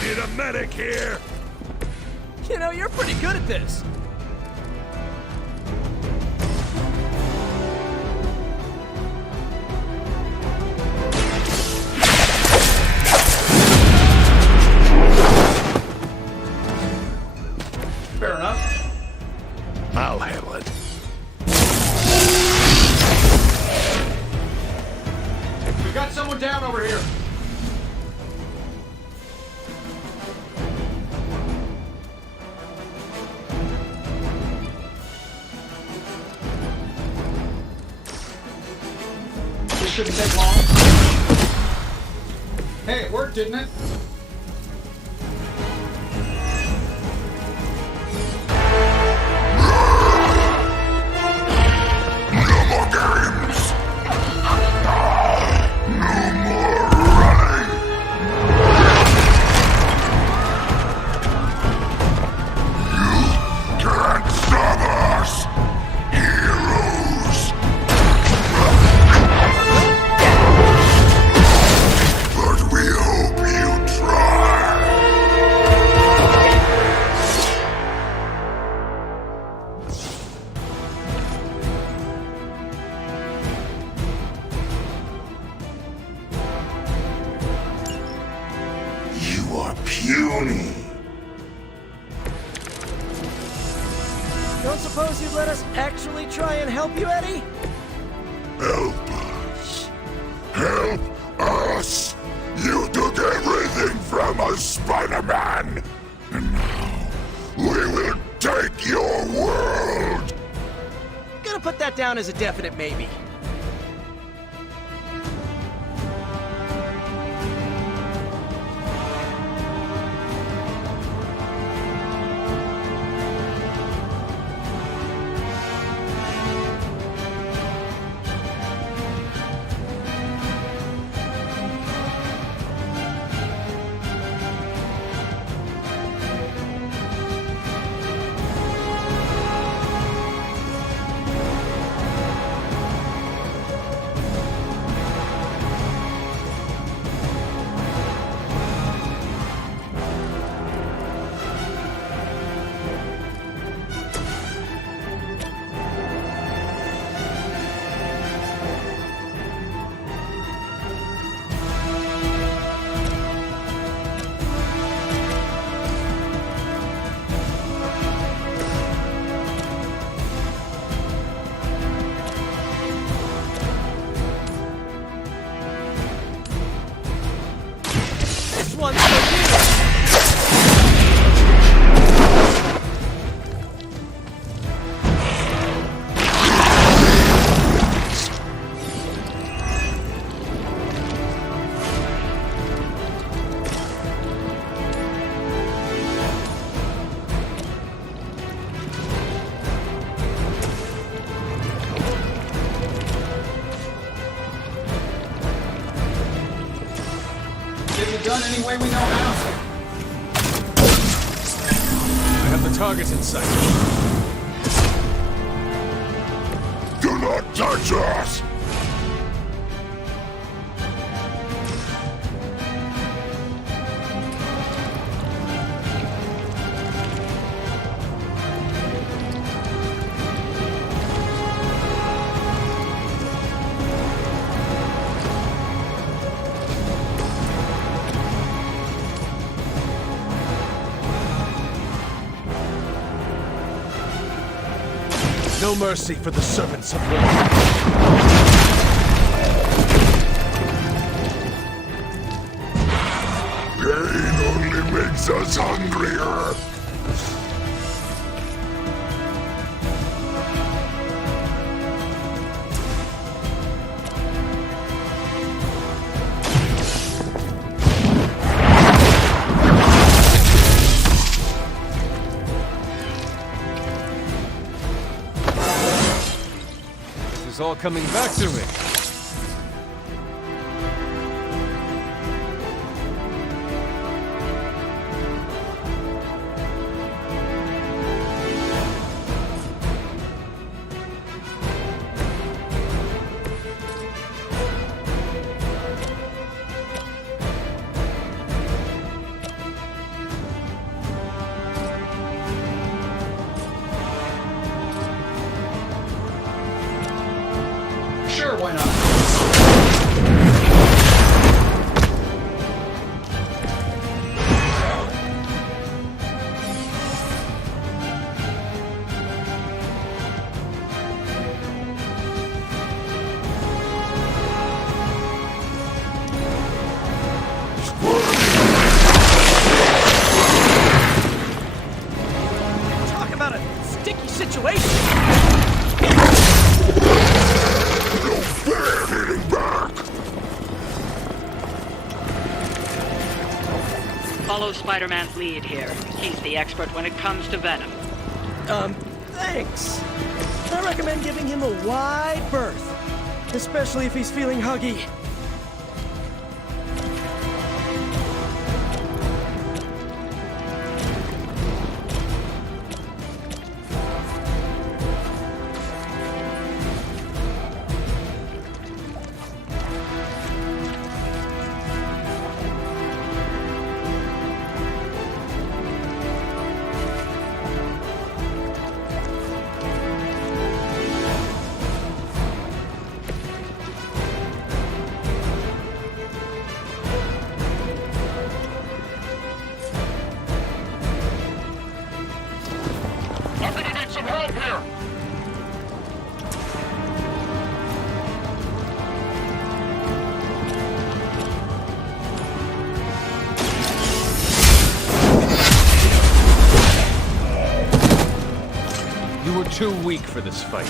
Need a medic here! You know, you're pretty good at this. Fair enough. I'll handle it. We've got someone down over here. This shouldn't take long. Hey, it worked, didn't it? us actually try and help you, Eddie? Help us. Help us. You took everything from us, Spider-Man. And now, we will take your world. Gonna put that down as a definite maybe. Done any way we know how. I have the target in sight. Do not touch us. No mercy for the servants of war. Pain only makes us hungrier. It's all coming back to me. Sure, why not? Talk about a sticky situation! Follow Spider-Man's lead here. He's the expert when it comes to Venom. Thanks. I recommend giving him a wide berth, especially if he's feeling huggy. too weak for this fight.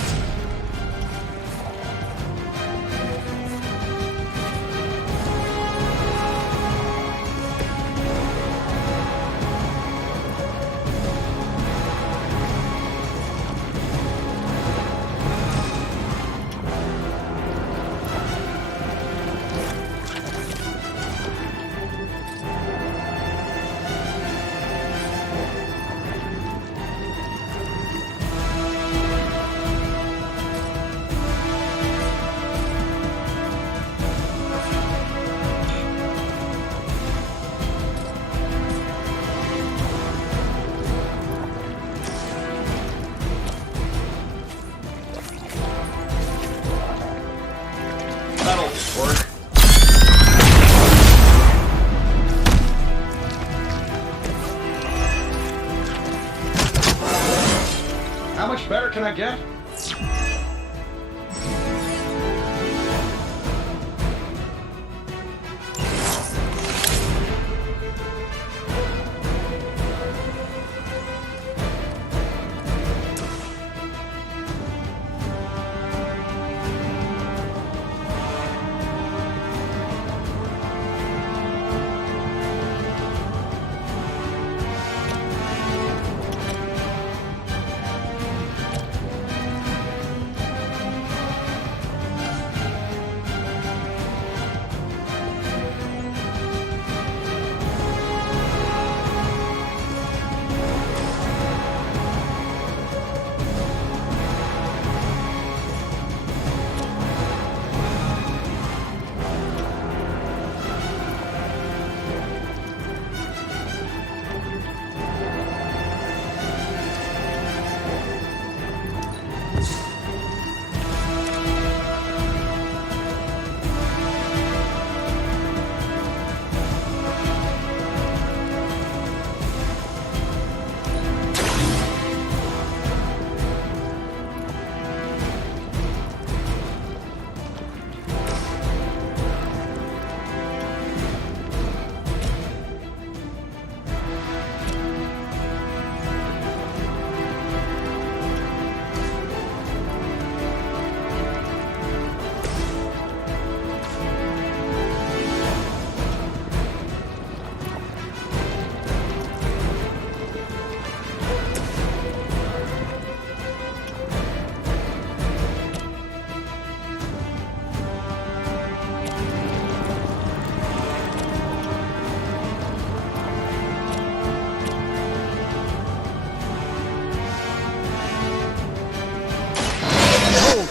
How much better can I get?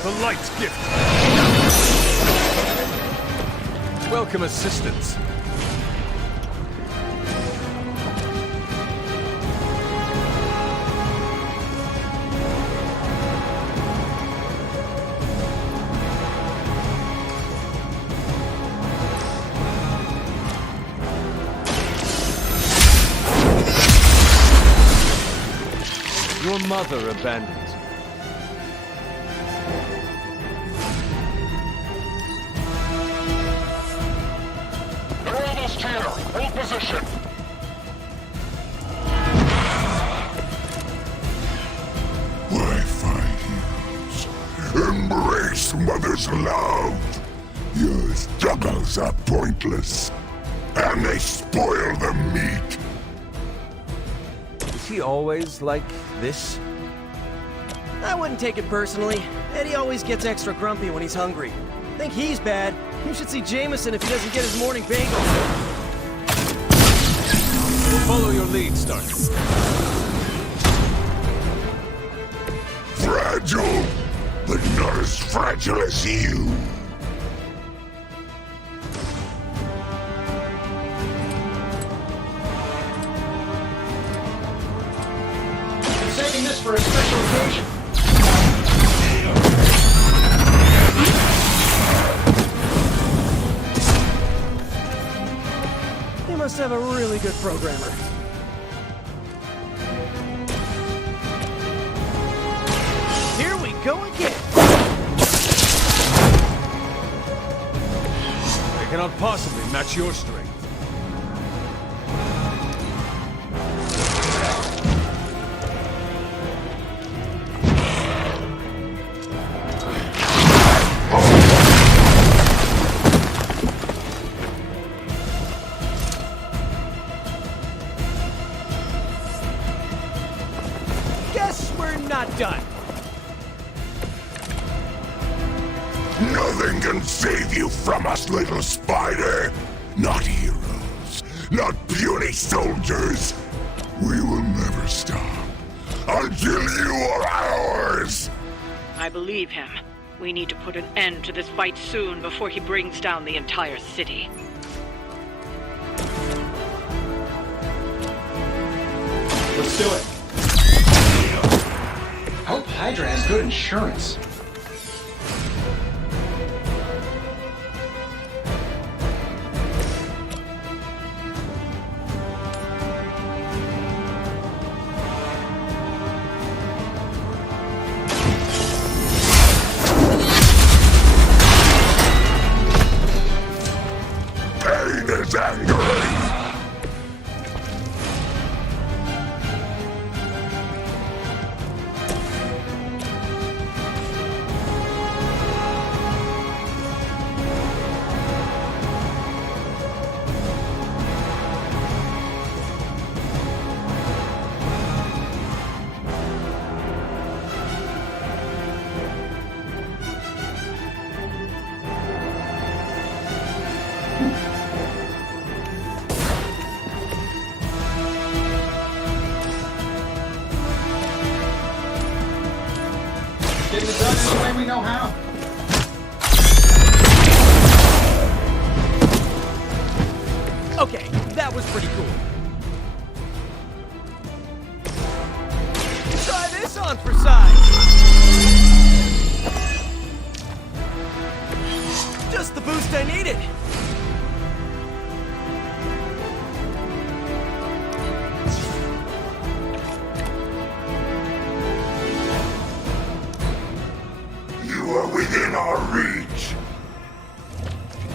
The light's gift. Welcome assistance. Your mother abandoned you. Hold position. Why fight heroes? Embrace mother's love. Your struggles are pointless, and they spoil the meat. Is he always like this? I wouldn't take it personally. Eddie always gets extra grumpy when he's hungry. Think he's bad. You should see Jameson if he doesn't get his morning bagel. We'll follow your lead, Stark. Fragile, but not as fragile as you. I'm saving this for a special occasion. They must have a really good programmer. Here we go again. They cannot possibly match your strength. Nothing can save you from us, little spider. Not heroes, not puny soldiers. We will never stop until you are ours. I believe him. We need to put an end to this fight soon before he brings down the entire city. Let's do it. I hope Hydra has good insurance. Pain is angry. Getting it done any way we know how. Okay, that was pretty cool. Try this on for size. Just the boost I needed. You are within our reach.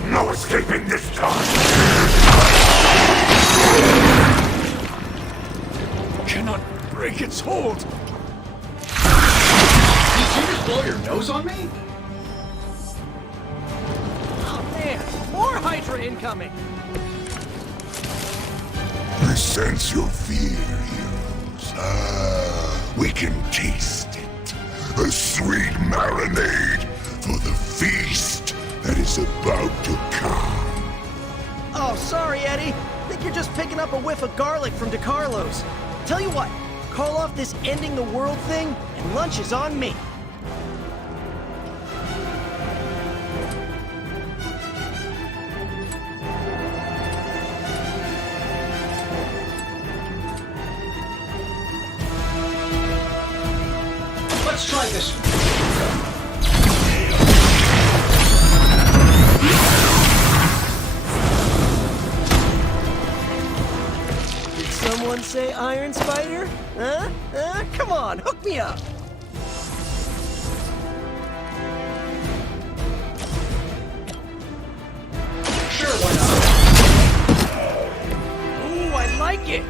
No escaping this time. Cannot break its hold. Did you just blow your nose on me? Oh man, more Hydra incoming. I sense your fear, heroes. We can taste it. A sweet marinade for the feast that is about to come. Oh, sorry, Eddie. Think you're just picking up a whiff of garlic from DeCarlo's. Tell you what, call off this ending the world thing, and lunch is on me. Let's try this one. Did someone say Iron Spider? Huh? Come on, hook me up. Sure, why not? Ooh, I like it.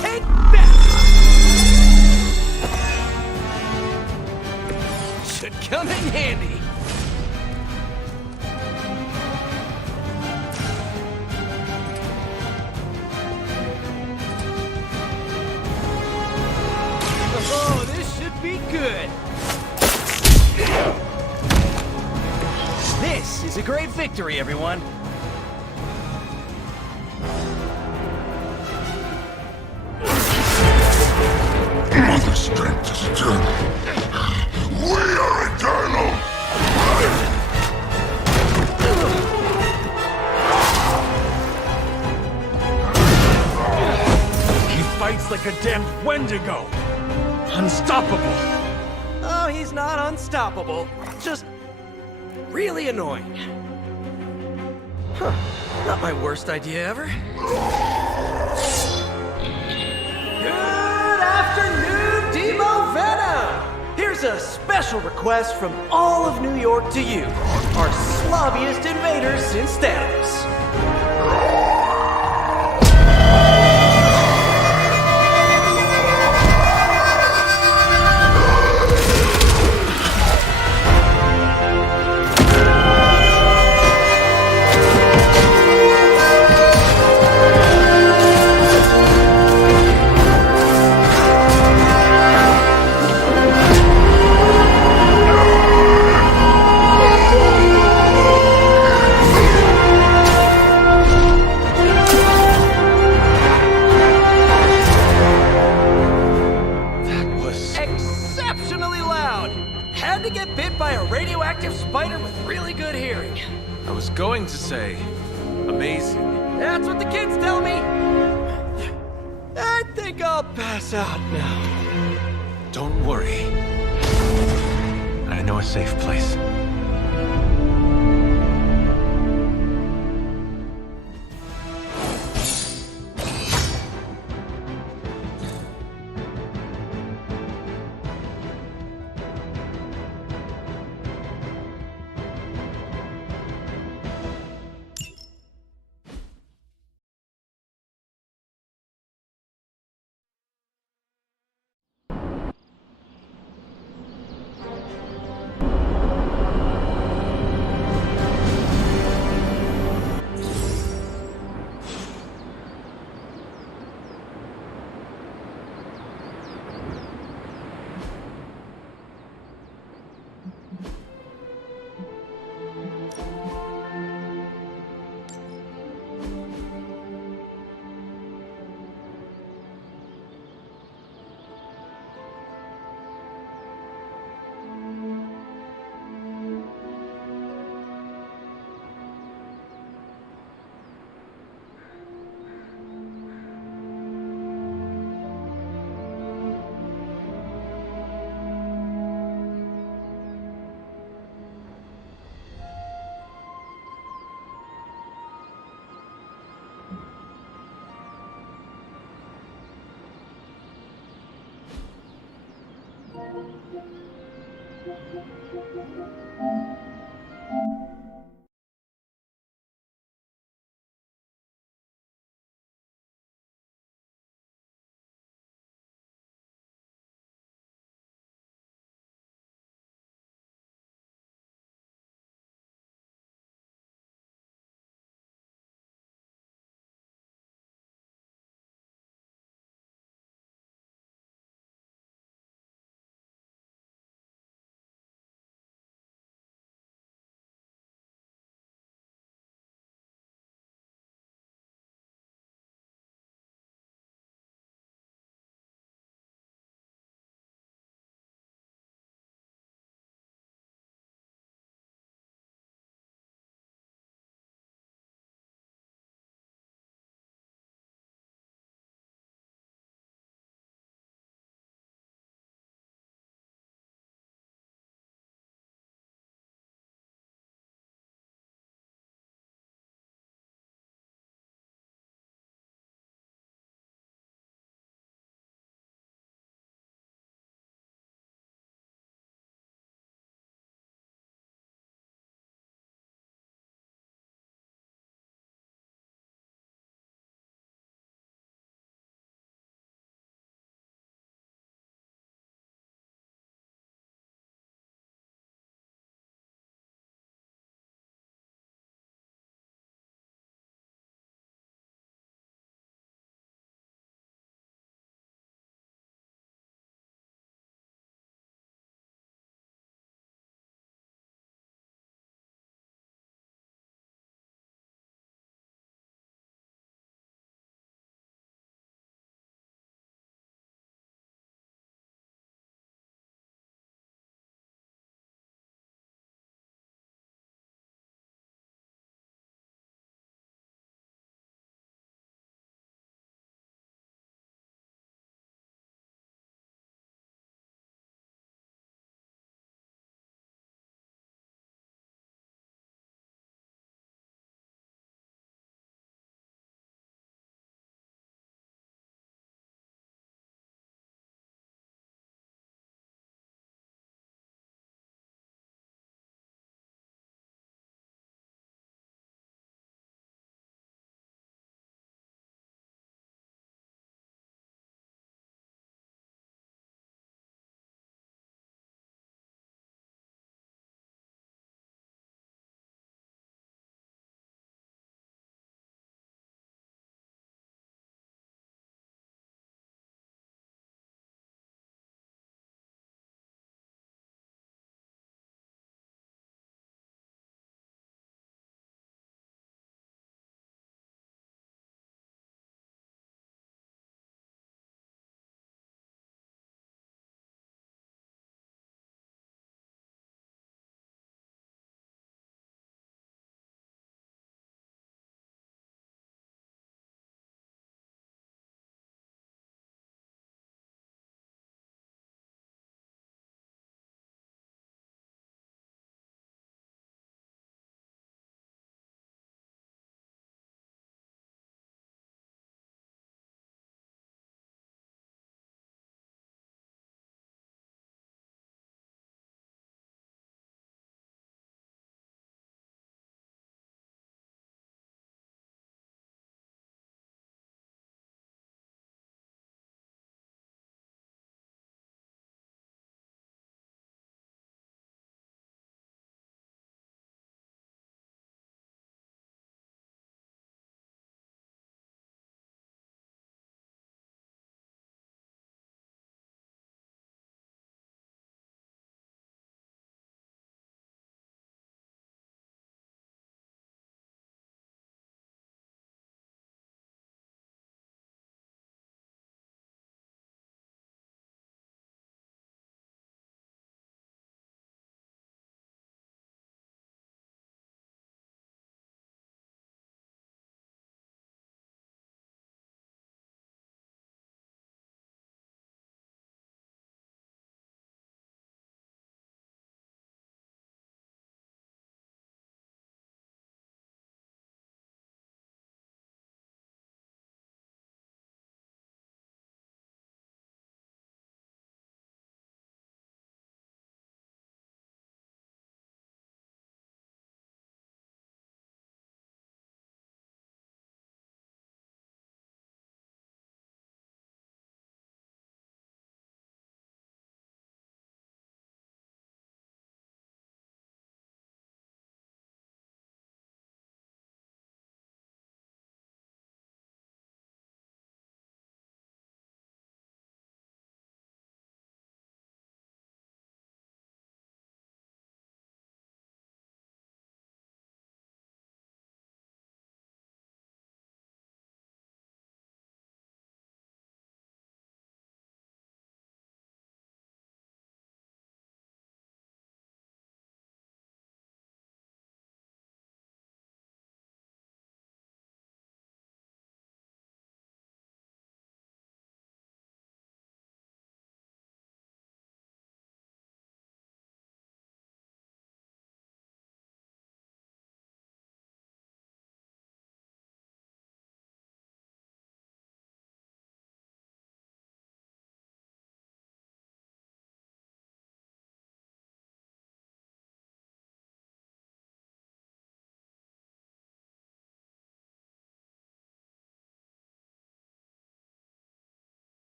Take that! Should come in handy. Oh, this should be good. This is a great victory, everyone. Mother strength is eternal. We are eternal. He fights like a damned Wendigo. Unstoppable. Oh, he's not unstoppable. Just really annoying. Huh. Not my worst idea ever. Good afternoon, Demo Venom! Here's a special request from all of New York to you, our slobbiest invaders since Thanos. amazing. That's what the kids tell me! I think I'll pass out now. Don't worry. I know a safe place.